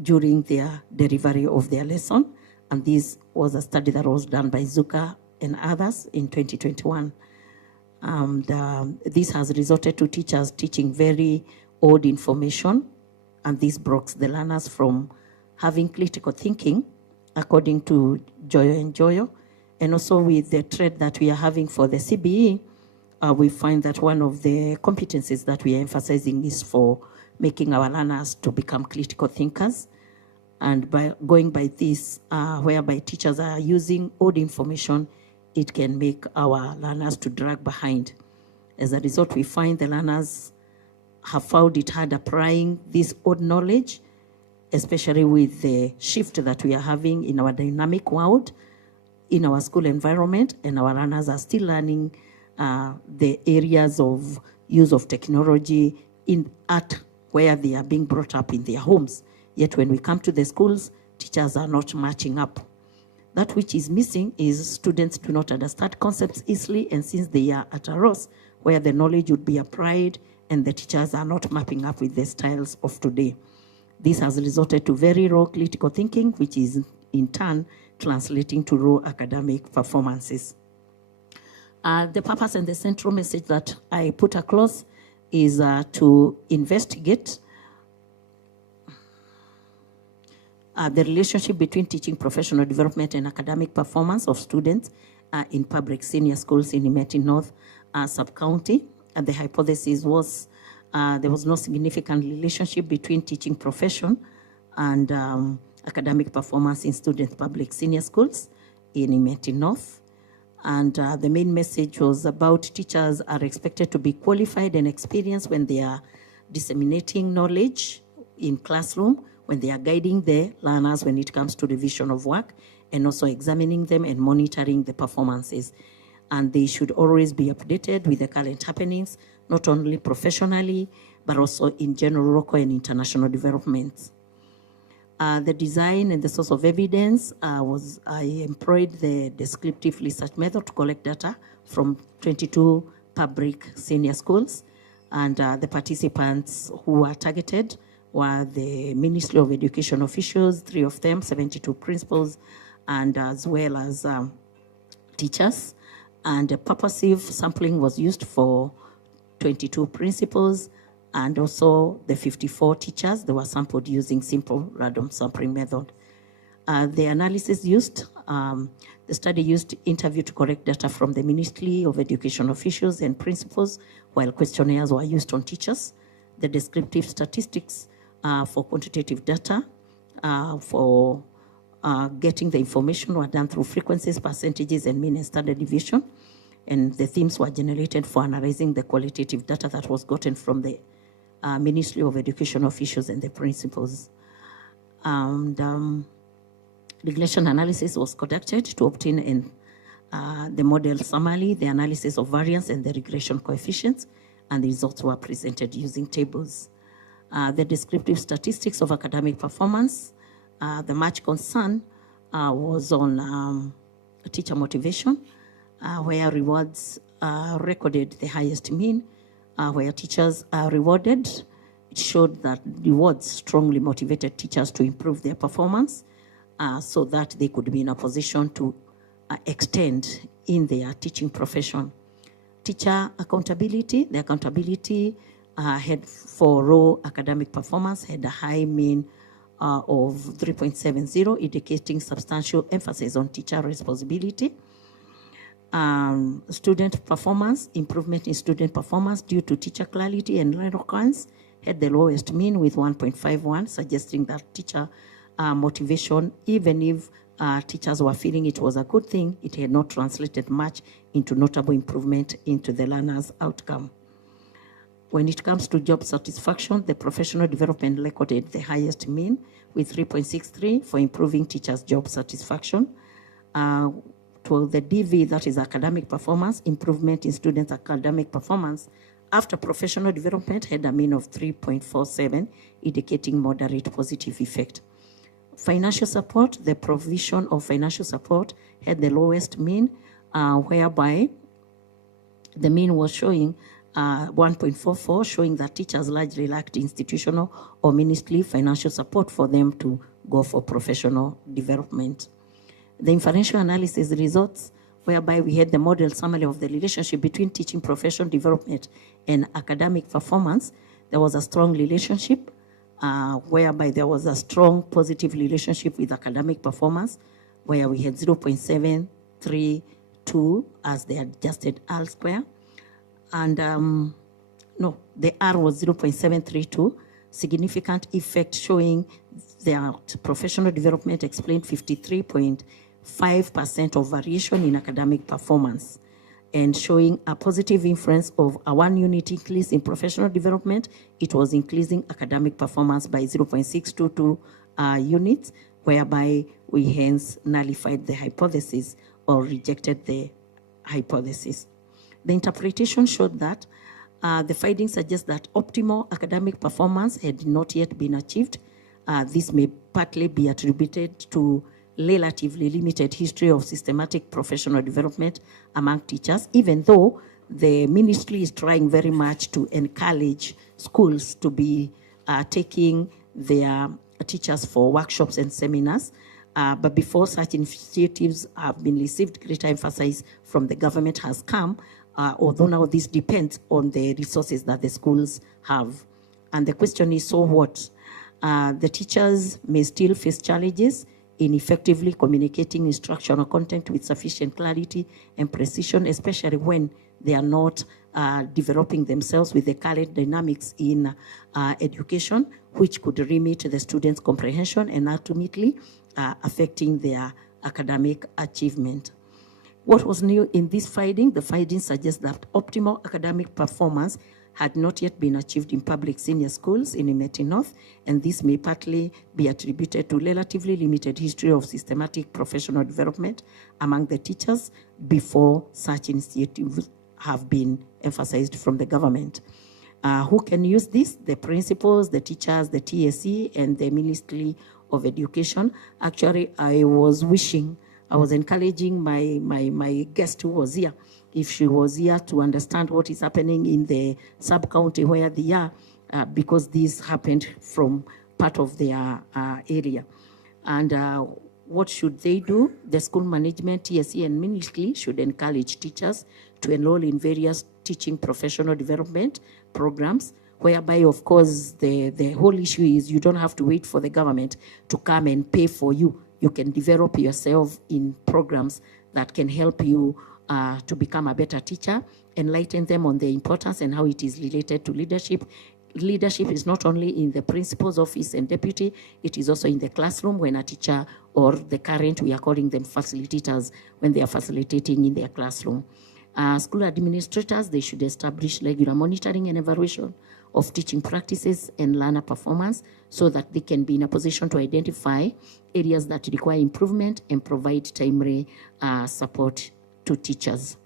during their delivery of their lesson. And this was a study that was done by Zuka and others in 2021. This has resulted to teachers teaching very old information, and this blocks the learners from having critical thinking, according to Joyo and Joyo. And also with the trend that we are having for the CBE, we find that one of the competencies that we are emphasizing is for making our learners to become critical thinkers. And by going by this, whereby teachers are using old information, it can make our learners to drag behind. As a result, we find the learners have found it hard applying this old knowledge, especially with the shift that we are having in our dynamic world, in our school environment, and our learners are still learning the areas of use of technology at where they are being brought up in their homes. Yet when we come to the schools, teachers are not matching up. That which is missing is students do not understand concepts easily, and since they are at a loss where the knowledge would be applied, and the teachers are not mapping up with the styles of today. This has resulted to very low critical thinking, which is in turn translating to low academic performances. The purpose and the central message that I put across is to investigate the relationship between teaching professional development and academic performance of students in public senior schools in Imeti North sub-county. And the hypothesis was there was no significant relationship between teaching profession and academic performance in student public senior schools in Imeti North. And the main message was about teachers are expected to be qualified and experienced when they are disseminating knowledge in classroom, when they are guiding the learners when it comes to revision of work, and also examining them and monitoring the performances. And they should always be updated with the current happenings, not only professionally, but also in general local and international developments. The design and the source of evidence was I employed the descriptive research method to collect data from 22 public senior schools, and the participants who were targeted were the Ministry of Education officials, 3 of them, 72 principals, and as well as teachers. And a purposive sampling was used for 22 principals, and also the 54 teachers. They were sampled using simple random sampling method. The analysis used, the study used interview to collect data from the Ministry of Education officials and principals, while questionnaires were used on teachers. The descriptive statistics for quantitative data for getting the information were done through frequencies, percentages, and mean and standard deviation. And the themes were generated for analyzing the qualitative data that was gotten from the Ministry of Education officials and the principals. And regression analysis was conducted to obtain the model summary, the analysis of variance, and the regression coefficients, and the results were presented using tables. The descriptive statistics of academic performance, the much concern was on teacher motivation, where rewards recorded the highest mean, where teachers are rewarded. It showed that rewards strongly motivated teachers to improve their performance so that they could be in a position to extend in their teaching profession. Teacher accountability, the accountability had for raw academic performance had a high mean of 3.70, indicating substantial emphasis on teacher responsibility. Student performance, improvement in student performance due to teacher clarity and eloquence had the lowest mean with 1.51, suggesting that teacher motivation, even if teachers were feeling it was a good thing, it had not translated much into notable improvement into the learner's outcome. When it comes to job satisfaction, the professional development recorded the highest mean with 3.63 for improving teachers' job satisfaction. To the DV, that is academic performance, improvement in students' academic performance after professional development had a mean of 3.47, indicating moderate positive effect. Financial support, the provision of financial support had the lowest mean, whereby the mean was showing 1.44, showing that teachers largely lacked institutional or ministry financial support for them to go for professional development. The inferential analysis results, whereby we had the model summary of the relationship between teaching professional development and academic performance, there was a strong relationship, whereby there was a strong positive relationship with academic performance, where we had 0.732 as the adjusted R square. And no, the R was 0.732, significant effect showing that professional development explained 53.5% of variation in academic performance, and showing a positive inference of a 1 unit increase in professional development. It was increasing academic performance by 0.622 units, whereby we hence nullified the hypothesis or rejected the hypothesis. The interpretation showed that the findings suggest that optimal academic performance had not yet been achieved. This may partly be attributed to relatively limited history of systematic professional development among teachers, even though the ministry is trying very much to encourage schools to be taking their teachers for workshops and seminars. But before such initiatives have been received, greater emphasis from the government has come, although now this depends on the resources that the schools have. And the question is, so what? The teachers may still face challenges in effectively communicating instructional content with sufficient clarity and precision, especially when they are not developing themselves with the current dynamics in education, which could limit the students' comprehension and ultimately affecting their academic achievement. What was new in this finding? The findings suggest that optimal academic performance had not yet been achieved in public senior schools in Imeti North, and this may partly be attributed to relatively limited history of systematic professional development among the teachers before such initiatives have been emphasized from the government. Who can use this? The principals, the teachers, the TSC, and the Ministry of Education. Actually, I was encouraging my guest who was here, if she was here, to understand what is happening in the sub-county where they are, because this happened from part of their area. And what should they do? The school management, TSC, and ministry should encourage teachers to enroll in various teaching professional development programs, whereby, of course, the whole issue is you don't have to wait for the government to come and pay for you. You can develop yourself in programs that can help you to become a better teacher, enlighten them on the importance and how it is related to leadership. Leadership is not only in the principal's office and deputy, it is also in the classroom when a teacher or the current, we are calling them facilitators, when they are facilitating in their classroom. School administrators, they should establish regular monitoring and evaluation of teaching practices and learner performance so that they can be in a position to identify areas that require improvement and provide timely support to teachers.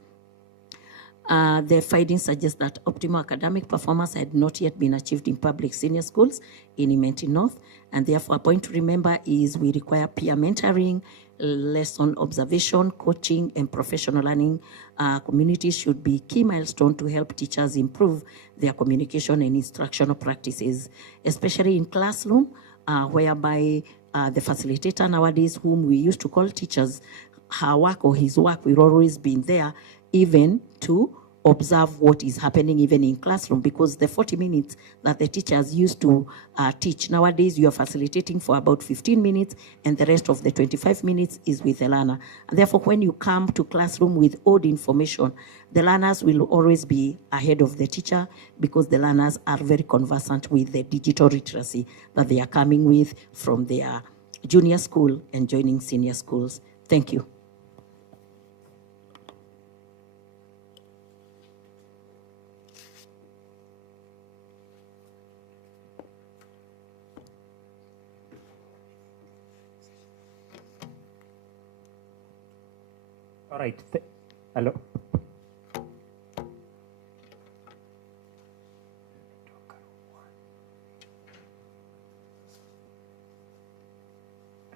The findings suggest that optimal academic performance had not yet been achieved in public senior schools in Imenti North, and therefore a point to remember is we require peer mentoring, lesson observation, coaching, and professional learning. Communities should be key milestone to help teachers improve their communication and instructional practices, especially in classroom, whereby the facilitator nowadays, whom we used to call teachers, her work or his work will always be there, even to observe what is happening even in classroom, because the 40 minutes that the teachers used to teach, nowadays you are facilitating for about 15 minutes and the rest of the 25 minutes is with the learner. And therefore, when you come to classroom with old information, the learners will always be ahead of the teacher because the learners are very conversant with the digital literacy that they are coming with from their junior school and joining senior schools. Thank you. All right. Hello.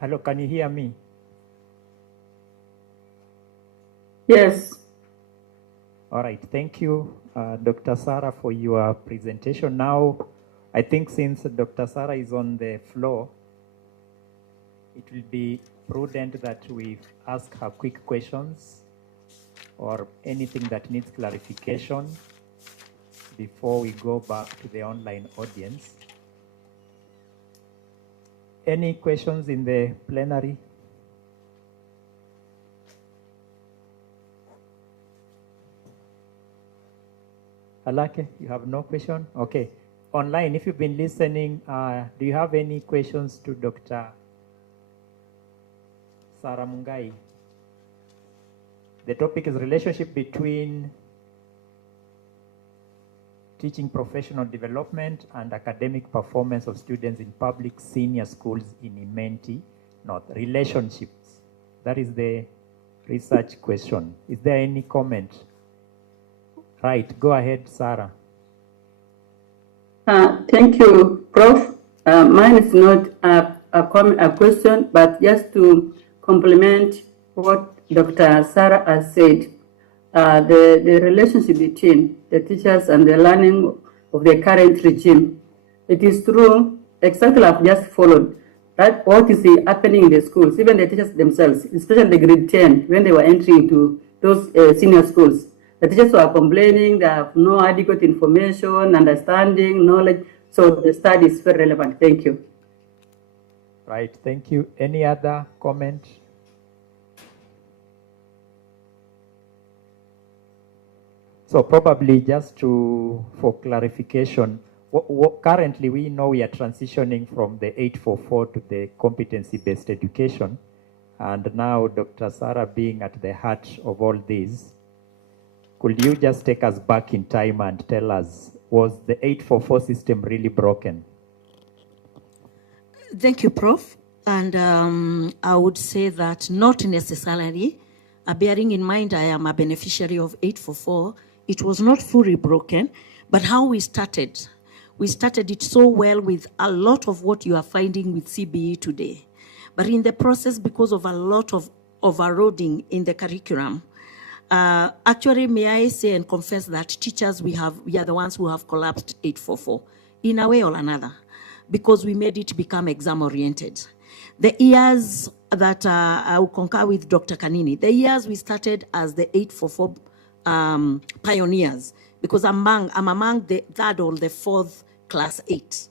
Hello, can you hear me? Yes. All right. Thank you, Dr. Sarah, for your presentation. Now, I think since Dr. Sarah is on the floor, it will be prudent that we ask her quick questions or anything that needs clarification before we go back to the online audience. Any questions in the plenary? Alake, you have no question? Okay. Online, if you've been listening, do you have any questions to Dr. Sarah Mungai? The topic is relationship between teaching professional development and academic performance of students in public senior schools in Imenti North. Relationships. That is the research question. Is there any comment? Right, go ahead, Sarah. Thank you, Prof. Mine is not a question, but just to complement what Dr. Sarah has said. The relationship between the teachers and the learning of the current regime. It is true, exactly I've just followed, that what is happening in the schools, even the teachers themselves, especially the grade 10, when they were entering into those senior schools, the teachers were complaining they have no adequate information, understanding, knowledge, so the study is very relevant. Thank you. Right, thank you. Any other comment? So probably just for clarification, currently we know we are transitioning from the 844 to the competency-based education. And now Dr. Sarah being at the heart of all this, could you just take us back in time and tell us, was the 844 system really broken? Thank you, Prof. And I would say that not necessarily. Bearing in mind I am a beneficiary of 844, it was not fully broken, but how we started it so well with a lot of what you are finding with CBE today. But in the process, because of a lot of overloading in the curriculum, actually, may I say and confess that teachers, we are the ones who have collapsed 844 in a way or another, because we made it become exam-oriented. The years that I will concur with Dr. Kanini, the years we started as the 844 pioneers, because I'm among the third or the fourth class 8.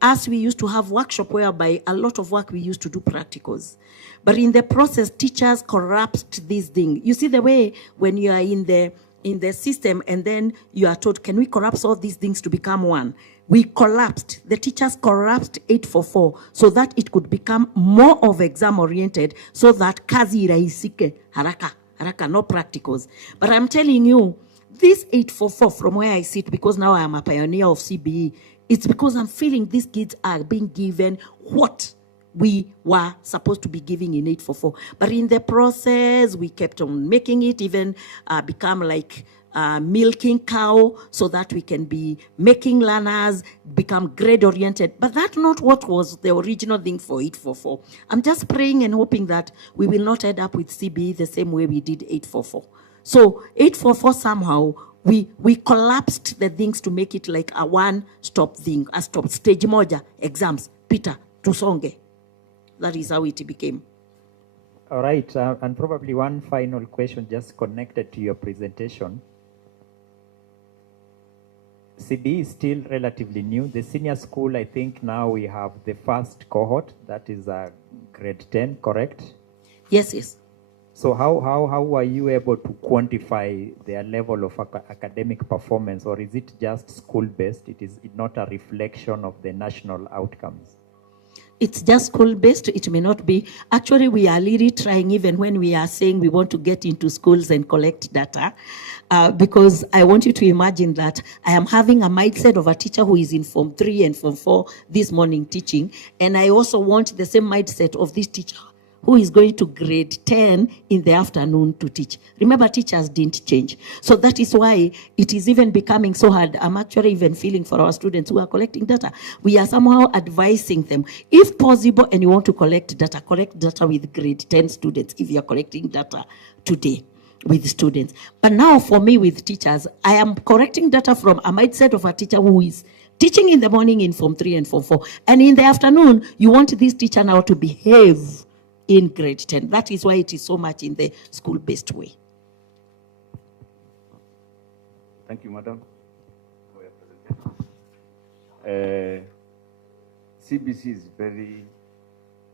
As we used to have workshop whereby a lot of work we used to do practicals. But in the process, teachers corrupt this thing. You see the way when you are in the system and then you are told, can we collapse all these things to become one? We collapsed. The teachers collapsed 844 so that it could become more of exam-oriented, so that kazi irahisike haraka, no practicals. But I'm telling you, this 844 from where I sit, because now I am a pioneer of CBE, it's because I'm feeling these kids are being given what we were supposed to be giving in 844. But in the process, we kept on making it even become like milking cow, so that we can be making learners become grade-oriented. But that's not what was the original thing for 844. I'm just praying and hoping that we will not end up with CBE the same way we did 844. So 844 somehow, we collapsed the things to make it like a one-stop thing, a stop stage moja, exams, Peter, tusonge. That is how it became. All right, and probably one final question just connected to your presentation. CBE is still relatively new. The senior school, I think now we have the first cohort, that is grade 10, correct? Yes, yes. So how are you able to quantify their level of academic performance, or is it just school-based? It is not a reflection of the national outcomes? It's just school-based. It may not be. Actually, we are really trying, even when we are saying we want to get into schools and collect data, because I want you to imagine that I am having a mindset of a teacher who is in Form 3 and Form 4 this morning teaching, and I also want the same mindset of this teacher who is going to grade 10 in the afternoon to teach. Remember, teachers didn't change. So that is why it is even becoming so hard. I'm actually even feeling for our students who are collecting data. We are somehow advising them, if possible, and you want to collect data with grade 10 students if you are collecting data today with students. But now for me with teachers, I am collecting data from a mindset of a teacher who is teaching in the morning in Form 3 and Form 4. And in the afternoon, you want this teacher now to behave in grade 10. That is why it is so much in the school-based way. Thank you, Madam, for your presentation. CBC is very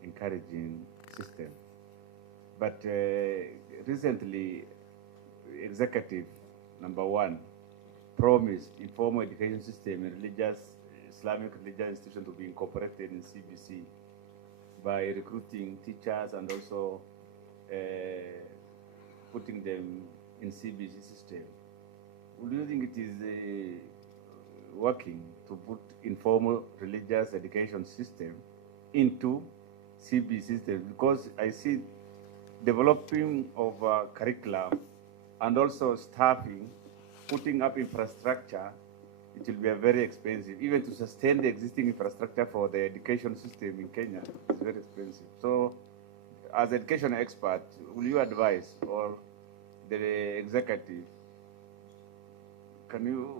encouraging system, but recently, Executive #1 promised informal education system and Islamic religious institution to be incorporated in CBC by recruiting teachers and also putting them in CBC system. Do you think it is working to put informal religious education system into CBC system? Because I see developing of curriculum and also staffing, putting up infrastructure, it will be very expensive. Even to sustain the existing infrastructure for the education system in Kenya is very expensive. So, as education expert, will you advise, or the executive, can you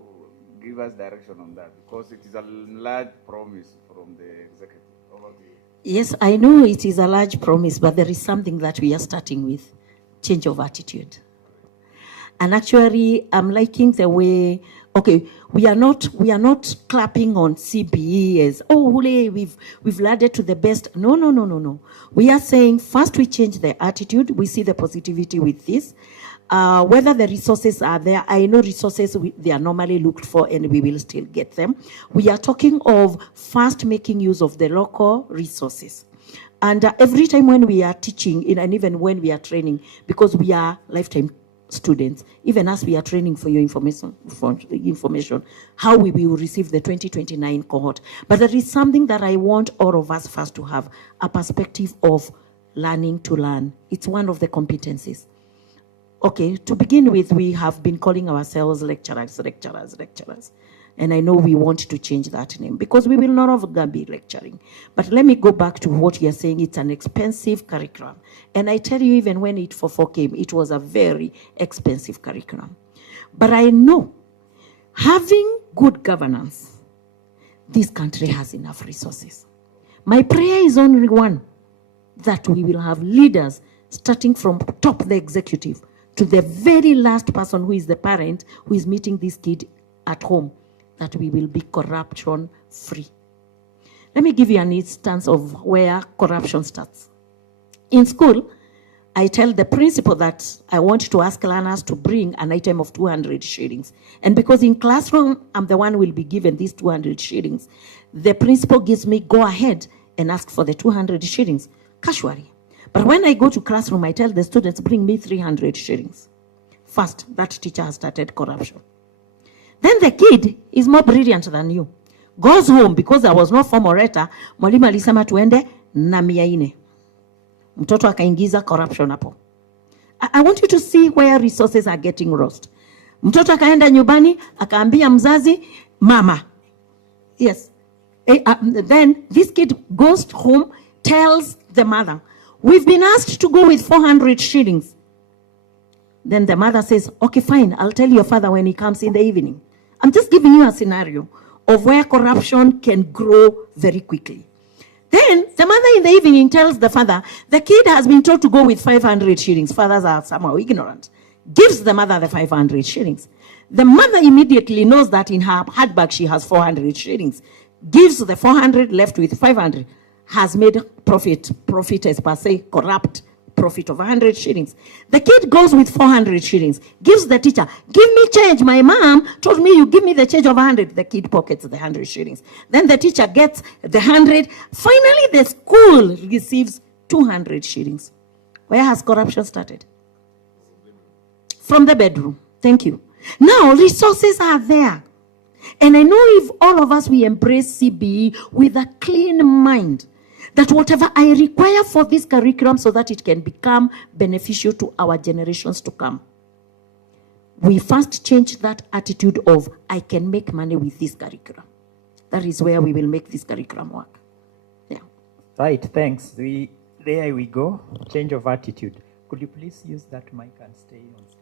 give us direction on that? Because it is a large promise from the executive. Over to you. Yes, I know it is a large promise, but there is something that we are starting with, change of attitude. And actually, I'm liking the way, okay, we are not clapping on CBE as, oh, hooray, we've landed to the best. No. We are saying, first we change the attitude. We see the positivity with this. Whether the resources are there, I know resources, they are normally looked for and we will still get them. We are talking of first making use of the local resources. And every time when we are teaching, and even when we are training, because we are lifetime students, even as we are training for your information, how we will receive the 2029 cohort. But there is something that I want all of us first to have, a perspective of learning to learn. It's one of the competencies. Okay, to begin with, we have been calling ourselves lecturers. And I know we want to change that name because we will no longer be lecturing. But let me go back to what you're saying. It's an expensive curriculum. And I tell you, even when it came, it was a very expensive curriculum. But I know, having good governance, this country has enough resources. My prayer is only one, that we will have leaders starting from top the executive to the very last person who is the parent who is meeting this kid at home, that we will be corruption free. Let me give you an instance of where corruption starts. In school, I tell the principal that I want to ask learners to bring an item of 200 shillings. And because in classroom, I'm the one who will be given these 200 shillings, the principal gives me go ahead and ask for the 200 shillings casually. But when I go to classroom, I tell the students, bring me 300 shillings. First, that teacher has started corruption. Then the kid is more brilliant than you. Goes home, because there was no form orator, mwalimu alisema tuende na 400. Mtoto akaingiza corruption hapo. I want you to see where resources are getting lost. Mtoto akaenda nyumbani, akaambia mzazi, mama. Yes. Then this kid goes home, tells the mother, we've been asked to go with 400 shillings. Then the mother says, okay, fine, I'll tell your father when he comes in the evening. I'm just giving you a scenario of where corruption can grow very quickly. Then the mother in the evening tells the father, the kid has been told to go with 500 shillings. Fathers are somehow ignorant. gives the mother the 500 shillings. The mother immediately knows that in her handbag she has 400 shillings, gives the 400, left with 500, has made profit as per se, corrupt profit of 100 shillings. The kid goes with 400 shillings, gives the teacher, give me change. My mom told me you give me the change of 100. The kid pockets the 100 shillings. Then the teacher gets the 100. Finally, the school receives 200 shillings. Where has corruption started? From the bedroom. Thank you. Now, resources are there. And I know if all of us, we embrace CBE with a clean mind, that whatever I require for this curriculum so that it can become beneficial to our generations to come, we first change that attitude of, I can make money with this curriculum. That is where we will make this curriculum work. Yeah. Right, thanks. There we go. Change of attitude. Could you please use that mic and stay on stage?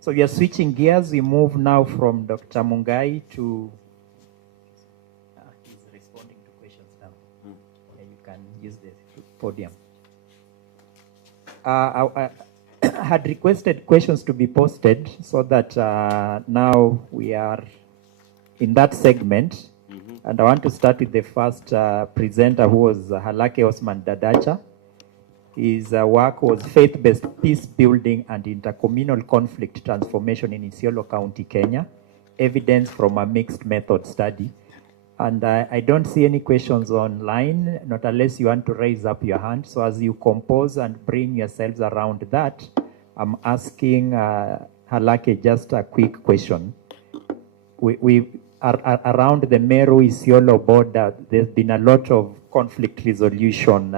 So we are switching gears. We move now from Dr. Mungai to... he's responding to questions now. Yeah, you can use the podium. I had requested questions to be posted so that now we are in that segment. And I want to start with the first presenter, who was Halake Osman Dadacha. His work was faith-based peace building and intercommunal conflict transformation in Isiolo County, Kenya, evidence from a mixed method study. And I don't see any questions online, not unless you want to raise up your hand. So as you compose and bring yourselves around that, I'm asking Halake just a quick question. We are around the Meru-Isiolo border. There's been a lot of conflict resolution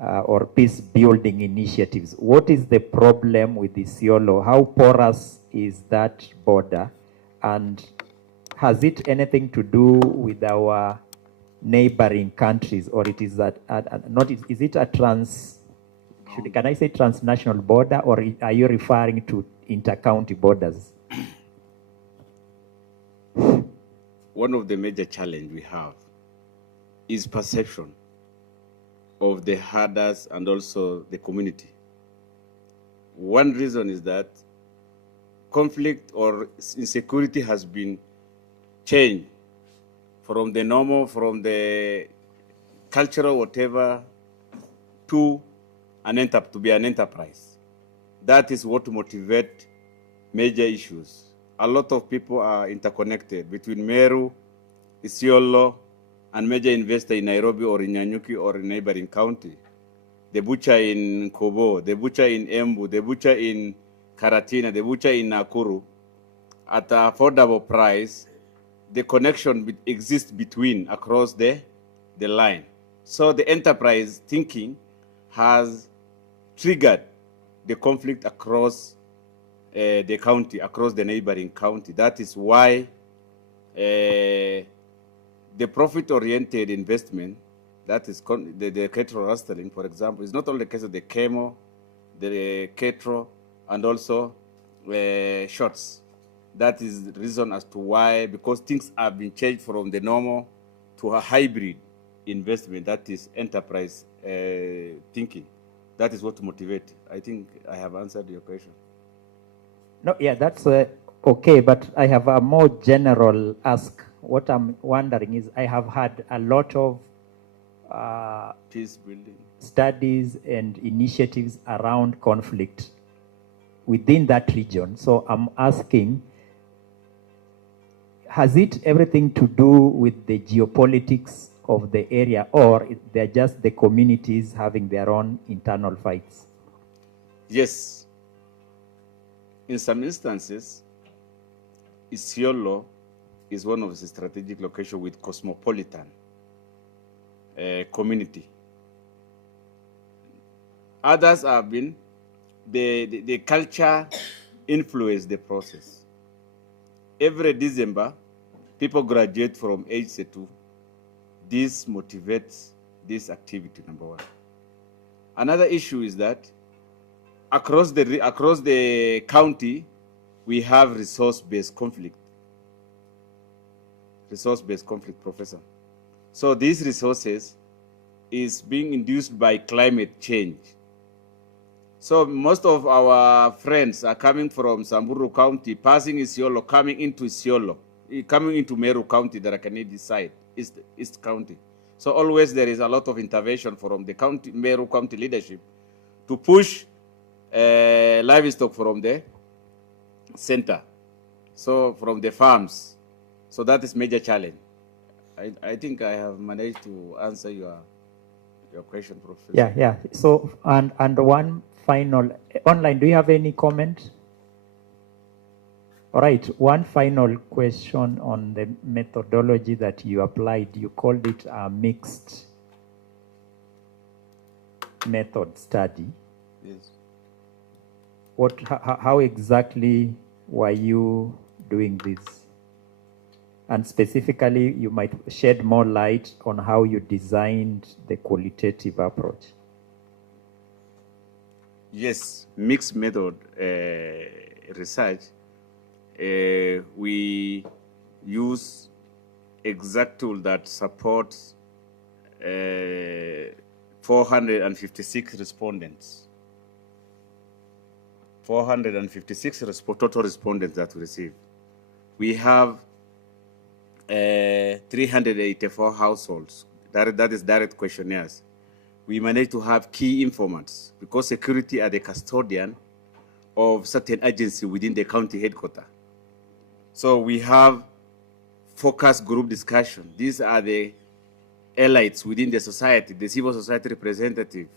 or peace building initiatives. What is the problem with Isiolo? How porous is that border? And has it anything to do with our neighboring countries, or it is that is it a can I say transnational border, or are you referring to inter-county borders? One of the major challenges we have is perception of the herders and also the community. One reason is that conflict or insecurity has been changed from the normal, from the cultural whatever, to be an enterprise. That is what motivates major issues. A lot of people are interconnected between Meru, Isiolo, and major investor in Nairobi or in Nyanyuki or in neighboring county. The butcher in Kobo, the butcher in Embu, the butcher in Karatina, the butcher in Nakuru, at an affordable price. The connection exists between, across the line. So the enterprise thinking has triggered the conflict across the county, across the neighboring county. That is why the profit-oriented investment, that is the cattle rustling, for example, is not only the case of the Kemo, the cattle, and also shots. That is the reason as to why, because things have been changed from the normal to a hybrid investment, that is enterprise thinking. That is what motivates. I think I have answered your question. No, yeah, that's okay, but I have a more general ask. What I'm wondering is, I have had a lot of peace building studies and initiatives around conflict within that region. So I'm asking, has it everything to do with the geopolitics of the area, or they're just the communities having their own internal fights? Yes. In some instances, Isiolo is one of the strategic locations with cosmopolitan community. Others have been, the culture influenced the process. Every December, people graduate from HC2. This motivates this activity, number one. Another issue is that across the county, we have resource-based conflict. Resource-based conflict, Professor. So these resources is being induced by climate change. So most of our friends are coming from Samburu County, passing Isiolo, coming into Isiolo, coming into Meru County, the Rakanidi side, East County. So always there is a lot of intervention from the county, Meru County leadership to push livestock from the center, so from the farms. So that is major challenge. I think I have managed to answer your question, Professor. Yeah. So, and one final, online, do you have any comment? All right, one final question on the methodology that you applied. You called it a mixed method study. Yes. How exactly were you doing this? And specifically, you might shed more light on how you designed the qualitative approach. Yes, mixed method research. We use exact tool that supports 456 respondents. 456 total respondents that we received. We have 384 households. That is direct questionnaires. We managed to have key informants because security are the custodian of certain agency within the county headquarters. So we have focus group discussion. These are the elites within the society, the civil society representative,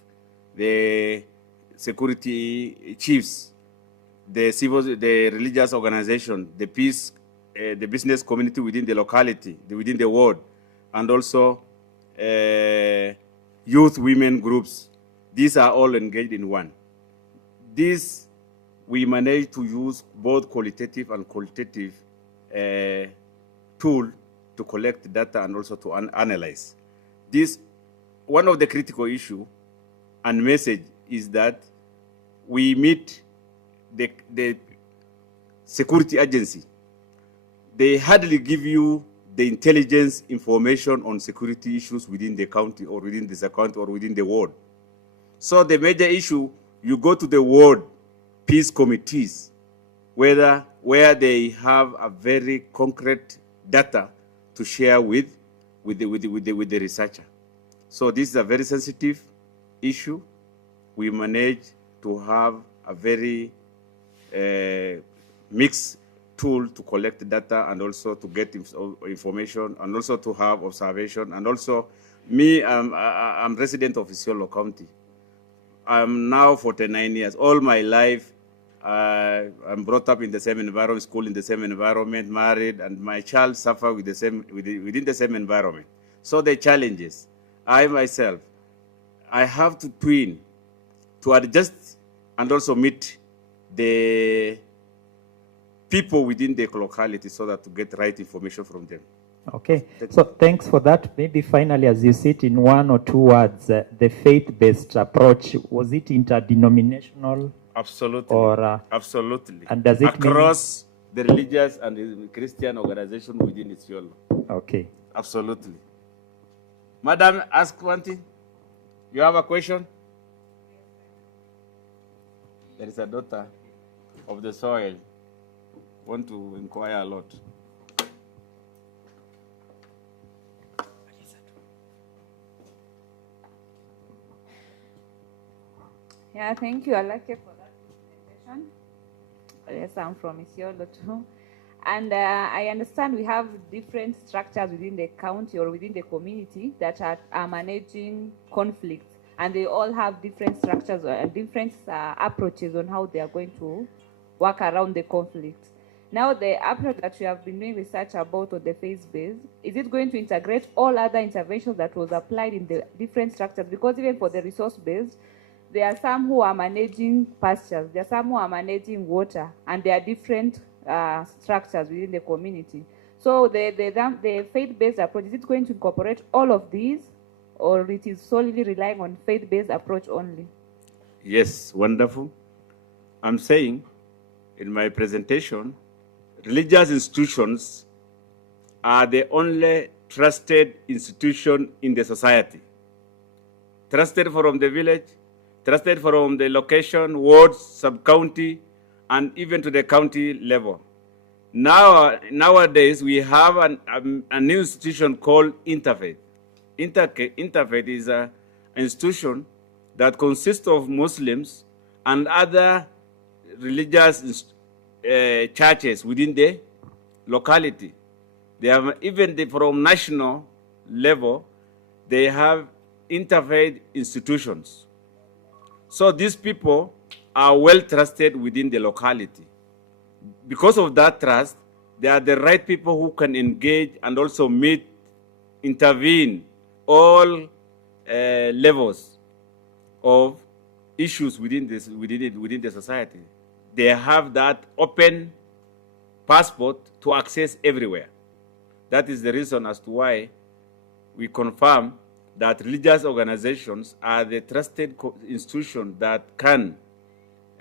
the security chiefs, the religious organization, the peace, the business community within the locality, within the ward, and also youth, women groups. These are all engaged in one. This, we managed to use both qualitative and quantitative tool to collect data and also to analyze. This, one of the critical issue and message is that we meet the security agency. They hardly give you the intelligence information on security issues within the county or within this county or within the ward. So the major issue, you go to the ward peace committees, where they have a very concrete data to share with the researcher. So this is a very sensitive issue. We managed to have a very mixed tool to collect data and also to get information and also to have observation. And also, me, I'm resident of Isiolo County. I'm now 49 years. All my life, I'm brought up in the same environment, school in the same environment, married, and my child suffer with within the same environment. So the challenges, I myself, I have to twin, to adjust and also meet the people within the locality so that to get right information from them. Okay, so thanks for that. Maybe finally, as you see it in one or two words, the faith-based approach, was it interdenominational? Absolutely. Or, absolutely. And does it across the religious and the Christian organization within Isiolo? Okay. Absolutely. Madam, ask one thing. You have a question? There is a daughter of the soil. Want to inquire a lot. Yeah, thank you, Alake, for that presentation. Yes, I'm from Isiolo too. And I understand we have different structures within the county or within the community that are managing conflicts. And they all have different structures and different approaches on how they are going to work around the conflict. Now, the approach that you have been doing research about on the phase-based, is it going to integrate all other interventions that was applied in the different structures? Because even for the resource-based, there are some who are managing pastures, there are some who are managing water, and there are different structures within the community. So the faith-based approach, is it going to incorporate all of these, or it is solely relying on faith-based approach only? Yes, wonderful. I'm saying in my presentation, religious institutions are the only trusted institution in the society. Trusted from the village, trusted from the location, wards, sub-county, and even to the county level. Nowadays, we have a new institution called Interfaith. Interfaith is an institution that consists of Muslims and other religious churches within the locality. They have even from national level, they have interfaith institutions. So these people are well trusted within the locality. Because of that trust, they are the right people who can engage and also meet, intervene all levels of issues within the society. They have that open passport to access everywhere. That is the reason as to why we confirm that religious organizations are the trusted institution that can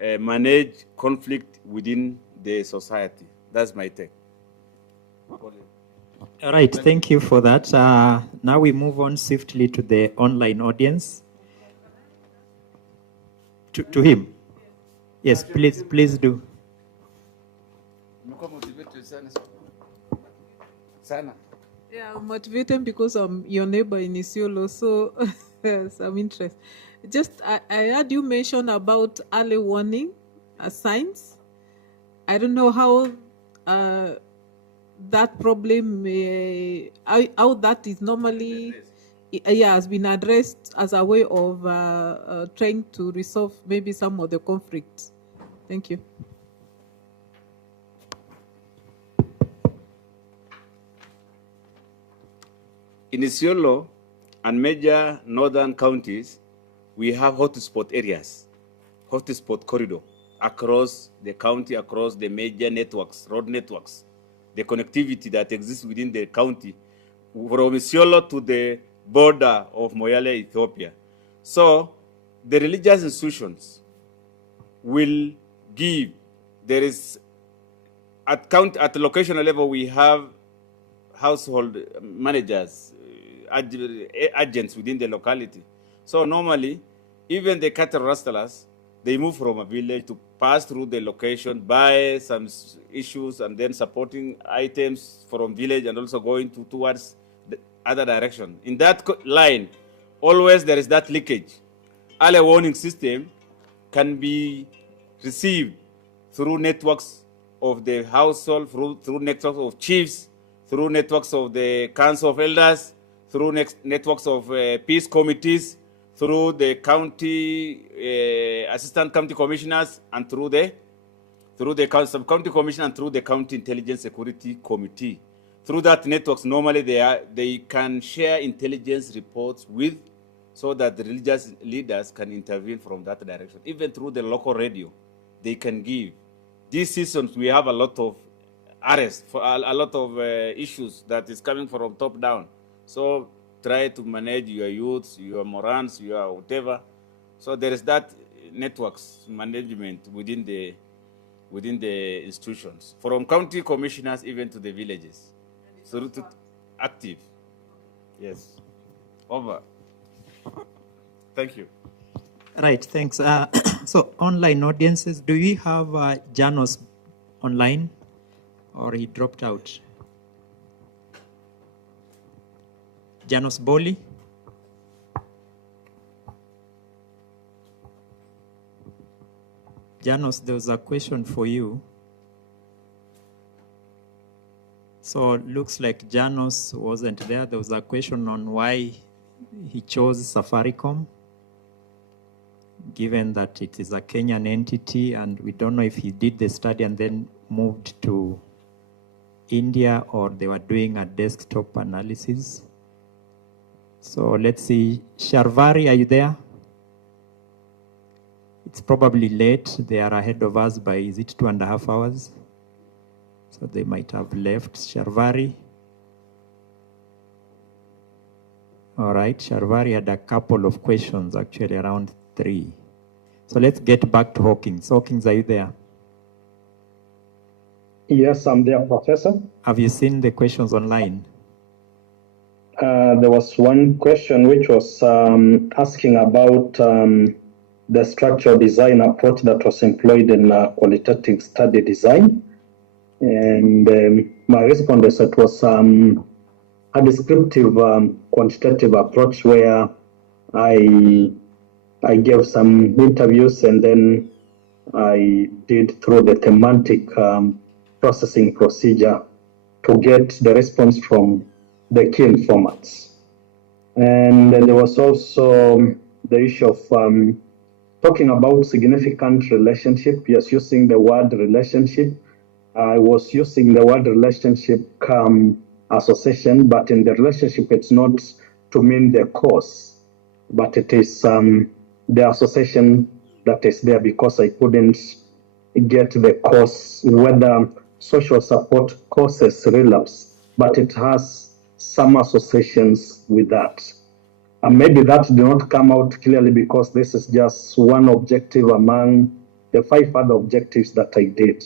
manage conflict within the society. That's my take. All right, thank you for that. Now we move on swiftly to the online audience. To him. Yes, please do. Yeah, I'm motivated because I'm your neighbor in Isiolo, so some interest. Just, I heard you mention about early warning signs. I don't know how that problem, how that is normally, has been addressed as a way of trying to resolve maybe some of the conflicts. Thank you. In Isiolo and major northern counties, we have hotspot areas, hotspot corridor across the county, across the major networks, road networks, the connectivity that exists within the county, from Isiolo to the border of Moyale, Ethiopia. So the religious institutions will give, there is, at locational level, we have household managers, agents within the locality. So normally, even the cattle rustlers, they move from a village to pass through the location, buy some issues, and then supporting items from village and also going towards the other direction. In that line, always there is that leakage. Early warning system can be received through networks of the household, through networks of chiefs, through networks of the council of elders, through networks of peace committees, through the county assistant county commissioners, and through the sub-county commissioner, and through the county intelligence security committee. Through that networks, normally they can share intelligence reports with, so that the religious leaders can intervene from that direction. Even through the local radio, they can give. These seasons, we have a lot of arrests, for a lot of issues that is coming from top down. So try to manage your youths, your morans, your whatever. So there is that networks management within the institutions, from county commissioners even to the villages. So to active. Yes. Over. Thank you. Right, thanks. So online audiences, do we have Janos online, or he dropped out? Janos Boli. Janos, there was a question for you. So it looks like Janos wasn't there. There was a question on why he chose Safaricom, given that it is a Kenyan entity, and we don't know if he did the study and then moved to India, or they were doing a desktop analysis. So let's see. Sharvari, are you there? It's probably late. They are ahead of us by, is it 2.5 hours? So they might have left. Sharvari. All right, Sharvari had a couple of questions, actually around 3. So let's get back to Hawkins. Hawkins, are you there? Yes, I'm there, Professor. Have you seen the questions online? There was one question which was asking about the structural design approach that was employed in qualitative study design. And my response is it was a descriptive quantitative approach where I gave some interviews and then I did through the thematic processing procedure to get the response from the key informants. And then there was also the issue of talking about significant relationship. Yes, using the word relationship. I was using the word relationship association, but in the relationship, it's not to mean the cause, but it is the association that is there because I couldn't get the cause, whether social support causes relapse, but it has some associations with that. And maybe that did not come out clearly because this is just one objective among the 5 other objectives that I did.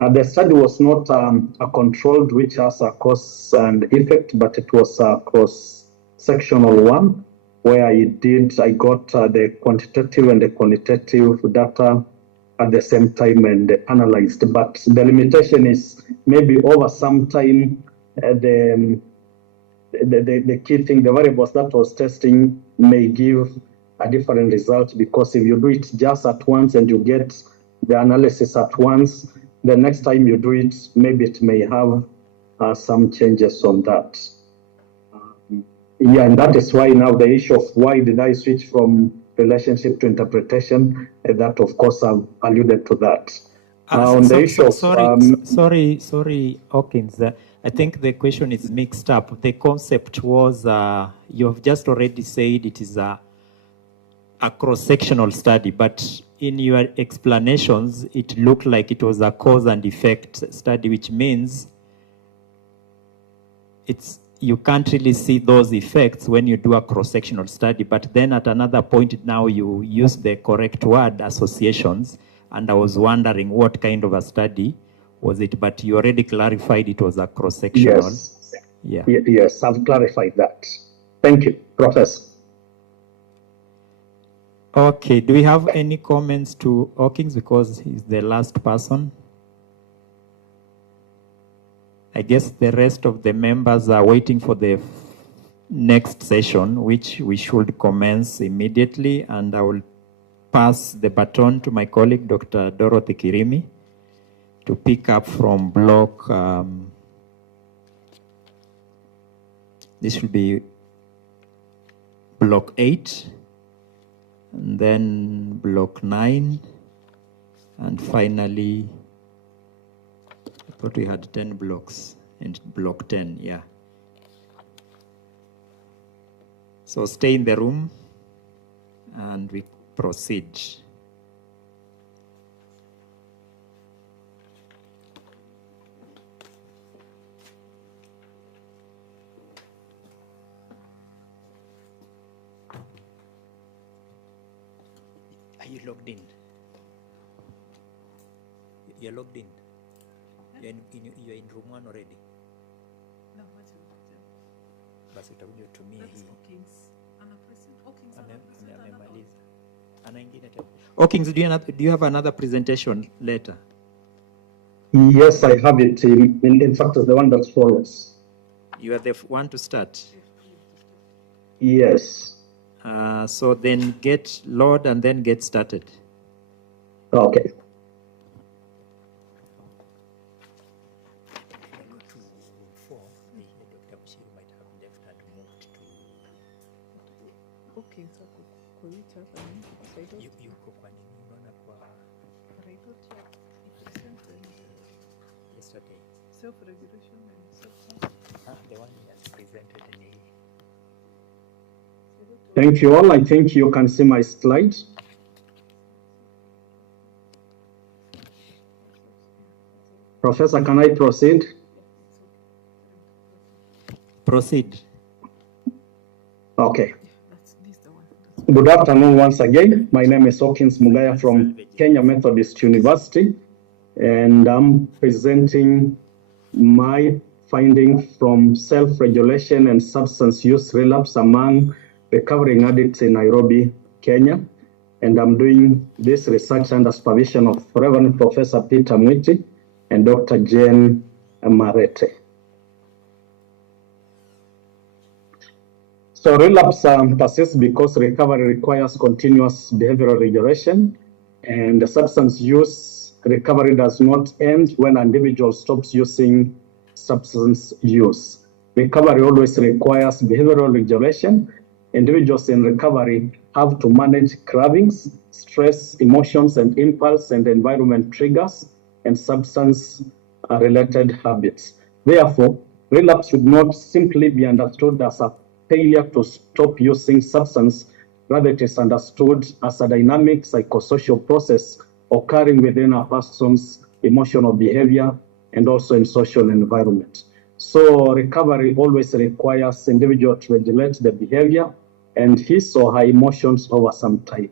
The study was not a controlled, which has a cause and effect, but it was a cross-sectional one, where I got the quantitative and the qualitative data at the same time and analyzed. But the limitation is maybe over some time, the key thing, the variables that was testing may give a different result, because if you do it just at once and you get the analysis at once, the next time you do it, maybe it may have some changes on that. And that is why now the issue of why did I switch from relationship to interpretation, that of course I've alluded to that. On the issue of, sorry, Hawkins. I think the question is mixed up. The concept was, you have just already said it is a cross-sectional study, but in your explanations, it looked like it was a cause and effect study, which means you can't really see those effects when you do a cross-sectional study. But then at another point now you use the correct word, associations, and I was wondering what kind of a study was it, but you already clarified it was a cross-sectional. Yes. Yeah. Yes, I've clarified that. Thank you, Professor. Okay, do we have any comments to Hawkins, because he's the last person? I guess the rest of the members are waiting for the next session, which we should commence immediately, and I will pass the baton to my colleague, Dr. Dorothy Kirimi, to pick up from block, this will be block 8, and then block 9, and finally, I thought we had 10 blocks, and block 10, yeah. So stay in the room, and we proceed. Are you logged in? You're logged in? You're in room 1 already? No, Basi utakuja utumie hii. Hawkins, do you have another presentation later? Yes, I have it. In fact, it's the one that follows. You are the one to start? Yes. So then get load and then get started. Okay. Self-regulation and substance. The one he has presented in the... Thank you all. I think you can see my slide. Professor, can I proceed? Proceed. Okay. Good afternoon once again. My name is Hawkins Mugaya from Kenya Methodist University, and I'm presenting my finding from self-regulation and substance use relapse among recovering addicts in Nairobi, Kenya. and I'm doing this research under supervision of Reverend Professor Peter Mwiti and Dr. Jane Marete. So relapse persists because recovery requires continuous behavioral regulation, and the substance use recovery does not end when an individual stops using substance use. Recovery always requires behavioral regulation. Individuals in recovery have to manage cravings, stress, emotions, and impulse and environment triggers and substance-related habits. Therefore, relapse should not simply be understood as a failure to stop using substance. Rather, it is understood as a dynamic psychosocial process occurring within a person's emotional behavior and also in social environment. So recovery always requires individual to regulate the behavior and his or her emotions over some time.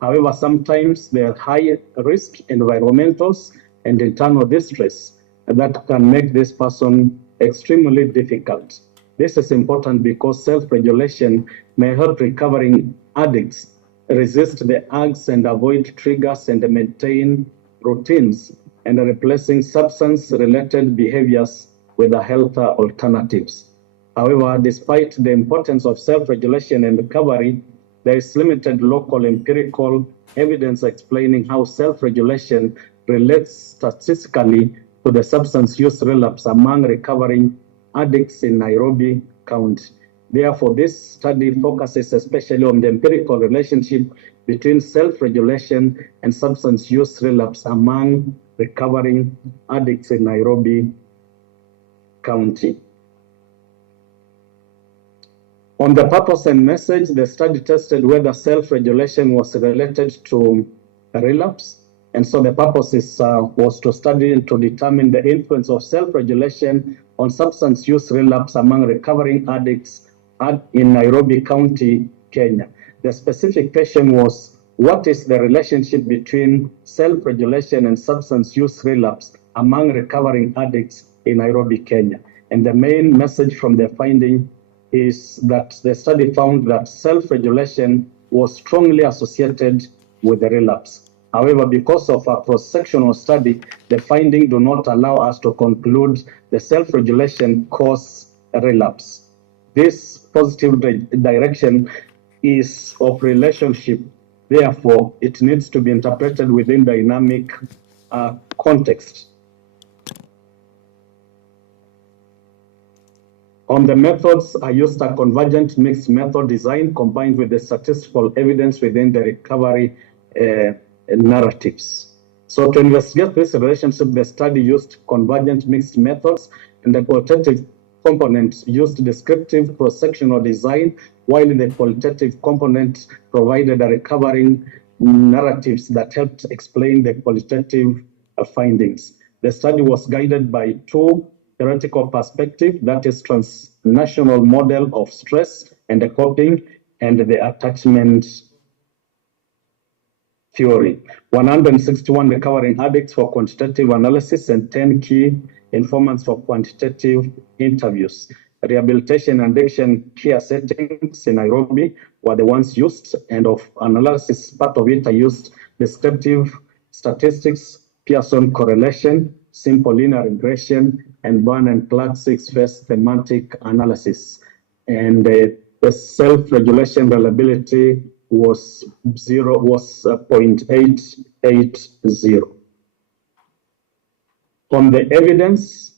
However, sometimes there are high risk environmentals and internal distress that can make this person extremely difficult. This is important because self-regulation may help recovering addicts resist the urges and avoid triggers and maintain routines and replacing substance-related behaviors with healthier alternatives. However, despite the importance of self-regulation and recovery, there is limited local empirical evidence explaining how self-regulation relates statistically to the substance use relapse among recovering addicts in Nairobi County. Therefore, this study focuses especially on the empirical relationship between self-regulation and substance use relapse among recovering addicts in Nairobi County. On the purpose and message, the study tested whether self-regulation was related to relapse. And so the purpose was to study and to determine the influence of self-regulation on substance use relapse among recovering addicts in Nairobi County, Kenya. The specific question was, what is the relationship between self-regulation and substance use relapse among recovering addicts in Nairobi, Kenya? And the main message from the finding is that the study found that self-regulation was strongly associated with the relapse. However, because of a cross-sectional study, the findings do not allow us to conclude the self-regulation cause a relapse. This positive direction is of relationship. Therefore, it needs to be interpreted within dynamic context. On the methods, I used a convergent mixed method design combined with the statistical evidence within the recovery narratives. So to investigate this relationship, the study used convergent mixed methods, and the qualitative component used descriptive cross-sectional design, while the qualitative component provided a recovering narratives that helped explain the qualitative findings. The study was guided by two theoretical perspectives, that is transnational model of stress and the coping and the attachment theory. 161 recovering addicts for quantitative analysis and 10 key informants for quantitative interviews. Rehabilitation and addiction care settings in Nairobi were the ones used, and of analysis, part of it I used descriptive statistics, Pearson correlation, simple linear regression, and Byrne and Clark 6-phase thematic analysis. And the self-regulation reliability was 0.880. On the evidence,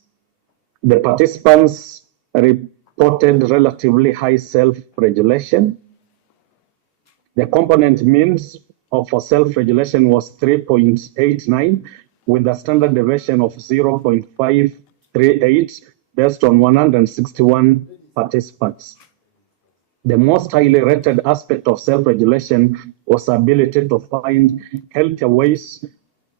the participants reported relatively high self-regulation. The component means for self-regulation was 3.89 with a standard deviation of 0.538 based on 161 participants. The most highly rated aspect of self-regulation was the ability to find healthier ways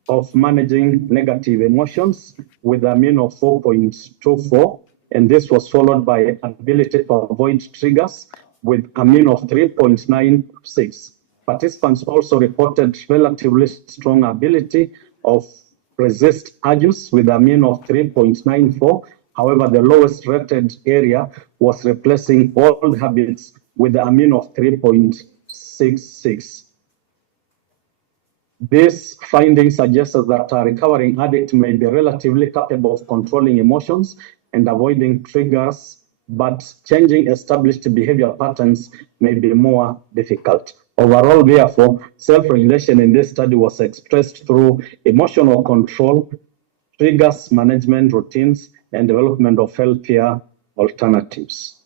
of managing negative emotions with a mean of 4.24, and this was followed by ability to avoid triggers with a mean of 3.96. Participants also reported relatively strong ability of resist urges with a mean of 3.94. However, the lowest rated area was replacing old habits with a mean of 3.66. This finding suggests that a recovering addict may be relatively capable of controlling emotions and avoiding triggers, but changing established behavior patterns may be more difficult. Overall, therefore, self-regulation in this study was expressed through emotional control, triggers management routines, and development of healthier alternatives.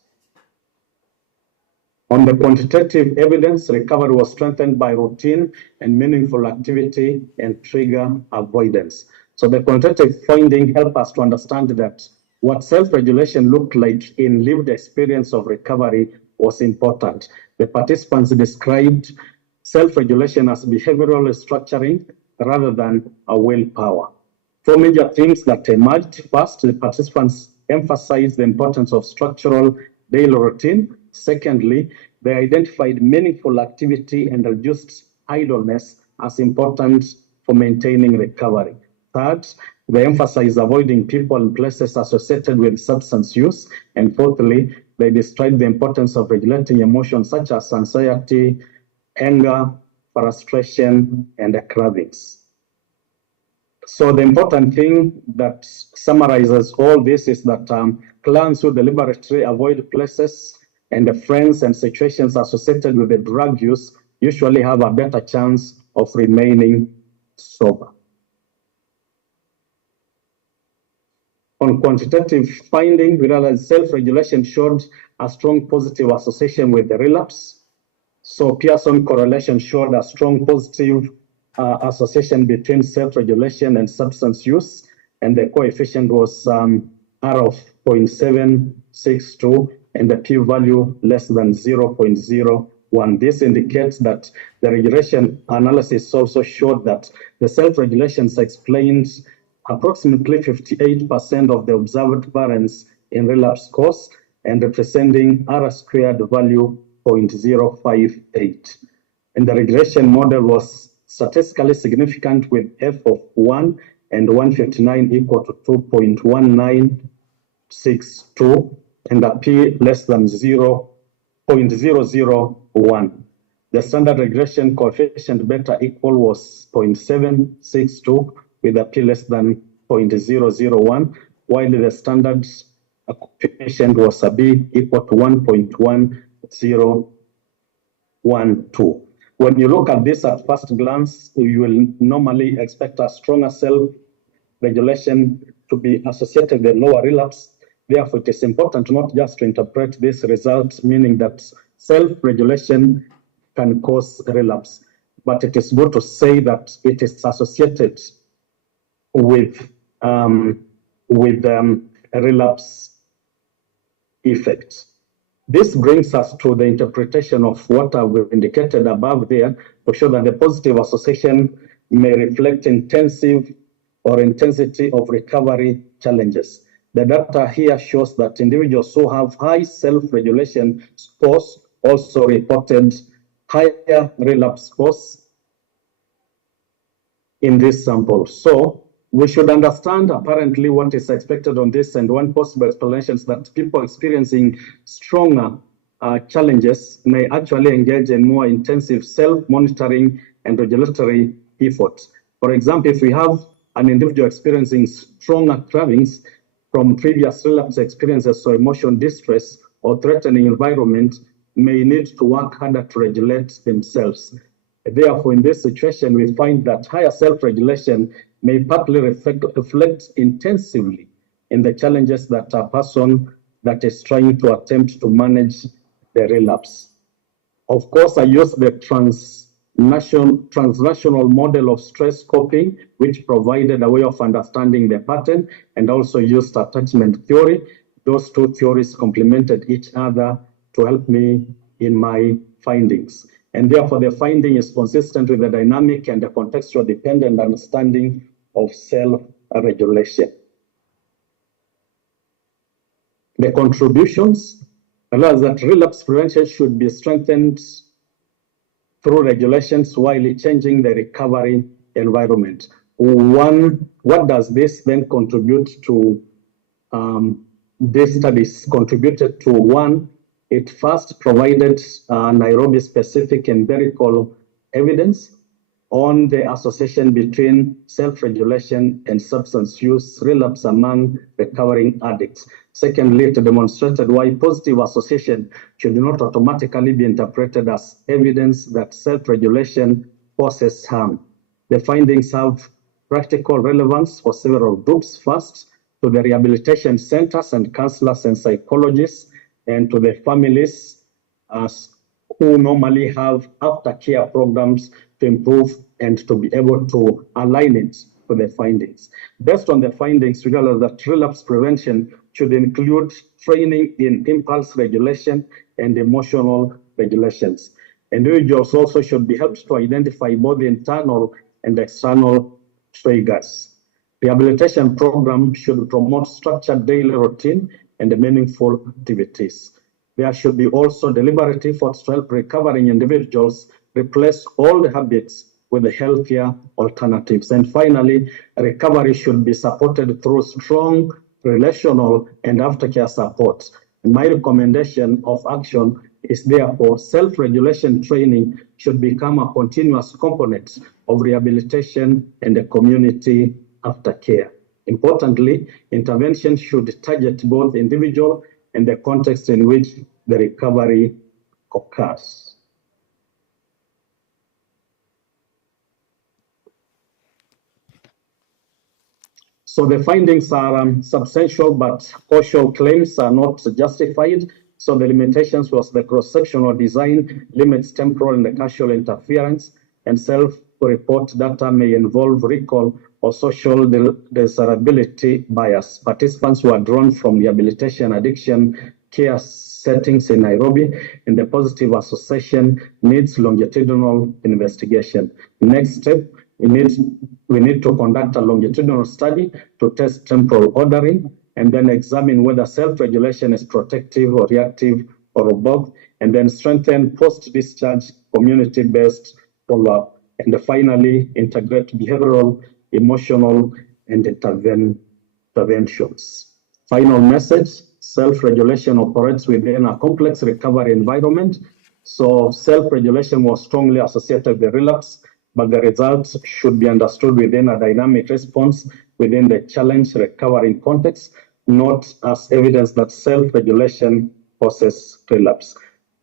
On the quantitative evidence, recovery was strengthened by routine and meaningful activity and trigger avoidance. So the quantitative finding help us to understand that what self-regulation looked like in lived experience of recovery was important. The participants described self-regulation as behavioral structuring rather than a willpower. Four major themes that emerged. First, the participants emphasized the importance of structural daily routine. Secondly, they identified meaningful activity and reduced idleness as important for maintaining recovery. Third, they emphasized avoiding people and places associated with substance use. And fourthly, they described the importance of regulating emotions such as anxiety, anger, frustration, and cravings. So the important thing that summarizes all this is that clients who deliberately avoid places and the friends and situations associated with the drug use usually have a better chance of remaining sober. On quantitative finding, we realized self-regulation showed a strong positive association with the relapse. So Pearson correlation showed a strong positive association between self-regulation and substance use, and the coefficient was R of 0.762 and the p-value less than 0.01. This indicates that the regulation analysis also showed that the self-regulations explains approximately 58% of the observed variance in relapse course and representing R squared value 0.058. And the regression model was statistically significant with F of 1 and 159 equal to 2.1962 and a P less than 0.001. The standard regression coefficient beta equal was 0.762 with a P less than 0.001, while the standard coefficient was a B equal to 1.1012. When you look at this at first glance, you will normally expect a stronger self-regulation to be associated with lower relapse. Therefore, it is important not just to interpret this result, meaning that self-regulation can cause relapse, but it is good to say that it is associated with a relapse effect. This brings us to the interpretation of what I've indicated above there to show that the positive association may reflect intensive or intensity of recovery challenges. The data here shows that individuals who have high self-regulation scores also reported higher relapse scores in this sample. So we should understand apparently what is expected on this, and one possible explanation is that people experiencing stronger challenges may actually engage in more intensive self-monitoring and regulatory efforts. For example, if we have an individual experiencing stronger cravings from previous relapse experiences or emotion distress or threatening environment, may need to work harder to regulate themselves. Therefore, in this situation, we find that higher self-regulation may partly reflect intensively in the challenges that a person that is trying to attempt to manage the relapse. Of course, I use the transnational model of stress coping, which provided a way of understanding the pattern, and also used attachment theory. Those two theories complemented each other to help me in my findings. And therefore, the finding is consistent with the dynamic and the contextual dependent understanding of self-regulation. The contributions realize that relapse prevention should be strengthened through regulations while changing the recovery environment. What does this then contribute to? These studies contributed to one, it first provided Nairobi-specific empirical evidence on the association between self-regulation and substance use relapse among recovering addicts. Secondly, it demonstrated why positive association should not automatically be interpreted as evidence that self-regulation causes harm. The findings have practical relevance for several groups. First, to the rehabilitation centers and counselors and psychologists, and to the families who normally have aftercare programs to improve and to be able to align it to the findings. Based on the findings, we realize that relapse prevention should include training in impulse regulation and emotional regulations. Individuals also should be helped to identify both internal and external triggers. Rehabilitation programs should promote structured daily routine and meaningful activities. There should be also deliberate efforts to help recovering individuals replace old habits with healthier alternatives. And finally, recovery should be supported through strong relational and aftercare support. My recommendation of action is therefore self-regulation training should become a continuous component of rehabilitation and the community aftercare. Importantly, intervention should target both individual and the context in which the recovery occurs. So the findings are substantial, but partial claims are not justified. So the limitations was the cross-sectional design limits temporal and casual interference, and self-report data may involve recall or social desirability bias. Participants were drawn from rehabilitation addiction care settings in Nairobi, and the positive association needs longitudinal investigation. Next step, we need to conduct a longitudinal study to test temporal ordering and then examine whether self-regulation is protective or reactive or both, and then strengthen post-discharge community-based follow-up. And finally, integrate behavioral, emotional, and interventions. Final message, self-regulation operates within a complex recovery environment. So self-regulation was strongly associated with relapse, but the results should be understood within a dynamic response within the challenge recovery context, not as evidence that self-regulation causes relapse.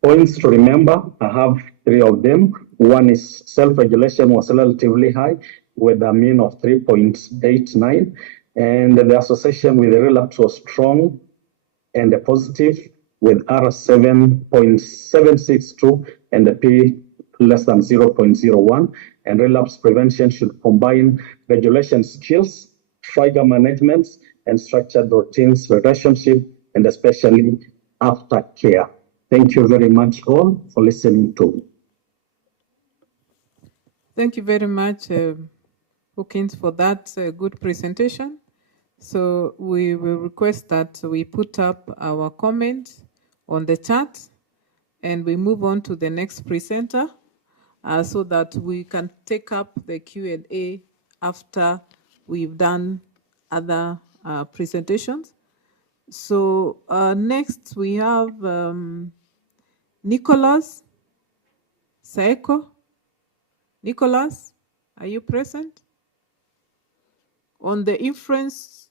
Points to remember, I have 3 of them. One is self-regulation was relatively high with a mean of 3.89, and the association with the relapse was strong and positive with R7.762 and the P less than 0.01. And relapse prevention should combine regulation skills, trigger management, and structured routines, relationship, and especially aftercare. Thank you very much all for listening to me. Thank you very much, Hawkins, for that good presentation. So we will request that we put up our comments on the chat and we move on to the next presenter so that we can take up the Q&A after we've done other presentations. So next we have Nicholas Saeko. Nicholas, are you present? On the influence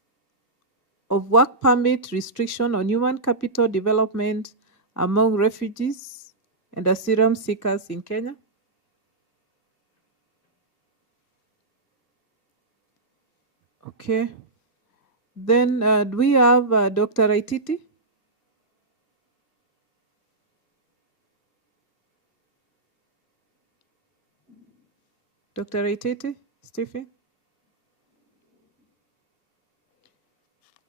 of work permit restriction on human capital development among refugees and asylum seekers in Kenya. Okay. Then do we have Dr. Aititi? Dr. Aititi, Stephen?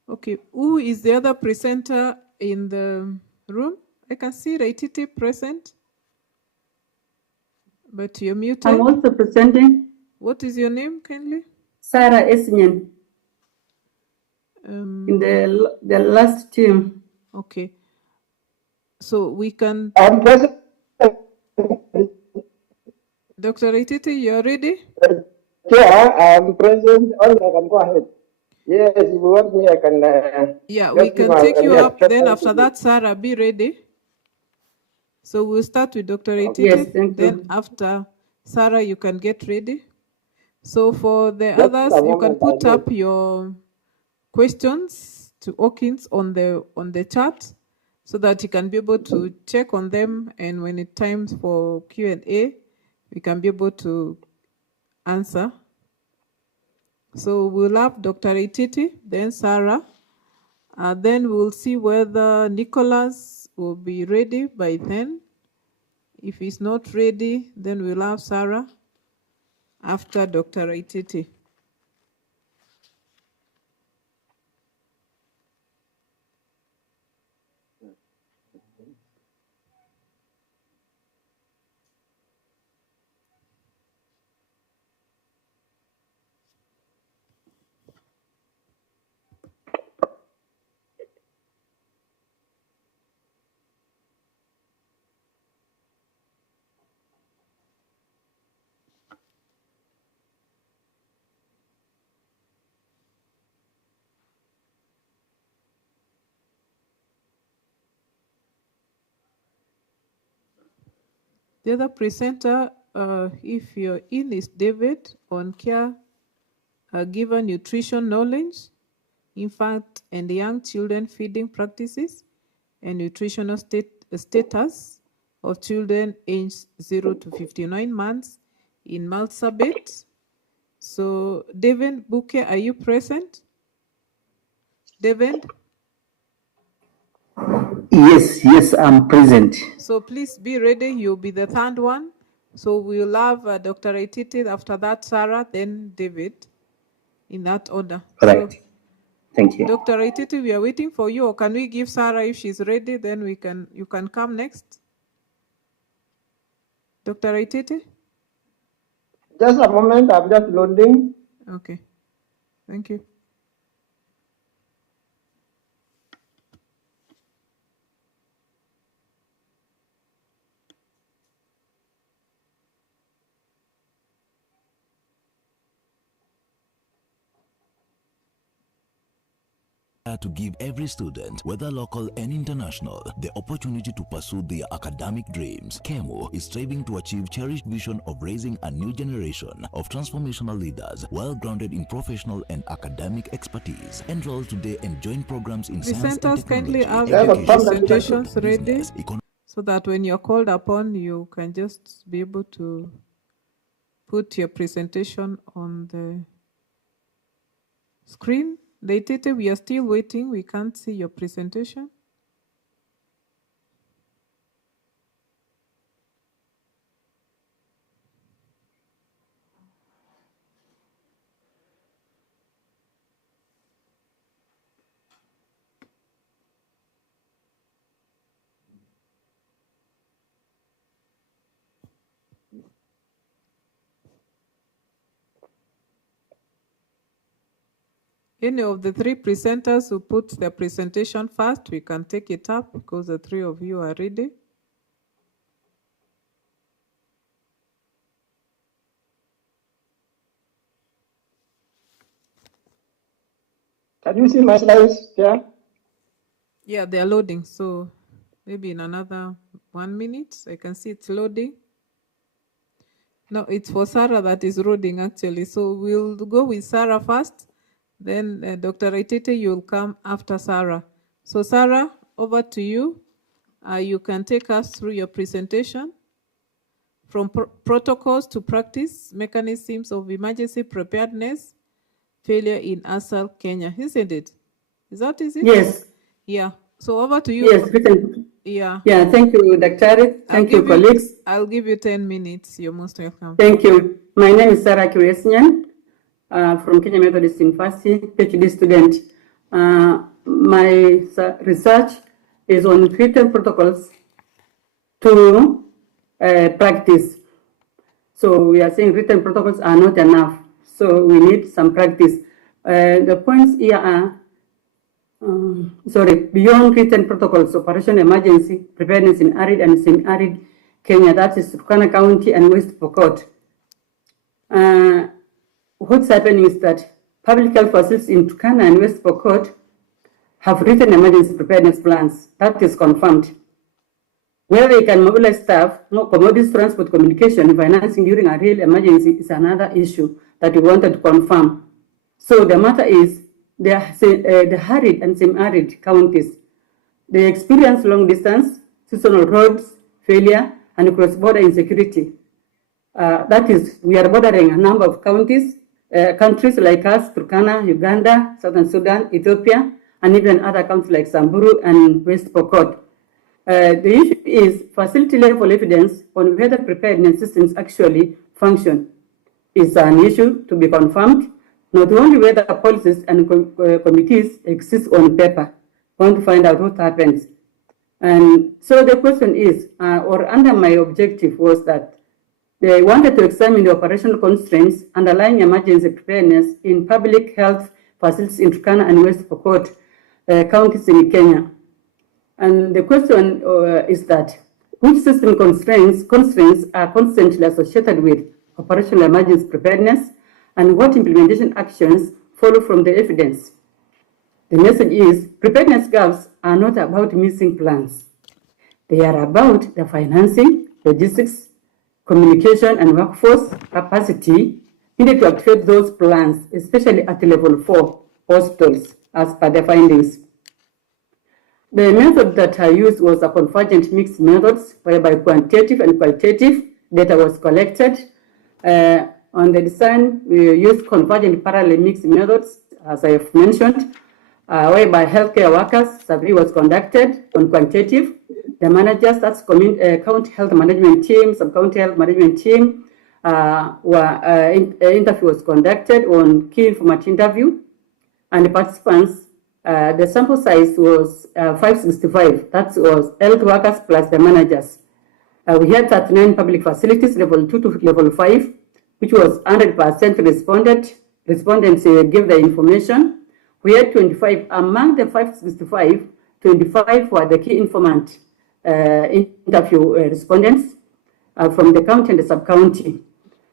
Okay, who is the other presenter in the room? I can see Raititi present, but you're muted. I'm also presenting. What is your name, kindly? Sarah Esnyan. In the last team. Okay. So we can... I'm present. Dr. Raititi, you're ready? Yeah, I'm present. All I can go ahead. Yes, if you want me, I can. Yeah, we can take you up. Then after that, Sarah, be ready. So we'll start with Dr. Aititi. Yes, thank you. Then after Sarah, you can get ready. So for the Just others, a you can moment, I put up beg. your questions to Hawkins on the chat so that he can be able to check on them, and when it's time for Q&A, we can be able to answer. So we'll have Dr. Ititi, then Sarah, then we'll see whether Nicholas will be ready by then. If he's not ready, then we'll have Sarah after Dr. Ititi. The other presenter, if you're in, is David on care, giver nutrition knowledge, infant and young children feeding practices, and nutritional status of children aged 0 to 59 months in Marsabit. So, David Bouquet, are you present? David? Yes, I'm present. So please be ready. You'll be the third one. So we'll have Dr. Ititi, after that Sarah, then David, in that order. Right. So, thank you. Dr. Ititi, we are waiting for you. Or can we give Sarah, if she's ready, then you can come next. Dr. Ititi? Just a moment, I'm just loading. Okay. Thank you. To give every student, whether local and international, the opportunity to pursue their academic dreams. KEMO is striving to achieve cherished vision of raising a new generation of transformational leaders, well grounded in professional and academic expertise. Enroll today and join programs in science and Presenters, kindly technology, have your education, presentations business, ready so that when you're called upon, you can just be able to put your presentation on the screen. Ititi, we are still waiting. We can't see your presentation. Any of the three presenters who put their presentation first, we can take it up because the three of you are ready. Can you see my slides there? Yeah, they're loading. So maybe in another 1 minute, I can see it's loading. No, it's for Sarah that is loading actually. So we'll go with Sarah first. Then Dr. Ititi, you'll come after Sarah. So Sarah, over to you. You can take us through your presentation. From protocols to practice, mechanisms of emergency preparedness, failure in ASAL, Kenya, isn't it? Is that easy? Yes. Yeah. So over to you. Yes, written. Yeah. Yeah, thank you, Dr. Thank you, colleagues. I'll give you 10 minutes. You're most welcome. Thank you. My name is Sarah Kiresnyan from Kenya Methodist University, PhD student. My research is on written protocols to practice. So we are saying written protocols are not enough. So we need some practice. The points here are, beyond written protocols, operation emergency preparedness in arid and semi-arid Kenya, that is Turkana County and West Pokot. What's happening is that public health facilities in Turkana and West Pokot have written emergency preparedness plans. That is confirmed. Whether they can mobilize staff, commodities, transport, communication, and financing during a real emergency is another issue that we wanted to confirm. So the matter is, the arid and semi-arid counties, they experience long distance, seasonal roads failure, and cross-border insecurity. That is, we are bordering a number of countries like us, Turkana, Uganda, Southern Sudan, Ethiopia, and even other countries like Samburu and West Pokot. The issue is facility level evidence on whether preparedness systems actually function is an issue to be confirmed, not only whether policies and committees exist on paper. We want to find out what happens. And so the question is, or under my objective was that they wanted to examine the operational constraints underlying emergency preparedness in public health facilities in Turkana and West Pokot counties in Kenya. And the question is that which system constraints are constantly associated with operational emergency preparedness, and what implementation actions follow from the evidence? The message is preparedness gaps are not about missing plans. They are about the financing, logistics, communication, and workforce capacity needed to activate those plans, especially at level 4 hospitals, as per the findings. The method that I used was a convergent mixed methods, whereby quantitative and qualitative data was collected. On the design, we used convergent parallel mixed methods, as I have mentioned, whereby healthcare workers survey was conducted on quantitative. The managers, that's county health management team, sub-county health management team, interview was conducted on key informant interview, and the participants, the sample size was 565. That was health workers plus the managers. We had 39 public facilities, level 2 to level 5, which was 100% respondents gave the information. We had 25. Among the 565, 25 were the key informant interview respondents from the county and the sub-county.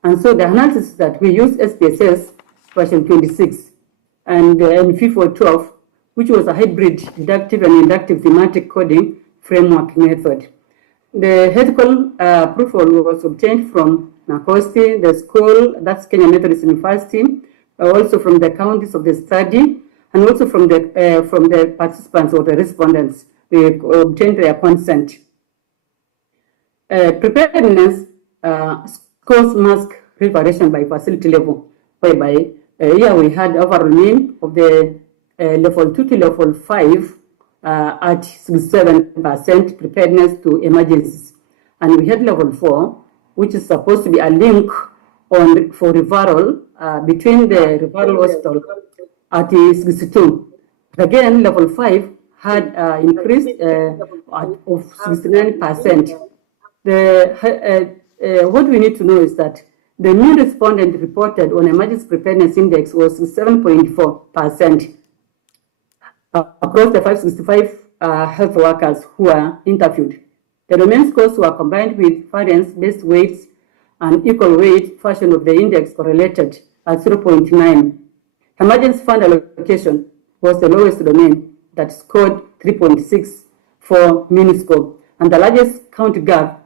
And so the analysis that we used SPSS version 26 and FIFO 12, which was a hybrid deductive and inductive thematic coding framework method. The ethical approval was obtained from NACOSTI, the school, that's Kenya Methodist University, also from the counties of the study, and also from the participants or the respondents. We obtained their consent. Preparedness scores mask preparation by facility level, whereby here we had overall mean of the level 2 to level 5 at 67% preparedness to emergencies. And we had level 4, which is supposed to be a link for referral between the referral hospital at 62. Again, level 5 had increased of 69%. What we need to know is that the new respondent reported on emergency preparedness index was 7.4% across the 565 health workers who were interviewed. The domain scores were combined with variance-based weights and equal weight version of the index correlated at 0.9. Emergency fund allocation was the lowest domain that scored 3.6 for miniscope, and the largest county gap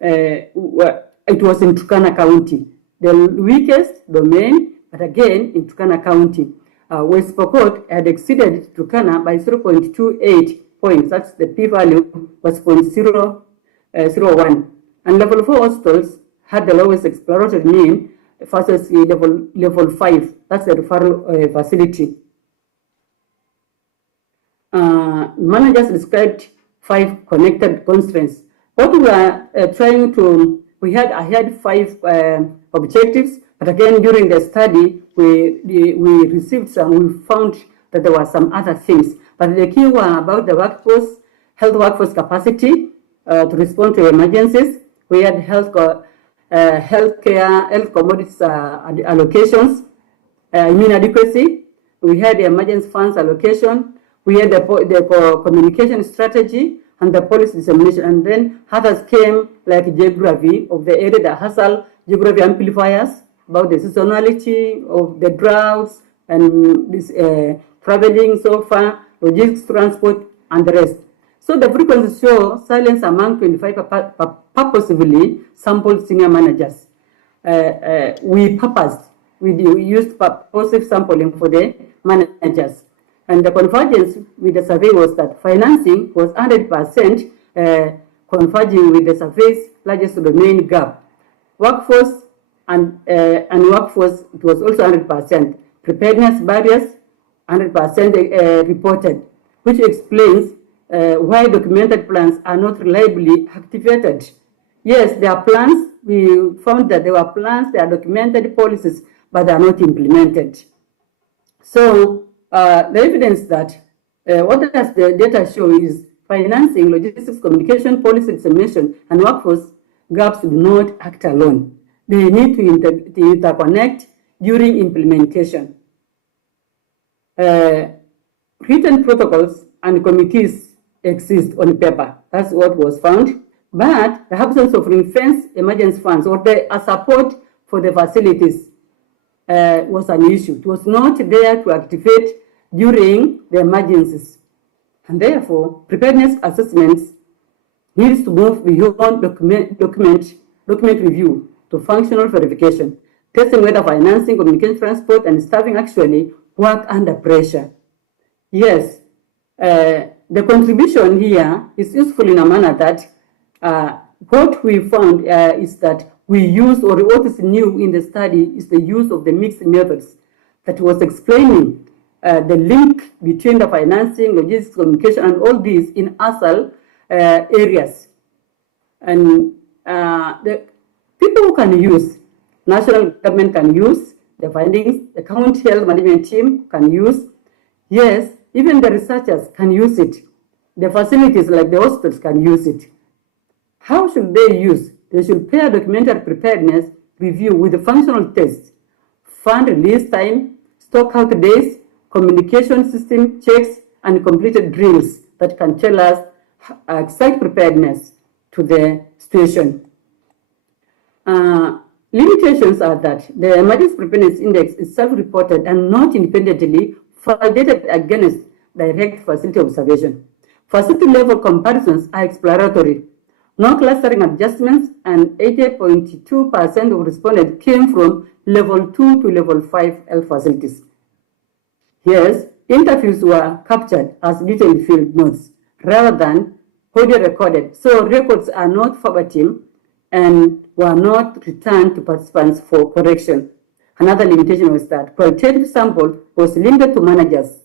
it was in Turkana County. The weakest domain, but again in Turkana County. West Pokot had exceeded Turkana by 0.28 points. That's the p-value was 0.001. And level 4 hospitals had the lowest exploratory mean versus level 5. That's the referral facility. Managers described 5 connected constraints. What we are trying to, I had 5 objectives, but again during the study we received some, we found that there were some other things. But the key were about the workforce, health workforce capacity to respond to emergencies. We had healthcare, health commodities allocations, immune adequacy. We had the emergency funds allocation. We had the communication strategy and the policy dissemination. And then others came like geography of the area, the HASL geography amplifiers, about the seasonality of the droughts and this traveling so far, logistics, transport, and the rest. So the frequencies show silence among 25 purposefully sampled senior managers. We used purposive sampling for the managers. And the convergence with the survey was that financing was 100% converging with the survey's largest domain gap. Workforce and workforce, it was also 100%. Preparedness barriers, 100% reported, which explains why documented plans are not reliably activated. Yes, there are plans. We found that there were plans, there are documented policies, but they are not implemented. So the evidence that what does the data show is financing, logistics, communication, policy dissemination, and workforce gaps do not act alone. They need to interconnect during implementation. Written protocols and committees exist on paper. That's what was found. But the absence of ring-fenced emergency funds or the support for the facilities was an issue. It was not there to activate during the emergencies. And therefore, preparedness assessments needs to move beyond document review to functional verification, testing whether financing, communication, transport, and staffing actually work under pressure. Yes, the contribution here is useful in a manner that what we found is that we use, or what is new in the study is the use of the mixed methods that was explaining the link between the financing, logistics, communication, and all these in ASAL areas. And the people who can use, national government can use the findings, the county health management team can use, yes, even the researchers can use it. The facilities like the hospitals can use it. How should they use? They should pair documented preparedness review with the functional tests, fund release time, stock out days, communication system checks, and completed drills that can tell us exact preparedness to the situation. Limitations are that the emergency preparedness index is self-reported and not independently validated against direct facility observation. Facility level comparisons are exploratory. No clustering adjustments, and 80.2% of respondents came from level 2 to level 5 health facilities. Yes, interviews were captured as detailed field notes rather than audio recorded. So records are not verbatim and were not returned to participants for correction. Another limitation was that qualitative sample was limited to managers.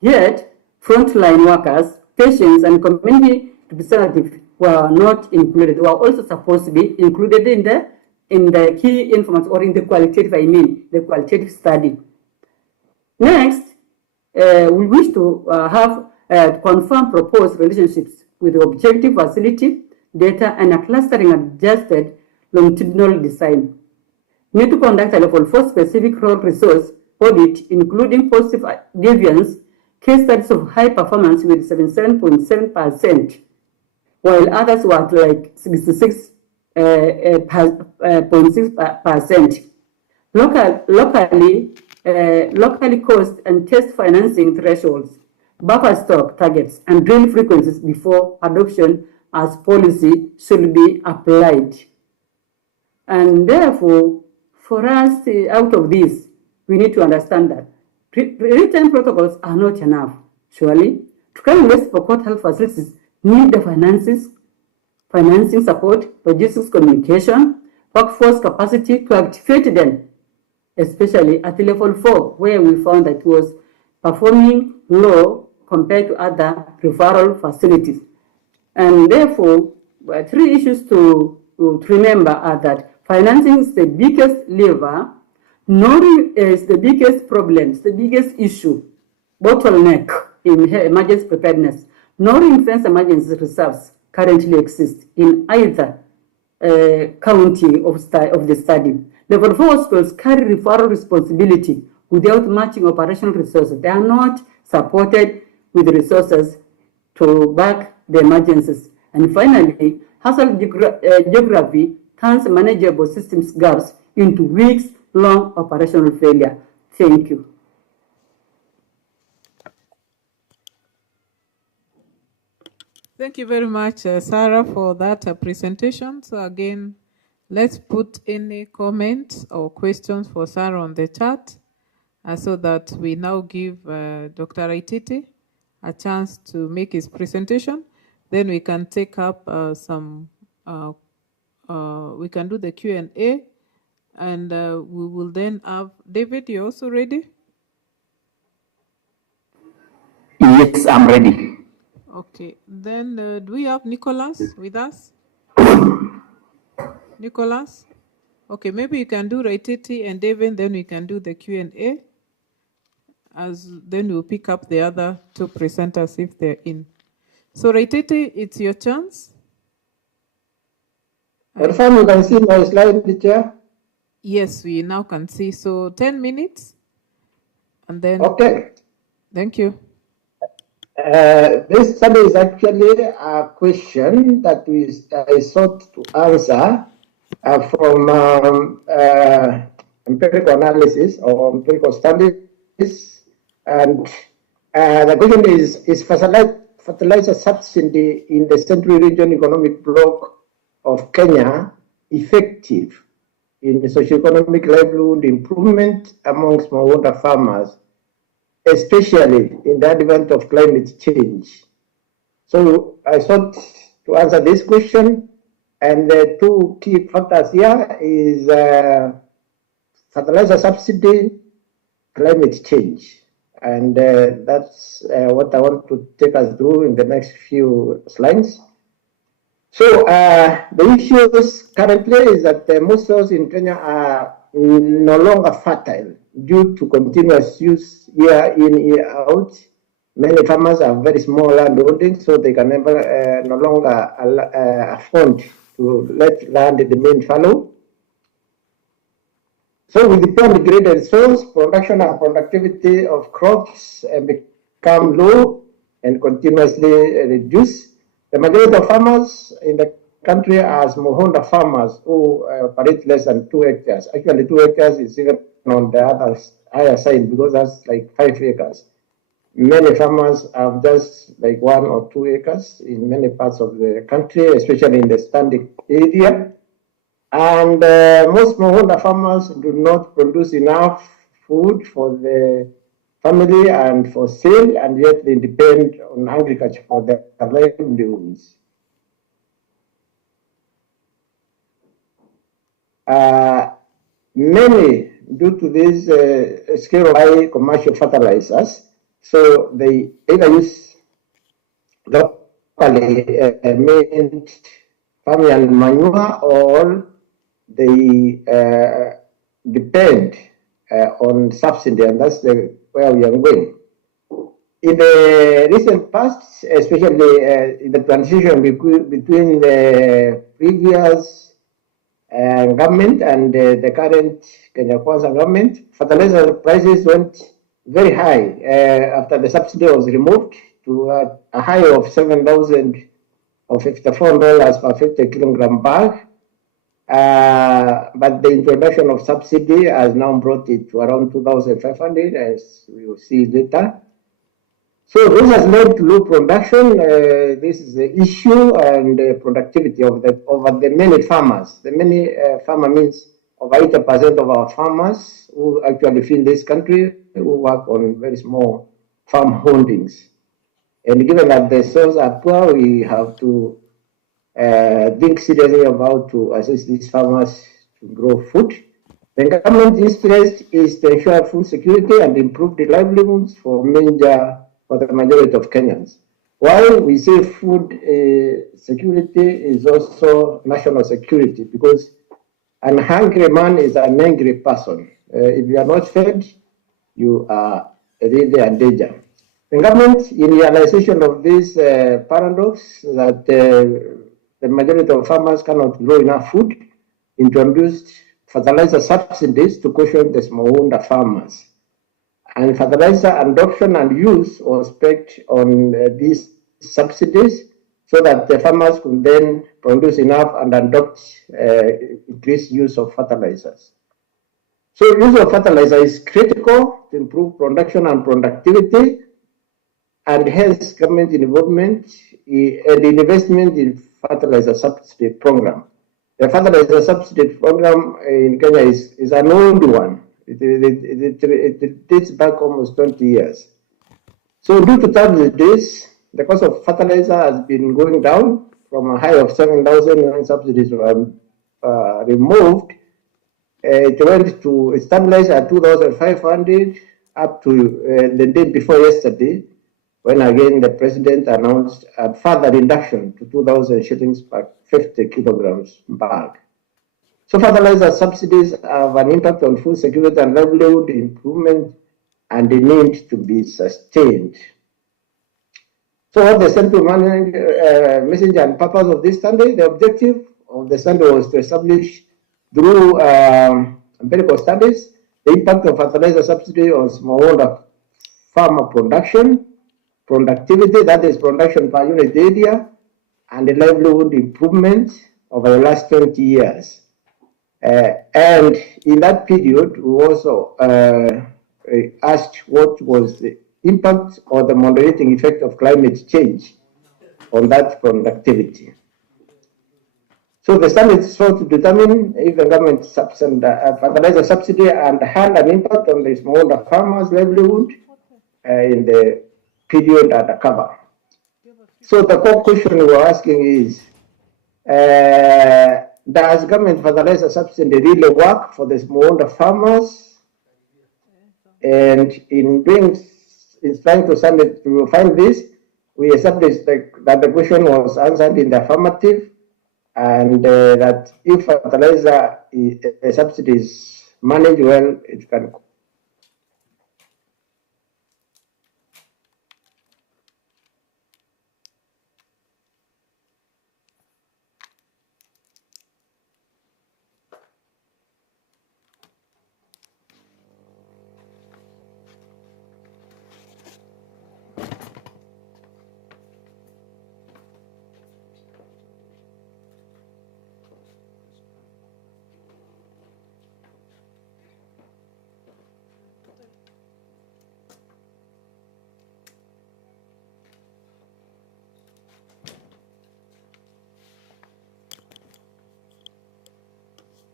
Yet, frontline workers, patients, and community representatives were not included. They were also supposed to be included in the key information, or in the qualitative, the qualitative study. Next, we wish to have confirm proposed relationships with the objective facility data and a clustering adjusted longitudinal design. We need to conduct a level 4 specific role resource audit, including positive deviance, case studies of high performance with 77.7%, while others were at like 66.6%. Locally cost and test financing thresholds, buffer stock targets, and drill frequencies before adoption as policy should be applied. And therefore, for us, out of this, we need to understand that written protocols are not enough, surely. To carry West Pokot health facilities need the financing support, logistics, communication, workforce capacity to activate them, especially at level 4, where we found that it was performing low compared to other referral facilities. And therefore, 3 issues to remember are that financing is the biggest lever, knowing is the biggest problem, it's the biggest issue, bottleneck in emergency preparedness. No ring-fence emergency reserves currently exist in either county of the study. Level 4 hospitals carry referral responsibility without matching operational resources. They are not supported with resources to back the emergencies. And finally, hazard geography turns manageable systems gaps into weeks-long operational failure. Thank you. Thank you very much, Sarah, for that presentation. So again, let's put any comments or questions for Sarah on the chat so that we now give Dr. Aititi a chance to make his presentation. Then we can take up we can do the Q&A, and we will then have, David, you also ready? Yes, I'm ready. Okay, then do we have Nicholas with us? Nicholas? Okay, maybe you can do Raititi and David, then we can do the Q&A. Then we'll pick up the other two presenters if they're in. So Raititi, it's your chance. Confirm you can see my slide, teacher? Yes, we now can see. So 10 minutes. And then. Okay. Thank you. This study is actually a question that I sought to answer from empirical analysis or empirical studies. And the question is fertilizer subsidy in the Central Region Economic Bloc of Kenya effective in the socioeconomic livelihood improvement among smallholder farmers, especially in the advent of climate change? So I sought to answer this question, and the two key factors here is fertilizer subsidy, climate change. And that's what I want to take us through in the next few slides. So the issues currently is that most soils in Kenya are no longer fertile due to continuous use year in, year out. Many farmers have very small land holdings, so they can never no longer afford to let land remain fallow. So with the poor degraded soils, production and productivity of crops become low and continuously reduce. The majority of farmers in the country are smallholder farmers who operate less than 2 hectares. Actually, 2 hectares is even on the other higher side because that's like 5 acres. Many farmers have just like 1 or 2 acres in many parts of the country, especially in the standing area. And most smallholder farmers do not produce enough food for the family and for sale, and yet they depend on agriculture for their livelihoods. Many, due to this scale of high commercial fertilizers, so they either use locally made farming manure, or they depend on subsidy, and that's where we are going. In the recent past, especially in the transition between the previous government and the current Kenya Kwanza government, fertilizer prices went very high after the subsidy was removed to a high of $7,000 or $54 per 50 kilogram bag. But the introduction of subsidy has now brought it to around 2,500, as we will see later. So this has led to low production. This is the issue, and productivity of over the many farmers. The many farmer means over 80% of our farmers who actually fill this country who work on very small farm holdings. And given that the soils are poor, we have to think seriously about to assist these farmers to grow food. The government's interest is to ensure food security and improve the livelihoods for the majority of Kenyans. While we say food security is also national security, because an hungry man is an angry person. If you are not fed, you are really in danger. The government, in realization of this paradox that the majority of farmers cannot grow enough food, introduced fertilizer subsidies to cushion the smallholder farmers. And fertilizer adoption and use was based on these subsidies so that the farmers could then produce enough and adopt increased use of fertilizers. So use of fertilizer is critical to improve production and productivity, and hence government involvement and investment in fertilizer subsidy program. The fertilizer subsidy program in Kenya is an old one. It dates back almost 20 years. So due to this, the cost of fertilizer has been going down from a high of 7,000 when subsidies were removed. It went to establish at 2,500 up to the day before yesterday, when again the president announced a further reduction to 2,000 shillings per 50 kilograms bag. So fertilizer subsidies have an impact on food security and livelihood improvement, and they need to be sustained. So what the central message and purpose of this study, the objective of the study was to establish through empirical studies the impact of fertilizer subsidy on smallholder farmer production, productivity, that is production per unit area, and the livelihood improvement over the last 20 years. And in that period, we also asked what was the impact or the moderating effect of climate change on that productivity. So the study sought to determine if the government fertilizer subsidy and had an impact on the smallholder farmers' livelihood in the period under cover. So the core question we're asking is, does government fertilizer subsidy really work for the smallholder farmers? And in trying to find this, we established that the question was answered in the affirmative, and that if fertilizer subsidy is managed well, it can.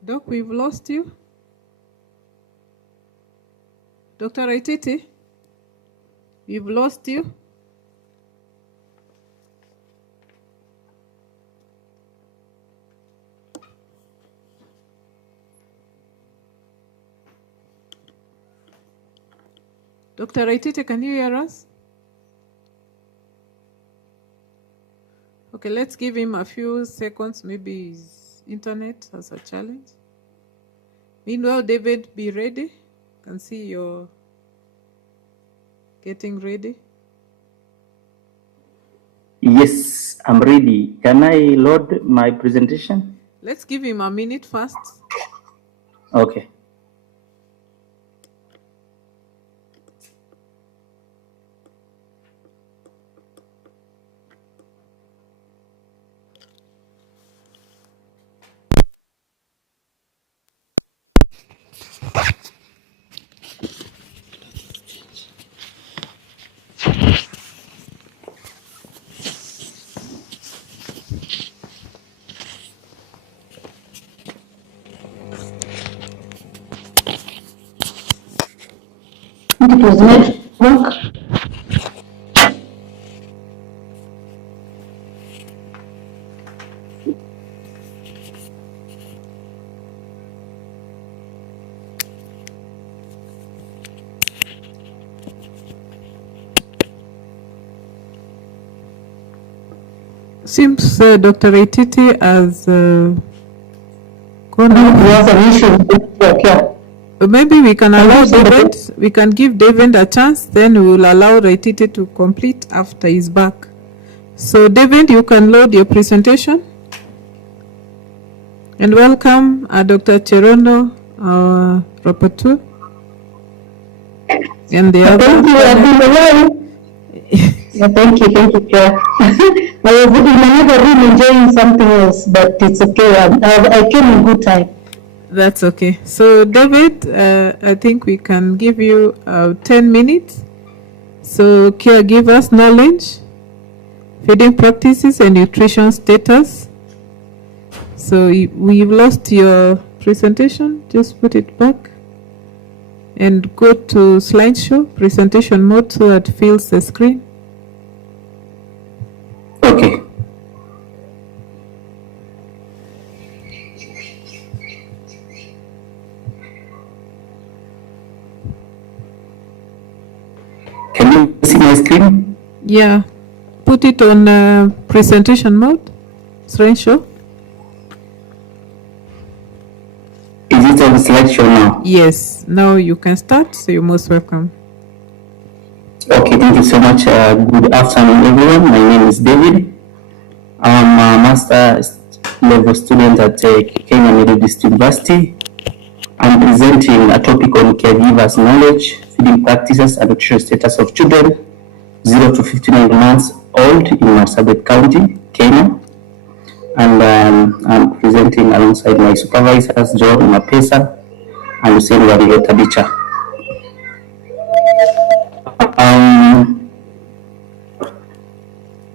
Doc, we've lost you. Dr. Aititi, we've lost you. Dr. Aititi, can you hear us? Okay, let's give him a few seconds. Maybe his internet has a challenge. Meanwhile, David, be ready. Can see you're getting ready. Yes, I'm ready. Can I load my presentation? Let's give him a minute first. Okay. It was network. Seems Dr. Aititi has maybe we can allow David, we can give David a chance, then we will allow Aititi to complete after he's back. So David, you can load your presentation. And welcome Dr. Cherono, our rapporteur. And the other. Thank you, Chair. I was in another room enjoying something else, but it's okay. I came in good time. That's okay. So, David, I think we can give you 10 minutes. So, caregivers knowledge, feeding practices and nutrition status. So we've lost your presentation. Just put it back and go to slideshow presentation mode so that it fills the screen. Okay. Can you see my screen? Yeah, put it on presentation mode, slideshow. Is it on slideshow now? Yes, now you can start, so you're most welcome. Okay, thank you so much. Good afternoon, everyone. My name is David. I'm a master's level student at Kenya Methodist University. I'm presenting a topic on caregivers' knowledge, feeding practices, and nutrition status of children 0 to 59 months old in Marsabit County, Kenya. And I'm presenting alongside my supervisors, John Mapesa and Hussein Warigo Tabicha.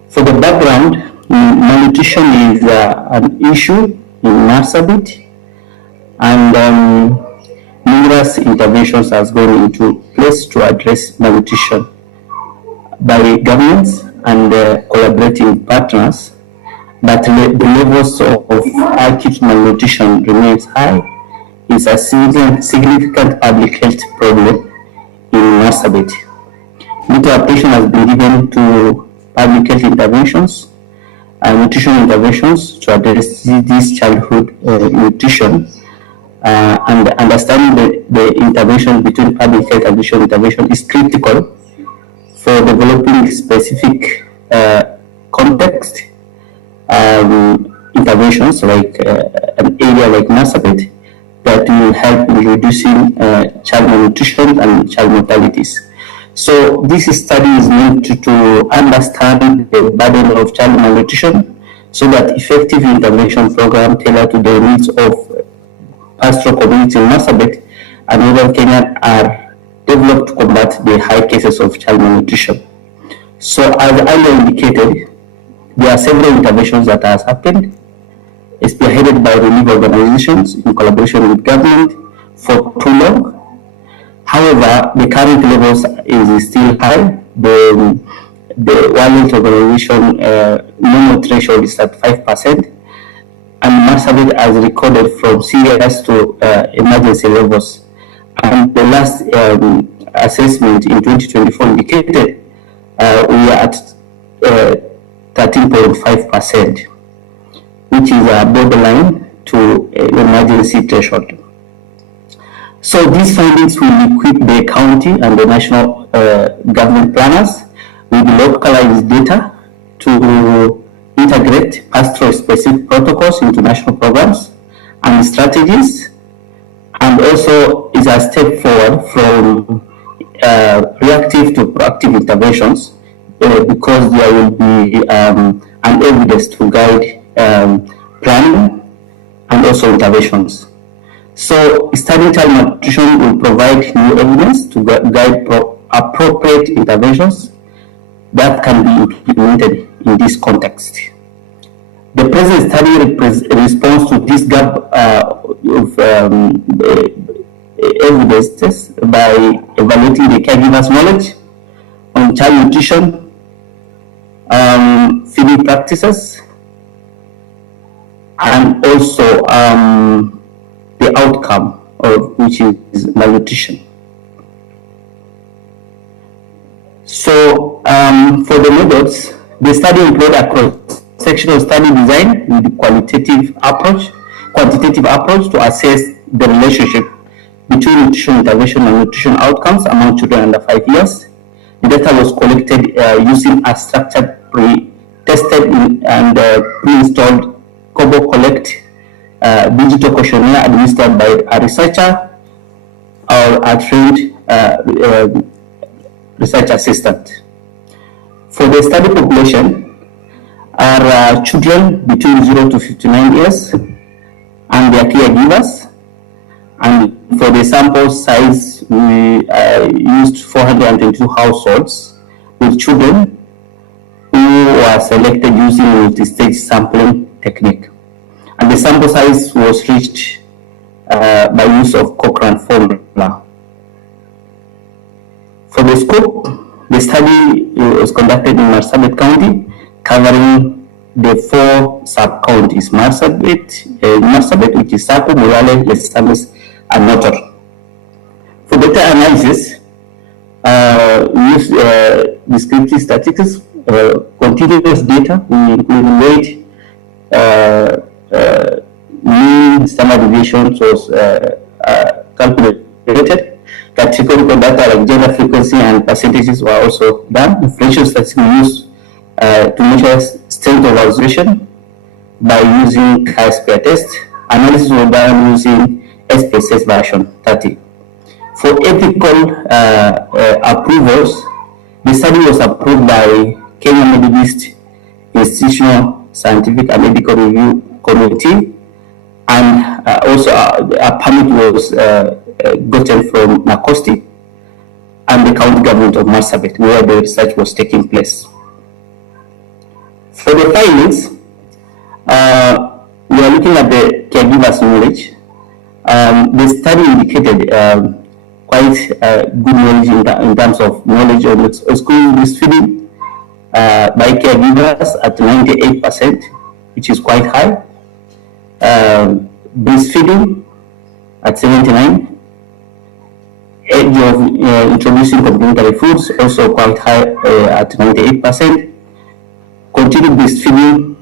For the background, malnutrition is an issue in Marsabit, and numerous interventions has gone into place to address malnutrition by governments and collaborating partners, but the levels of acute malnutrition remains high. It's a significant public health problem in Marsabit. Little attention has been given to public health interventions and nutrition interventions to address this childhood nutrition. And understanding the intervention between public health and nutrition intervention is critical for developing specific context interventions like an area like Marsabit that will help in reducing child malnutrition and child mortalities. So this study is meant to understand the burden of child malnutrition so that effective intervention programs tailored to the needs of pastoral communities in Marsabit and northern Kenya are developed to combat the high cases of child malnutrition. So as earlier indicated, there are several interventions that has happened, spearheaded by relief organizations in collaboration with government for too long. However, the current levels is still high. The World Health Organization normal threshold is at 5%, and Marsabit has recorded from serious to emergency levels. And the last assessment in 2024 indicated we are at 13.5%, which is a borderline to emergency threshold. So these findings will equip the county and the national government planners with localized data to integrate pastoral-specific protocols into national programs and strategies, and also is a step forward from reactive to proactive interventions because there will be an evidence to guide planning and also interventions. So studying child malnutrition will provide new evidence to guide appropriate interventions that can be implemented in this context. The present study responds to this gap of evidence by evaluating the caregiver's knowledge on child nutrition, feeding practices, and also the outcome of which is malnutrition. So for the methods, the study employed a cross-sectional study design with quantitative approach to assess the relationship between nutrition intervention and nutrition outcomes among children under 5 years. The data was collected using a structured pre-tested and pre-installed Kobo Collect digital questionnaire administered by a researcher or a trained research assistant. For the study population are children between 0 to 59 years and their caregivers. And for the sample size, we used 422 households with children who were were selected using multi-stage sampling technique, and the sample size was reached by use of Cochrane formula. For the scope, the study was conducted in Marsabit County, covering the 4 sub-counties: Marsabit, which is Saco, Morale, Les Sables, and Notor. For data analysis, we use descriptive statistics, continuous data. We evaluate mean standard deviations was calculated. Categorical data like gender frequency and percentages were also done. Differential statistics we use to measure strength of observation by using chi-square test. Analysis was done using SPSS version 30. For ethical approvals, the study was approved by Kenya Methodist Institutional Scientific and Medical Review Committee, and also a permit was gotten from NACOSTI and the county government of Marsabit, where the research was taking place. For the findings, we are looking at the caregivers' knowledge. The study indicated quite good knowledge in terms of knowledge of school breastfeeding by caregivers at 98%, which is quite high. Breastfeeding at 79%. Age of introducing complementary foods also quite high at 98%. Continued breastfeeding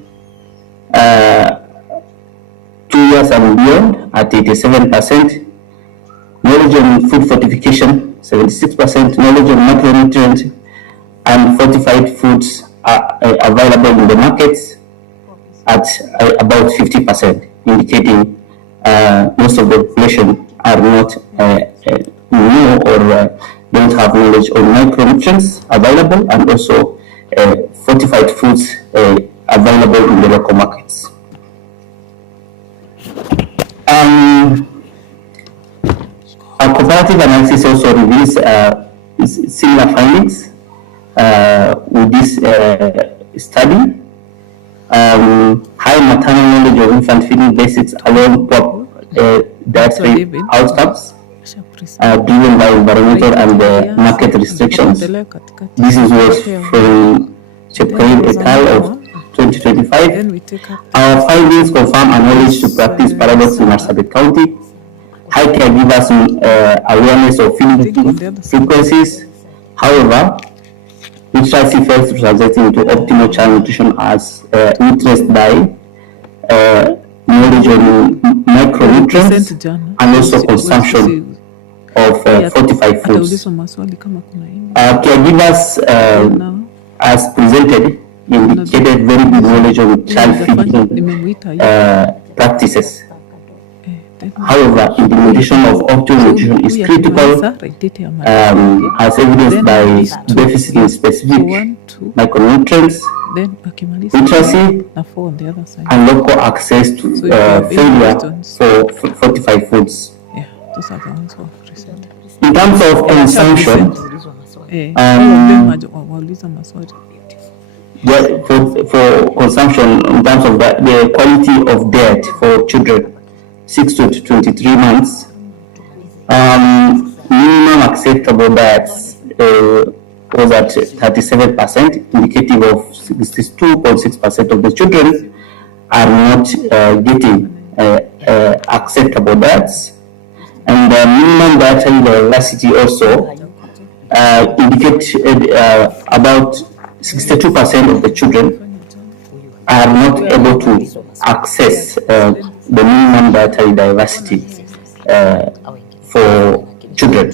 2 years and beyond at 87%. Knowledge on food fortification 76%. Knowledge on macronutrients and fortified foods are available in the markets at about 50%, indicating most of the population are not new or don't have knowledge on micronutrients available, and also fortified foods available in the local markets. A comparative analysis also reveals similar findings with this study. High maternal knowledge of infant feeding basics along dietary outcomes driven by environmental and market restrictions. This was from Chepkain et al. Of 2025. Our findings confirm a knowledge to practice paradox in Marsabit County. High caregivers awareness of feeding frequencies. However, literacy fails to translate into optimal child nutrition as witnessed by knowledge on micronutrients and also consumption of fortified foods. Caregivers, as presented, indicated very good knowledge on child feeding practices. However, implementation of optimal nutrition is critical, as evidenced by deficit in specific micronutrients, literacy, and local access to failure for fortified foods. In terms of consumption, for consumption, in terms of the quality of diet for children 6 to 23 months, minimum acceptable diets was at 37%, indicative of 62.6% of the children are not getting acceptable diets. And the minimum dietary diversity also indicated about 62% of the children are not able to access the minimum dietary diversity for children.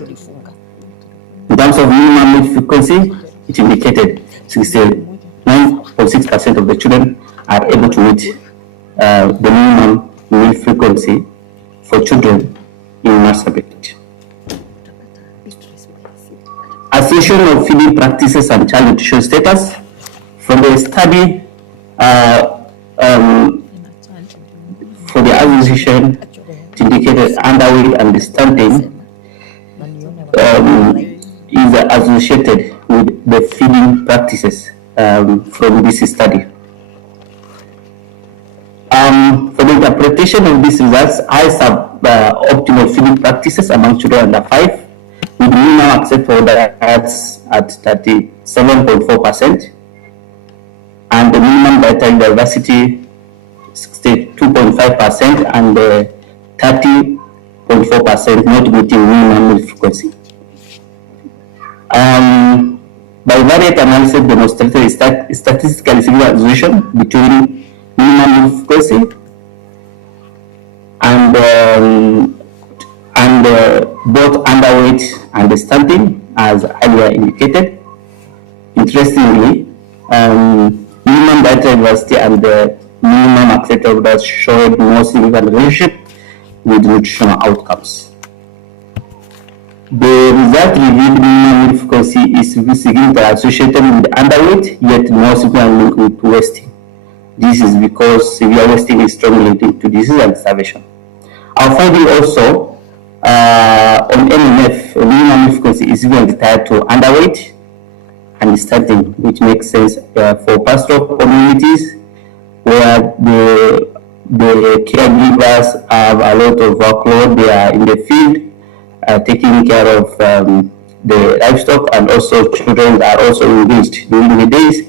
In terms of minimum meal frequency, it indicated 69.6% of the children are able to meet the minimum meal frequency for children in Marsabit. Association of feeding practices and child nutrition status. From the study, for the association, it indicated underweight and stunting is associated with the feeding practices from this study. For the interpretation of these results, I optimal feeding practices among children under 5, with minimum acceptable diets at 37.4%, and the minimum dietary diversity 62.5%, and 30.4% not meeting minimum meal frequency. Bivariate analysis demonstrated statistically significant association between minimum meal frequency and both underweight and stunting, as earlier indicated. Interestingly, minimum dietary diversity and the minimum acceptable diet showed no significant relationship with nutritional outcomes. The result revealed minimum meal frequency is significantly associated with underweight, yet no significant link with wasting. This is because severe wasting is strongly linked to disease and starvation. Our finding also on MMF, minimum meal frequency is significantly tied to underweight and stunting, which makes sense for pastoral communities where the caregivers have a lot of workload. They are in the field taking care of the livestock, and also children are also engaged during the days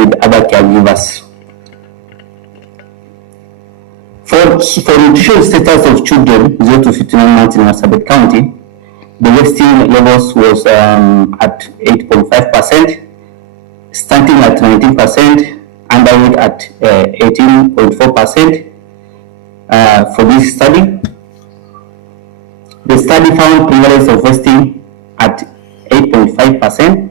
with other caregivers. For nutritional status of children 0 to 59 months in Marsabit County, the wasting levels was at 8.5%, stunting at 19%, underweight at 18.4%. For this study, the study found prevalence of wasting at 8.5%,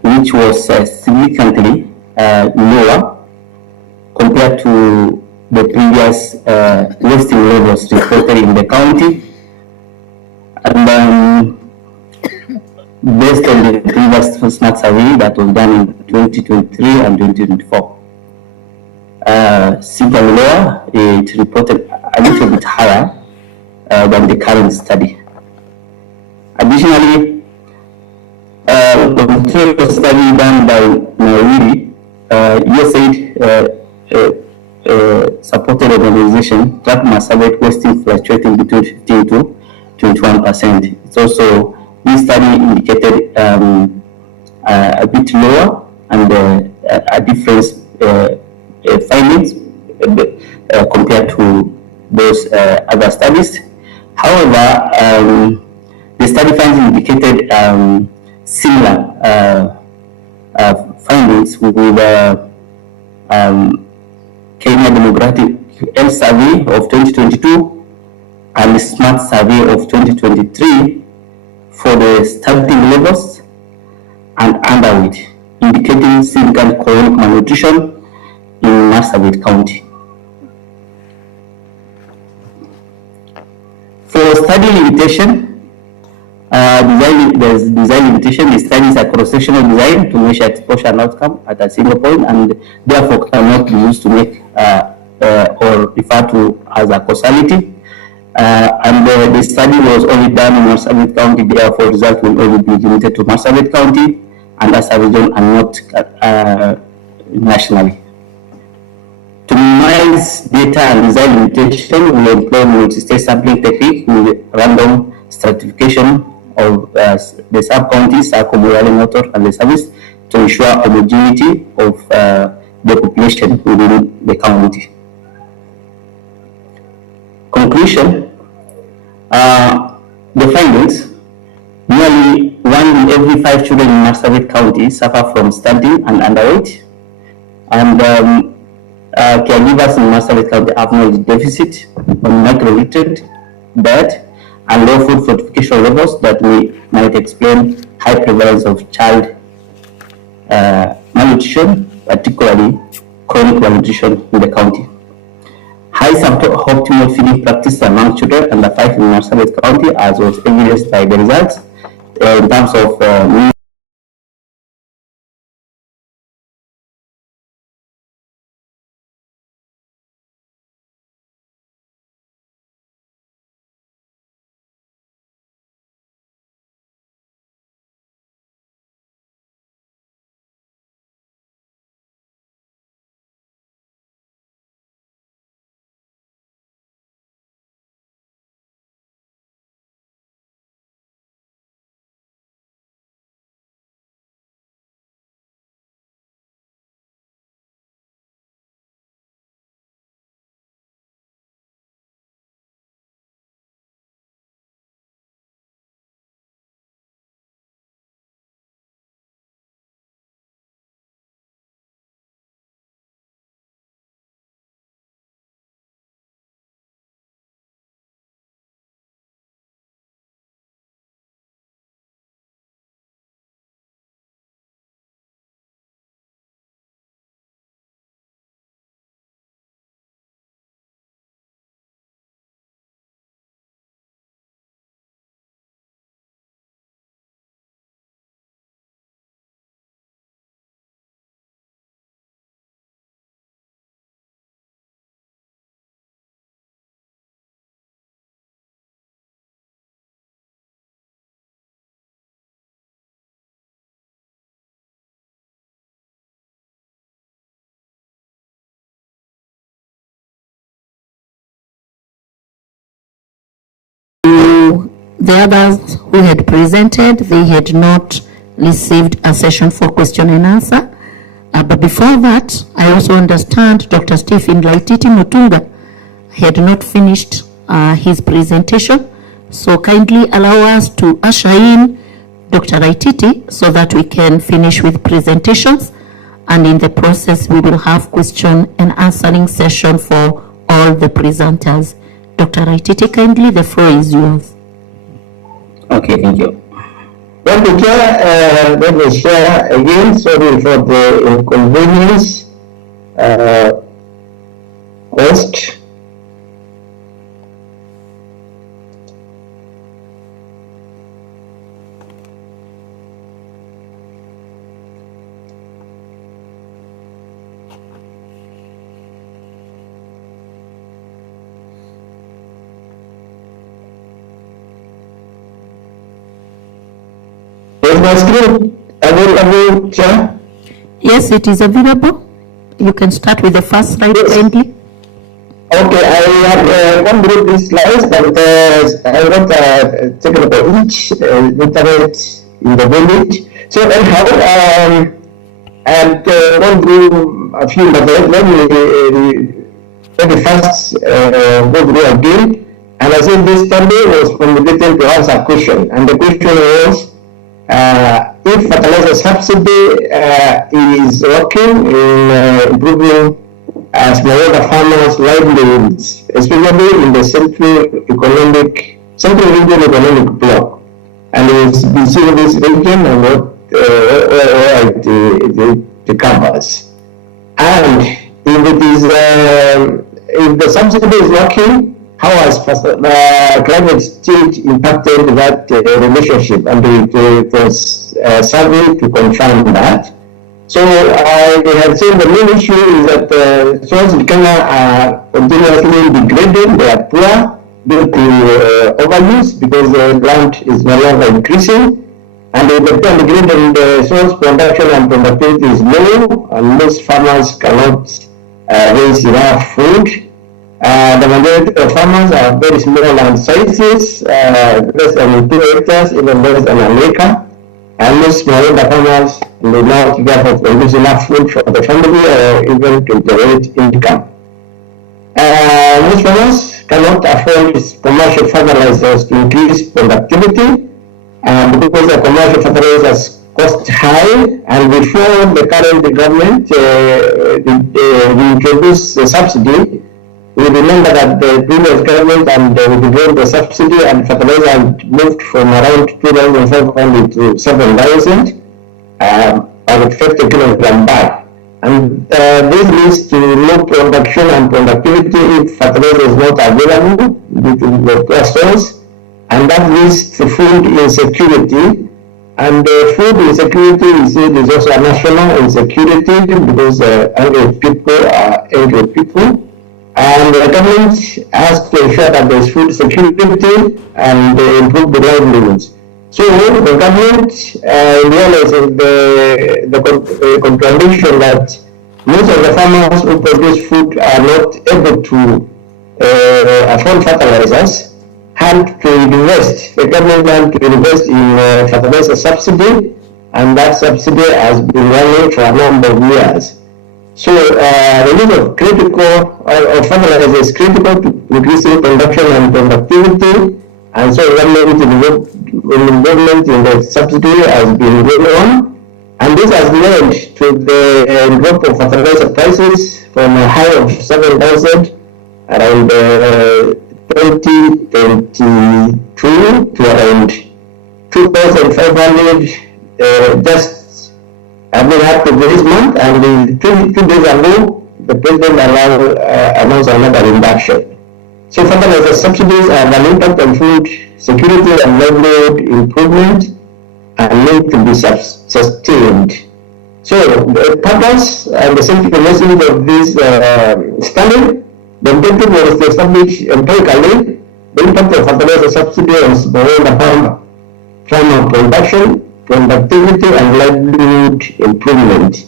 which was significantly lower compared to the previous wasting levels reported in the county. And based on the previous SMART survey that was done in 2023 and 2024. Simply lower, it reported a little bit higher than the current study. Additionally, the study done by Nauri, USAID supported organization tracked Marsabit wasting fluctuating between 15 to 21%. It's also, this study indicated a bit lower and a difference findings compared to those other studies. However, the study findings indicated similar findings with Kenya Demographic Health Survey of 2022 and SMART Survey of 2023 for the stunting levels and underweight, indicating significant chronic malnutrition in Marsabit County. For study limitation, there's design limitation. The study is a cross-sectional design to measure exposure and outcome at a single point, and therefore cannot be used to make or refer to as a causality. And the study was only done in Marsabit County, therefore results will only be limited to Marsabit County and as a region and not nationally. To minimize data and design limitation, we employ multi-stage sampling technique with random stratification of the sub-counties, Sakomurali, Notor, and the service to ensure homogeneity of the population within the county. Conclusion, the findings, nearly 1 in every 5 children in Marsabit County suffer from stunting and underweight, and caregivers in Marsabit County have knowledge deficit on micronutrient diet and low food fortification levels that might explain high prevalence of child malnutrition, particularly chronic malnutrition in the county. High optimal feeding practices among children under 5 in Marsabit County, as was evidenced by the results in terms of The others who had presented, they had not received a session for question and answer. But before that, I also understand Dr. Stephen Laititi Mutunga had not finished his presentation. So kindly allow us to usher in Dr. Laititi so that we can finish with presentations. And in the process, we will have question and answering session for all the presenters. Dr. Laititi, kindly, the floor is yours. Okay, thank you. Well, let me share again, sorry for the inconvenience caused. Is my screen available, Chair? Yes, it is available. You can start with the first slide, kindly. Okay, I have gone through these slides, but I want to take about each internet in the village. So anyhow, I've gone through a few, but let me first go through again. And I said this study was formulated to answer a question, and the question was, if fertilizer subsidy is working in improving smallholder farmers' livelihoods, especially in the central region economic bloc, and it's within this region and what it covers. And if it is, if the subsidy is working, how has climate change impacted that relationship? And it was survey to confirm that. So I have seen the main issue is that soils in Kenya are continuously degrading, they are poor due to overuse because the land is no longer increasing. And if the degraded soils production and productivity is low, and most farmers cannot raise enough food. The majority of farmers are very small land sizes, less than 2 hectares, even less than an acre. And most smallholder farmers do not therefore produce enough food for the family or even to generate income. Most farmers cannot afford commercial fertilizers to increase productivity because the commercial fertilizers cost high, and before the current government introduced the subsidy, we remember that the previous government and withdrew the subsidy and fertilizer moved from around 2,500 to 7,000 per 50 kilogram bag. And this leads to low production and productivity if fertilizer is not available due to the poor source, and that leads to food insecurity. And food insecurity is also a national insecurity because angry people are angry people. And the government has to ensure that there is food security and improve the livelihoods. So the government realizes the contradiction that most of the farmers who produce food are not able to afford fertilizers, had to invest, the government had to invest in fertilizer subsidy, and that subsidy has been running for a number of years. So the use of critical fertilizer is critical to increasing production and productivity, and so government involvement in the subsidy has been going on, and this has led to the drop of fertilizer prices from a high of 7,000 around 2022 to around 2,500 just I've been up to this month, and 2 days ago, the president announced another reduction. So fertilizer subsidies have an impact on food security and livelihood improvement and need to be sustained. So the purpose and the central message of this study, the objective was to establish empirically the impact of fertilizer subsidy on smallholder farmer production, productivity and livelihood improvement.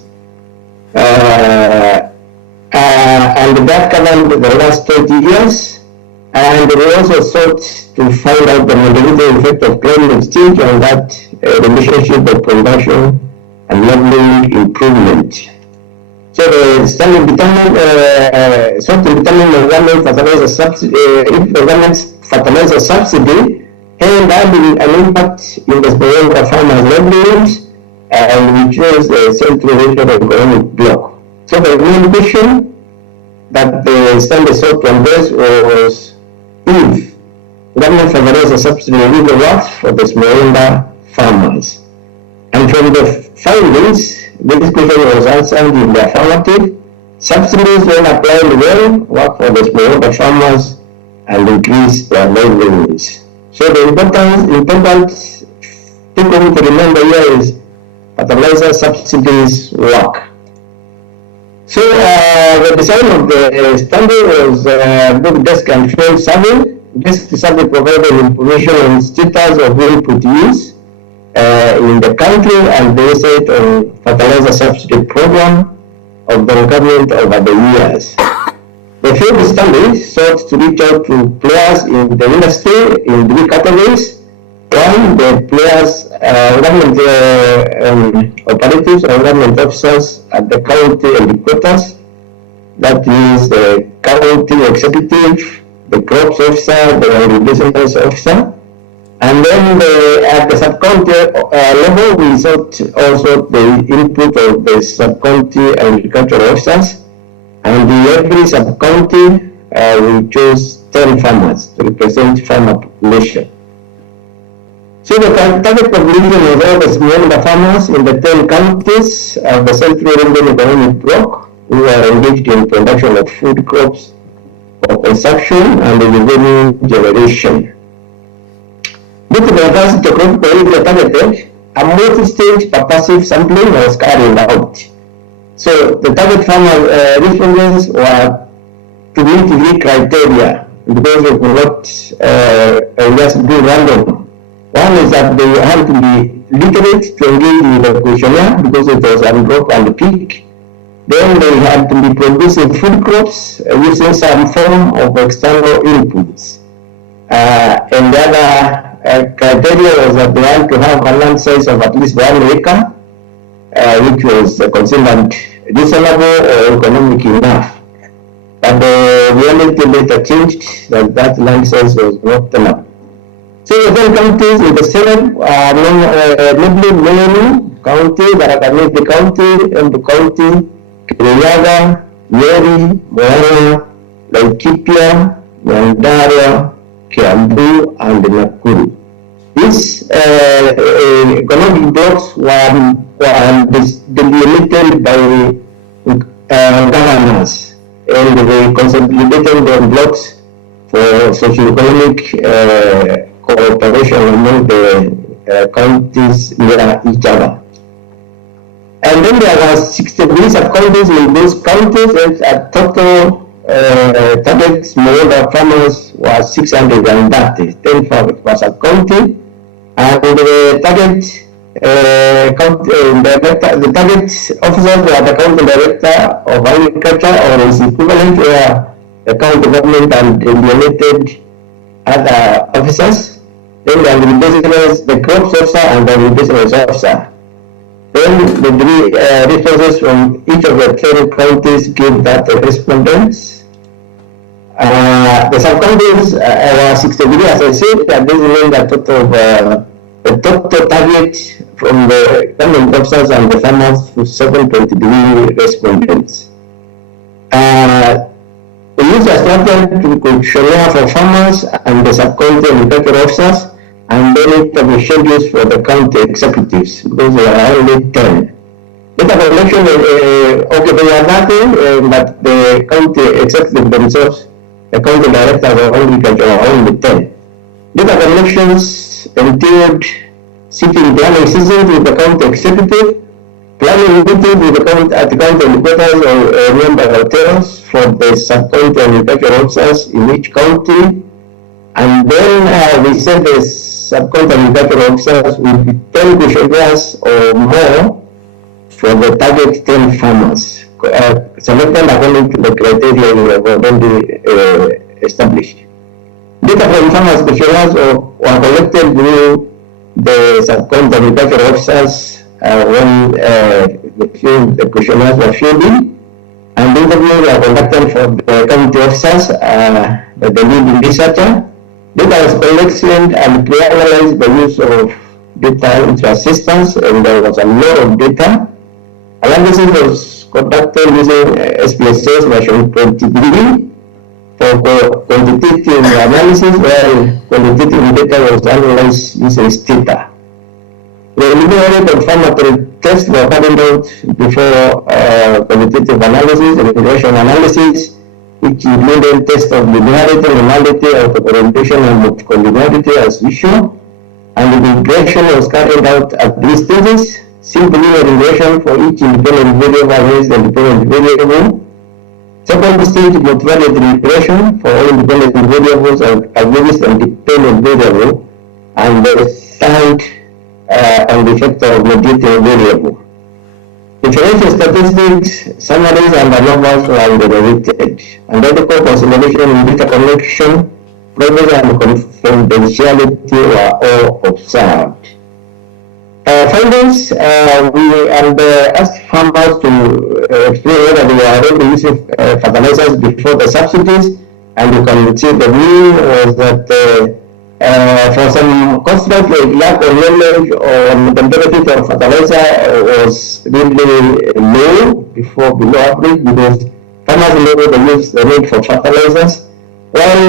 And that covered the last 20 years. And we also sought to find out the moderating effect of climate change on that relationship of production and leveling improvement. So the study determined, sought to determine the government fertilizer subsidy, if the government's fertilizer subsidy had an impact in the smallholder farmers' livelihoods, and we chose the central regional economic bloc. So the main question that the study sought to address was if government fertilizer subsidy really works for the smallholder farmers. And from the findings, this question was answered in the affirmative. Subsidies, when applied well, work for the smallholder farmers and increase their livelihoods. So the important thing to remember here is fertilizer subsidies work. So the design of the study was both desk and field survey. Desk survey provided information on status of input use in the country and the effect on fertilizer subsidy program of the government over the years. The field study sought to reach out to players in the industry in three categories. One, the players, government operatives and government officers at the county headquarters. That is the county executive, the crops officer, the agribusiness officer. And then at the sub-county level, we sought also the input of the sub-county agricultural officers. And in every sub-county, we chose 10 farmers to represent farmer population. So the target population was all the smallholder farmers in the 10 counties of the Central Regional Economic Bloc who are engaged in production of food crops for consumption and revenue generation. Due to the diversity of crop area targeted, a multi-stage purposive sampling was carried out. So the target farmer respondents were to meet the criteria because we could not just do random. One is that they had to be literate to engage in the questionnaire because it was a drop and peak. Then they had to be producing food crops using some form of external inputs. And the other criteria was that they had to have a land size of at least 1 acre, which was considered reasonable or economic enough. But the reality later changed that land size was not enough. So the 10 counties in the Senate are namely Meru County, Tharaka County, Embu County, Kirinyaga, Nyeri, Moana, Laikipia, Nyandarua, Kiambu, and Nakuru. These economic blocks were delimited by governors, and they consolidated the blocks for socio-economic cooperation among the counties near each other. And then there were 63 sub-counties in those counties, and a total target smallholder farmers was 630, 10 per sub-county, and the target the target officers were the county director of agriculture or its equivalent, where the county government and implemented other officers. Then the agribusiness, the crops officer and the agribusiness officer. Then the three resources from each of the 10 counties give that respondents. The sub-counties were 63, as I said, and this means the total target from the government officers and the farmers to 723 respondents. We use a structure to questionnaire for farmers and the sub-county agricultural officers, and then it will schedules for the county executives because there are only 10. Data collection, okay, they are nothing, but the county executive themselves, the county directors of agriculture are only 10. Data collections entailed sitting planning seasons with the county executive, planning meetings with the county at the county headquarters or member hotels for the sub-county agricultural officers in each county, and then we said the sub-county agricultural officers will be 10 questionnaires or more for the target 10 farmers, selected according to the criteria we have already established. Data from farmers questionnaires were collected through the sub-county agricultural officers when the questionnaires were filled in, and interviews were conducted for the county officers, the lead researcher. Data was collected and pre-analyzed by use of data inter-systems, and there was a lot of data. Analysis was conducted using SPSS version 23 for quantitative analysis, while quantitative data was analyzed using STATA. The preliminary confirmatory tests were carried out before quantitative analysis and regression analysis, which included test of linearity, normality, autocorrelation, and multicollinearity as usual. And the regression was carried out at 3 stages: simple linear regression for each independent variable against the independent variable. Second stage, multivariate regression for all independent variables against the independent variable. And the third, on the effect of mediating variable. Differential statistics, summaries, and ANOVAs were generated. Analytical consideration in data collection, privacy, and confidentiality were all observed. Findings, we asked farmers to explain whether they were already using fertilizers before the subsidies, and you can see the view was that for some constraints like lack of knowledge or the benefit of fertilizer was really low below average, because farmers know the use the need for fertilizers, while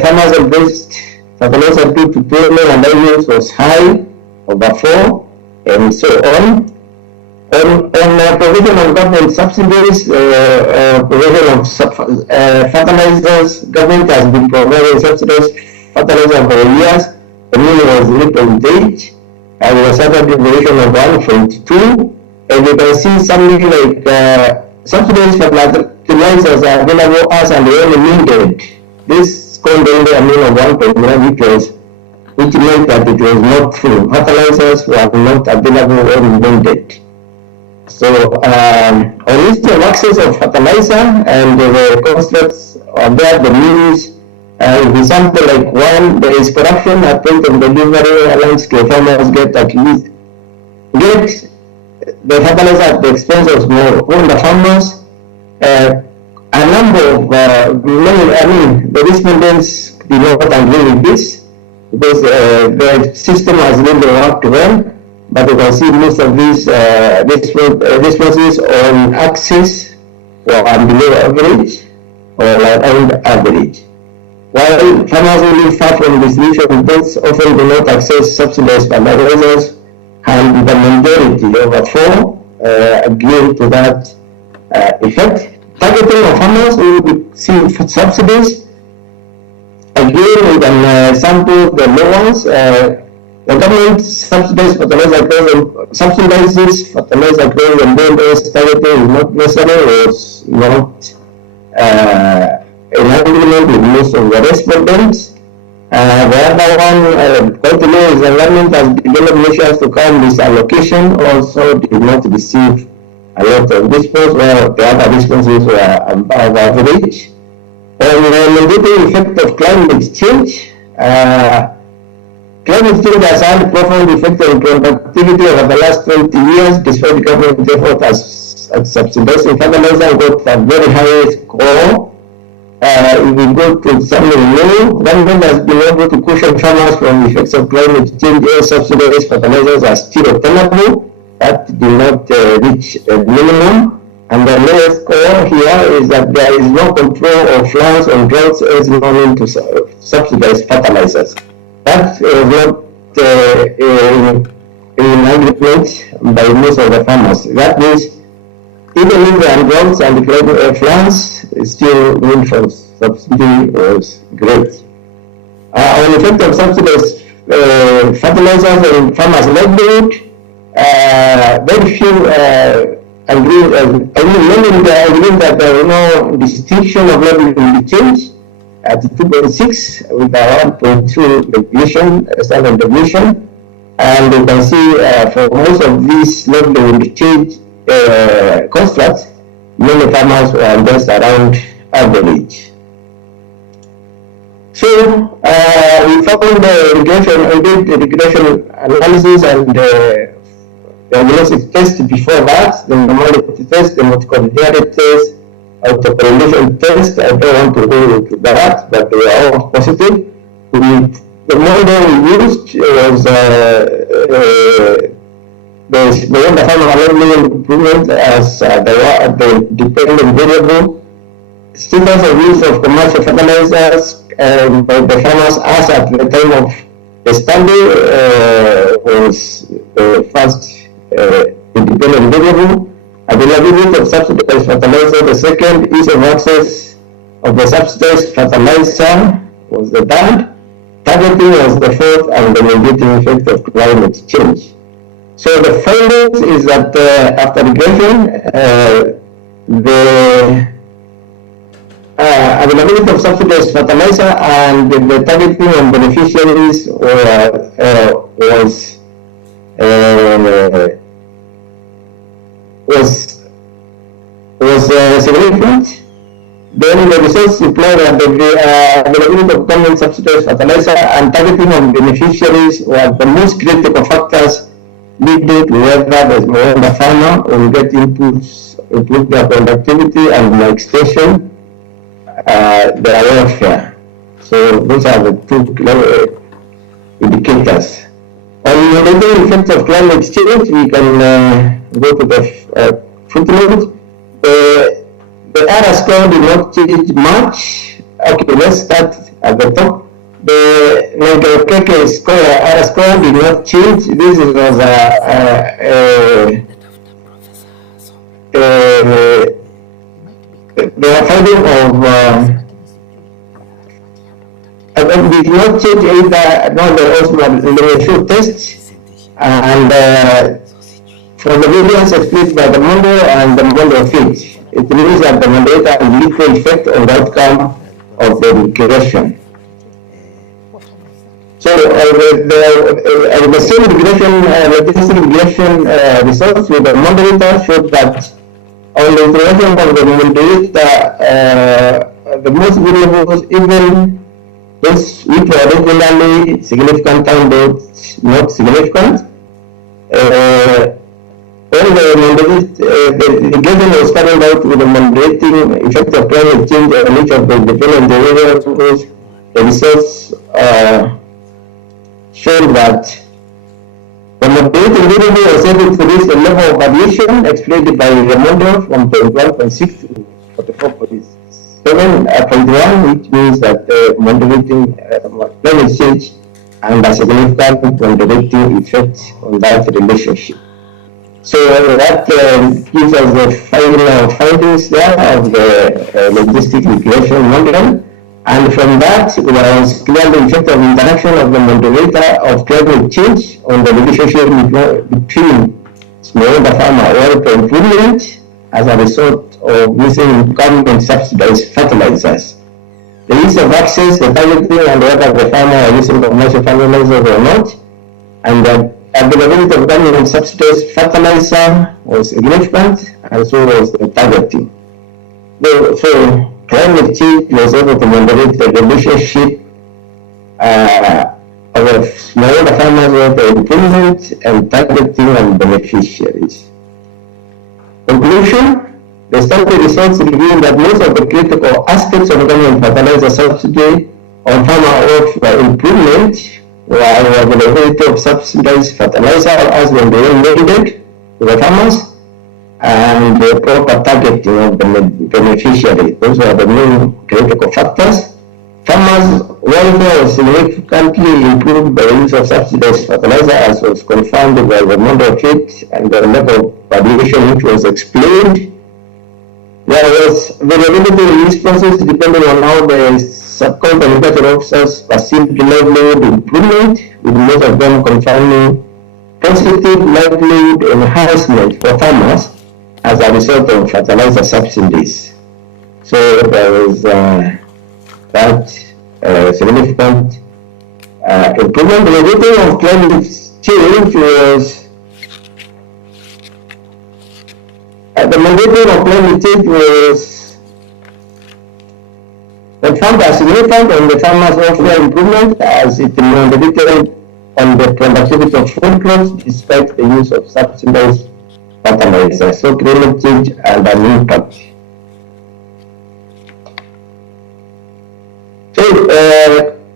farmers embraced fertilizer 2 to 12 and their use was high, over 4, and so on. On provision of government subsidies, provision of fertilizers, government has been providing subsidized fertilizer for years. The mean was 3.8, and the standard deviation of 1.2. And you can see something like subsidies for fertilizers are available as and when needed. This contained a mean of 1.9, which meant that it was not true. Fertilizers were not available when needed. So, on list of access of fertilizer and the constructs of there, the means, if example like 1, there is corruption at point of delivery, landscape farmers get the fertilizer at the expense of smallholder farmers. A number of the respondents did not agree with this, because the system has really worked well. But you can see most of these responses on access were below average or around average. While farmers who live far from distribution points often do not access subsidized fertilizers, and the majority, over 4, agree to that effect. Targeting of farmers who receive subsidies, again we can sample the low ones. The government subsidizes fertilizer growth and then targeting is not necessary, was not in agreement with most of the respondents. The other one, quite low, is the government has developed measures to calm this allocation, also did not receive a lot of response, while the other responses were above average. On the negative effect of climate change, climate change has had a profound effect on productivity over the last 20 years, despite government effort at subsidizing fertilizer got a very high score. If we go to something new, government has been able to cushion farmers from the effects of climate change. Subsidized fertilizers are still obtainable, that did not reach a minimum. And the lowest score here is that there is no control of floods or droughts as known to subsidize fertilizers. That is not in agreement by most of the farmers. That means even if the droughts and floods, still need for subsidy was great. On the effect of subsidized fertilizers on farmers' livelihood, very few agree that there is no distinction of livelihood change at 2.6 with a 1.2 deviation, standard deviation. And you can see for most of these livelihood change constructs, many farmers were just around average. So we found the regression, we did the regression analysis and the diagnostic test before that, the normality test, the multicollinearity test, autocorrelation test. I don't want to go into that, but they are all positive. The model we used was the final level improvement as the dependent variable. Students of use of commercial fertilizers by the farmers as at the time of the study was the first independent variable. Availability of subsidized fertilizer, the second. Ease of access of the subsidized fertilizer was the third. Targeting was the fourth, and the mitigating effect of climate change. So the findings is that after regression, the availability of subsidized fertilizer and the targeting of beneficiaries was significant. Then the results imply that the availability of government subsidized fertilizer and targeting of beneficiaries were the most critical factors leading to whether the farmer will get inputs, improve their productivity and by extension their welfare. So those are the two indicators. On the negative effect of climate change, we can go to the footnote. The R score did not change much. Okay, let's start at the top. The Nagakeke score, R score did not change. This was the finding of did not change either the osmolar test and from the variance explained by the model and the model fit. It means that the moderator has equal effect on the outcome of the regression. So the same regression results with the moderator showed that on the introduction of the moderator, the most variables, even those which were regularly significant time not significant. When the regression was carried out with the moderating effect of climate change on each of the dependent variables, the results showed that the moderating variable was able to reach the level of variation explained by the model from 21.6 to 44.7.1, which means that the moderating climate change and a significant moderating effect on that relationship. So that gives us the final findings there of the logistic regression model. And from that, there was clearly the effect of interaction of the moderator of climate change on the relationship between smallholder farmer welfare improvement as a result of using government subsidized fertilizers. The ease of access, the targeting, and whether the farmer are using commercial fertilizers or not, and the availability of government subsidized fertilizer was significant, and so was the targeting. So climate change was able to moderate the relationship of smallholder farmers welfare improvement and targeting on beneficiaries. Conclusion: the study results reveal that most of the critical aspects of government fertilizer subsidy on farmer welfare improvement were availability of subsidized fertilizer as when they were needed to the farmers, and the proper targeting of the beneficiary. Those are the main critical factors. Farmers' welfare was significantly improved by the use of subsidized fertilizer, as was confirmed by the model fit and the level of variation which was explained. There was variability in responses depending on how the sub-county agricultural officers perceived livelihood improvement, with most of them confirming positive livelihood enhancement for farmers as a result of fertilizer subsidies. So there was that significant improvement. The rating of climate change was the mandate of climate change was but found as significant on the farmers' welfare improvement as it contributed on the productivity of food crops despite the use of subsidized fertilizers. So climate change and an impact. So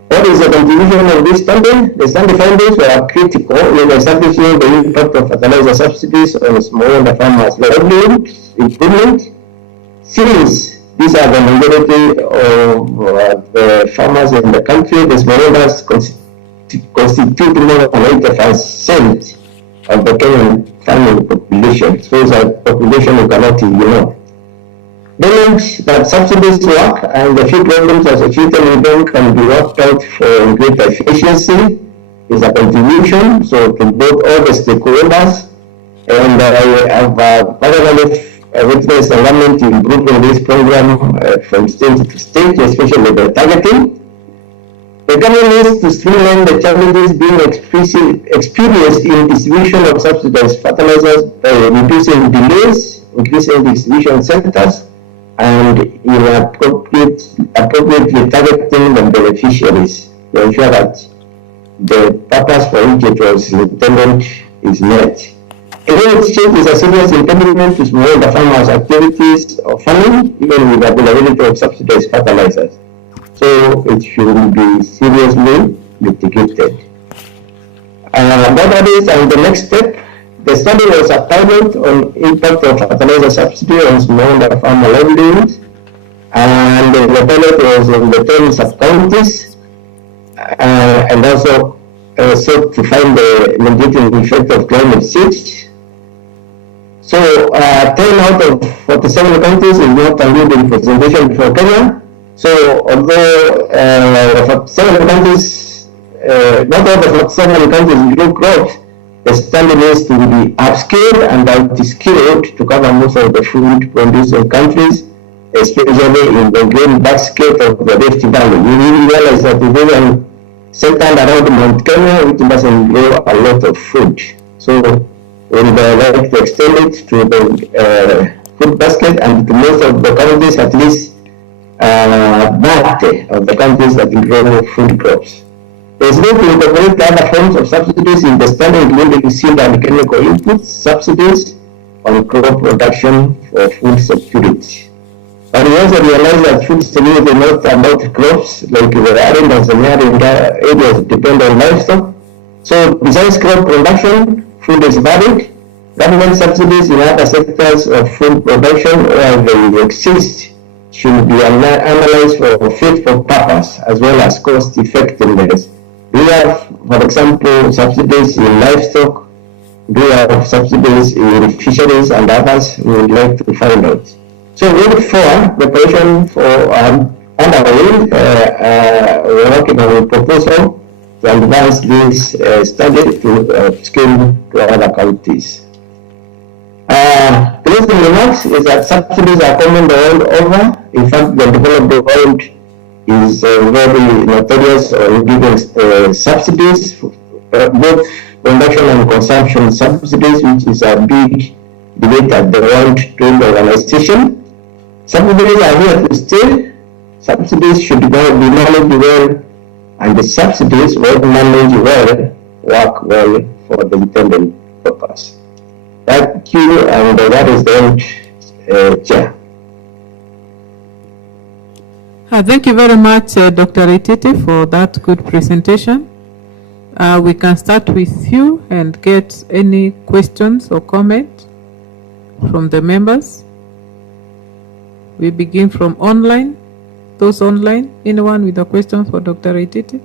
what is the contribution of this study? The study findings were critical in establishing the impact of fertilizer subsidies on smallholder farmers' livelihood improvement, since these are the majority of the farmers in the country. The smallholders constitute more than 80% of the Kenyan farming population. So it's a population you cannot ignore. They meant that subsidies work and the few problems associated with them can be worked out for greater efficiency is a contribution, so to both all the stakeholders. And I have parallelly witnessed the government improving this program from state to state, especially the targeting. The government needs to streamline the challenges being experienced in distribution of subsidized fertilizers by reducing delays, increasing distribution centers, and in appropriately targeting the beneficiaries to ensure that the purpose for which it was intended is met. Climate change is a serious impediment to smallholder farmers' activities of farming, even with availability of subsidized fertilizers. So it should be seriously mitigated. That is, and the next step, the study was a pilot on impact of fertilizer subsidy on smallholder farmer livelihoods, and the pilot was in the 10 sub-counties, and also sought to find the mitigating effect of climate change. So 10 out of 47 countries is not a good representation for Kenya. So although 47 countries, not all the 47 countries grow crops, the study needs to be upscaled and out-skilled to cover most of the food producing countries, especially in the grain basket of the Rift Valley. You really realize that the region centered around Mount Kenya, which doesn't grow a lot of food. So we would like to extend it to the food basket and to most of the countries, at least that of the countries that grow food crops. There is need to incorporate other forms of subsidies in the study, including seed and chemical inputs, subsidies on crop production for food security. But we also realize that food security is not about crops, like the arid and semi-arid areas depend on livestock. So besides crop production, food is varied. Government subsidies in other sectors of food production where they exist should be analyzed for fit for purpose as well as cost effectiveness. We have, for example, subsidies in livestock, we have subsidies in fisheries and others we would like to find out. So going forward, preparation for underway, we're working on a proposal to advance this study to scale to other counties. Closing remarks is that subsidies are common the world over. In fact, the developed world is very notorious on giving subsidies, both production and consumption subsidies, which is a big debate at the World Trade Organization. Subsidies are here to stay. Subsidies should be managed well, and the subsidies, when managed well, work well for the intended purpose. Thank you, and that is the end, Chair. Thank you very much, Dr. Itete, for that good presentation. We can start with you and get any questions or comments from the members. We begin from online. Those online, anyone with a question for Dr. Itete?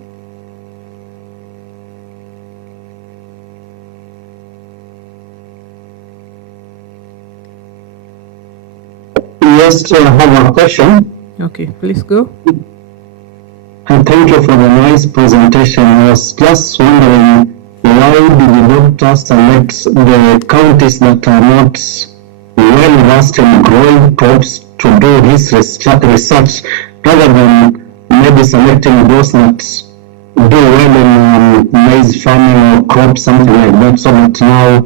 Yes, I have a question. Okay, please go. And thank you for the nice presentation. I was just wondering, why did you not select the counties that are not well versed in growing crops to do this research, rather than maybe selecting those that do well in maize farming or crop, something like that, so that now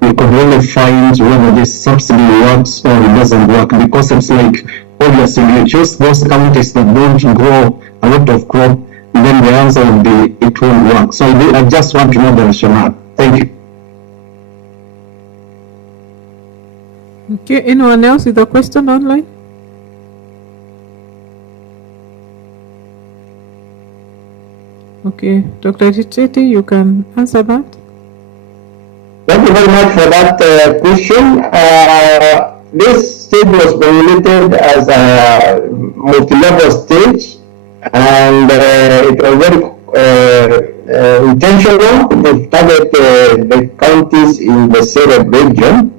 we could really find whether this subsidy works or it doesn't work, because it's like obviously you choose those counties that don't grow a lot of crop, then the answer will be it won't work. So I just want to know the rationale. Thank you. Okay, anyone else with a question online? Okay, Dr. Chicheti, you can answer that. Thank you very much for that question. This stage was formulated as a multi-level stage, and it was very intentional to target the counties in the Sereb region.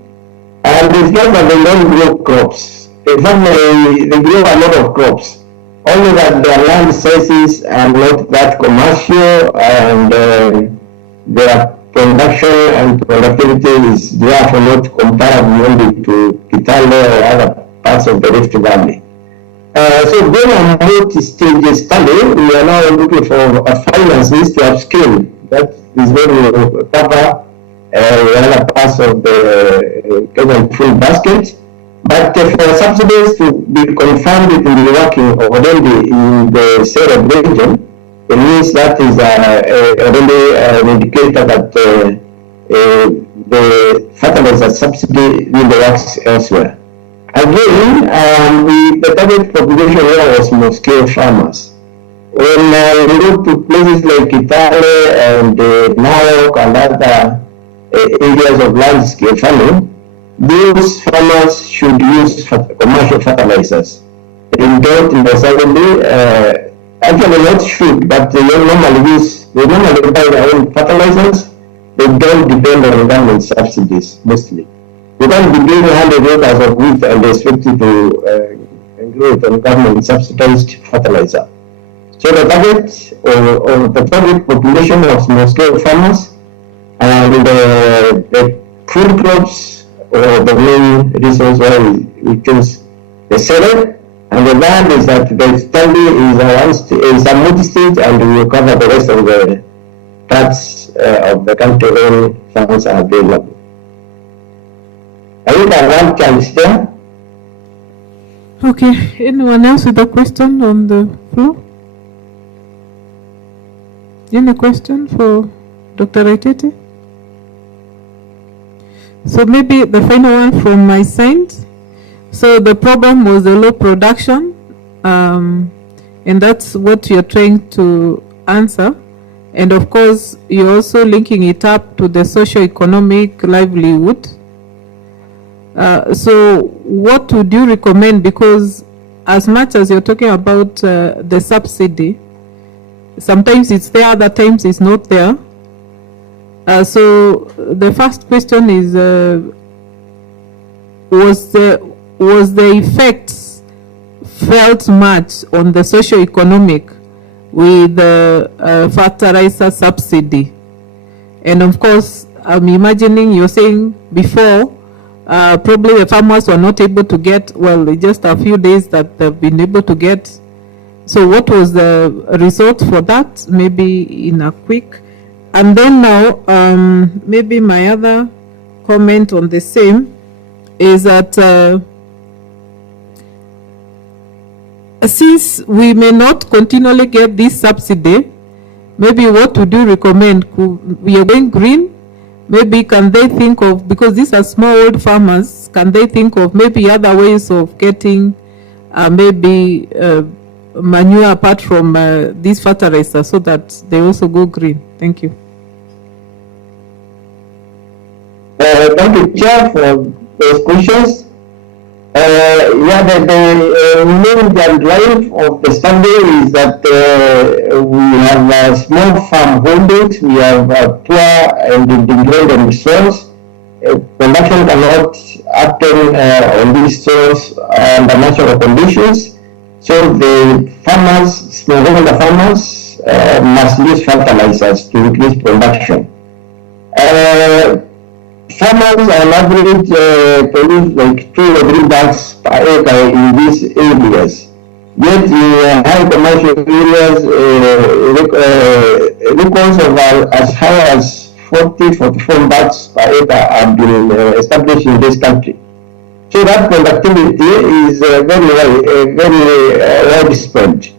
And it's not that they don't grow crops. In fact, they grow a lot of crops. Only that their land sizes are not that commercial, and their production and productivity is therefore not comparable only to Kitale or other parts of the Rift Valley. So being a multi-stage study, we are now looking for finances to upscale. That is going to cover other parts of the Kenyan food basket. But for subsidies to be confirmed to be working already in the Sereb region, it means that is already an indicator that the fertilizer subsidy will works elsewhere. Again, the target population here was small-scale farmers. When we go to places like Kitale and Narok and other areas of large-scale farming, those farmers should use commercial fertilizers. They don't necessarily, actually not should, but they normally buy their own fertilizers. They don't depend on government subsidies mostly. You can't be giving 100 acres of wheat and expect it to grow it on government subsidized fertilizer. So the target or the target population of small-scale farmers and the food crops or the main reasons why we choose the Sereb, and the land is that the study is a multi-stage, and we will cover the rest of the parts of the country when funds are available. I think I have chance there. Okay, anyone else with a question on the floor? Any question for Dr. Aitete? So maybe the final one from my side. So the problem was the low production, and that's what you're trying to answer. And of course, you're also linking it up to the socio-economic livelihood. So what would you recommend? Because as much as you're talking about the subsidy, sometimes it's there, other times it's not there. So the first question is, was the effects felt much on the socio-economic with the fertilizer subsidy? And of course, I'm imagining you're saying before, probably the farmers were not able to get, well, just a few days that they've been able to get. So what was the result for that? Maybe in a quick. And then now, maybe my other comment on the same is that since we may not continually get this subsidy, maybe what would you recommend? We are going green. Maybe can they think of, because these are small farmers, can they think of maybe other ways of getting maybe manure apart from these fertilizers so that they also go green? Thank you. Thank you, Chair, for those questions. Yeah, the main drive of the study is that we have small farm holdings, we have poor and degraded soils. Production cannot happen on these soils under natural conditions. So the farmers, smallholder farmers, must use fertilizers to increase production. Farmers on average produce like 2 or 3 bags per acre in these areas. Yet in high commercial areas, records of as high as 40, 44 bags per acre have been established in this country. So that productivity is very widespread.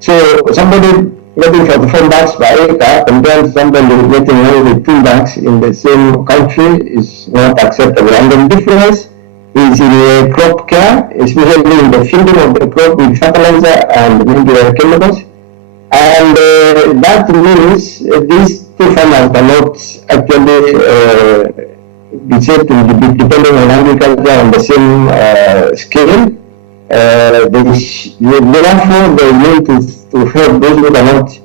So somebody getting 44 bags per acre compared to somebody getting only 2 bags in the same country is not acceptable. And the difference is in the crop care, especially in the feeding of the crop with fertilizer and maybe chemicals. And that means these two farmers cannot actually be said to be depending on agriculture on the same scale. Therefore, they need to help those who cannot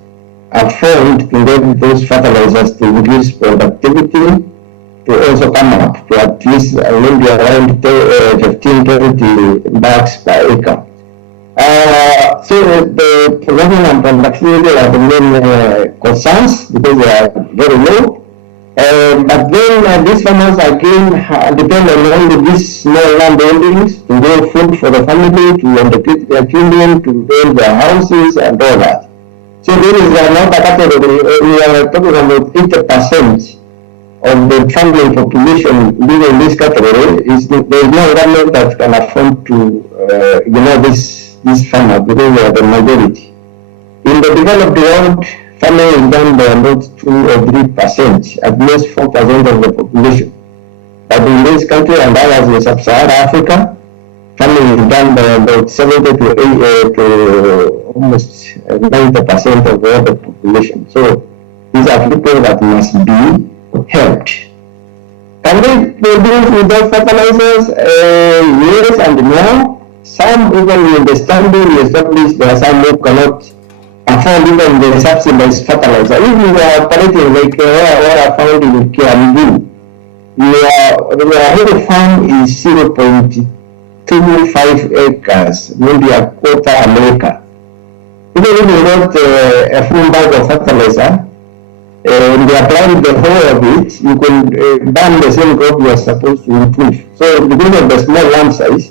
afford to get those fertilizers to increase productivity, to also come up to at least maybe around 15-20 bags per acre. So the production and productivity are the main concerns because they are very low. But then these farmers again depend on only these small land holdings to grow food for the family, to educate their children, to build their houses and all that. So there is another category. We are talking about 80% of the family population living in this category. There is no government that can afford to these farmers because they are the majority. In the developed world, farming is done by about 2 or 3%, at most 4% of the population. But in this country and others in sub-Saharan Africa, farming is done by about 70 to almost 90% of all the population. So these are people that must be helped. Can they produce without fertilizers? Yes and no. Some even in the standing established, there are some who cannot afford even the subsidized fertilizer. If you are operating like what I found in Kiambu, your whole farm is 0.25 acres, maybe a quarter an acre. Even if you want a full bag of fertilizer, and you apply the whole of it, you can burn the same crop you are supposed to improve. So because of the small land size,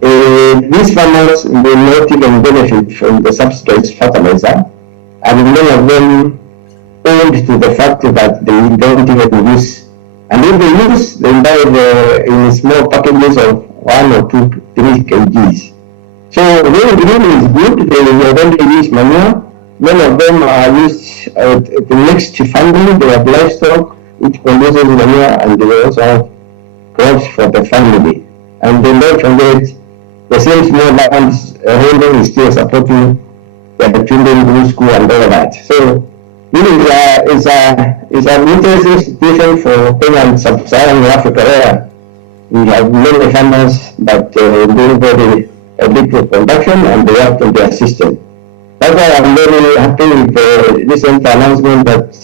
these farmers will not even benefit from the subsidized fertilizer, and many of them owed to the fact that they don't even use. And if they use, they buy in small packages of 1 or 2 to 3 kgs. So when green is good, they already use manure. Many of them are used to mixed family. They have livestock which produces manure, and they also have crops for the family. And they don't forget the same small lands holding is still supporting the children go school and all that. So this is an interesting situation for Kenya and sub-Saharan Africa, where we have many farmers that do very big production and they have to be assisted. That's why I'm very happy with the recent announcement that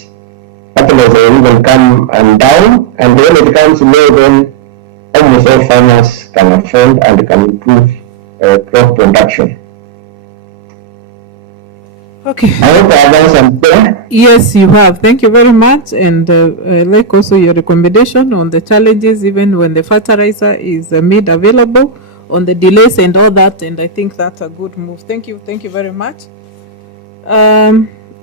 fertilizer will even come and down, and when it comes low, then almost all farmers can afford and can improve crop production. Okay. I hope I have answered. Yes, you have. Thank you very much. And I like also your recommendation on the challenges, even when the fertilizer is made available, on the delays and all that. And I think that's a good move. Thank you. Thank you very much.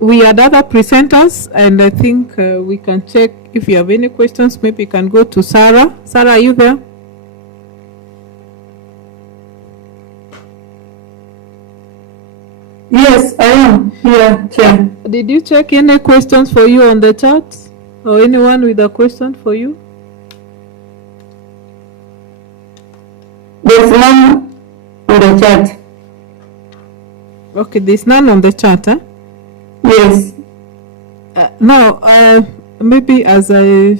We had other presenters, and I think we can check if you have any questions. Maybe you can go to Sarah. Sarah, are you there? Yes, I am here, Chair. Did you check any questions for you on the chat? Or anyone with a question for you? There's none on the chat. Okay, there's none on the chat, huh? Yes. Now, maybe as I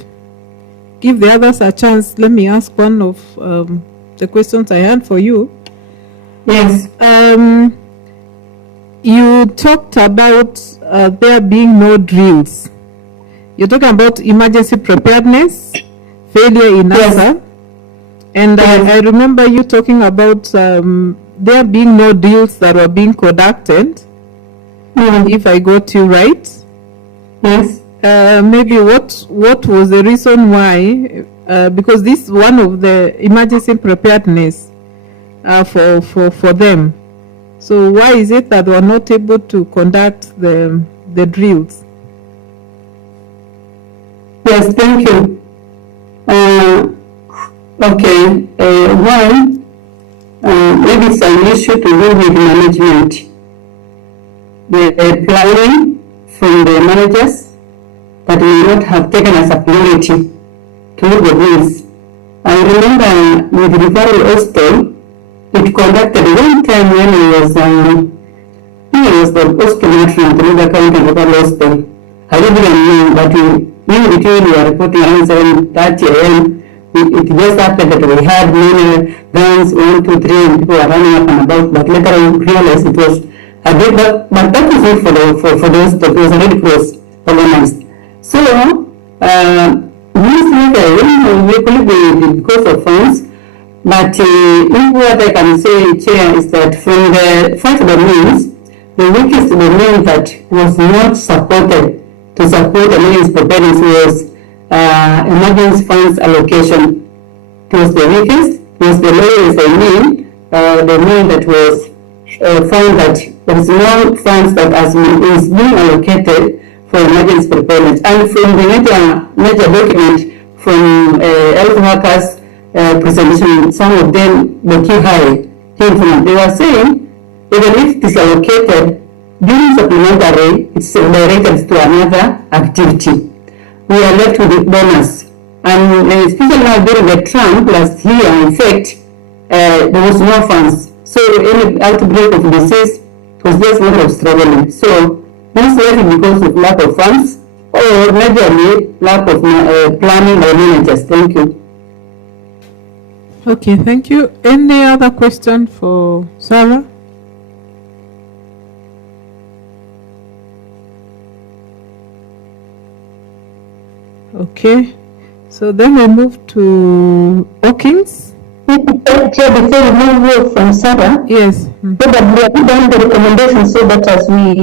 give the others a chance, let me ask one of the questions I had for you. Yes. You talked about there being no drills. You're talking about emergency preparedness, failure in answer. And I remember you talking about there being no drills that were being conducted, if I got you right. Yes. Maybe what was the reason why? Because this is one of the emergency preparedness for them. So why is it that we are not able to conduct the drills? Yes, thank you. Okay, one, maybe it's an issue to do with management. The planning from the managers that may not have taken as a priority to look at this. I remember with referral hostel, it conducted one time when he was the hostel matron to the county referral hostel. I didn't know, but in between we were reporting around 7:30 a.m. It just happened that we had many guns, 1, 2, 3, and people were running up and about, but later on we realized it was a bit, but that was not for the hostel, it was already closed, organized. So, this later, we could be because of funds, but if what I can say, Chair, is that from the 5 domains, the weakest domain that was not supported to support emergency preparedness was emergency funds allocation. It was the weakest, it was the lowest domain that was found that there is no funds that is being allocated for emergency preparedness. And from the major document from health workers presentation, some of them were too high. They were saying, even if it is allocated during supplementary, it's directed to another activity. We are left with the bonus. And especially now during the Trump last year, in fact, there was no funds. So any outbreak of disease, it was just a matter of struggling. So this left because of lack of funds or majorly lack of planning by managers. Thank you. Okay, thank you. Any other question for Sarah? Okay, so then we move to Hawkins. Before we move from Sarah, yes, probably have done the recommendations so that as we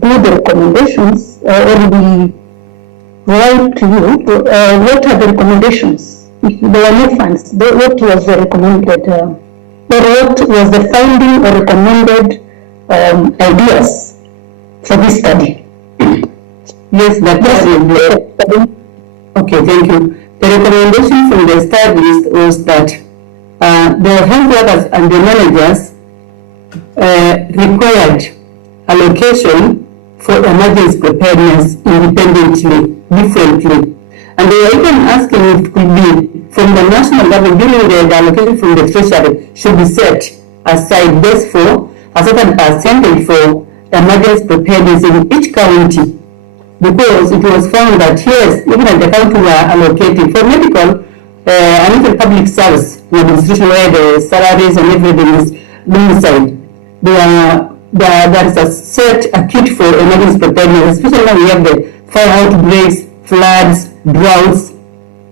do the recommendations or we write to you, what are the recommendations? If there are no funds, what was the recommended, or what was the finding or recommended ideas for this study? Yes, okay, thank you. The recommendation from the study was that the health workers and the managers required allocation for emergency preparedness independently, differently. And they were even asking if it could be from the national government, during the allocation from the treasury should be set aside just for a certain percentage for emergency preparedness in each county. Because it was found that yes, even at the county were allocated for medical and even public service administration where the salaries and everything is domiciled. There is a set acute for emergency preparedness, especially when we have the fire outbreaks, floods, droughts.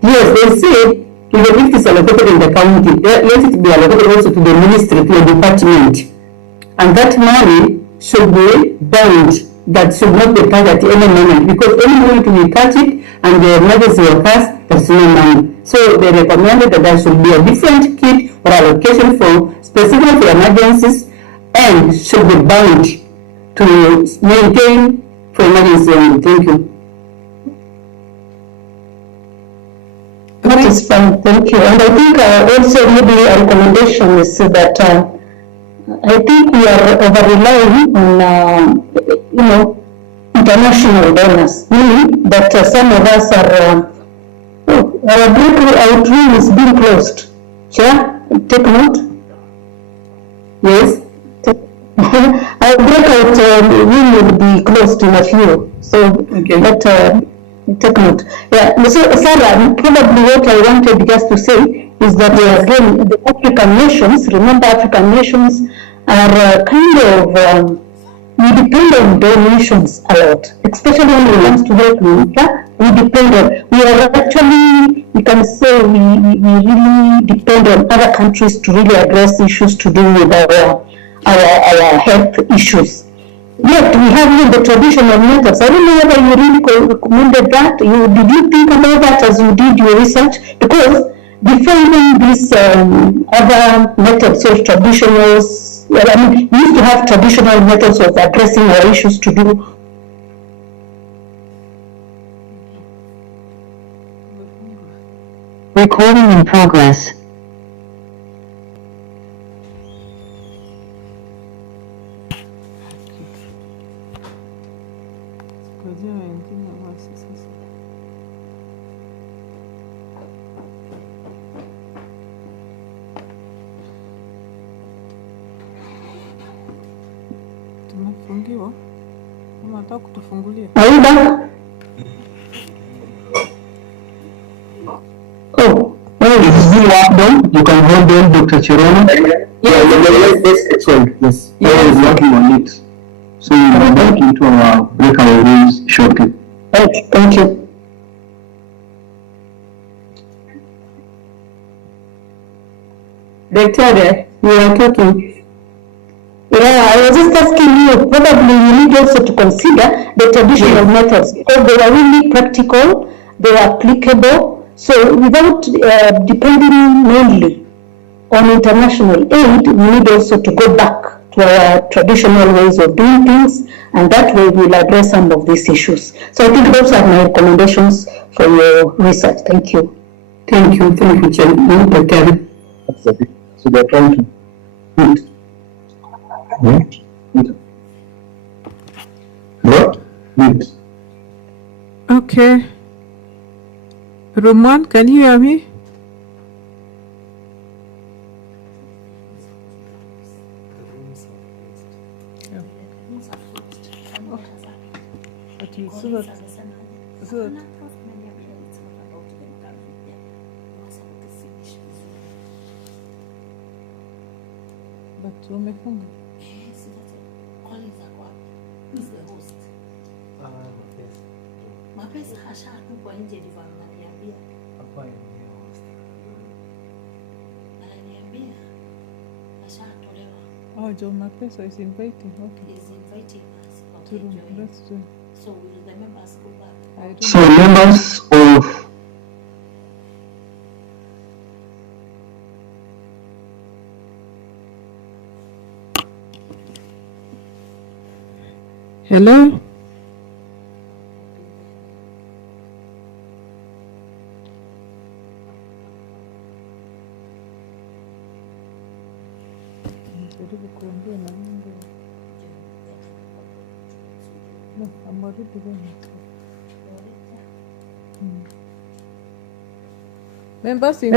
Yes, they say even if it's allocated in the county, let it be allocated also to the ministry, to the department. And that money should be bound. That should not be touched at any moment, because any moment we touch it and the emergency occurs, there's no money. So they recommended that there should be a different kit or allocation for specific emergencies and should be bound to maintain for emergency only. Thank you. That is fine, thank you. And I think also maybe a recommendation is that I think we are over-relying on, international donors, meaning that some of us are, our breakout room is being closed. Chair, take note. Yes. Our breakout room will be closed in a few. So, take note. Yeah. So, Sarah, probably what I wanted just to say is that again, the African nations, remember African nations are kind of, we depend on donations a lot, especially when it comes to health Africa. We depend on, we are actually, we can say we really depend on other countries to really address issues to do with our health issues. Yet we have even the traditional methods. I don't know whether you really recommended that. Did you think about that as you did your research? Because defining these other methods of traditionals, well, I mean, we used to have traditional methods of addressing our issues to do. We Recording in progress. Tumefungiwa. Kama nataka kutufungulia. Are you back? Oh, well, this is the lock done. You can hold on, Dr. Chirona. Yes, excellent. Yes, I was working on it. So we will go back into our breakout rooms shortly. Okay, thank you. Victoria, you are talking. Yeah, I was just asking you, probably you need also to consider the traditional methods because they are really practical, they are applicable. So without depending mainly on international aid, we need also to go back to our traditional ways of doing things, and that way we'll address some of these issues. So I think those are my recommendations for your research. Thank you. Thank you, Chair. So they're trying to mute. Okay. Room 1, can you hear me? Okay, so that but wamefunga. Mapesa hashatupwa nje ndivyo ananiambia. Ananiambia hashatolewa. Oh, Joe Mapesa is inviting. Okay. Is inviting us. To room. Let's do. So will the members go back? I don't So members of Hello? Jaribu kuongea na Mungu. No, I'm already going. Members in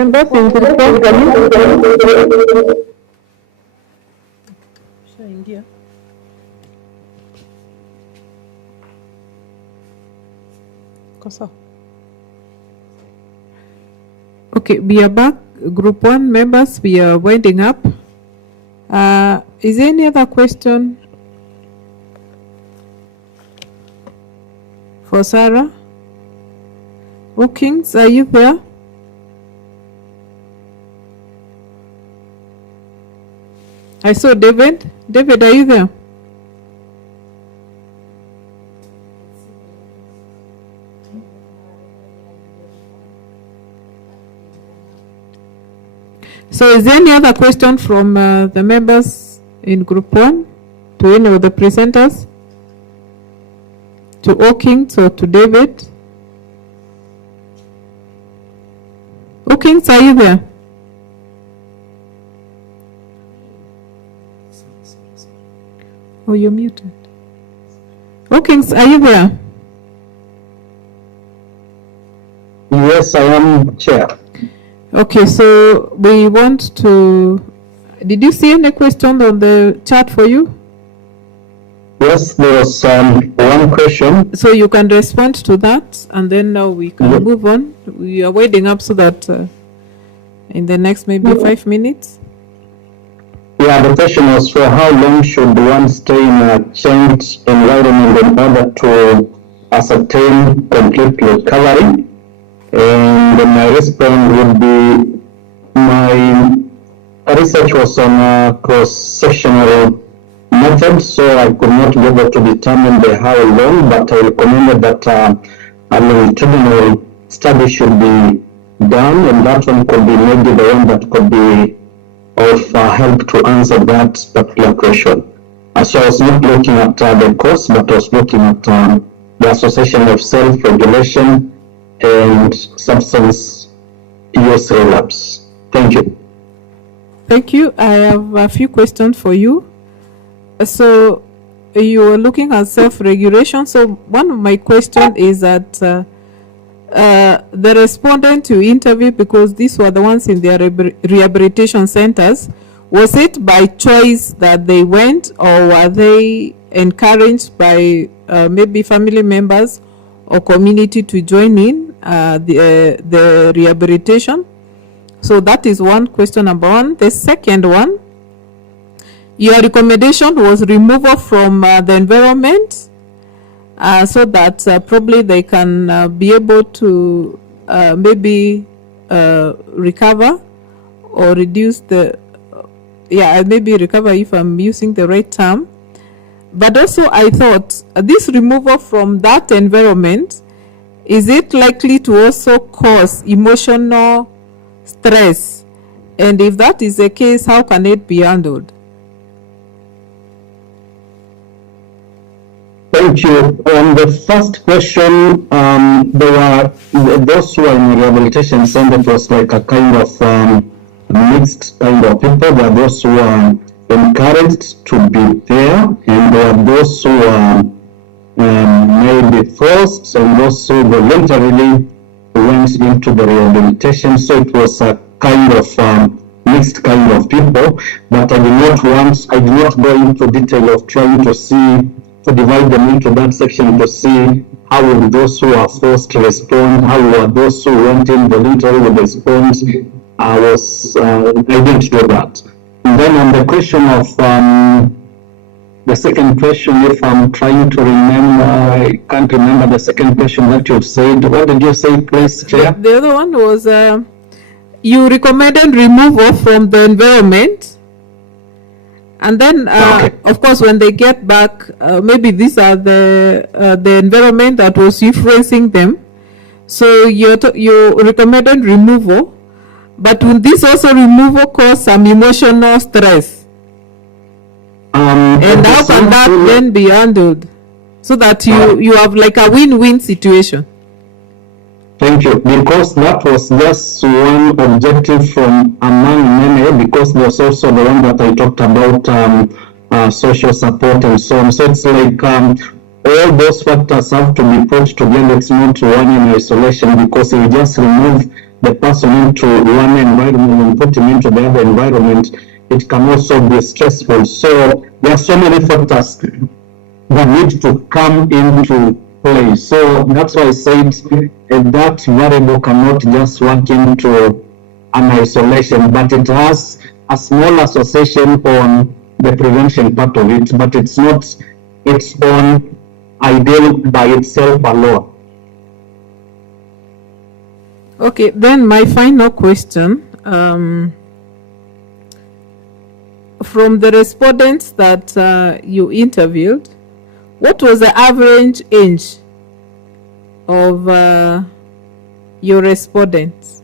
Shaingia. Kosa. Okay, we are back. Group 1 members, we are winding up. Is there any other question for Sarah? Wilkins, are you there? I saw David. David, are you there? So is there any other question from the members in group 1 to any of the presenters? To Wilkins or to David? Wilkins, are you there? Oh, you're muted. Wilkins, are you there? yes, I am Chair. Okay, so we want to. Did you see any question on the chat for you? Yes, there was one question. So you can respond to that, and then now we can move on. We are waiting up so that in the next maybe 5 minutes. Yeah, the question was for how long should one stay in a changed environment in order to ascertain complete recovery? And my response would be, my research was on a cross-sectional method, so I could not be able to determine the how long, but I recommended that a longitudinal study should be done, and that one could be maybe the one that could be of help to answer that particular question. So I was not looking at the course, but I was looking at the association of self-regulation and substance use relapse. Thank you. Thank you. I have a few questions for you. So you are looking at self-regulation. So one of my questions is that the respondent you interviewed, because these were the ones in their rehabilitation centers, was it by choice that they went, or were they encouraged by maybe family members or community to join in the rehabilitation? So that is one question number one. The second one, your recommendation was removal from the environment so that probably they can be able to maybe recover or reduce the, maybe recover if I'm using the right term. But also I thought this removal from that environment, is it likely to also cause emotional stress? And if that is the case, how can it be handled? Thank you. On the first question, there were those who are in rehabilitation center. It was like a kind of mixed kind of people. There are those who are encouraged to be there, and there are those who are maybe forced, and those who voluntarily went into the rehabilitation. So it was a kind of mixed kind of people. But I did not go into detail of trying to see, to divide them into that section to see how will those who are forced to respond, how will those who went in voluntarily respond. I didn't do that. And then on the question of the second question, if I'm trying to remember, I can't remember the second question that you said. What did you say, please, Chair? The other one was you recommended removal from the environment. And then, of course, when they get back, maybe these are the environment that was influencing them. So you recommended removal, but will this also removal cause some emotional stress? And how can that then be handled so that you have like a win-win situation? Thank you. Because that was just one objective from among many, because there's also the one that I talked about, social support and so on. So it's like all those factors have to be put together. It's not one in isolation, because if you just remove the person into one environment and put him into the other environment, it can also be stressful. So there are so many factors that need to come into play. So that's why I said that variable cannot just work into an isolation, but it has a small association on the prevention part of it, but it's not its own ideal by itself alone. Okay, then my final question. From the respondents that you interviewed, what was the average age of your respondents?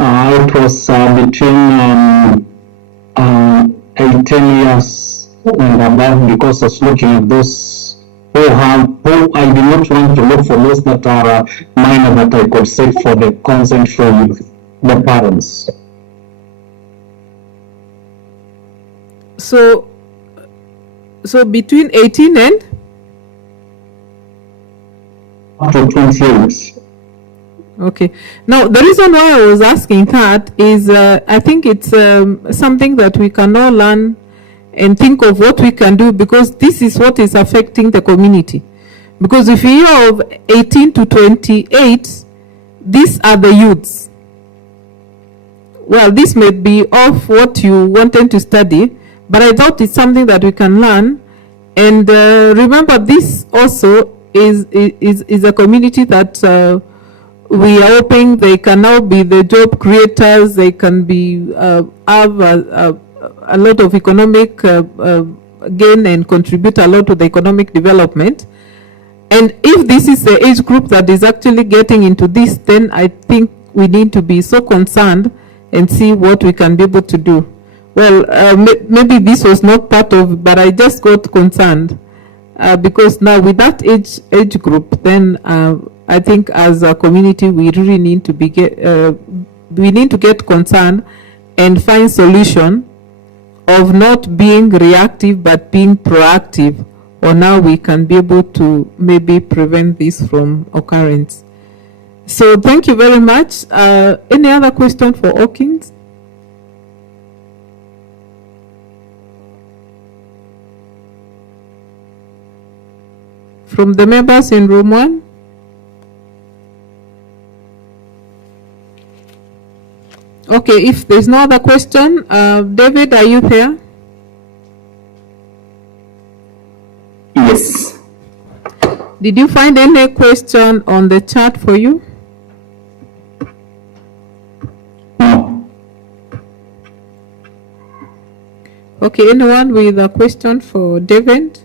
It was between 18 years and above, because I was looking at those who I did not want to look for those that are minor, that I could seek for the consent from the parents. So between 18 and up to 28. Okay. Now, the reason why I was asking that is I think it's something that we can all learn and think of what we can do, because this is what is affecting the community. Because if you hear of 18 to 28, these are the youths. Well, this may be off what you wanted to study, but I thought it's something that we can learn. And remember, this also is a community that we are hoping they can now be the job creators. They can be have a lot of economic gain and contribute a lot to the economic development. And if this is the age group that is actually getting into this, then I think we need to be so concerned and see what we can be able to do. Well, maybe this was not part of, but I just got concerned because now with that age group, then I think as a community, we really need to get concerned and find solution of not being reactive but being proactive, or now we can be able to maybe prevent this from occurrence. So thank you very much. Any other question for Hawkins? From the members in room 1? Okay, if there's no other question, David, are you there? Yes. Did you find any question on the chat for you? No. Okay, anyone with a question for David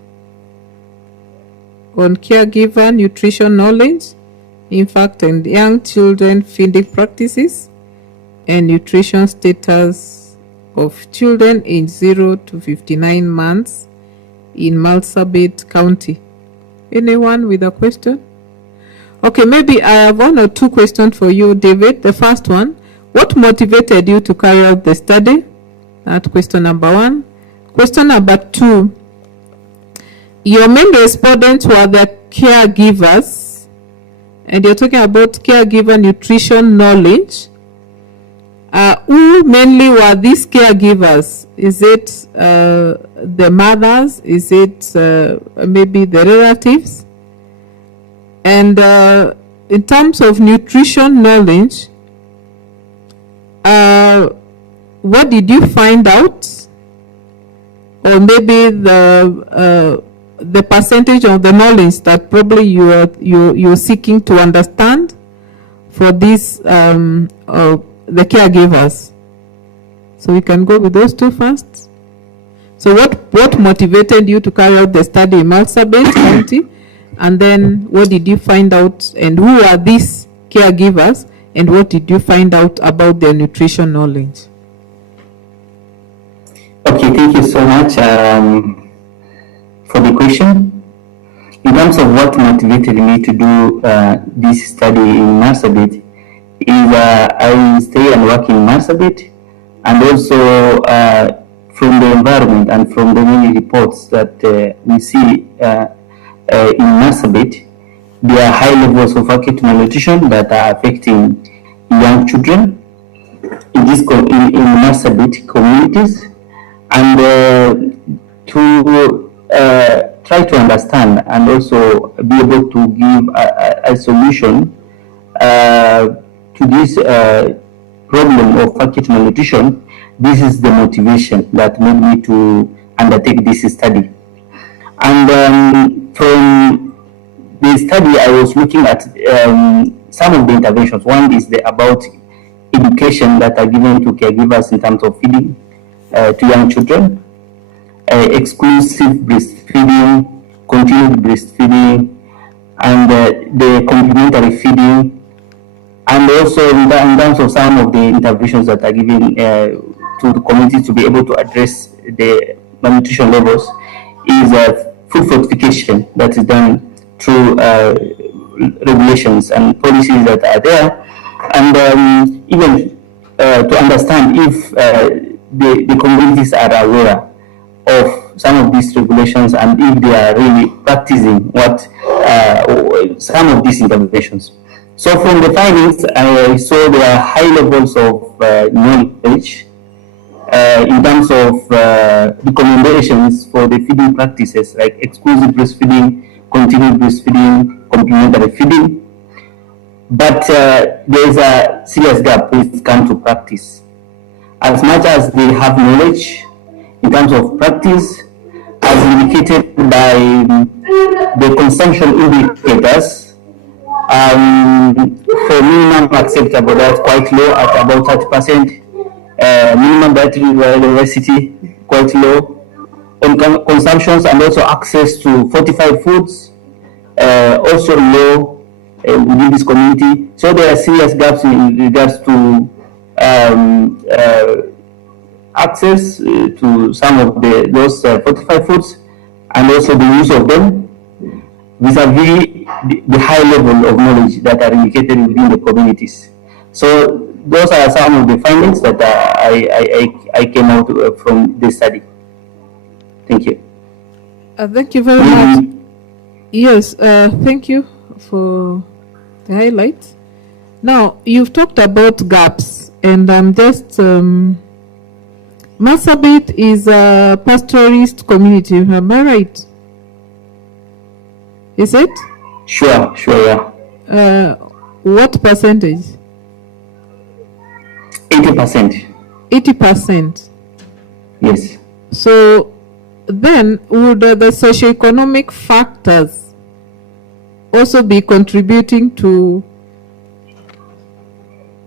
on caregiver nutrition knowledge, impact and young children feeding practices, and nutrition status of children aged 0 to 59 months in Marsabit County? Anyone with a question? Okay, maybe I have 1 or 2 questions for you, David. The first one, what motivated you to carry out the study? That's question number 1. Question number 2, your main respondents were the caregivers, and you're talking about caregiver nutrition knowledge. Who mainly were these caregivers? Is it the mothers? Is it maybe the relatives? And in terms of nutrition knowledge, what did you find out? Or maybe the percentage of the knowledge that probably you're seeking to understand for these the caregivers. So we can go with those 2 first. So what motivated you to carry out the study in Marsabit County, and then what did you find out, and who are these caregivers, and what did you find out about their nutrition knowledge? Okay, thank you so much for the question. In terms of what motivated me to do this study in Marsabit, is I stay and work in Marsabit, and also from the environment and from the many reports that we see in Marsabit, there are high levels of acute malnutrition that are affecting young children in Marsabit communities, and to try to understand and also be able to give a solution to this problem of acute malnutrition. This is the motivation that made me to undertake this study. And from the study, I was looking at some of the interventions. One is about education that are given to caregivers in terms of feeding to young children, exclusive breastfeeding, continued breastfeeding, and the complementary feeding. And also in terms of some of the interventions that are given to the community to be able to address the malnutrition levels, is food fortification that is done through regulations and policies that are there, and even to understand if the communities are aware of some of these regulations and if they are really practicing some of these interventions. So from the findings, I saw there are high levels of knowledge in terms of recommendations for the feeding practices like exclusive breastfeeding, continued breastfeeding, complementary feeding. But there is a serious gap when it comes to practice. As much as they have knowledge in terms of practice, as indicated by the consumption indicators, for minimum acceptable, that's quite low at about 30%. Minimum dietary diversity, quite low. On consumptions and also access to fortified foods, also low within this community. So there are serious gaps in regards to access to some of those fortified foods, and also the use of them. vis-a-vis the high level of knowledge that are indicated within the communities. So those are some of the findings that I came out from this study. Thank you. Thank you very much. Yes, thank you for the highlights. Now, you've talked about gaps, and I'm just, Marsabit is a pastoralist community, am I right? Is it? Sure, yeah. What percentage? 80%. 80%? Yes. So then would the socioeconomic factors also be contributing to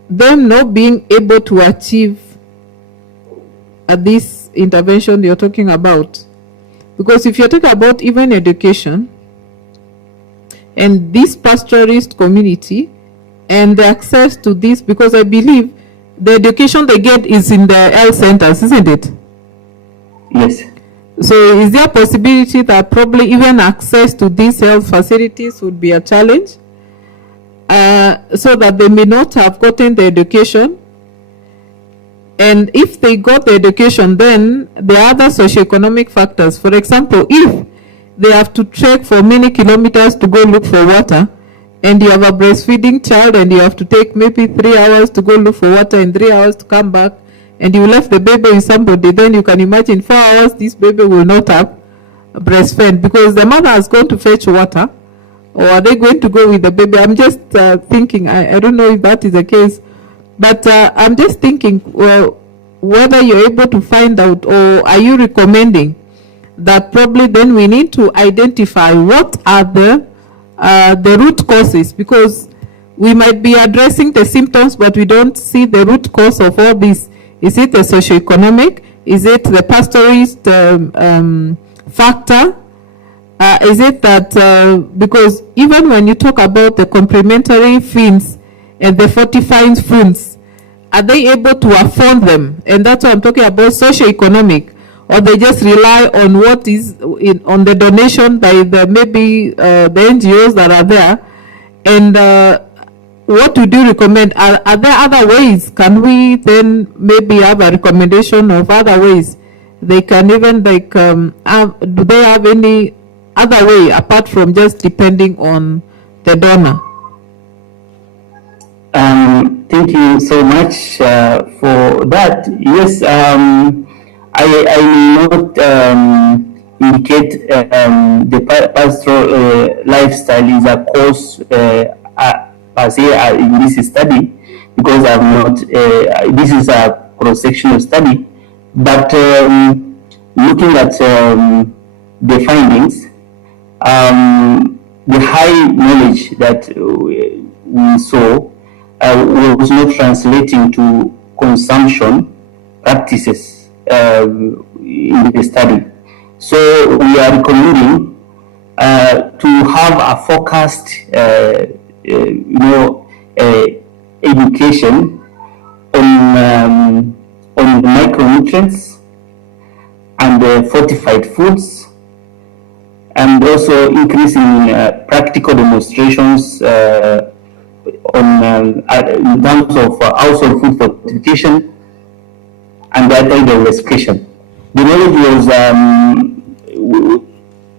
them not being able to achieve this intervention you're talking about? Because if you're talking about even education and this pastoralist community and the access to this, because I believe the education they get is in the health centers, isn't it? Yes. So is there a possibility that probably even access to these health facilities would be a challenge, so that they may not have gotten the education? And if they got the education, then the other socioeconomic factors, for example, if they have to trek for many kilometers to go look for water, and you have a breastfeeding child and you have to take maybe 3 hours to go look for water and 3 hours to come back, and you left the baby with somebody, then you can imagine 4 hours this baby will not have breastfed because the mother has gone to fetch water. Or are they going to go with the baby? I'm just thinking, I don't know if that is the case, but I'm just thinking whether you're able to find out, or are you recommending that probably then we need to identify what are the root causes, because we might be addressing the symptoms, but we don't see the root cause of all this. Is it the socioeconomic? Is it the pastoralist factor? Is it that, because even when you talk about the complementary feeds and the fortifying foods, are they able to afford them? And that's what I'm talking about, socioeconomic. Or they just rely on what is on the donation by the maybe the NGOs that are there. And what would you recommend? Are there other ways? Can we then maybe have a recommendation of other ways? They can even like, do they have any other way apart from just depending on the donor? Thank you so much for that. Yes, I will not indicate the pastoral lifestyle is a cause per se in this study, because I'm not, this is a cross-sectional study, but looking at the findings, the high knowledge that we saw was not translating to consumption practices in the study. So we are recommending to have a focused, education on micronutrients and fortified foods, and also increasing practical demonstrations on in terms of household food fortification and dietary diversification. The knowledge was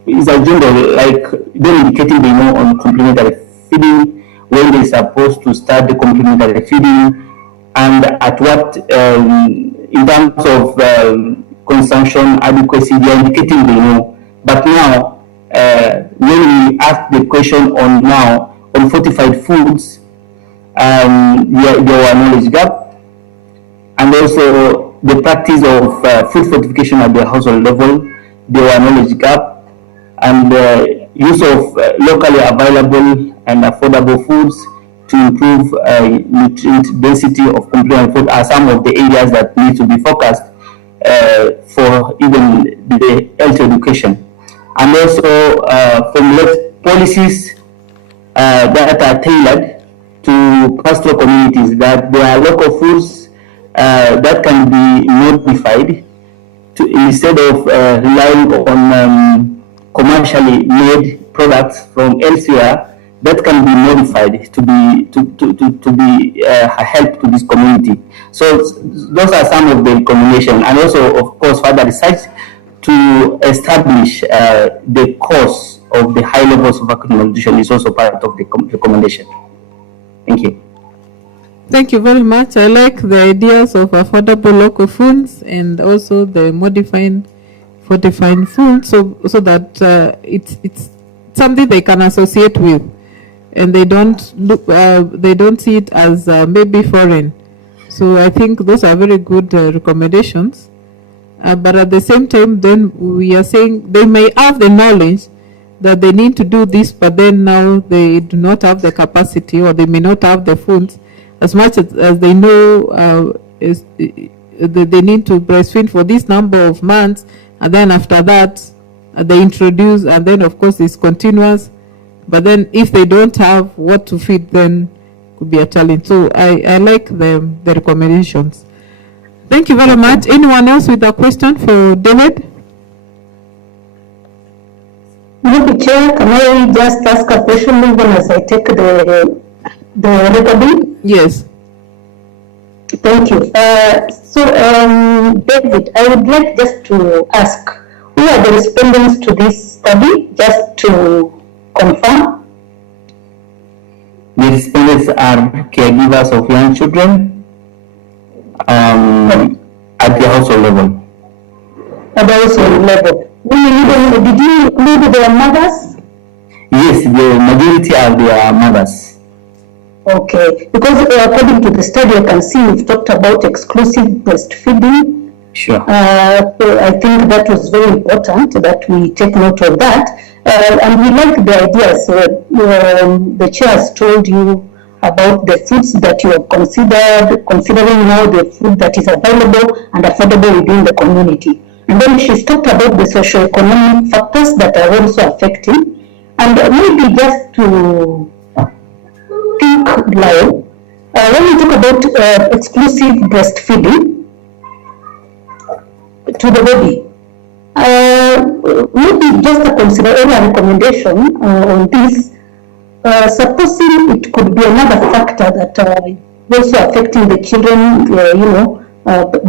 is agenda like they're indicating they know on complementary feeding, when they're supposed to start the complementary feeding, and at what in terms of consumption adequacy, they are indicating they know. But now when we ask the question on fortified foods, there were knowledge gap, and also the practice of food fortification at the household level, there were knowledge gap, and use of locally available and affordable foods to improve nutrient density of complementary food are some of the areas that need to be focused for even the health education. And also formulate policies that are tailored to pastoral communities, that there are local foods that can be modified to, instead of relying on commercially made products from elsewhere that can be modified to be a help to this community. So those are some of the recommendations, and also, of course, further research to establish the cause of the high levels of acute malnutrition is also part of the recommendation. Thank you. Thank you very much. I like the ideas of affordable local foods and also the modified fortifying food, so that it's something they can associate with, and they don't see it as maybe foreign. So I think those are very good recommendations. But at the same time, then we are saying they may have the knowledge that they need to do this, but then now they do not have the capacity, or they may not have the funds as much as they know they need to breastfeed for this number of months, and then after that they introduce, and then of course it's continuous. But then if they don't have what to feed, then could be a challenge. So I like the recommendations. Thank you very much. Anyone else with a question for David? Maybe Chair, can I just ask a question even as I take the recording? Yes. Thank you. David, I would like just to ask, who are the respondents to this study, just to confirm? The respondents are caregivers of young children at the household level. At the household level. Did you include their mothers? Yes, the majority are their mothers. Okay, because according to the study, I can see you've talked about exclusive breastfeeding. Sure. So I think that was very important that we take note of that. And we like the ideas. The chair has told you about the foods that you have considering now the food that is available and affordable within the community. And then she's talked about the socio-economic factors that are also affecting. And maybe just to think loud, when we talk about exclusive breastfeeding to the baby, maybe just a consideration, a recommendation on this. Supposing it could be another factor that also affecting the children,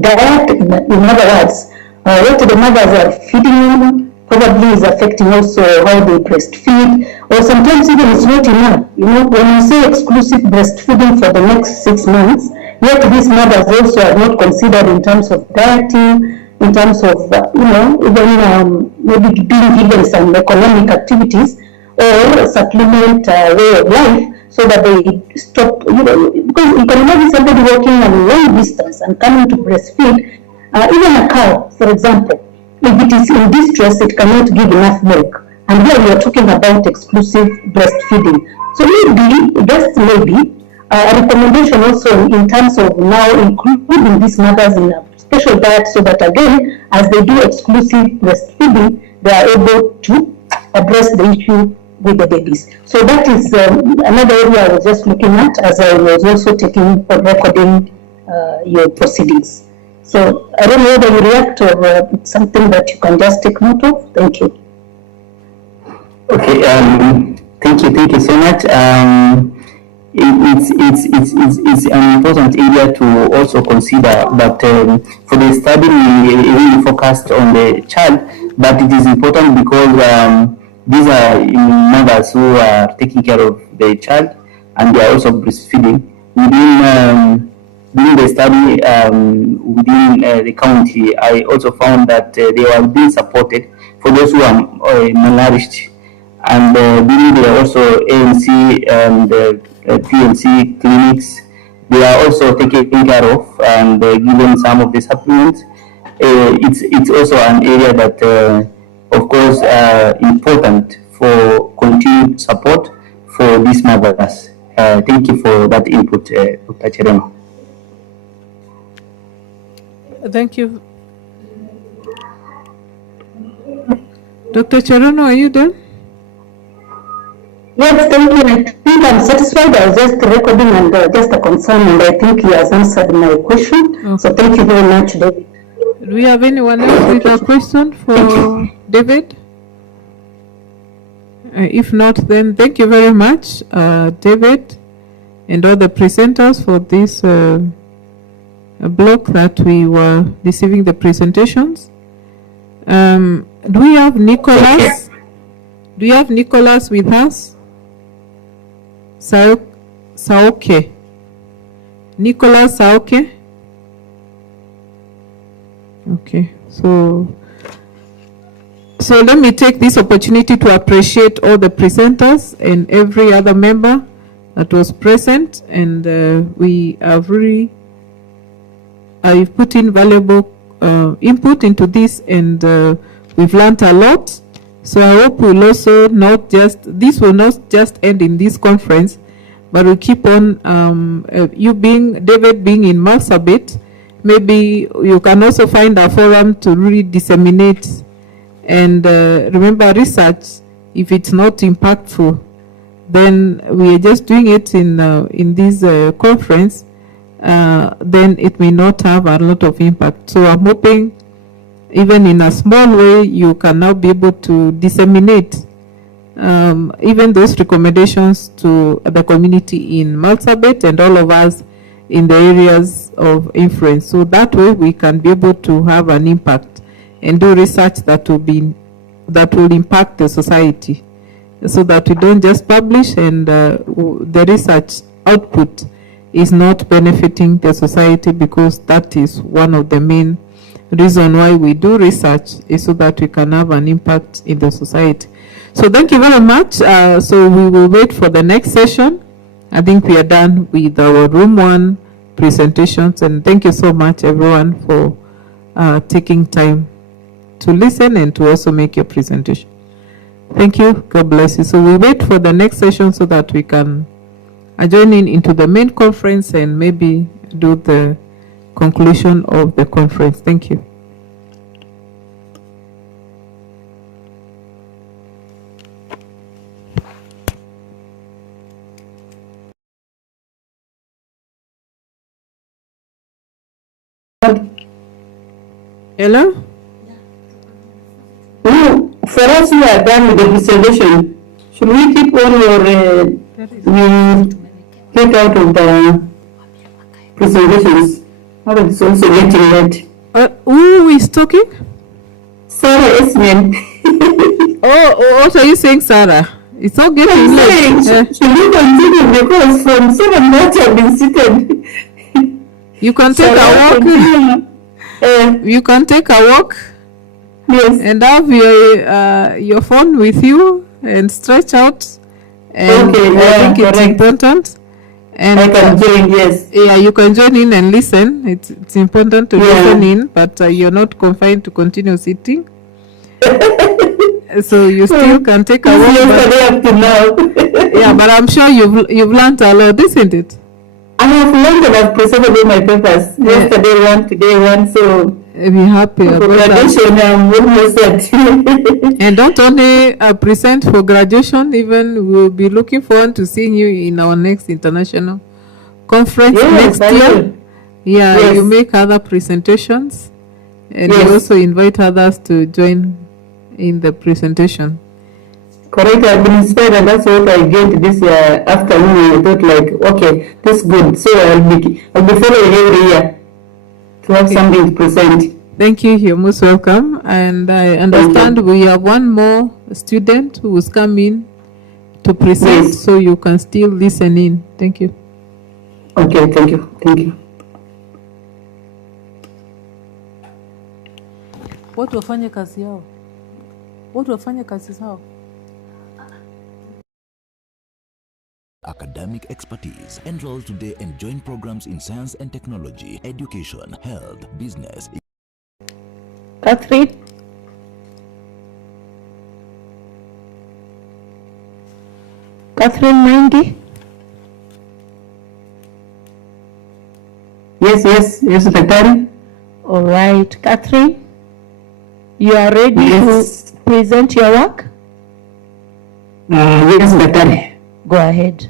diet. In other words, what the mothers are feeding probably is affecting also how they breastfeed, or sometimes even it's not enough. When you say exclusive breastfeeding for the next 6 months, yet these mothers also are not considered in terms of dieting, in terms of, even maybe being given some economic activities or supplement way of life, so that they stop, because you can imagine somebody working a long distance and coming to breastfeed, even a cow, for example, if it is in distress, it cannot give enough milk. And here we are talking about exclusive breastfeeding. So maybe, just maybe, a recommendation also in terms of now including these mothers in a special diet, so that again, as they do exclusive breastfeeding, they are able to address the issue with the babies. So that is another area I was just looking at as I was also taking or recording your proceedings. So I don't know whether you react or something that you can just take note of. Thank you. Okay, thank you so much. It's an important area to also consider, but for the study we really focused on the child, but it is important because these are mothers who are taking care of the child, and they are also breastfeeding. During the study within the county, I also found that they were being supported for those who are malnourished, and during the also ANC and PNC clinics, they are also taken care of and given some of the supplements. It's also an area that, of course, important for continued support for these mothers. Thank you for that input, Dr. Cherema. Thank you. Dr. Charono, are you done? Yes, thank you. I think I'm satisfied. I was just recording and just a concern, and I think he has answered my question. Okay. So thank you very much, David. Do we have anyone else with a question for David? If not, then thank you very much, David, and all the presenters for this block that we were receiving the presentations. Do we have Nicholas? Do you have Nicholas with us? Saoke. Nicholas Saoke? Okay, so let me take this opportunity to appreciate all the presenters and every other member that was present, and we have really I've put in valuable input into this, and we've learned a lot. So I hope we'll also this will not just end in this conference, but we'll keep on, David being in Marsabit, maybe you can also find a forum to really disseminate. And remember, research, if it's not impactful, then we are just doing it in this conference, then it may not have a lot of impact. So I'm hoping, even in a small way, you can now be able to disseminate even those recommendations to the community in Marsabit and all of us in the areas of influence. So that way we can be able to have an impact and do research that will impact the society, so that we don't just publish and the research output is not benefiting the society, because that is one of the main reason why we do research, is so that we can have an impact in the society. So thank you very much. So we will wait for the next session. I think we are done with our room 1 presentations, and thank you so much everyone for taking time to listen and to also make your presentation. Thank you. God bless you. So we wait for the next session so that we can join into the main conference and maybe do the conclusion of the conference. Thank you. Hello? No, for us we are done with the presentation. Should we keep on your get out of the presentations? Now that it's also getting late. Who is talking? Sarah Esmen. What are you saying, Sarah? It's all getting late. Should we continue? Because from 7 months I've been seated. You can take a walk. You can take a walk. Yes. And have your phone with you and stretch out. And Okay, I think it's correct. important. And I can join, yes. Yeah, you can join in and listen. It's important to listen in, but you're not confined to continue sitting. So you still can take a walk. Up to now. Yeah, but I'm sure you've learned a lot, isn't it? I have learned and I've presented all my papers. Yesterday one, today one, so be happy about graduation, I'm almost set. And don't only present for graduation, even we'll be looking forward to seeing you in our next international conference next year. Yeah, Yes. you make other presentations, and Yes. you also invite others to join in the presentation. Correct, I've been inspired, and that's what I gained this afternoon. I thought, like, okay, that's good. So I'll be following every year to have something to present. Thank you. You're most welcome. And I understand we have one more student who is coming to present, Yes. so you can still listen in. Thank you. Okay, thank you. Thank you. Watu wafanye kazi yao. Watu wafanye kazi zao. Academic expertise. Enroll today and join programs in science and technology, education, health, business. Catherine? Catherine Mangi? Yes, Daktari. All right, Catherine, you are ready to present your work? Yes, Daktari. Go ahead.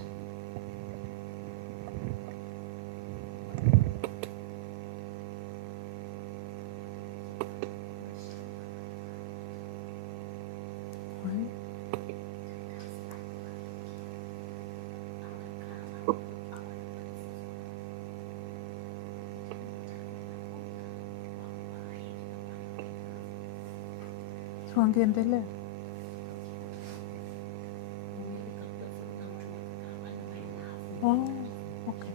Wangeendelea. Oh, okay.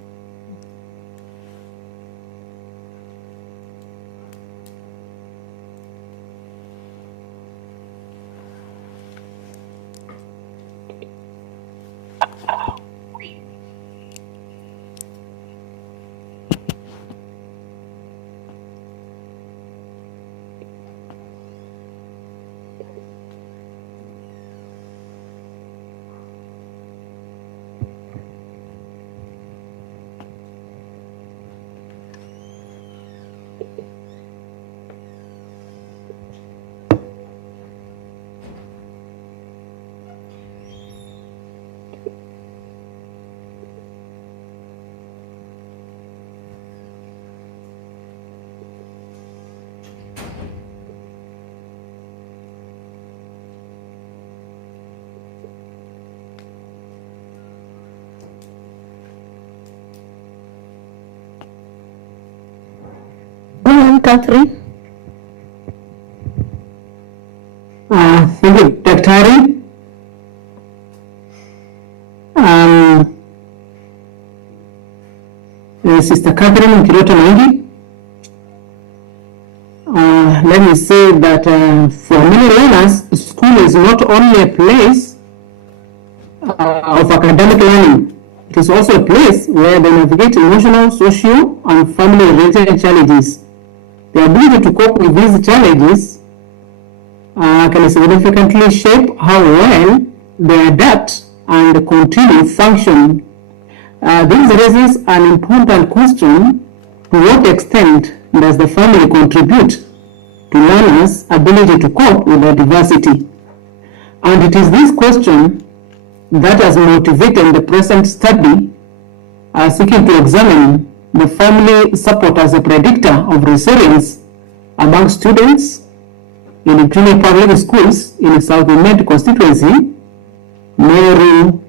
Catherine. Thank you, Daktari. Sister Catherine Kiroto Nangi. Let me say that for many learners, school is not only a place of academic learning. It is also a place where they navigate emotional, social, and family-related challenges. The ability to cope with these challenges can significantly shape how well they adapt and continue functioning. This raises an important question: to what extent does the family contribute to learners' ability to cope with their diversity? And it is this question that has motivated the present study, seeking to examine the family support as a predictor of resilience among students in junior public schools in South Med constituency, Meru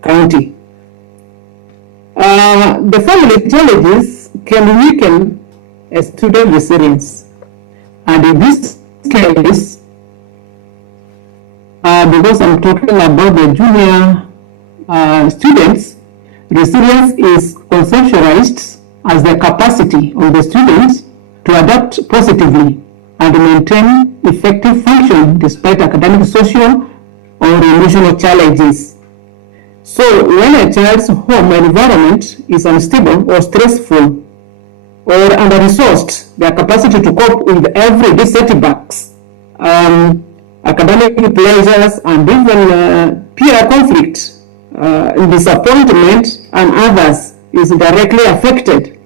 County. The family challenges can weaken a student resilience, and in this case, because I'm talking about the junior students, resilience is conceptualized as the capacity of the students to adapt positively and maintain effective function despite academic, social, or emotional challenges. So when a child's home environment is unstable or stressful or under-resourced, their capacity to cope with everyday setbacks, academic pleasures, and even peer conflict, disappointment, and others is directly affected.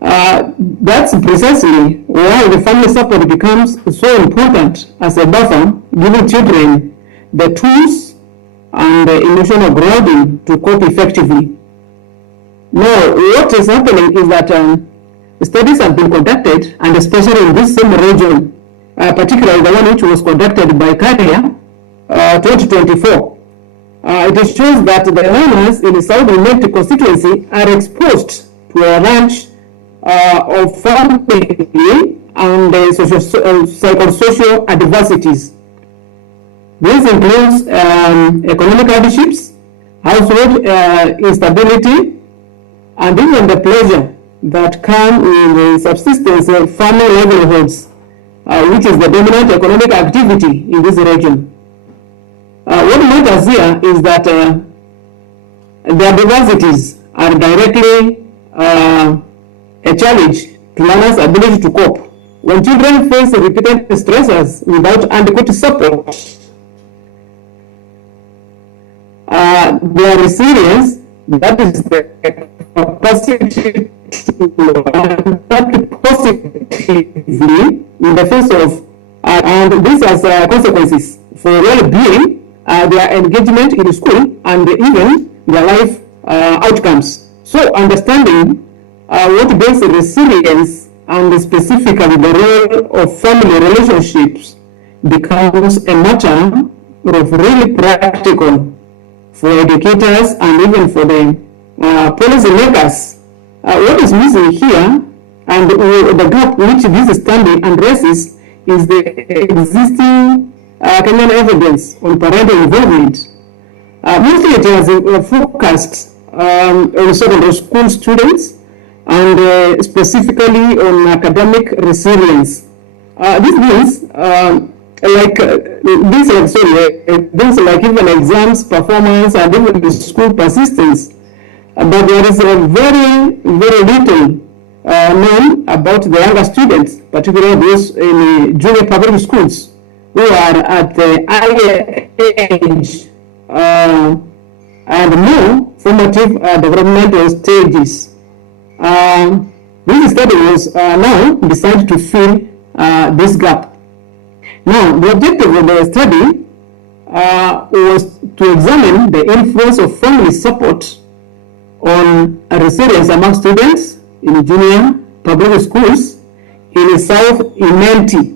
That's precisely why the family support becomes so important as a buffer, giving children the tools and the emotional grounding to cope effectively. Now, what is happening is that studies have been conducted, and especially in this same region, particularly the one which was conducted by Caria 2024. It shows that the learners in the South Med constituency are exposed to a range of family and psychosocial adversities. This includes economic hardships, household instability, and even the pleasure that come with the subsistence of family livelihoods, which is the dominant economic activity in this region. What matters here is that their diversities are directly a challenge to learners' ability to cope. When children face repeated stressors without adequate support, their resilience, that is the capacity to adapt positively in the face of, and this has consequences for well-being, their engagement in school, and even their life outcomes. So understanding what builds resilience and specifically the role of family relationships becomes a matter of really practical for educators and even for the policy makers. What is missing here, and the gap which this study addresses, is the existing Kenyan evidence on parental involvement. Mostly it has focused on secondary school students and specifically on academic resilience. This means things like even exams, performance, and even the school persistence. But there is a very little known about the younger students, particularly those in junior public schools, who are at the earlier age and more formative developmental stages. This study was now designed to fill this gap. Now, the objective of the study was to examine the influence of family support on resilience among students in junior public schools in South Imenti.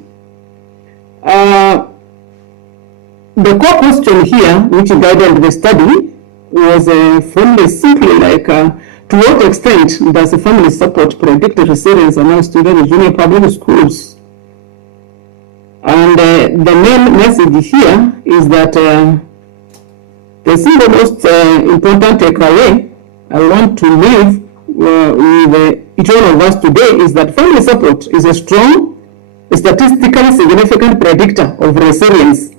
The core question here, which guided the study, was simply like, to what extent does family support predict resilience among students in junior public schools? And the main message here is that the single most important takeaway I want to leave with each one of us today is that family support is a strong, statistically significant predictor of resilience,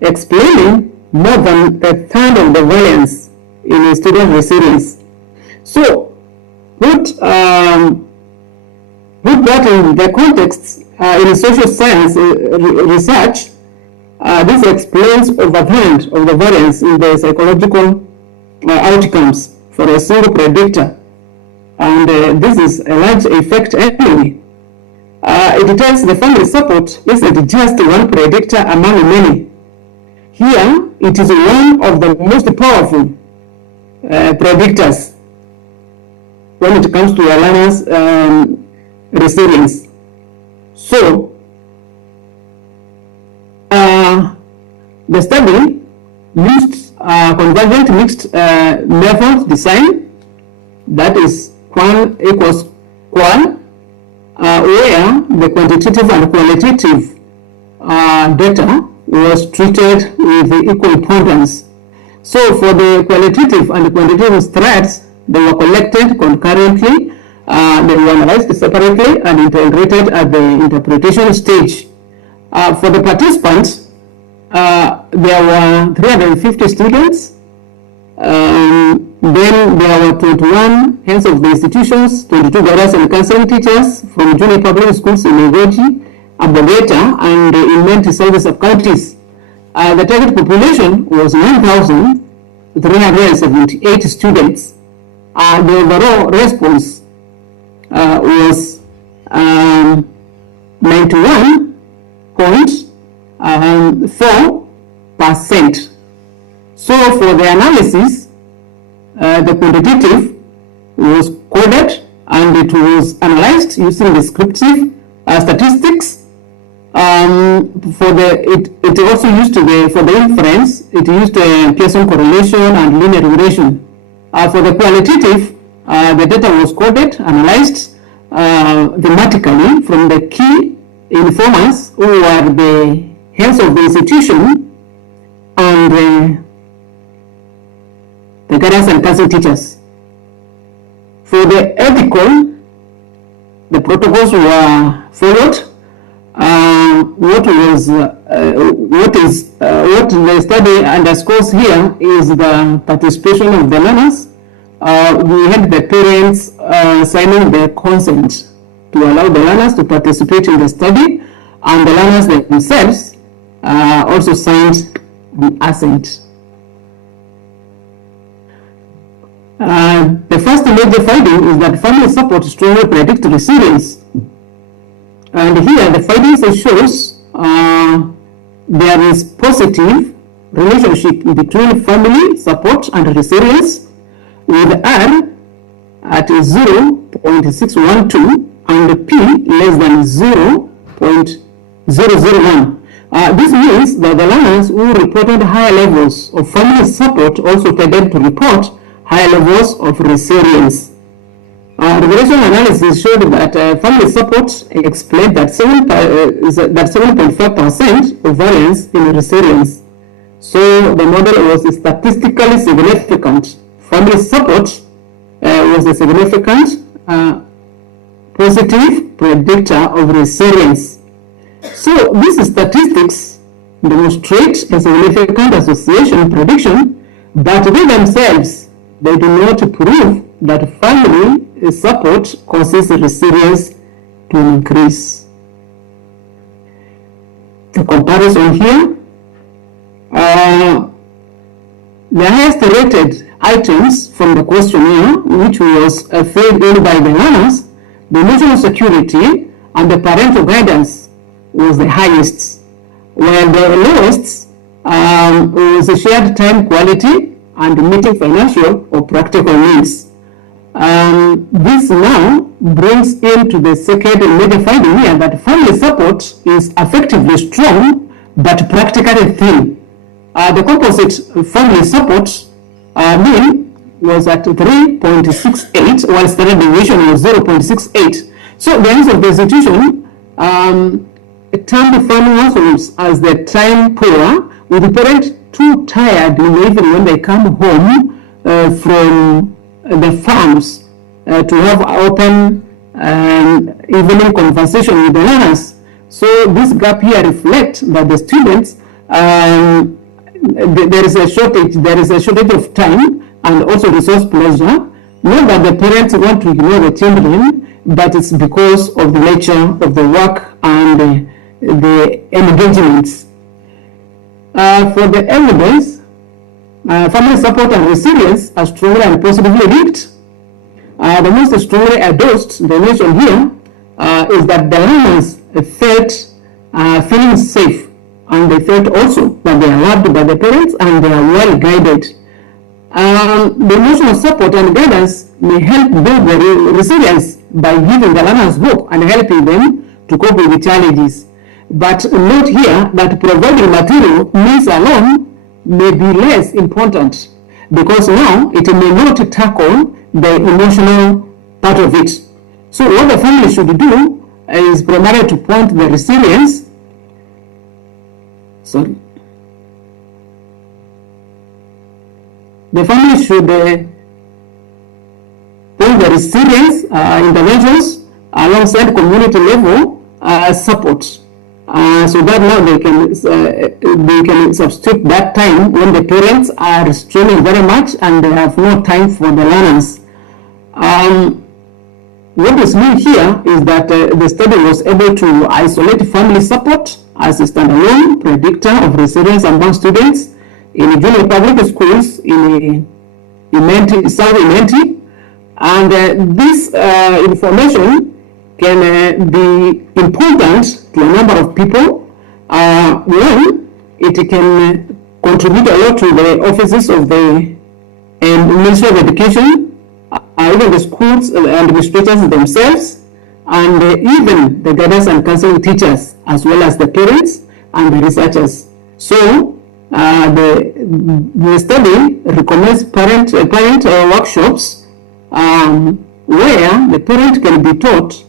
explaining more than a third of the variance in student resilience. So, put that in the context in social science research, this explains over third of the variance in the psychological outcomes for a single predictor, and this is a large effect anyway. It tells the family support isn't just one predictor among many. Here, it is one of the most powerful predictors when it comes to a learner's resilience. So, the study used convergent mixed method design, that is qual equals qual, where the quantitative and qualitative data was treated with equal importance. So for the qualitative and quantitative threats, they were collected concurrently, they were analyzed separately and integrated at the interpretation stage. For the participants, there were 350 students, then there were 21 heads of the institutions, 22 guidance and counseling teachers from junior public schools in Igoji, Abogeta, and in Menti service sub-counties. The target population was 1,378 students. The overall response was 91.4%. So for the analysis, the quantitative was coded and it was analyzed using descriptive statistics. It also used for the inference, it used Pearson correlation and linear regression. For the qualitative, the data was coded, analyzed thematically from the key informants who were the heads of the institution and the guidance and counseling teachers. For the ethical, the protocols were followed. What the study underscores here is the participation of the learners. We had the parents signing their consent to allow the learners to participate in the study, and the learners themselves also signed the assent. The first major finding is that family support strongly predicts resilience. And here the findings shows there is positive relationship between family support and resilience, with R at 0.612 and P less than 0.001. This means that the learners who reported higher levels of family support also tended to report higher levels of resilience. Regression analysis showed that family support explained that 7.5% of variance in resilience. So the model was statistically significant. Family support was a significant positive predictor of resilience. So these statistics demonstrate a significant association prediction, but they themselves, they do not prove that family support causes resilience to increase. The comparison here, the highest rated items from the questionnaire, which was filled in by the learners, the emotional security and the parental guidance was the highest, while the lowest was the shared time quality and meeting financial or practical needs. This now brings into the second major finding here that family support is effectively strong but practically thin. The composite family support mean was at 3.68, while standard deviation was 0.68. So the ends of the institution termed family households as the time poor, with the parent too tired even when they come home from the farms to have open evening conversation with the learners. So this gap here reflects that the students, there is a shortage of time and also resource pressure. Not that the parents want to ignore the children, but it's because of the nature of the work and the engagements. For the evidence, family support and resilience are strongly and positively linked. The most strongly endorsed dimension here is that the learners felt feeling safe, and they felt also that they are loved by the parents and they are well guided. The emotional support and guidance may help build the resilience by giving the learners hope and helping them to cope with the challenges. But note here that providing material means alone may be less important, because now it may not tackle the emotional part of it. So what the family should do is primarily to point the resilience. The family should point the resilience interventions alongside community level support, so that now they can substitute that time when the parents are struggling very much and they have no time for the learners. What is new here is that the study was able to isolate family support as a standalone predictor of resilience among students in junior public schools in South Imenti, and this information can be important to a number of people. One, it can contribute a lot to the offices of the Ministry of Education, even the schools administrators themselves, and even the guidance and counseling teachers, as well as the parents and the researchers. So the study recommends parent workshops where the parent can be taught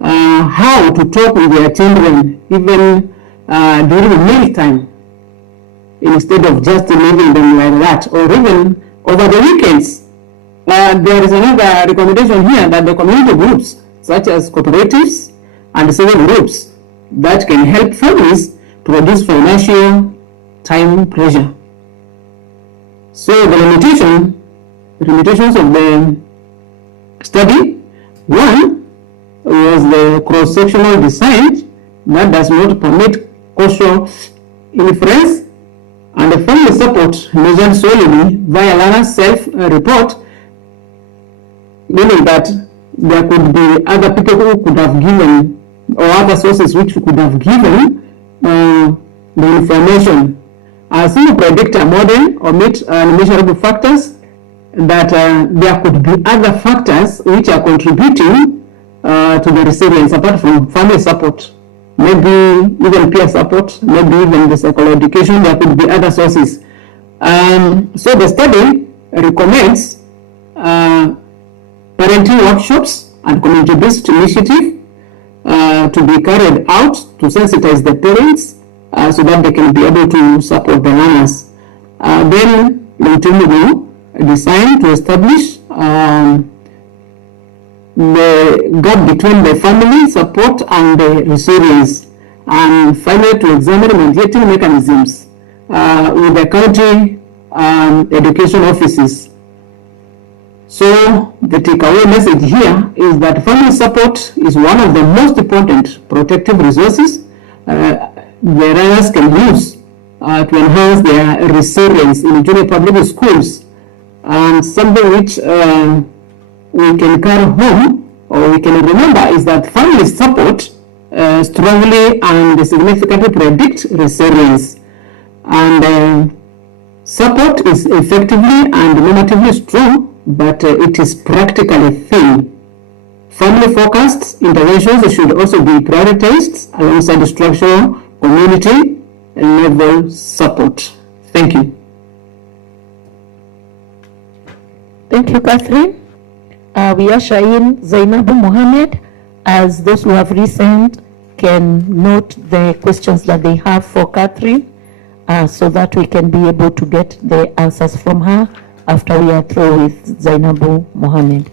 how to talk with their children even during meal time, instead of just leaving them like that, or even over the weekends. There is another recommendation here that the community groups, such as cooperatives and civil groups, that can help families to reduce financial time pressure. So the limitations of the study, one was the cross-sectional design that does not permit causal inference, and the family support measured solely via learner's self-report, meaning that there could be other people who could have given, or other sources which could have given the information. A single predictor model omits unmeasurable factors, that there could be other factors which are contributing to the resilience apart from family support, maybe even peer support, maybe even the psychological education. There could be other sources. So the study recommends parenting workshops and community-based initiative to be carried out to sensitize the parents so that they can be able to support the learners. Then Montenegro designed to establish the gap between the family support and the resilience, and finally to examine mediating mechanisms with the county education offices. So the takeaway message here is that family support is one of the most important protective resources the learners can use to enhance their resilience in junior public schools, and something which we can carry home or we can remember is that family support strongly and significantly predict resilience, and support is effectively and normatively strong, but it is practically thin. Family-focused interventions should also be prioritized alongside structural community level support. Thank you. Thank you, Catherine. We usher in Zainabu Mohammed, as those who have listened can note the questions that they have for Catherine, so that we can be able to get the answers from her after we are through with Zainabu Mohammed.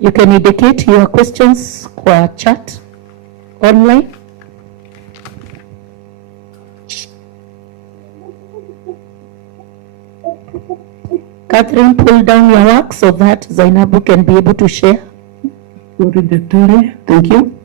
You can indicate your questions kwa chat online. Catherine, pull down your work so that Zainabu can be able to share. Thank you.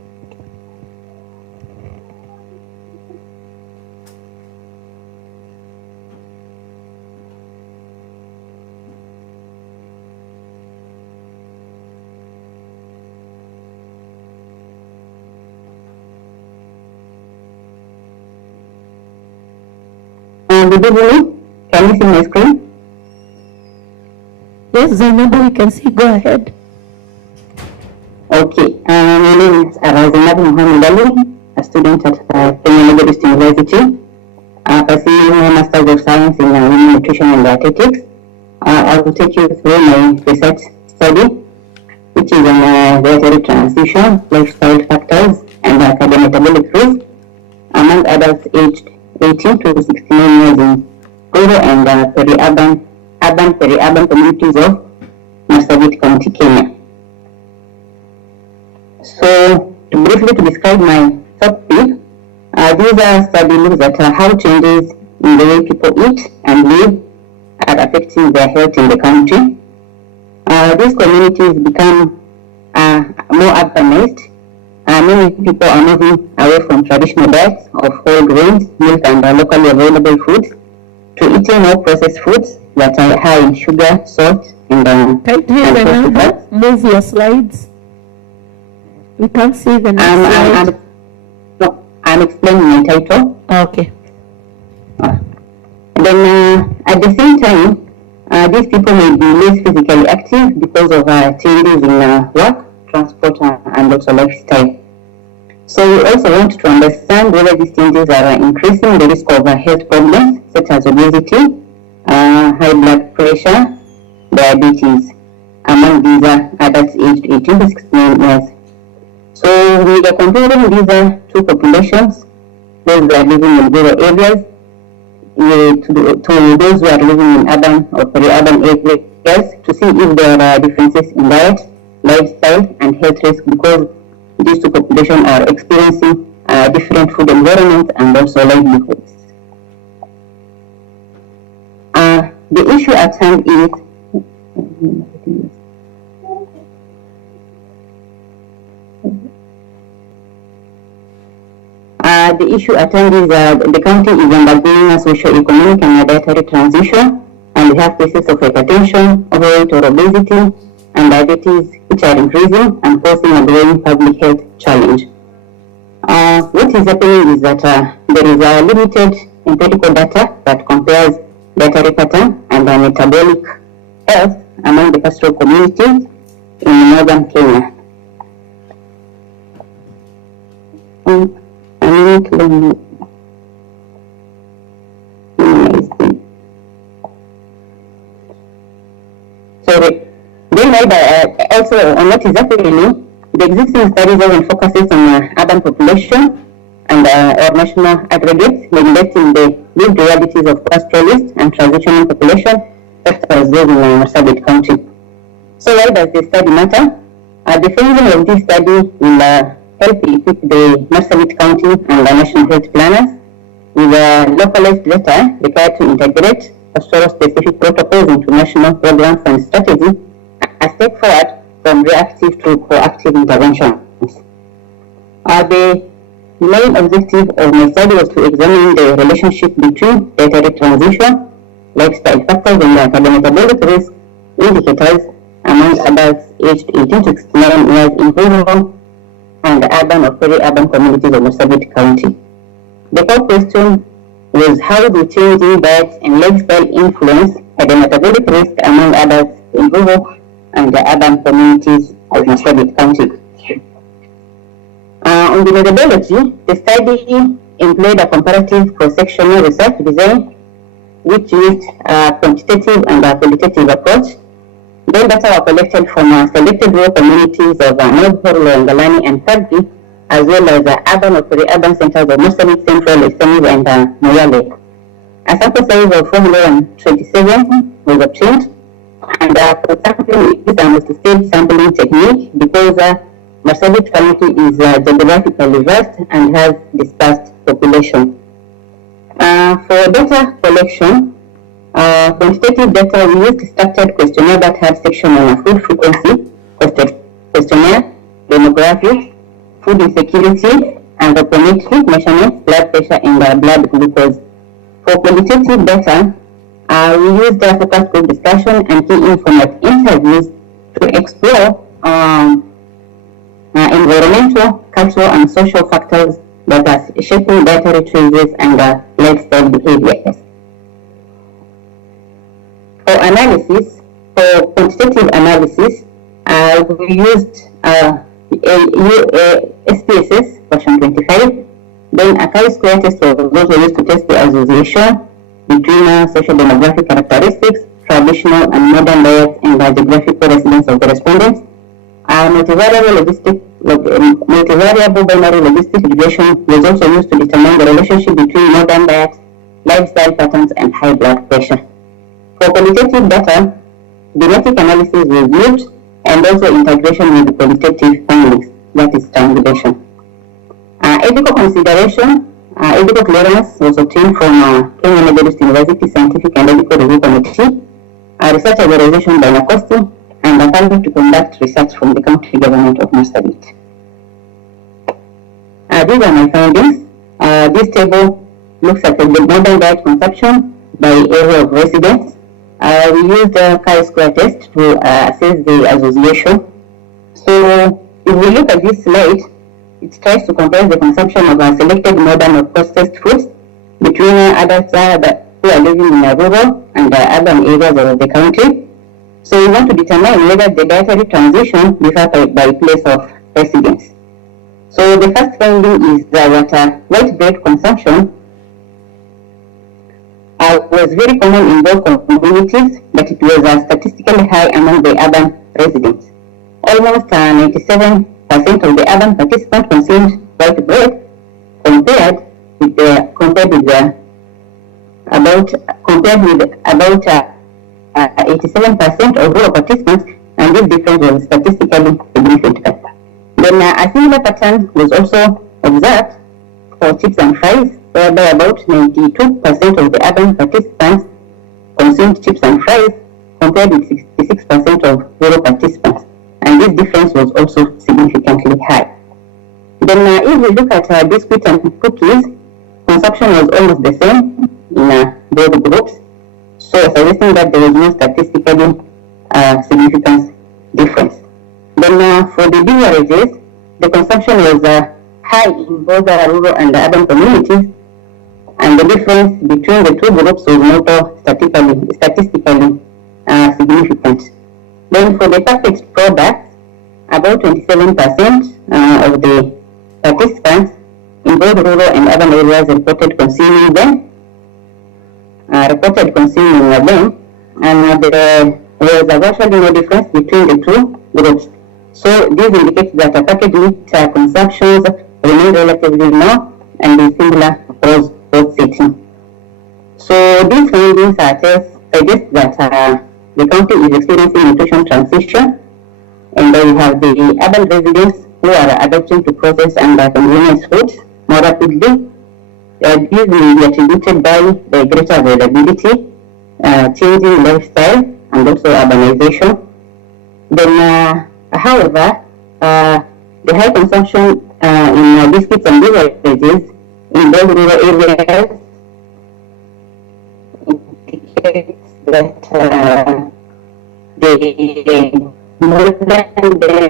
Good evening. Can you see my screen? Yes, Zainabu, we can see. Go ahead. Okay. My name is Zainabu Mohammed Ali, a student at Kenya Methodist University, pursuing a Master's of Science in Women Nutrition and Dietetics. I will take you through my research study, which is on dietary transition, lifestyle factors, and cardiometabolic risk among adults aged 18 to 69 years in rural and peri-urban communities of Marsabit County, Kenya. So, briefly to describe my topic, these are study looks at how changes in the way people eat and live are affecting their health in the country. These communities become more urbanized. Many people are moving away from traditional diets of whole grains, milk, and locally available foods to eating more processed foods that are high in sugar, salt, and fats. Move your slides. We can't see the next slide. I'm explaining my title. Okay. Then at the same time, these people may be less physically active because of changes in work, transport, and also lifestyle. So we also want to understand whether these changes are increasing the risk of health problems such as obesity, high blood pressure, diabetes among these adults aged 18 to 69 years. So we are comparing these two populations, those who are living in rural areas to those who are living in urban or peri-urban areas to see if there are differences in diet, lifestyle, and health risk, because these two populations are experiencing different food environments and also livelihoods. The issue at hand is the county is undergoing a socio-economic and dietary transition, and we have cases of hypertension, overweight or obesity, and diabetes, which are increasing and posing a growing public health challenge. What is happening is that there is a limited empirical data that compares dietary pattern and metabolic health among the pastoral communities in northern Kenya. Also, not exactly, the existing studies often focuses on urban population and or national aggregates, neglecting the lived realities of pastoralist and transitional population, such as those in Marsabit County. So why does the study matter? The finding of this study will help equip the Marsabit County and the national health planners with localized data required to integrate pastoral-specific protocols into national programs and strategies, a step forward from reactive to proactive interventions. The main objective of my study was to examine the relationship between dietary transition, lifestyle factors, and cardiometabolic risk indicators among adults aged 18 to 69 years in rural and urban or peri-urban communities of Marsabit County. The core question was how do changing diet and lifestyle influence cardiometabolic risk among adults in rural and urban communities of Marsabit County. On the methodology, the study employed a comparative cross-sectional research design which used a quantitative and a qualitative approach. Then data were collected from selected rural communities of Nodhor, Longalani, and Kadri, as well as urban or peri-urban centers of Marsabit Central, Esemis, and Moyale. A sample size of 427 was obtained, and for sampling, it is a multi-stage sampling technique because Marsabit County is geographically vast and has dispersed population. For data collection, quantitative data, we used structured questionnaire that had section on food frequency, questionnaire, demographics, food insecurity, anthropometric measurements, blood pressure, and blood glucose. For qualitative data, we used focus group discussion and key informant interviews to explore environmental, cultural, and social factors that are shaping dietary choices and lifestyle behaviors. For analysis, for quantitative analysis, we used SPSS version 25. Then a chi-square test was also used to test the association between social demographic characteristics, traditional and modern diets, and the geographical residence of the respondents. Multivariable binary logistic regression was also used to determine the relationship between modern diet, lifestyle patterns, and high blood pressure. For qualitative data, genetic analysis was used and also integration with the qualitative findings, that is triangulation. Ethical consideration, ethical clearance was obtained from Kenya Methodist University Scientific and Ethical Review Committee, a research organization by NACOSTI, and a funding to conduct research from the county government of Marsabit. These are my findings. This table looks at the modern diet consumption by area of residence. We used the chi-square test to assess the association. So if we look at this slide, it tries to compare the consumption of selected modern or processed foods between adults who are living in rural and urban areas of the country. So we want to determine whether the dietary transition differs by place of residence. So the first finding is that white bread consumption was very common in both communities, but it was statistically high among the urban residents. Almost 97% of the urban participants consumed white bread, compared with about 87% of rural participants, and this difference was statistically significant. Then a similar pattern was also observed for chips and fries, whereby about 92% of the urban participants consumed chips and fries, compared with 66% of rural participants, and this difference was also significantly high. Then if we look at biscuits and cookies, consumption was almost the same in both groups, so suggesting that there was no statistically significant difference. Then for the beverages, the consumption was high in both rural and urban communities, and the difference between the two groups was not statistically significant. Then for the packaged products, about 27% of the participants in both rural and urban areas reported consuming them, and there was virtually no difference between the two groups. So this indicates that packaged meat consumptions remain relatively low and is similar across both settings. So these findings suggest that the county is experiencing nutrition transition, and then we have the urban residents who are adapting to processed and convenience foods more rapidly. These may be attributed by the greater availability, changing lifestyle, and also urbanization. Then, however, the high consumption in biscuits and beverages in those rural areas indicates that the modern dietary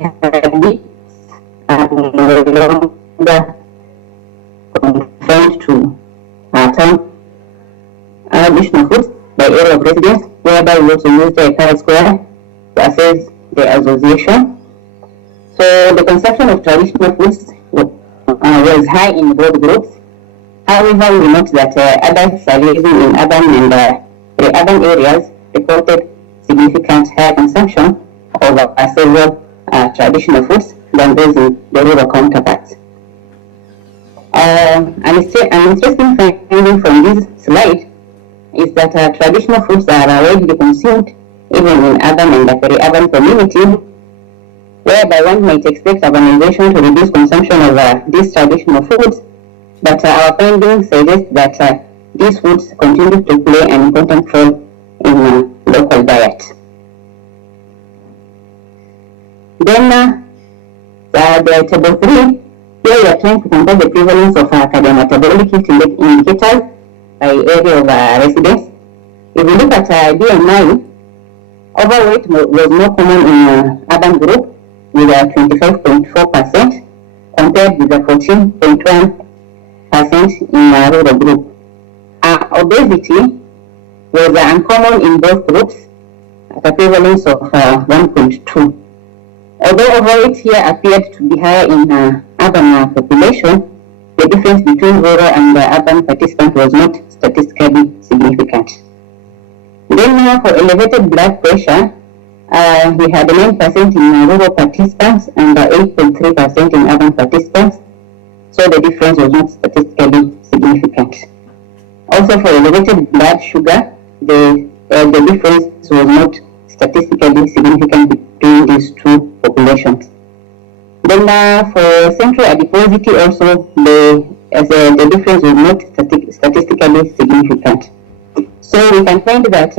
habits are no longer confined to town additional foods by area of residence, whereby we also use the chi-square to assess the association. So the consumption of traditional foods was high in both groups. However, we note that adults are living in urban and urban areas reported significant higher consumption of several traditional foods than those in the rural counterparts. An interesting finding from this slide is that traditional foods are widely consumed even in urban and peri-urban communities, whereby one might expect urbanization to reduce consumption of these traditional foods, but our findings suggest that these foods continue to play an important role in local diet. Then the table 3, here we are trying to compare the prevalence of cardiometabolic indicators by area of residence. If we look at BMI, overweight was more common in urban group with 25.4% compared with the 14.1% in rural group. Obesity was uncommon in both groups at a prevalence of 1.2. Although overweight here appeared to be higher in urban population, the difference between rural and urban participants was not statistically significant. Then for elevated blood pressure, we had 9% in rural participants and 8.3% in urban participants, so the difference was not statistically significant. Also for elevated blood sugar, the difference was not statistically significant between these two populations. Then for central adiposity also, the difference was not statistically significant. So we can find that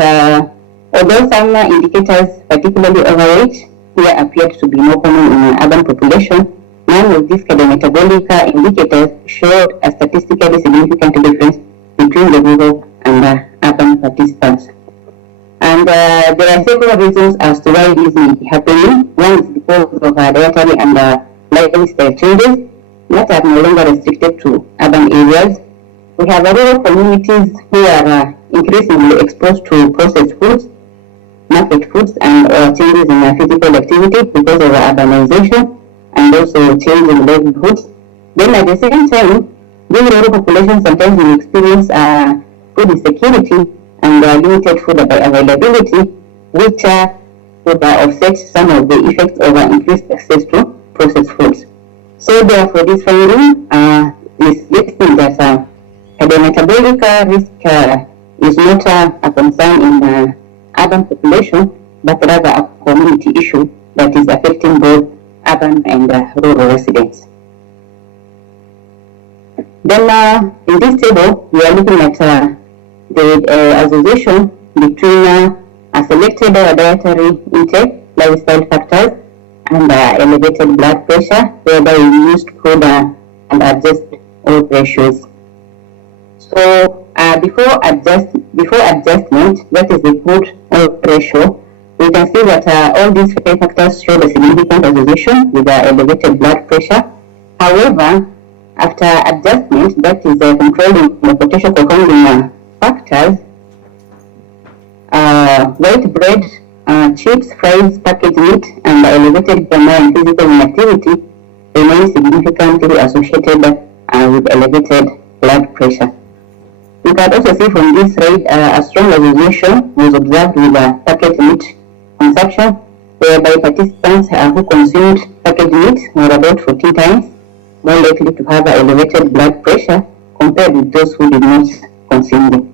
although some indicators, particularly overweight, here appeared to be more common in urban population, none of these cardiometabolic indicators showed a statistically significant difference between the rural and urban participants. And there are several reasons as to why this may be happening. One is because of dietary and lifestyle changes that are no longer restricted to urban areas. We have rural communities who are increasingly exposed to processed foods, market foods, and changes in physical activity because of urbanization and also changing livelihoods. Then at the same time, these rural populations sometimes will experience food insecurity and limited food availability, which would offset some of the effects of increased access to processed foods. So therefore, this finding is listing that cardiometabolic risk is not a concern in urban population, but rather a community issue that is affecting both urban and rural residents. Then in this table, we are looking at the association between a selected dietary intake, lifestyle factors, and elevated blood pressure, whereby we used food and adjust all ratios. So before adjustment, that is the food oil ratio, we can see that all these five factors show a significant association with elevated blood pressure. However, after adjustment, that is controlling the potential confounding factors, white bread, chips, fries, packaged meat, and elevated BMI and physical inactivity remain significantly associated with elevated blood pressure. You can also see from this slide a strong association was observed with packaged meat consumption whereby participants who consumed packaged meat were about 14 times more likely to have elevated blood pressure compared with those who did not consume them.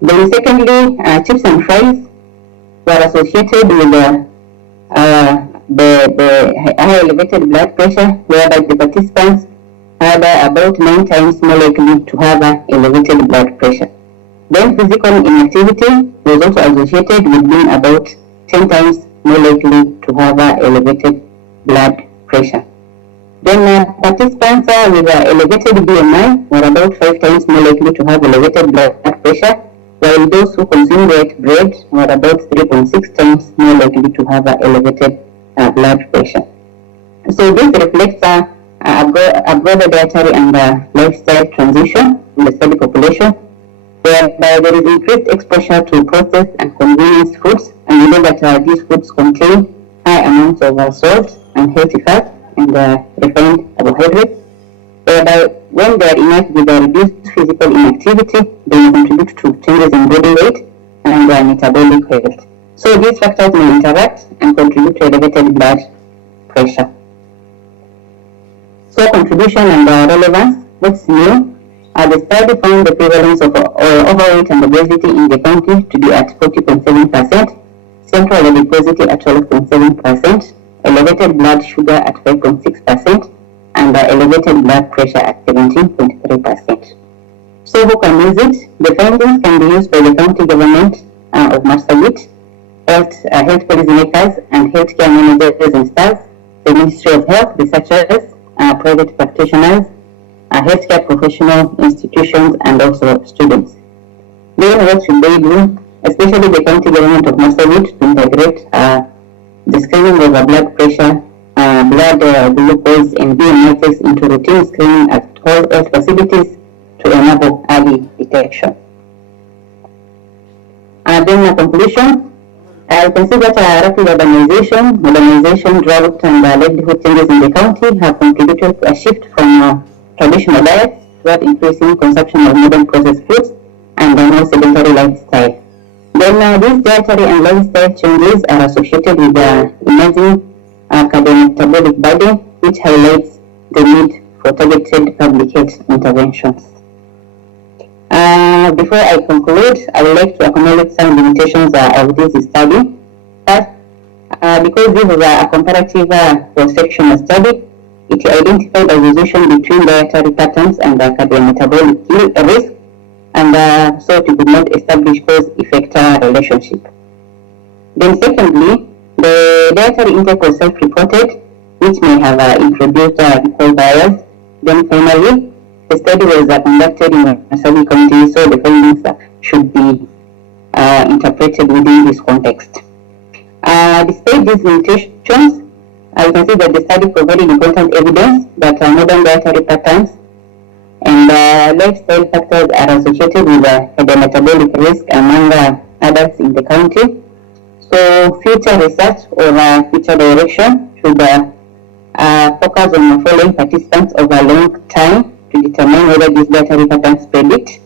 Then secondly, chips and fries were associated with the high elevated blood pressure, whereby the participants had about 9 times more likely to have elevated blood pressure. Then physical inactivity was also associated with being about 10 times more likely to have elevated blood pressure. Then participants with elevated BMI were about 5 times more likely to have elevated blood pressure, while those who consume white bread were about 3.6 times more likely to have elevated blood pressure. So this reflects a broader dietary and lifestyle transition in the study population, whereby there is increased exposure to processed and convenience foods, and we know that these foods contain high amounts of salt and healthy fat and refined carbohydrates, whereby when they are inactive with reduced physical inactivity, they will contribute to changes in body weight and metabolic health. So these factors may interact and contribute to elevated blood pressure. So contribution and relevance, what's new? The study found the prevalence of overweight and obesity in the county to be at 40.7%, central adiposity at 12.7%, elevated blood sugar at 5.6%, and elevated blood pressure at 17.3%. So who can use it? The findings can be used by the county government of Marsabit, health policymakers and healthcare managers and staff, the Ministry of Health, researchers, private practitioners, healthcare professional institutions, and also students. Then what should they do? Especially the county government of Marsabit, to integrate the screening of blood pressure, blood glucose, and BMI tests into routine screening at all health facilities to enable early detection. Then a conclusion. I can see that rapid urbanization, modernization, drought, and livelihood changes in the county have contributed to a shift from traditional diets toward increasing consumption of modern processed foods and a more sedentary lifestyle. Then these dietary and lifestyle changes are associated with the emerging cardiometabolic burden, which highlights the need for targeted public health interventions. Before I conclude, I would like to acknowledge some limitations of this study. First, because this is a comparative cross-sectional study, it identified association between dietary patterns and cardiometabolic risk, and so it could not establish cause-effect relationship. Then secondly, the dietary intake was self-reported, which may have introduced recall bias. Then finally, the study was conducted in Marsabit County, so the findings should be interpreted within this context. Despite these limitations, I can see that the study provided important evidence that modern dietary patterns and lifestyle factors are associated with cardiometabolic risk among adults in the county. So future research or future direction should focus on following participants over a long time to determine whether these dietary patterns predict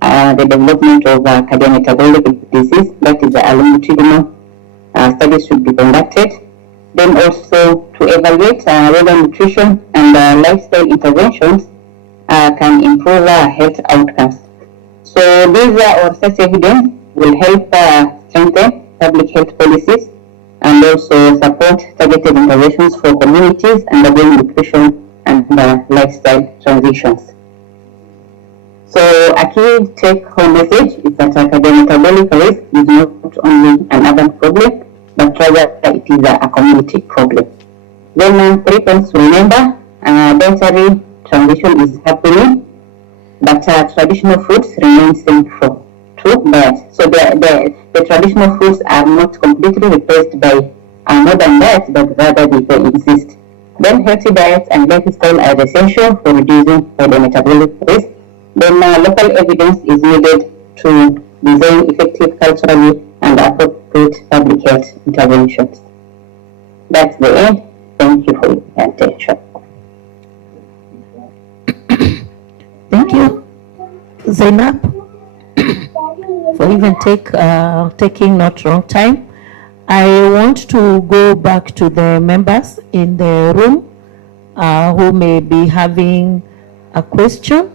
the development of cardiometabolic disease, that is a longitudinal studies should be conducted. Then also to evaluate whether nutrition and lifestyle interventions can improve health outcomes. So these or such evidence will help strengthen public health policies and also support targeted interventions for communities undergoing nutrition and lifestyle transitions. So a key take-home message is that cardiometabolic risk is not only an urban problem, but rather it is a community problem. Then 3 points to remember: dietary transition is happening, but traditional foods remain central to diet. So the traditional foods are not completely replaced by modern diets, but rather they coexist. Then healthy diets and lifestyle are essential for reducing cardiometabolic risk. Then local evidence is needed to design effective culturally and appropriate public health interventions. That's the end. Thank you for your attention. Thank you, Zainab, for even taking not wrong time. I want to go back to the members in the room who may be having a question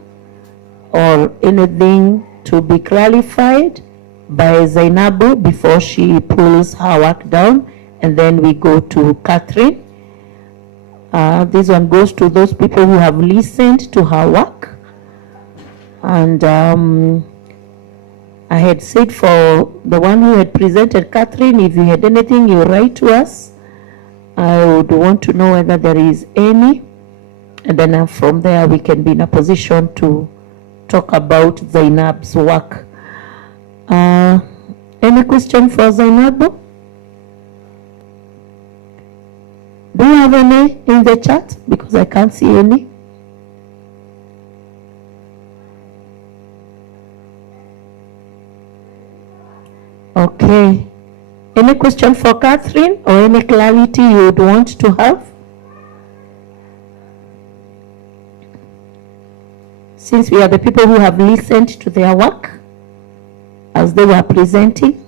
or anything to be clarified by Zainabu before she pulls her work down, and then we go to Catherine. This one goes to those people who have listened to her work. And I had said for the one who had presented, Catherine, if you had anything, you write to us. I would want to know whether there is any. And then from there, we can be in a position to talk about Zainab's work. Any question for Zainabu? Do you have any in the chat? Because I can't see any. Okay. Any question for Catherine or any clarity you would want to have? Since we are the people who have listened to their work as they were presenting.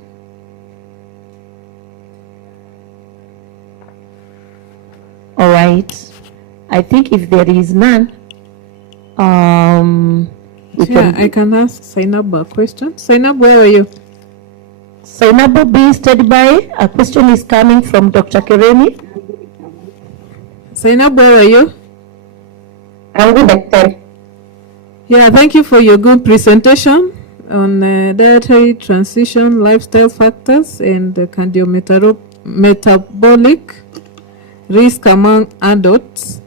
All right. I think if there is none, I can ask Zainab a question. Zainab, where are you? Zainab, be stood by. A question is coming from Dr. Kereni. Zainab, where are you? I'm good, Doctor. Yeah, thank you for your good presentation on dietary transition, lifestyle factors, and cardiometabolic risk among adults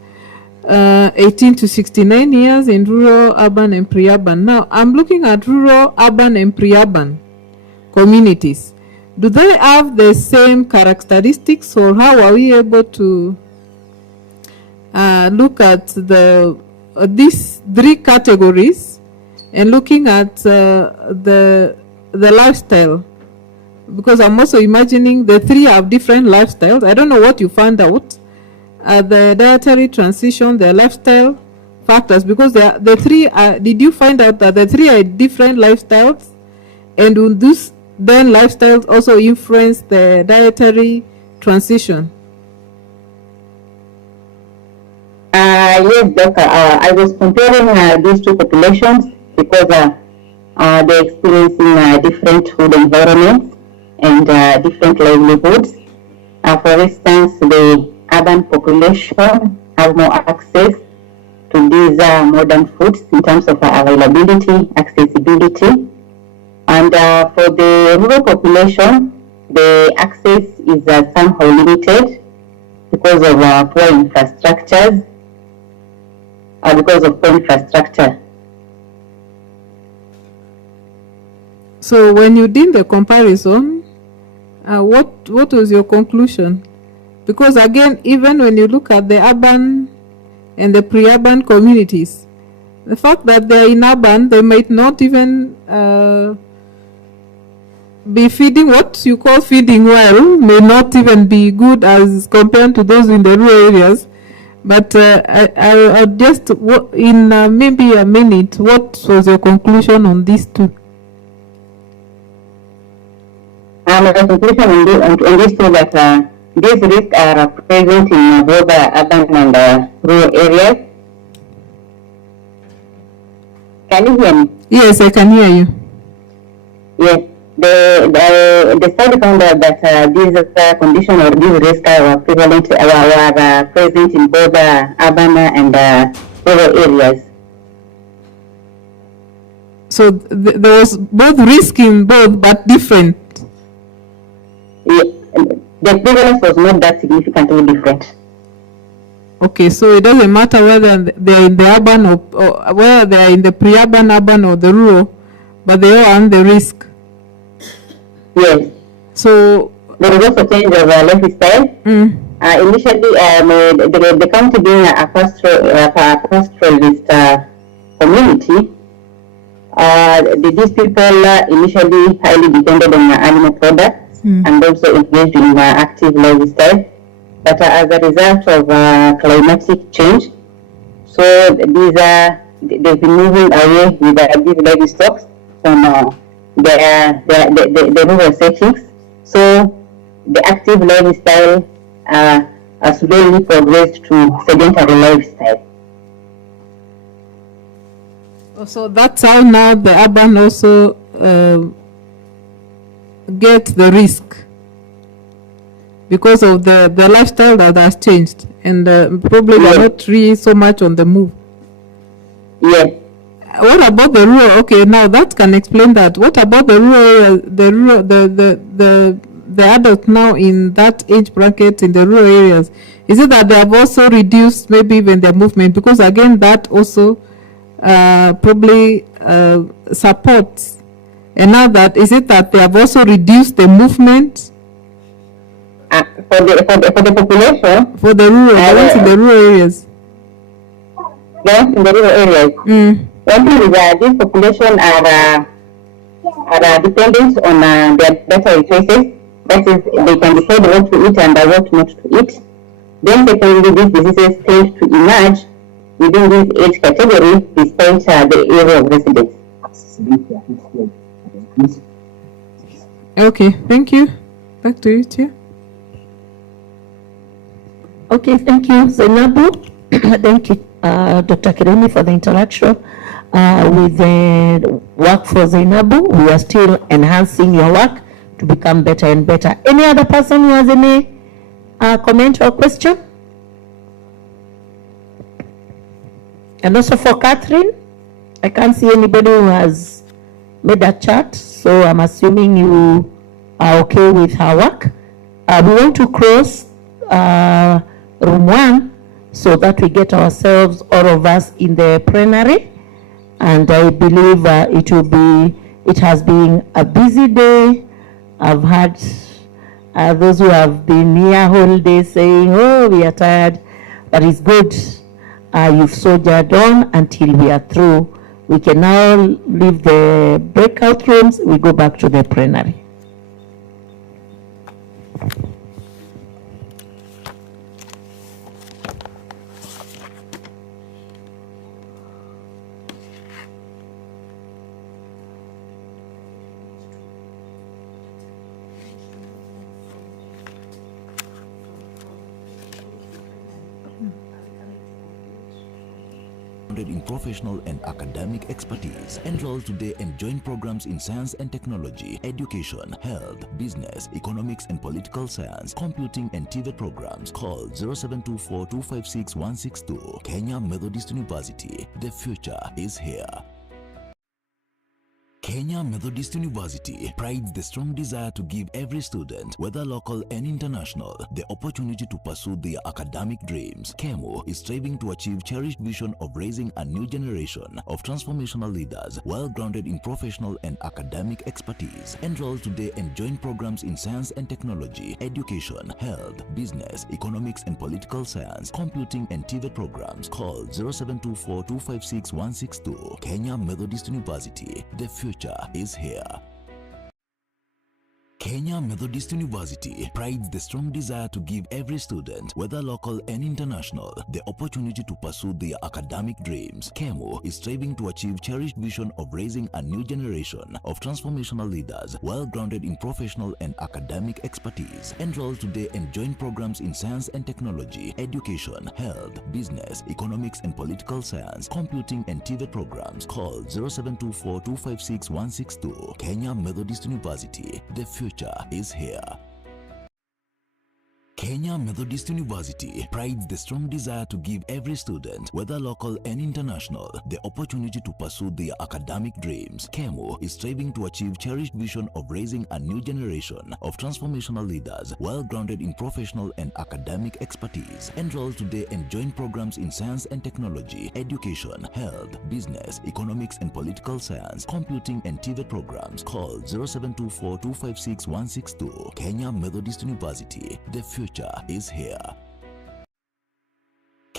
18 to 69 years in rural, urban, and pre-urban. Now, I'm looking at rural, urban, and pre-urban communities. Do they have the same characteristics, or how are we able to look at these three categories and looking at the lifestyle? Because I'm also imagining the three have different lifestyles. I don't know what you found out. The dietary transition, the lifestyle factors, because the three are, did you find out that the three are different lifestyles? And will this then lifestyles also influence the dietary transition? Yes, Doctor. I was comparing these two populations because they're experiencing different food environments and different livelihoods. For instance, the urban population have more access to these modern foods in terms of availability, accessibility. And for the rural population, the access is somehow limited because of poor infrastructures, So when you did the comparison, what was your conclusion? Because again, even when you look at the urban and the pre-urban communities, the fact that they're in urban, they might not even be feeding what you call feeding well, may not even be good as compared to those in the rural areas. But I'll just, in maybe a minute, what was your conclusion on these two? My conclusion on these two that these risks are present in both urban and rural areas. Can you hear me? Yes, I can hear you. Yes. The study found out that these conditions or these risks were prevalent, were present in both urban and rural areas. So there was both risk in both, but different. Yeah, the prevalence was not that significantly different. Okay, so it doesn't matter whether they're in the urban or whether they're in the pre-urban, urban, or the rural, but they all run the risk. Yes. So there is also change of lifestyle. Initially, the county being a pastoralist community, these people initially highly depended on animal products and also engaged in active lifestyle. But as a result of climatic change, so they've been moving away with these livestock from the rural settings. So the active lifestyle slowly progressed to sedentary lifestyle. So that's how now the urban also get the risk because of the lifestyle that has changed, and probably they're not really so much on the move. Yes. What about the rural? Okay, now that can explain that. What about the rural, the adults now in that age bracket in the rural areas? Is it that they have also reduced maybe even their movement? Because again, that also probably supports. And now that, is it that they have also reduced the movement? For the population? For the rural, the ones in the rural areas. The ones in the rural areas? One thing is that this population are dependent on their dietary choices. That is, they can decide what to eat and what not to eat. Then secondly, these diseases tend to emerge within this age category despite the area of residence. Okay, thank you. Back to you, Chair. Okay, thank you, Zainabu. Thank you, Dr. Kirimi, for the interaction with the work for Zainabu. We are still enhancing your work to become better and better. Any other person who has any comment or question? And also for Catherine, I can't see anybody who has made a chat, so I'm assuming you are okay with her work. We want to close room 1 so that we get ourselves, all of us, in the plenary. And I believe it has been a busy day. I've had those who have been here whole day saying, oh, we are tired, but it's good. You've soldiered on until we are through. We can now leave the breakout rooms. We go back to the plenary. In professional and academic expertise. Enroll today and join programs in science and technology, education, health, business, economics and political science, computing and TVET programs. Call 0724-256-162. Kenya Methodist University. The future is here. Kenya Methodist University prides the strong desire to give every student, whether local and international, the opportunity to pursue their academic dreams. KEMU is striving to achieve cherished vision of raising a new generation of transformational leaders, well grounded in professional and academic expertise. Enroll today and join programs in science and technology, education, health, business, economics and political science, computing and TVET programs. Call 0724-256-162. Kenya Methodist University. The future is here. Kenya Methodist University prides the strong desire to give every student, whether local and international, the opportunity to pursue their academic dreams. KEMU is striving to achieve cherished vision of raising a new generation of transformational leaders, well grounded in professional and academic expertise. Enroll today and join programs in science and technology, education, health, business, economics and political science, computing and TVET programs. Call 0724-256-162. Kenya Methodist University. The future is here. Kenya Methodist University prides the strong desire to give every student, whether local and international, the opportunity to pursue their academic dreams. KEMU is striving to achieve cherished vision of raising a new generation of transformational leaders, well grounded in professional and academic expertise. Enroll today and join programs in science and technology, education, health, business, economics and political science, computing and TVET programs. Call 0724-256-162. Kenya Methodist University. The future is here.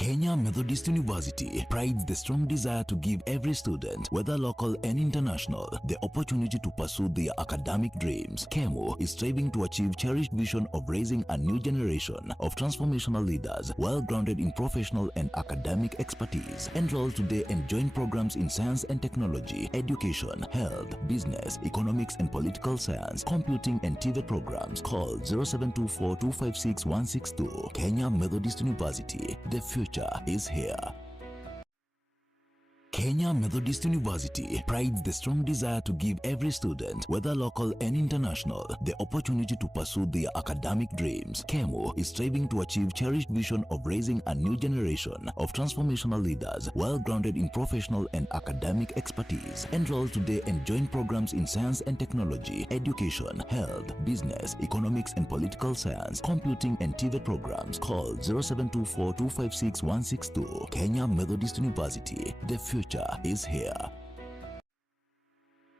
Kenya Methodist University prides the strong desire to give every student, whether local and international, the opportunity to pursue their academic dreams. KEMO is striving to achieve cherished vision of raising a new generation of transformational leaders, well grounded in professional and academic expertise. Enroll today and join programs in science and technology, education, health, business, economics and political science, computing and TVET programs. Call 0724-256-162. Kenya Methodist University. The future is here. Kenya Methodist University prides the strong desire to give every student, whether local and international, the opportunity to pursue their academic dreams. KEMO is striving to achieve cherished vision of raising a new generation of transformational leaders, well grounded in professional and academic expertise. Enroll today and join programs in science and technology, education, health, business, economics and political science, computing and TVET programs. Call 0724-256-162. Kenya Methodist University. The future is here.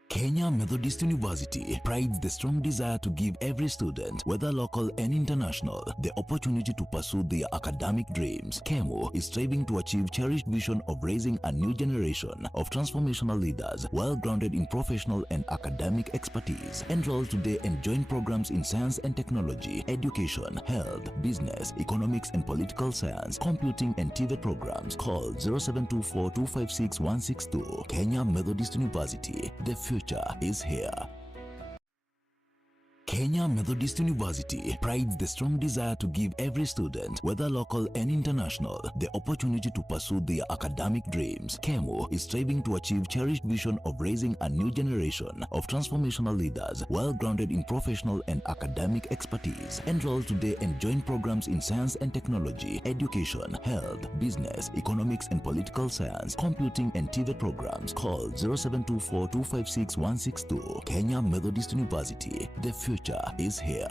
Kenya Methodist University prides the strong desire to give every student, whether local and international, the opportunity to pursue their academic dreams. KEMO is striving to achieve cherished vision of raising a new generation of transformational leaders, well grounded in professional and academic expertise. Enroll today and join programs in science and technology, education, health, business, economics and political science, computing and TVET programs. Call 0724-256-162. Kenya Methodist University. The future is here. Kenya Methodist University prides the strong desire to give every student, whether local and international, the opportunity to pursue their academic dreams. KEMO is striving to achieve cherished vision of raising a new generation of transformational leaders, well grounded in professional and academic expertise. Enroll today and join programs in science and technology, education, health, business, economics and political science, computing and TVET programs. Call 0724-256-162. Kenya Methodist University. The future is here.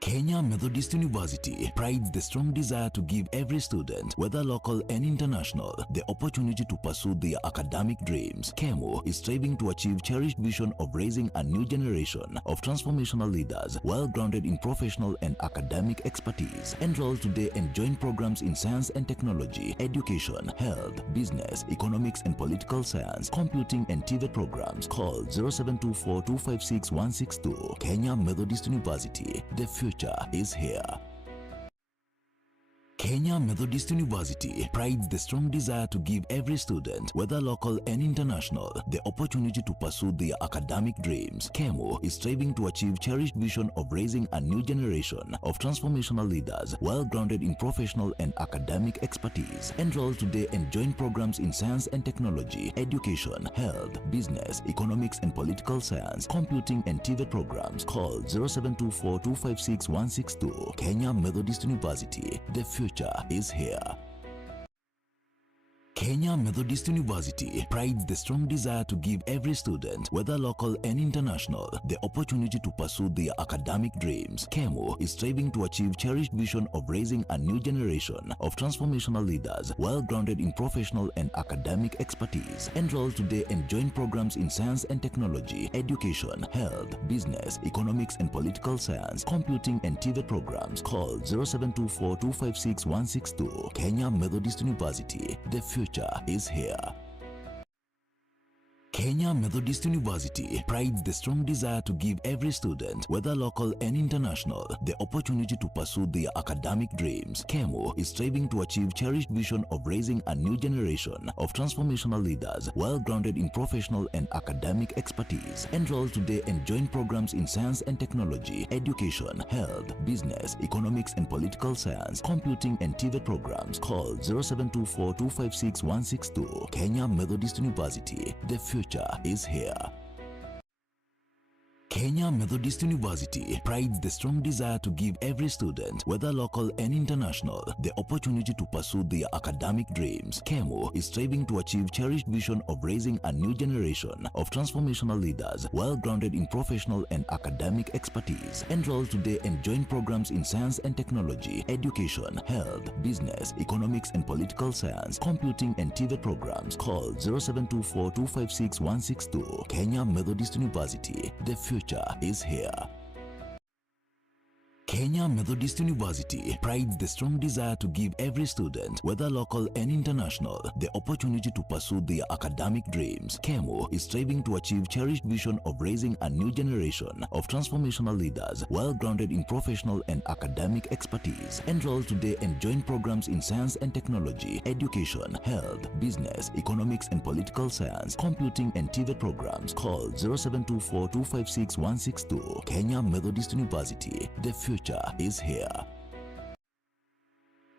Kenya Methodist University prides the strong desire to give every student, whether local and international, the opportunity to pursue their academic dreams. KEMO is striving to achieve cherished vision of raising a new generation of transformational leaders, well grounded in professional and academic expertise. Enroll today and join programs in science and technology, education, health, business, economics and political science, computing and TVET programs. Call 0724-256-162. Kenya Methodist University. The future is here. Kenya Methodist University prides the strong desire to give every student, whether local and international, the opportunity to pursue their academic dreams. KEMO is striving to achieve cherished vision of raising a new generation of transformational leaders, well grounded in professional and academic expertise. Enroll today and join programs in science and technology, education, health, business, economics and political science, computing and TVET programs. Call 0724-256-162. Kenya Methodist University. The future is here. Kenya Methodist University prides the strong desire to give every student, whether local and international, the opportunity to pursue their academic dreams. KEMO is striving to achieve cherished vision of raising a new generation of transformational leaders, well grounded in professional and academic expertise. Enroll today and join programs in science and technology, education, health, business, economics and political science, computing and TVET programs. Call 0724-256-162. Kenya Methodist University. The future is here. Kenya Methodist University prides the strong desire to give every student, whether local and international, the opportunity to pursue their academic dreams. KEMO is striving to achieve cherished vision of raising a new generation of transformational leaders, well grounded in professional and academic expertise. Enroll today and join programs in science and technology, education, health, business, economics and political science, computing and TVET programs. Call 0724-256-162. Kenya Methodist University. The future is here. Kenya Methodist University prides the strong desire to give every student, whether local and international, the opportunity to pursue their academic dreams. KEMO is striving to achieve cherished vision of raising a new generation of transformational leaders, well grounded in professional and academic expertise. Enroll today and join programs in science and technology, education, health, business, economics and political science, computing and TVET programs. Call 0724-256-162. Kenya Methodist University. The future is here. Kenya Methodist University prides the strong desire to give every student, whether local and international, the opportunity to pursue their academic dreams. KEMO is striving to achieve cherished vision of raising a new generation of transformational leaders, well grounded in professional and academic expertise. Enroll today and join programs in science and technology, education, health, business, economics and political science, computing and TVET programs. Call 0724-256-162. Kenya Methodist University. The future is here.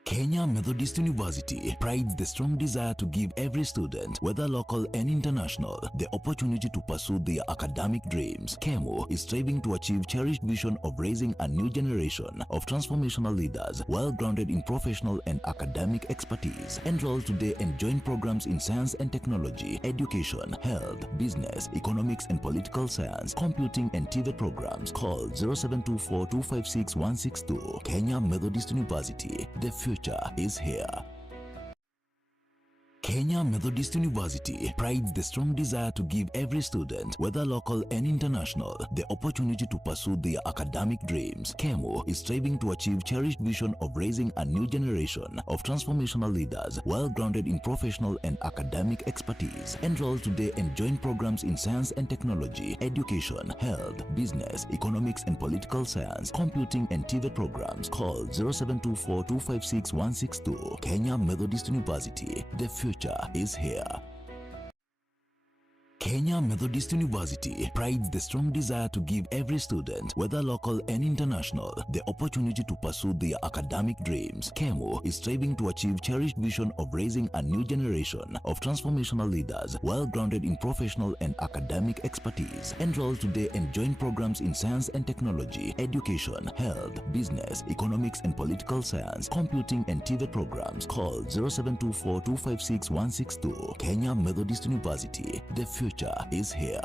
Kenya Methodist University prides the strong desire to give every student, whether local and international, the opportunity to pursue their academic dreams. KEMO is striving to achieve cherished vision of raising a new generation of transformational leaders, well grounded in professional and academic expertise. Enroll today and join programs in science and technology, education, health, business, economics and political science, computing and TVET programs. Call 0724-256-162. Kenya Methodist University. The future is here. Kenya Methodist University prides the strong desire to give every student, whether local and international, the opportunity to pursue their academic dreams. KEMO is striving to achieve cherished vision of raising a new generation of transformational leaders, well grounded in professional and academic expertise. Enroll today and join programs in science and technology, education, health, business, economics and political science, computing and TVET programs. Call 0724-256-162. Kenya Methodist University. The future is here. Kenya Methodist University prides the strong desire to give every student, whether local and international, the opportunity to pursue their academic dreams. KEMO is striving to achieve cherished vision of raising a new generation of transformational leaders, well grounded in professional and academic expertise. Enroll today and join programs in science and technology, education, health, business, economics and political science, computing and TVET programs. Call 0724-256-162. Kenya Methodist University. The future is here.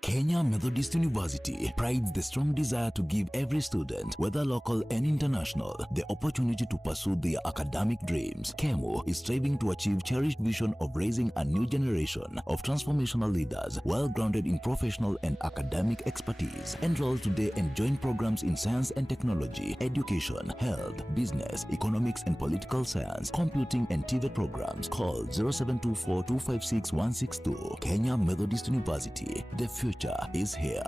Kenya Methodist University prides the strong desire to give every student, whether local and international, the opportunity to pursue their academic dreams. KEMO is striving to achieve cherished vision of raising a new generation of transformational leaders, well grounded in professional and academic expertise. Enroll today and join programs in science and technology, education, health, business, economics and political science, computing and TVET programs. Call 0724-256-162. Kenya Methodist University. The future is here.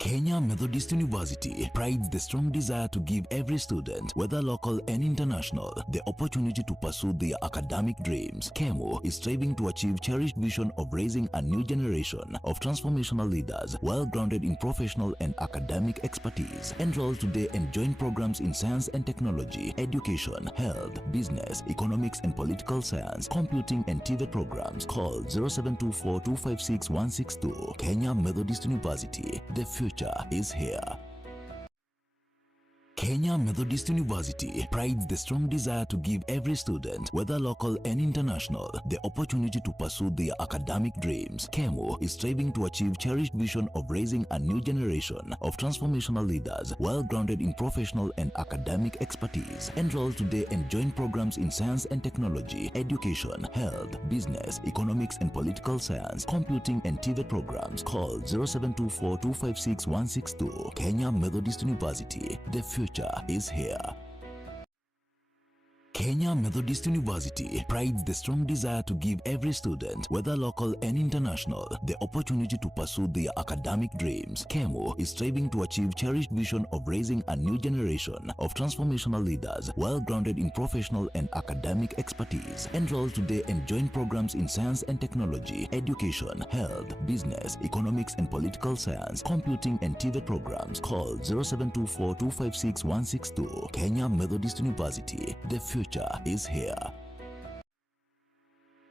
Kenya Methodist University prides the strong desire to give every student, whether local and international, the opportunity to pursue their academic dreams. KEMO is striving to achieve cherished vision of raising a new generation of transformational leaders, well grounded in professional and academic expertise. Enroll today and join programs in science and technology, education, health, business, economics and political science, computing and TVET programs. Call 0724-256-162. Kenya Methodist University. The future is here. Kenya Methodist University prides the strong desire to give every student, whether local and international, the opportunity to pursue their academic dreams. KEMO is striving to achieve cherished vision of raising a new generation of transformational leaders, well grounded in professional and academic expertise. Enroll today and join programs in science and technology, education, health, business, economics and political science, computing and TVET programs. Call 0724-256-162. Kenya Methodist University. The future is here. Kenya Methodist University prides the strong desire to give every student, whether local and international, the opportunity to pursue their academic dreams. KEMO is striving to achieve cherished vision of raising a new generation of transformational leaders, well grounded in professional and academic expertise. Enroll today and join programs in science and technology, education, health, business, economics and political science, computing and TVET programs. Call 0724-256-162. Kenya Methodist University. The future is here.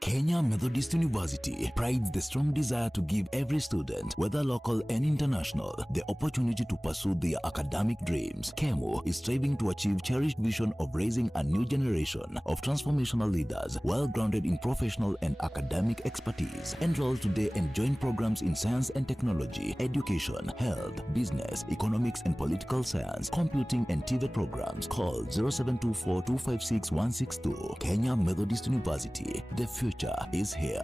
Kenya Methodist University prides the strong desire to give every student, whether local and international, the opportunity to pursue their academic dreams. KEMO is striving to achieve cherished vision of raising a new generation of transformational leaders, well grounded in professional and academic expertise. Enroll today and join programs in science and technology, education, health, business, economics and political science, computing and TVET programs. Call 0724-256-162. Kenya Methodist University. The future is here.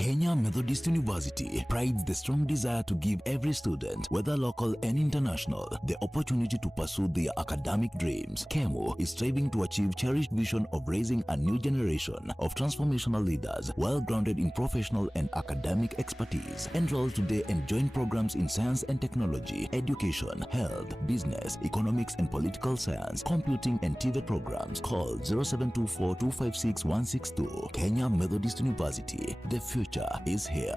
Kenya Methodist University prides the strong desire to give every student, whether local and international, the opportunity to pursue their academic dreams. KEMU is striving to achieve cherished vision of raising a new generation of transformational leaders, well grounded in professional and academic expertise. Enroll today and join programs in science and technology, education, health, business, economics and political science, computing and TVET programs. Call 0724-256-162. Kenya Methodist University. The future is here.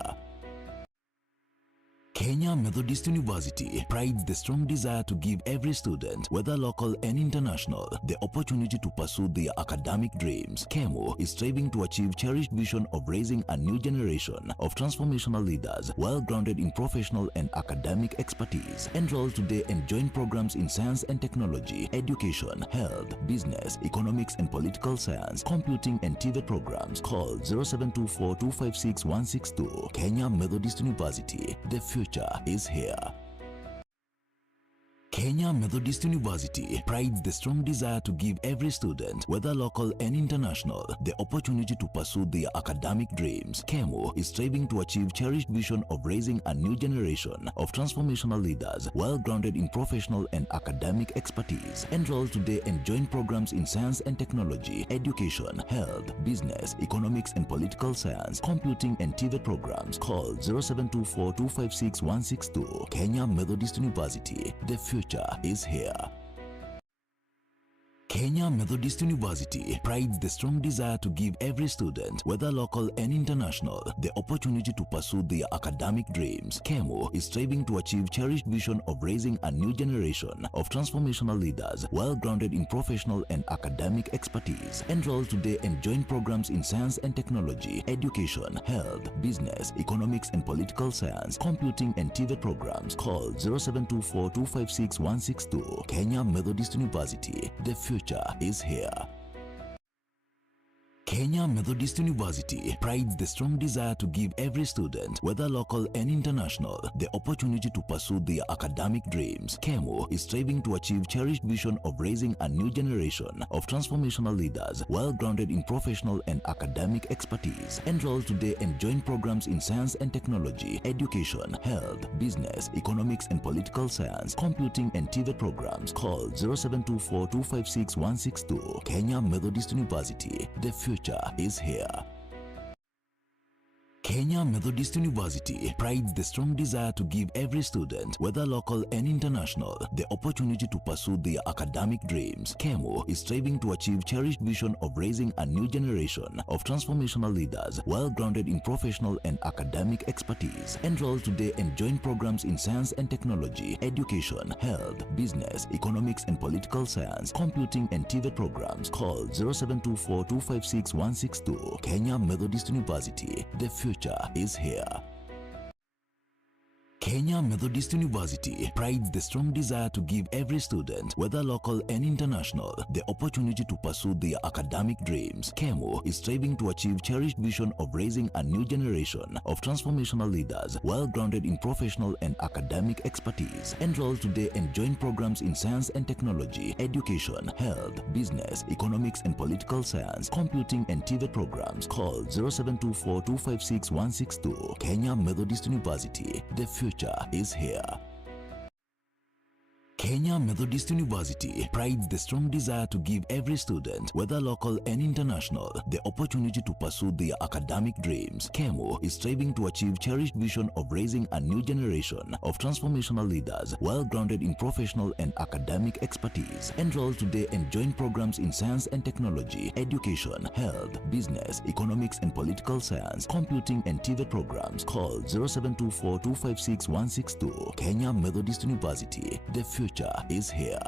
Kenya Methodist University prides the strong desire to give every student, whether local and international, the opportunity to pursue their academic dreams. KEMU is striving to achieve cherished vision of raising a new generation of transformational leaders, well grounded in professional and academic expertise. Enroll today and join programs in science and technology, education, health, business, economics and political science, computing and TVET programs. Call 0724-256-162. Kenya Methodist University. The future is here. Kenya Methodist University prides the strong desire to give every student, whether local and international, the opportunity to pursue their academic dreams. KEMU is striving to achieve cherished vision of raising a new generation of transformational leaders, well grounded in professional and academic expertise. Enroll today and join programs in science and technology, education, health, business, economics and political science, computing and TVET programs. Call 0724-256-162. Kenya Methodist University. The future is here. Kenya Methodist University prides the strong desire to give every student, whether local and international, the opportunity to pursue their academic dreams. KEMU is striving to achieve cherished vision of raising a new generation of transformational leaders, well grounded in professional and academic expertise. Enroll today and join programs in science and technology, education, health, business, economics and political science, computing and TVET programs. Call 0724-256-162. Kenya Methodist University. The future is here. Kenya Methodist University prides the strong desire to give every student, whether local and international, the opportunity to pursue their academic dreams. KEMU is striving to achieve cherished vision of raising a new generation of transformational leaders, well grounded in professional and academic expertise. Enroll today and join programs in science and technology, education, health, business, economics and political science, computing and TVET programs. Call 0724-256-162. Kenya Methodist University. The future is here. Kenya Methodist University prides the strong desire to give every student, whether local and international, the opportunity to pursue their academic dreams. KEMU is striving to achieve cherished vision of raising a new generation of transformational leaders, well grounded in professional and academic expertise. Enroll today and join programs in science and technology, education, health, business, economics and political science, computing and TVET programs. Call 0724-256-162. Kenya Methodist University. The future is here. Kenya Methodist University prides the strong desire to give every student, whether local and international, the opportunity to pursue their academic dreams. KEMU is striving to achieve cherished vision of raising a new generation of transformational leaders, well grounded in professional and academic expertise. Enroll today and join programs in science and technology, education, health, business, economics and political science, computing and TVET programs. Call 0724-256-162. Kenya Methodist University. The future is here. Kenya Methodist University prides the strong desire to give every student, whether local and international, the opportunity to pursue their academic dreams. KEMU is striving to achieve cherished vision of raising a new generation of transformational leaders, well grounded in professional and academic expertise. Enroll today and join programs in science and technology, education, health, business, economics and political science, computing and TVET programs. Call 0724-256-162. Kenya Methodist University. The future is here.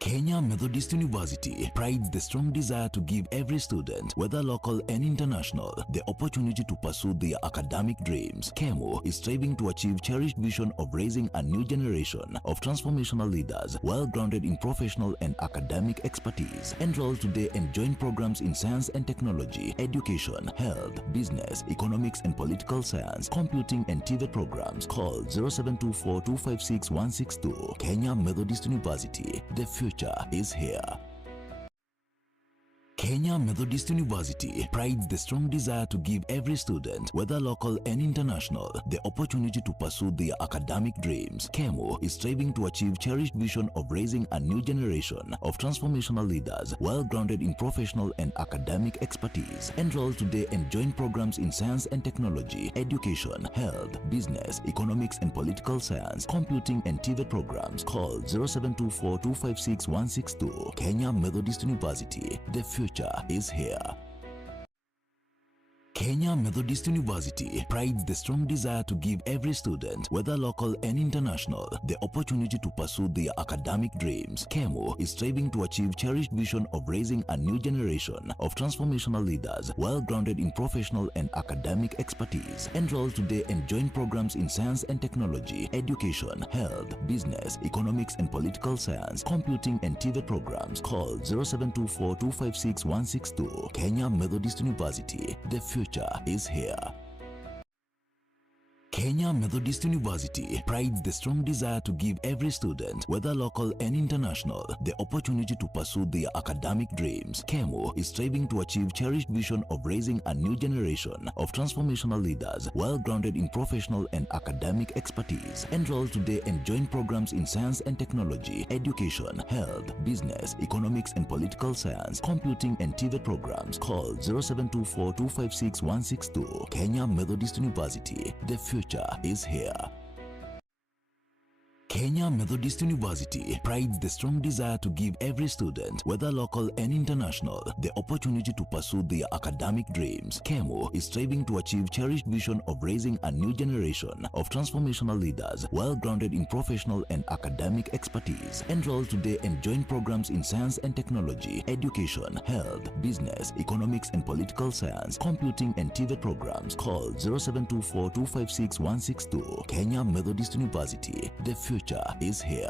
Kenya Methodist University prides the strong desire to give every student, whether local and international, the opportunity to pursue their academic dreams. KEMU is striving to achieve cherished vision of raising a new generation of transformational leaders, well grounded in professional and academic expertise. Enroll today and join programs in science and technology, education, health, business, economics and political science, computing and TVET programs. Call 0724-256-162. Kenya Methodist University. The future is here. Kenya Methodist University prides the strong desire to give every student, whether local and international, the opportunity to pursue their academic dreams. KEMO is striving to achieve cherished vision of raising a new generation of transformational leaders, well grounded in professional and academic expertise. Enroll today and join programs in science and technology, education, health, business, economics and political science, computing and TVET programs. Call 0724-256-162. Kenya Methodist University. The future is here. Kenya Methodist University prides the strong desire to give every student, whether local and international, the opportunity to pursue their academic dreams. KEMO is striving to achieve cherished vision of raising a new generation of transformational leaders, well grounded in professional and academic expertise. Enroll today and join programs in science and technology, education, health, business, economics and political science, computing and TVET programs. Call 0724-256-162. Kenya Methodist University. The future is here. Kenya Methodist University prides the strong desire to give every student, whether local and international, the opportunity to pursue their academic dreams. KEMO is striving to achieve cherished vision of raising a new generation of transformational leaders, well grounded in professional and academic expertise. Enroll today and join programs in science and technology, education, health, business, economics and political science, computing and TVET programs. Call 0724-256-162. Kenya Methodist University. The future is here. Kenya Methodist University prides the strong desire to give every student, whether local and international, the opportunity to pursue their academic dreams. KEMO is striving to achieve cherished vision of raising a new generation of transformational leaders, well grounded in professional and academic expertise. Enroll today and join programs in science and technology, education, health, business, economics and political science, computing and TVET programs. Call 0724-256-162. Kenya Methodist University. The future is here.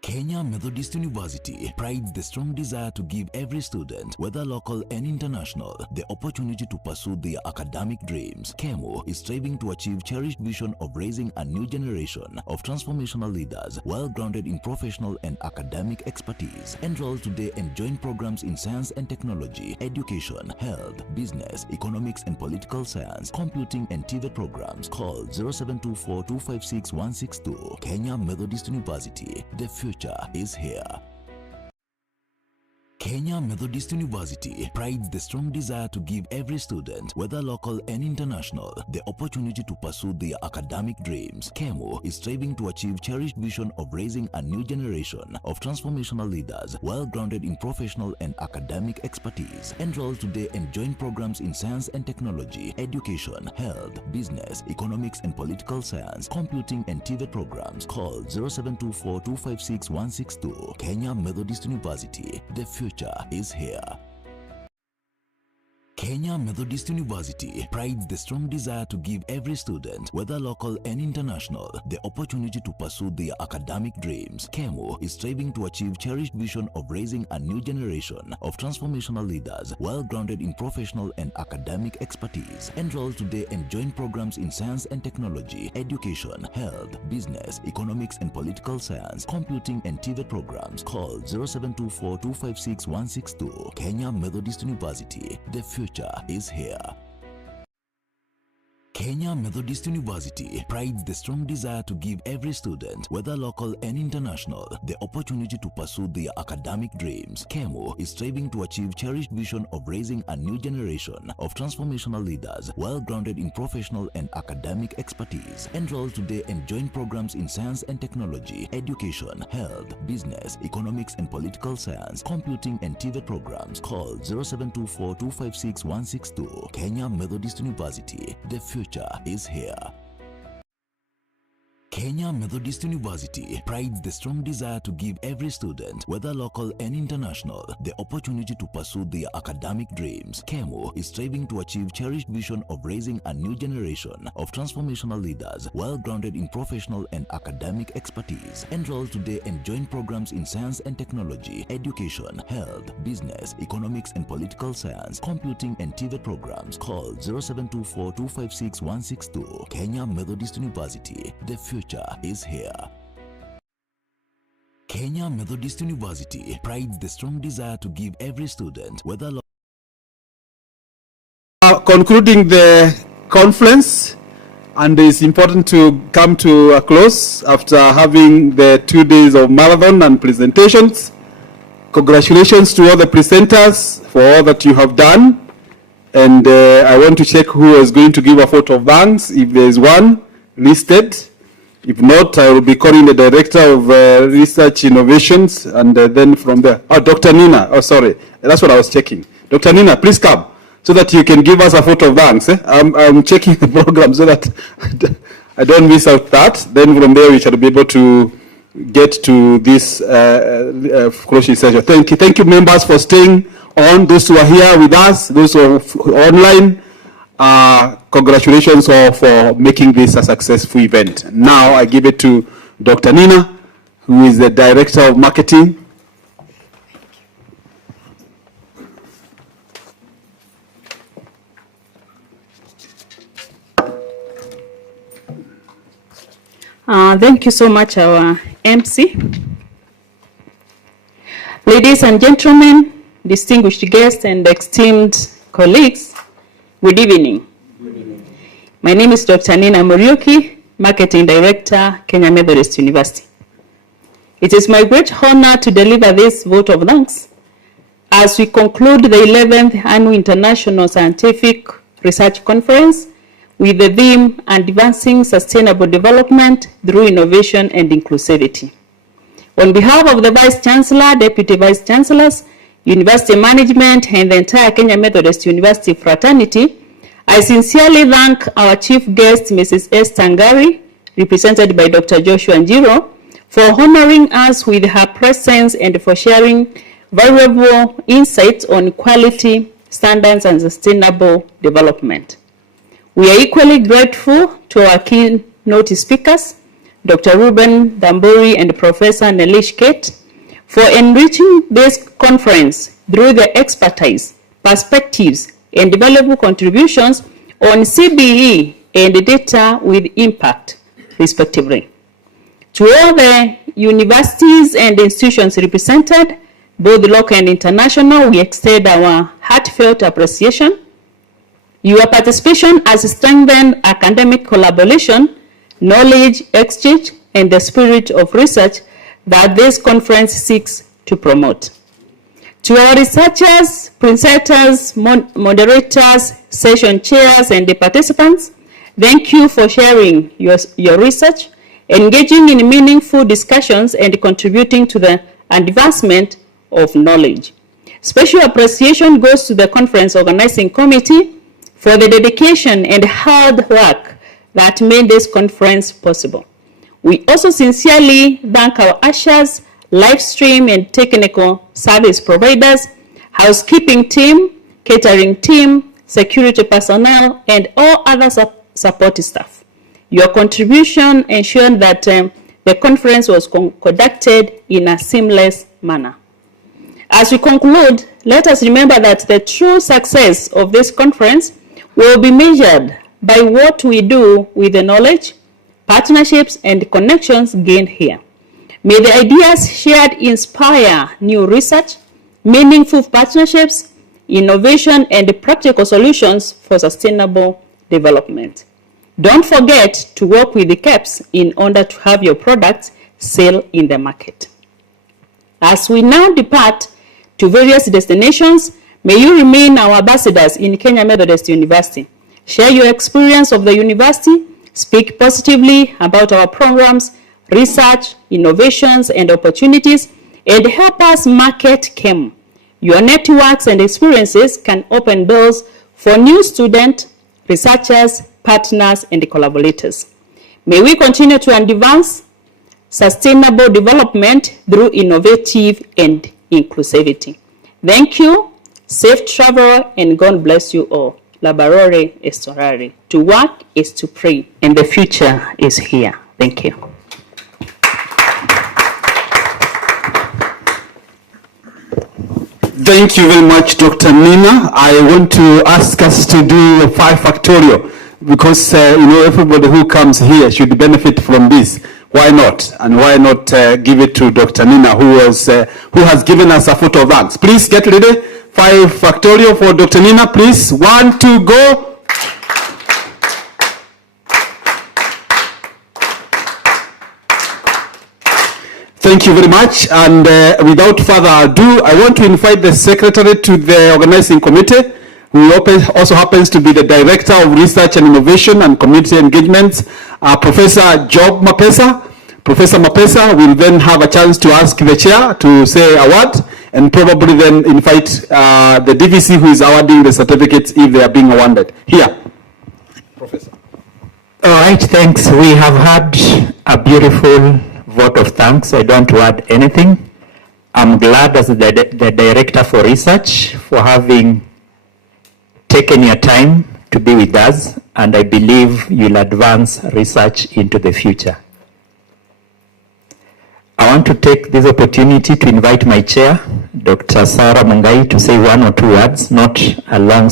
Kenya Methodist University prides the strong desire to give every student, whether local and international, the opportunity to pursue their academic dreams. KEMO is striving to achieve cherished vision of raising a new generation of transformational leaders, well grounded in professional and academic expertise. Enroll today and join programs in science and technology, education, health, business, economics and political science, computing and TVET programs. Call 0724-256-162. Kenya Methodist University. The future is here. Kenya Methodist University prides the strong desire to give every student, whether local and international, the opportunity to pursue their academic dreams. KEMO is striving to achieve cherished vision of raising a new generation of transformational leaders, well grounded in professional and academic expertise. Enroll today and join programs in science and technology, education, health, business, economics and political science, computing and TVET programs. Call 0724-256-162. Kenya Methodist University. The future is here. Kenya Methodist University prides the strong desire to give every student, whether local and international, the opportunity to pursue their academic dreams. KEMO is striving to achieve cherished vision of raising a new generation of transformational leaders, well grounded in professional and academic expertise. Enroll today and join programs in science and technology, education, health, business, economics and political science, computing and TVET programs. Call 0724-256-162. Kenya Methodist University. The future is here. Kenya Methodist University prides the strong desire to give every student, whether local and international, the opportunity to pursue their academic dreams. KEMO is striving to achieve cherished vision of raising a new generation of transformational leaders, well grounded in professional and academic expertise. Enroll today and join programs in science and technology, education, health, business, economics and political science, computing and TVET programs. Call 0724-256-162. Kenya Methodist University. The future is here. Kenya Methodist University prides the strong desire to give every student, whether local and international, the opportunity to pursue their academic dreams. KEMO is striving to achieve cherished vision of raising a new generation of transformational leaders, well grounded in professional and academic expertise. Enroll today and join programs in science and technology, education, health, business, economics and political science, computing and TVET programs. Call 0724-256-162. Kenya Methodist University. The future is here. Kenya Methodist University prides the strong desire to give every student, whether concluding the conference, and it's important to come to a close after having the 2 days of marathon and presentations. Congratulations to all the presenters for all that you have done. And I want to check who is going to give a vote of thanks, if there is one listed. If not, I will be calling the Director of Research Innovations, and then from there. Oh, Dr. Nina. Oh, sorry. That's what I was checking. Dr. Nina, please come so that you can give us a vote of thanks. I'm checking the program so that I don't miss out that. Then from there, we shall be able to get to this closing session. Thank you, members, for staying on. Those who are here with us, those who are online, congratulations all for making this a successful event. Now I give it to Dr. Nina, who is the Director of Marketing. Thank you so much, our MC. Ladies and gentlemen, distinguished guests and esteemed colleagues, good evening. My name is Dr. Nina Muriuki, Marketing Director, Kenya Methodist University. It is my great honor to deliver this vote of thanks as we conclude the 11th Annual International Scientific Research Conference with the theme Advancing Sustainable Development Through Innovation and Inclusivity. On behalf of the Vice Chancellor, Deputy Vice Chancellors, University Management, and the entire Kenya Methodist University fraternity, I sincerely thank our chief guest, Mrs. S. Tangari, represented by Dr. Joshua Njiro, for honoring us with her presence and for sharing valuable insights on quality, standards, and sustainable development. We are equally grateful to our keynote speakers, Dr. Ruben Damburi and Professor Nelish Kate, for enriching this conference through their expertise, perspectives, and valuable contributions on CBE and data with impact, respectively. To all the universities and institutions represented, both local and international, we extend our heartfelt appreciation. Your participation has strengthened academic collaboration, knowledge exchange, and the spirit of research that this conference seeks to promote. To our researchers, presenters, moderators, session chairs, and the participants, thank you for sharing your research, engaging in meaningful discussions, and contributing to the advancement of knowledge. Special appreciation goes to the conference organizing committee for the dedication and hard work that made this conference possible. We also sincerely thank our ushers, live stream and technical service providers, housekeeping team, catering team, security personnel, and all other support staff. Your contribution ensured that the conference was conducted in a seamless manner. As we conclude, let us remember that the true success of this conference will be measured by what we do with the knowledge, partnerships, and connections gained here. May the ideas shared inspire new research, meaningful partnerships, innovation, and practical solutions for sustainable development. Don't forget to work with the KEPS in order to have your products sell in the market. As we now depart to various destinations, may you remain our ambassadors in Kenya Methodist University. Share your experience of the university, speak positively about our programs, research, innovations, and opportunities, and help us market KEM. Your networks and experiences can open doors for new students, researchers, partners, and collaborators. May we continue to advance sustainable development through innovative and inclusivity. Thank you, safe travel, and God bless you all. Laborare estorare. To work is to pray, and the future is here. Thank you. Thank you very much, Dr. Nina. I want to ask us to do 5 factorial because everybody who comes here should benefit from this. Why not? And why not give it to Dr. Nina, who has given us a photo of thanks. Please get ready. 5 factorial for Dr. Nina, please. 1, 2, go. Thank you very much. And without further ado, I want to invite the secretary to the organizing committee, who also happens to be the Director of Research and Innovation and Community Engagements, Professor Job Mapesa. Professor Mapesa will then have a chance to ask the chair to say a word, and probably then invite the DVC who is awarding the certificates if they are being awarded. Here. Professor. All right, thanks. We have had a beautiful vote of thanks. I don't add anything. I'm glad as the Director for Research for having taken your time to be with us, and I believe you'll advance research into the future. I want to take this opportunity to invite my chair, Dr. Sarah Mungai, to say 1 or 2 words, not a long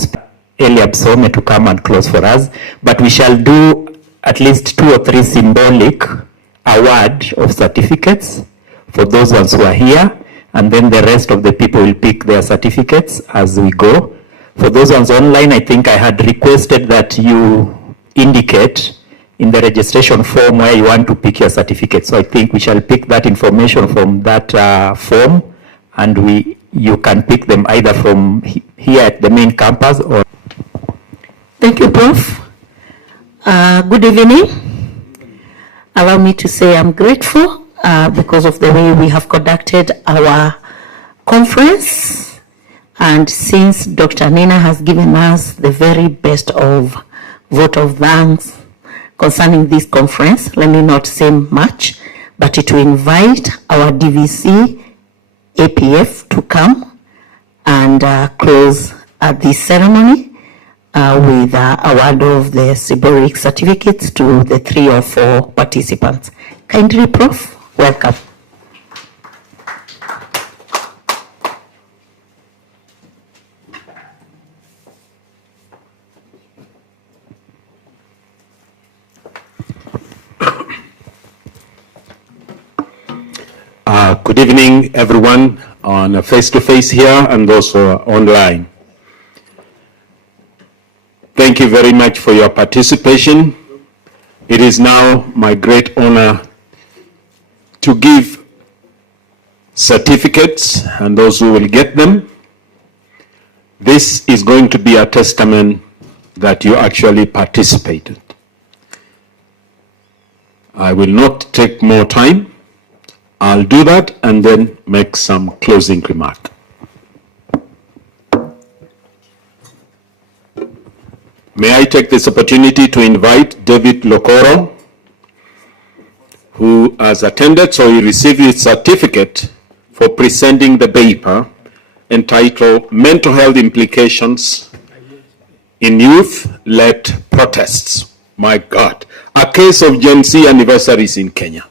Eliab Some to come and close for us, but we shall do at least 2 or 3 symbolic award of certificates for those ones who are here, and then the rest of the people will pick their certificates as we go. For those ones online, I think I had requested that you indicate in the registration form where you want to pick your certificate. So I think we shall pick that information from that form, and you can pick them either from here at the main campus or... Thank you, Prof. Good evening. Allow me to say I'm grateful because of the way we have conducted our conference. And since Dr. Nina has given us the very best of vote of thanks concerning this conference, let me not say much, but to invite our DVC APF to come and close this ceremony with award of the symbolic certificates to the 3 or 4 participants. Kindly, Prof, welcome. Good evening, everyone on face-to-face here and also online. Thank you very much for your participation. It is now my great honor to give certificates and those who will get them. This is going to be a testament that you actually participated. I will not take more time. I'll do that and then make some closing remark. May I take this opportunity to invite David Lokoro, who has attended, so he received his certificate for presenting the paper entitled Mental Health Implications in Youth-Led Protests. My God, a case of Gen Z anniversaries in Kenya.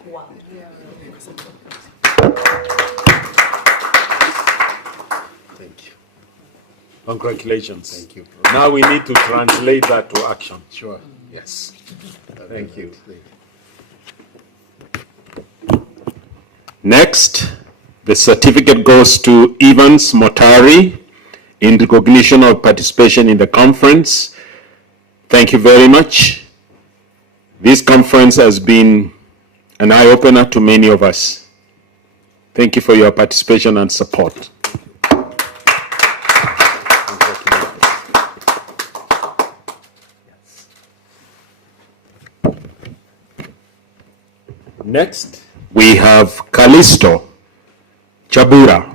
Congratulations. Thank you. Now we need to translate that to action. Sure. Yes. Thank you. Next, the certificate goes to Evans Motari in recognition of participation in the conference. Thank you very much. This conference has been an eye-opener to many of us. Thank you for your participation and support. Next, we have Callisto Chabura.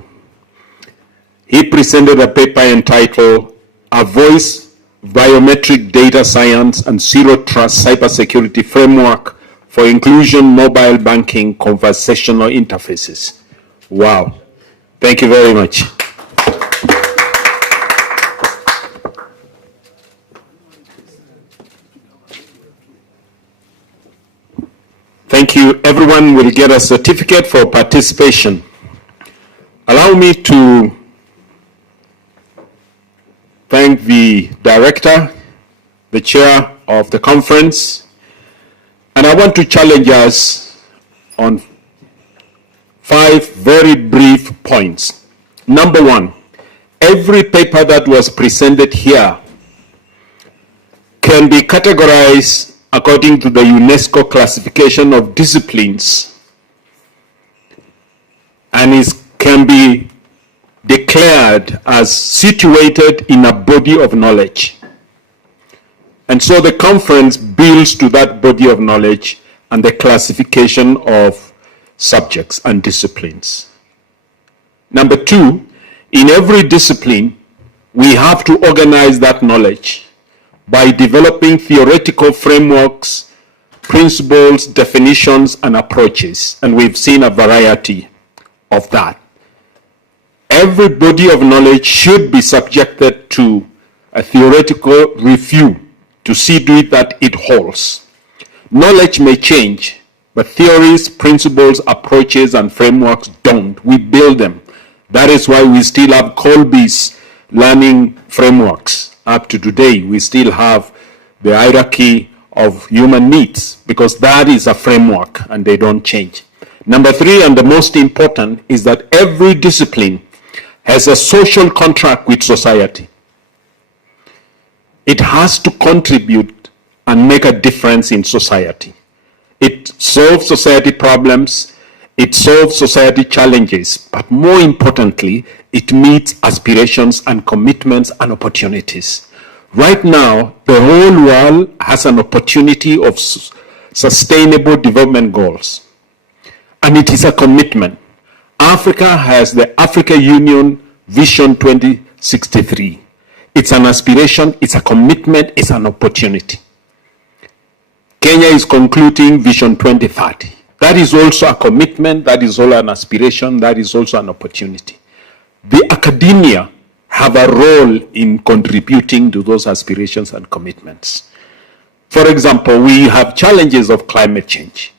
He presented a paper entitled A Voice, Biometric Data Science and Zero Trust Cybersecurity Framework for Inclusion Mobile Banking Conversational Interfaces. Wow. Thank you very much. Thank you. Everyone will get a certificate for participation. Allow me to thank the director, the chair of the conference, and I want to challenge us on 5 very brief points. Number 1, every paper that was presented here can be categorized according to the UNESCO classification of disciplines and can be declared as situated in a body of knowledge. And so the conference builds to that body of knowledge and the classification of subjects and disciplines. Number 2, in every discipline, we have to organize that knowledge by developing theoretical frameworks, principles, definitions, and approaches. And we've seen a variety of that. Every body of knowledge should be subjected to a theoretical review to see to it that it holds. Knowledge may change, but theories, principles, approaches, and frameworks don't. We build them. That is why we still have Colby's learning frameworks. Up to today, we still have the hierarchy of human needs because that is a framework and they don't change. Number 3, and the most important, is that every discipline has a social contract with society. It has to contribute and make a difference in society. It solves society problems, it solves society challenges, but more importantly, it meets aspirations and commitments and opportunities. Right now, the whole world has an opportunity of sustainable development goals, and it is a commitment. Africa has the Africa Union Vision 2063. It's an aspiration, it's a commitment, it's an opportunity. Kenya is concluding Vision 2030. That is also a commitment, that is also an aspiration, that is also an opportunity. The academia have a role in contributing to those aspirations and commitments. For example, we have challenges of climate change,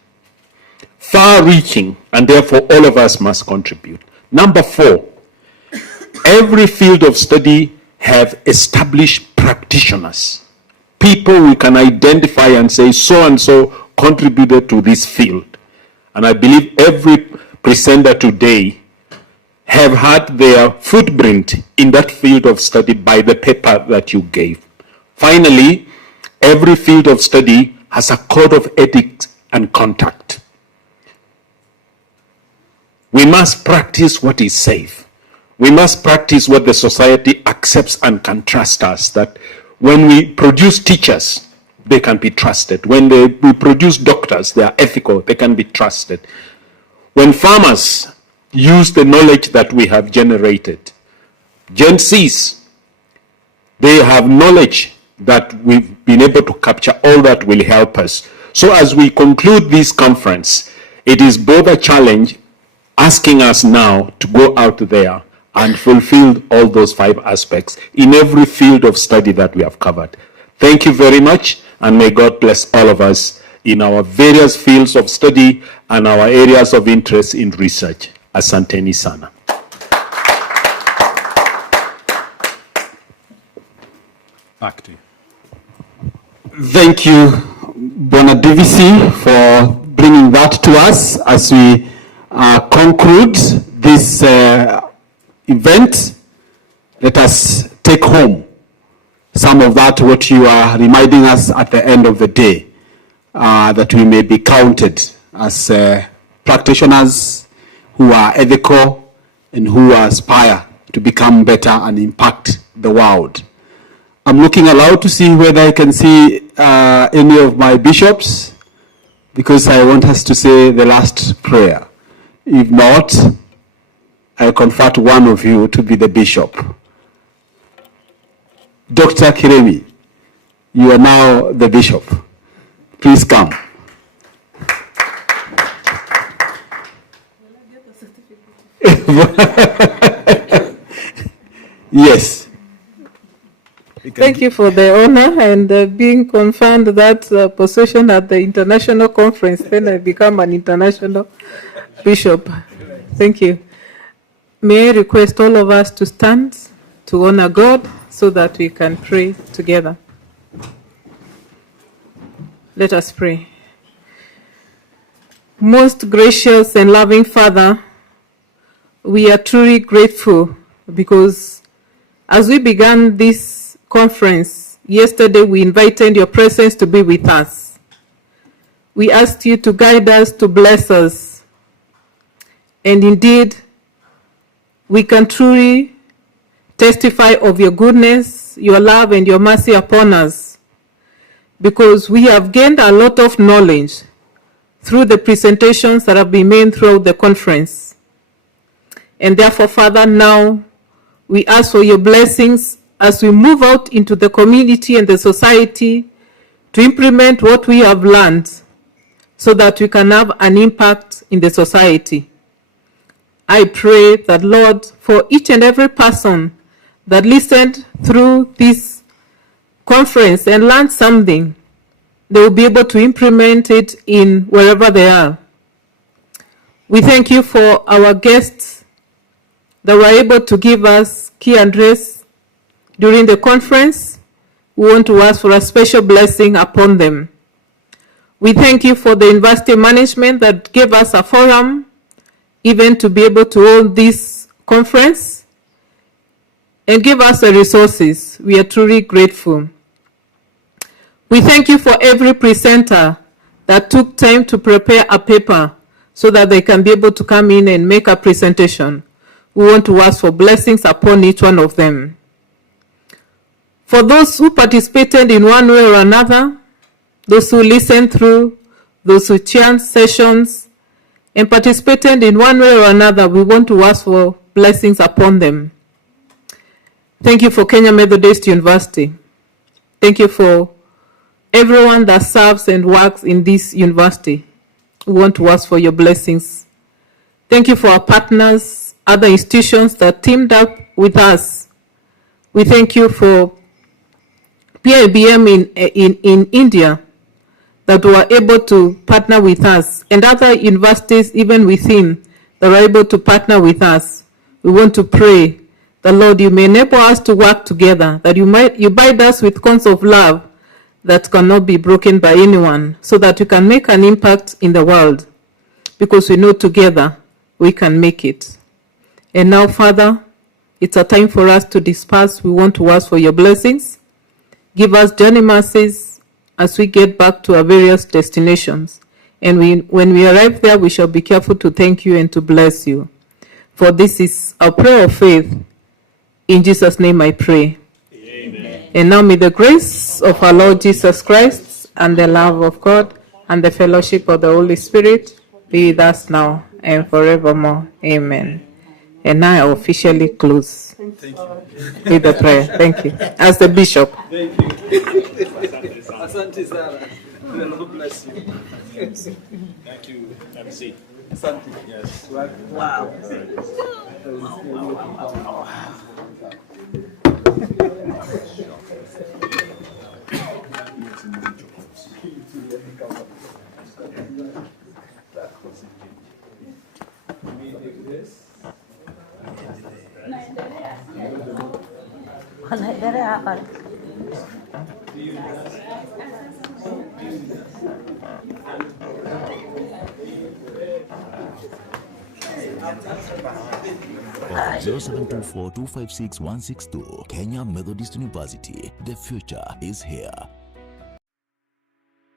far-reaching, and therefore all of us must contribute. Number 4, every field of study have established practitioners, people we can identify and say so-and-so contributed to this field. And I believe every presenter today have had their footprint in that field of study by the paper that you gave. Finally, every field of study has a code of ethics and conduct. We must practice what is safe. We must practice what the society accepts and can trust us, that when we produce teachers, they can be trusted. When we produce doctors, they are ethical, they can be trusted. When farmers use the knowledge that we have generated, Gen Zs, they have knowledge that we've been able to capture, all that will help us. So as we conclude this conference, it is both a challenge asking us now to go out there and fulfill all those 5 aspects in every field of study that we have covered. Thank you very much, and may God bless all of us in our various fields of study and our areas of interest in research. Asanteni sana. Back to you. Thank you, Bona Divisi, for bringing that to us as we conclude this event. Let us take home some of that, what you are reminding us at the end of the day, that we may be counted as practitioners who are ethical and who aspire to become better and impact the world. I'm looking aloud to see whether I can see any of my bishops, because I want us to say the last prayer. If not, I convert one of you to be the bishop. Dr. Kiremi, you are now the bishop. Please come. Yes. Thank you for the honor and being confirmed that position at the international conference. Then I become an international bishop. Thank you. May I request all of us to stand to honor God so that we can pray together. Let us pray. Most gracious and loving Father, we are truly grateful because as we began this conference yesterday, we invited your presence to be with us. We asked you to guide us, to bless us. And indeed, we can truly testify of your goodness, your love, and your mercy upon us, because we have gained a lot of knowledge through the presentations that have been made throughout the conference. And therefore, Father, now we ask for your blessings as we move out into the community and the society to implement what we have learned so that we can have an impact in the society. I pray that, Lord, for each and every person that listened through this conference and learned something, they will be able to implement it in wherever they are. We thank you for our guests that were able to give us key address during the conference. We want to ask for a special blessing upon them. We thank you for the university management that gave us a forum even to be able to hold this conference and give us the resources. We are truly grateful. We thank you for every presenter that took time to prepare a paper so that they can be able to come in and make a presentation. We want to ask for blessings upon each one of them. For those who participated in one way or another, those who listened through, those who chaired sessions, and participated in one way or another, we want to ask for blessings upon them. Thank you for Kenya Methodist University. Thank you for everyone that serves and works in this university. We want to ask for your blessings. Thank you for our partners, other institutions that teamed up with us. We thank you for PIBM in India that were able to partner with us, and other universities even within that were able to partner with us. We want to pray that, Lord, you may enable us to work together, that you bind us with cords of love that cannot be broken by anyone, so that we can make an impact in the world, because we know together we can make it. And now, Father, it's a time for us to disperse. We want to ask for your blessings. Give us journey mercies as we get back to our various destinations. And when we arrive there, we shall be careful to thank you and to bless you. For this is our prayer of faith. In Jesus' name I pray. Amen. And now may the grace of our Lord Jesus Christ and the love of God and the fellowship of the Holy Spirit be with us now and forevermore. Amen. And now I officially close with the prayer. Thank you. As the bishop. Thank you. Asante sana. The Lord bless you. Thank you, MC. Asante. Yes. Wow. Call 0724-256-162. Kenya Methodist University. The future is here.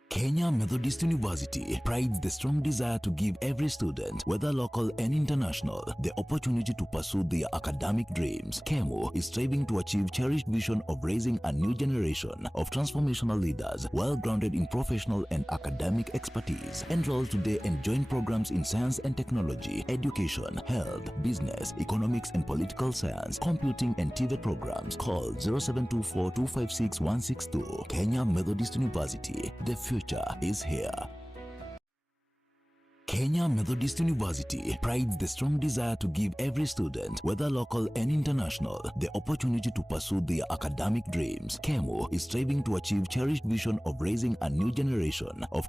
Kenya Methodist University prides the strong desire to give every student, whether local and international, the opportunity to pursue their academic dreams. KEMU is striving to achieve cherished vision of raising a new generation of transformational leaders, well-grounded in professional and academic expertise. Enroll today and join programs in science and technology, education, health, business, economics and political science, computing and TVET programs. Call 0724-256-162. Kenya Methodist University. The future is here. Kenya Methodist University prides the strong desire to give every student, whether local and international, the opportunity to pursue their academic dreams. KEMU is striving to achieve cherished vision of raising a new generation of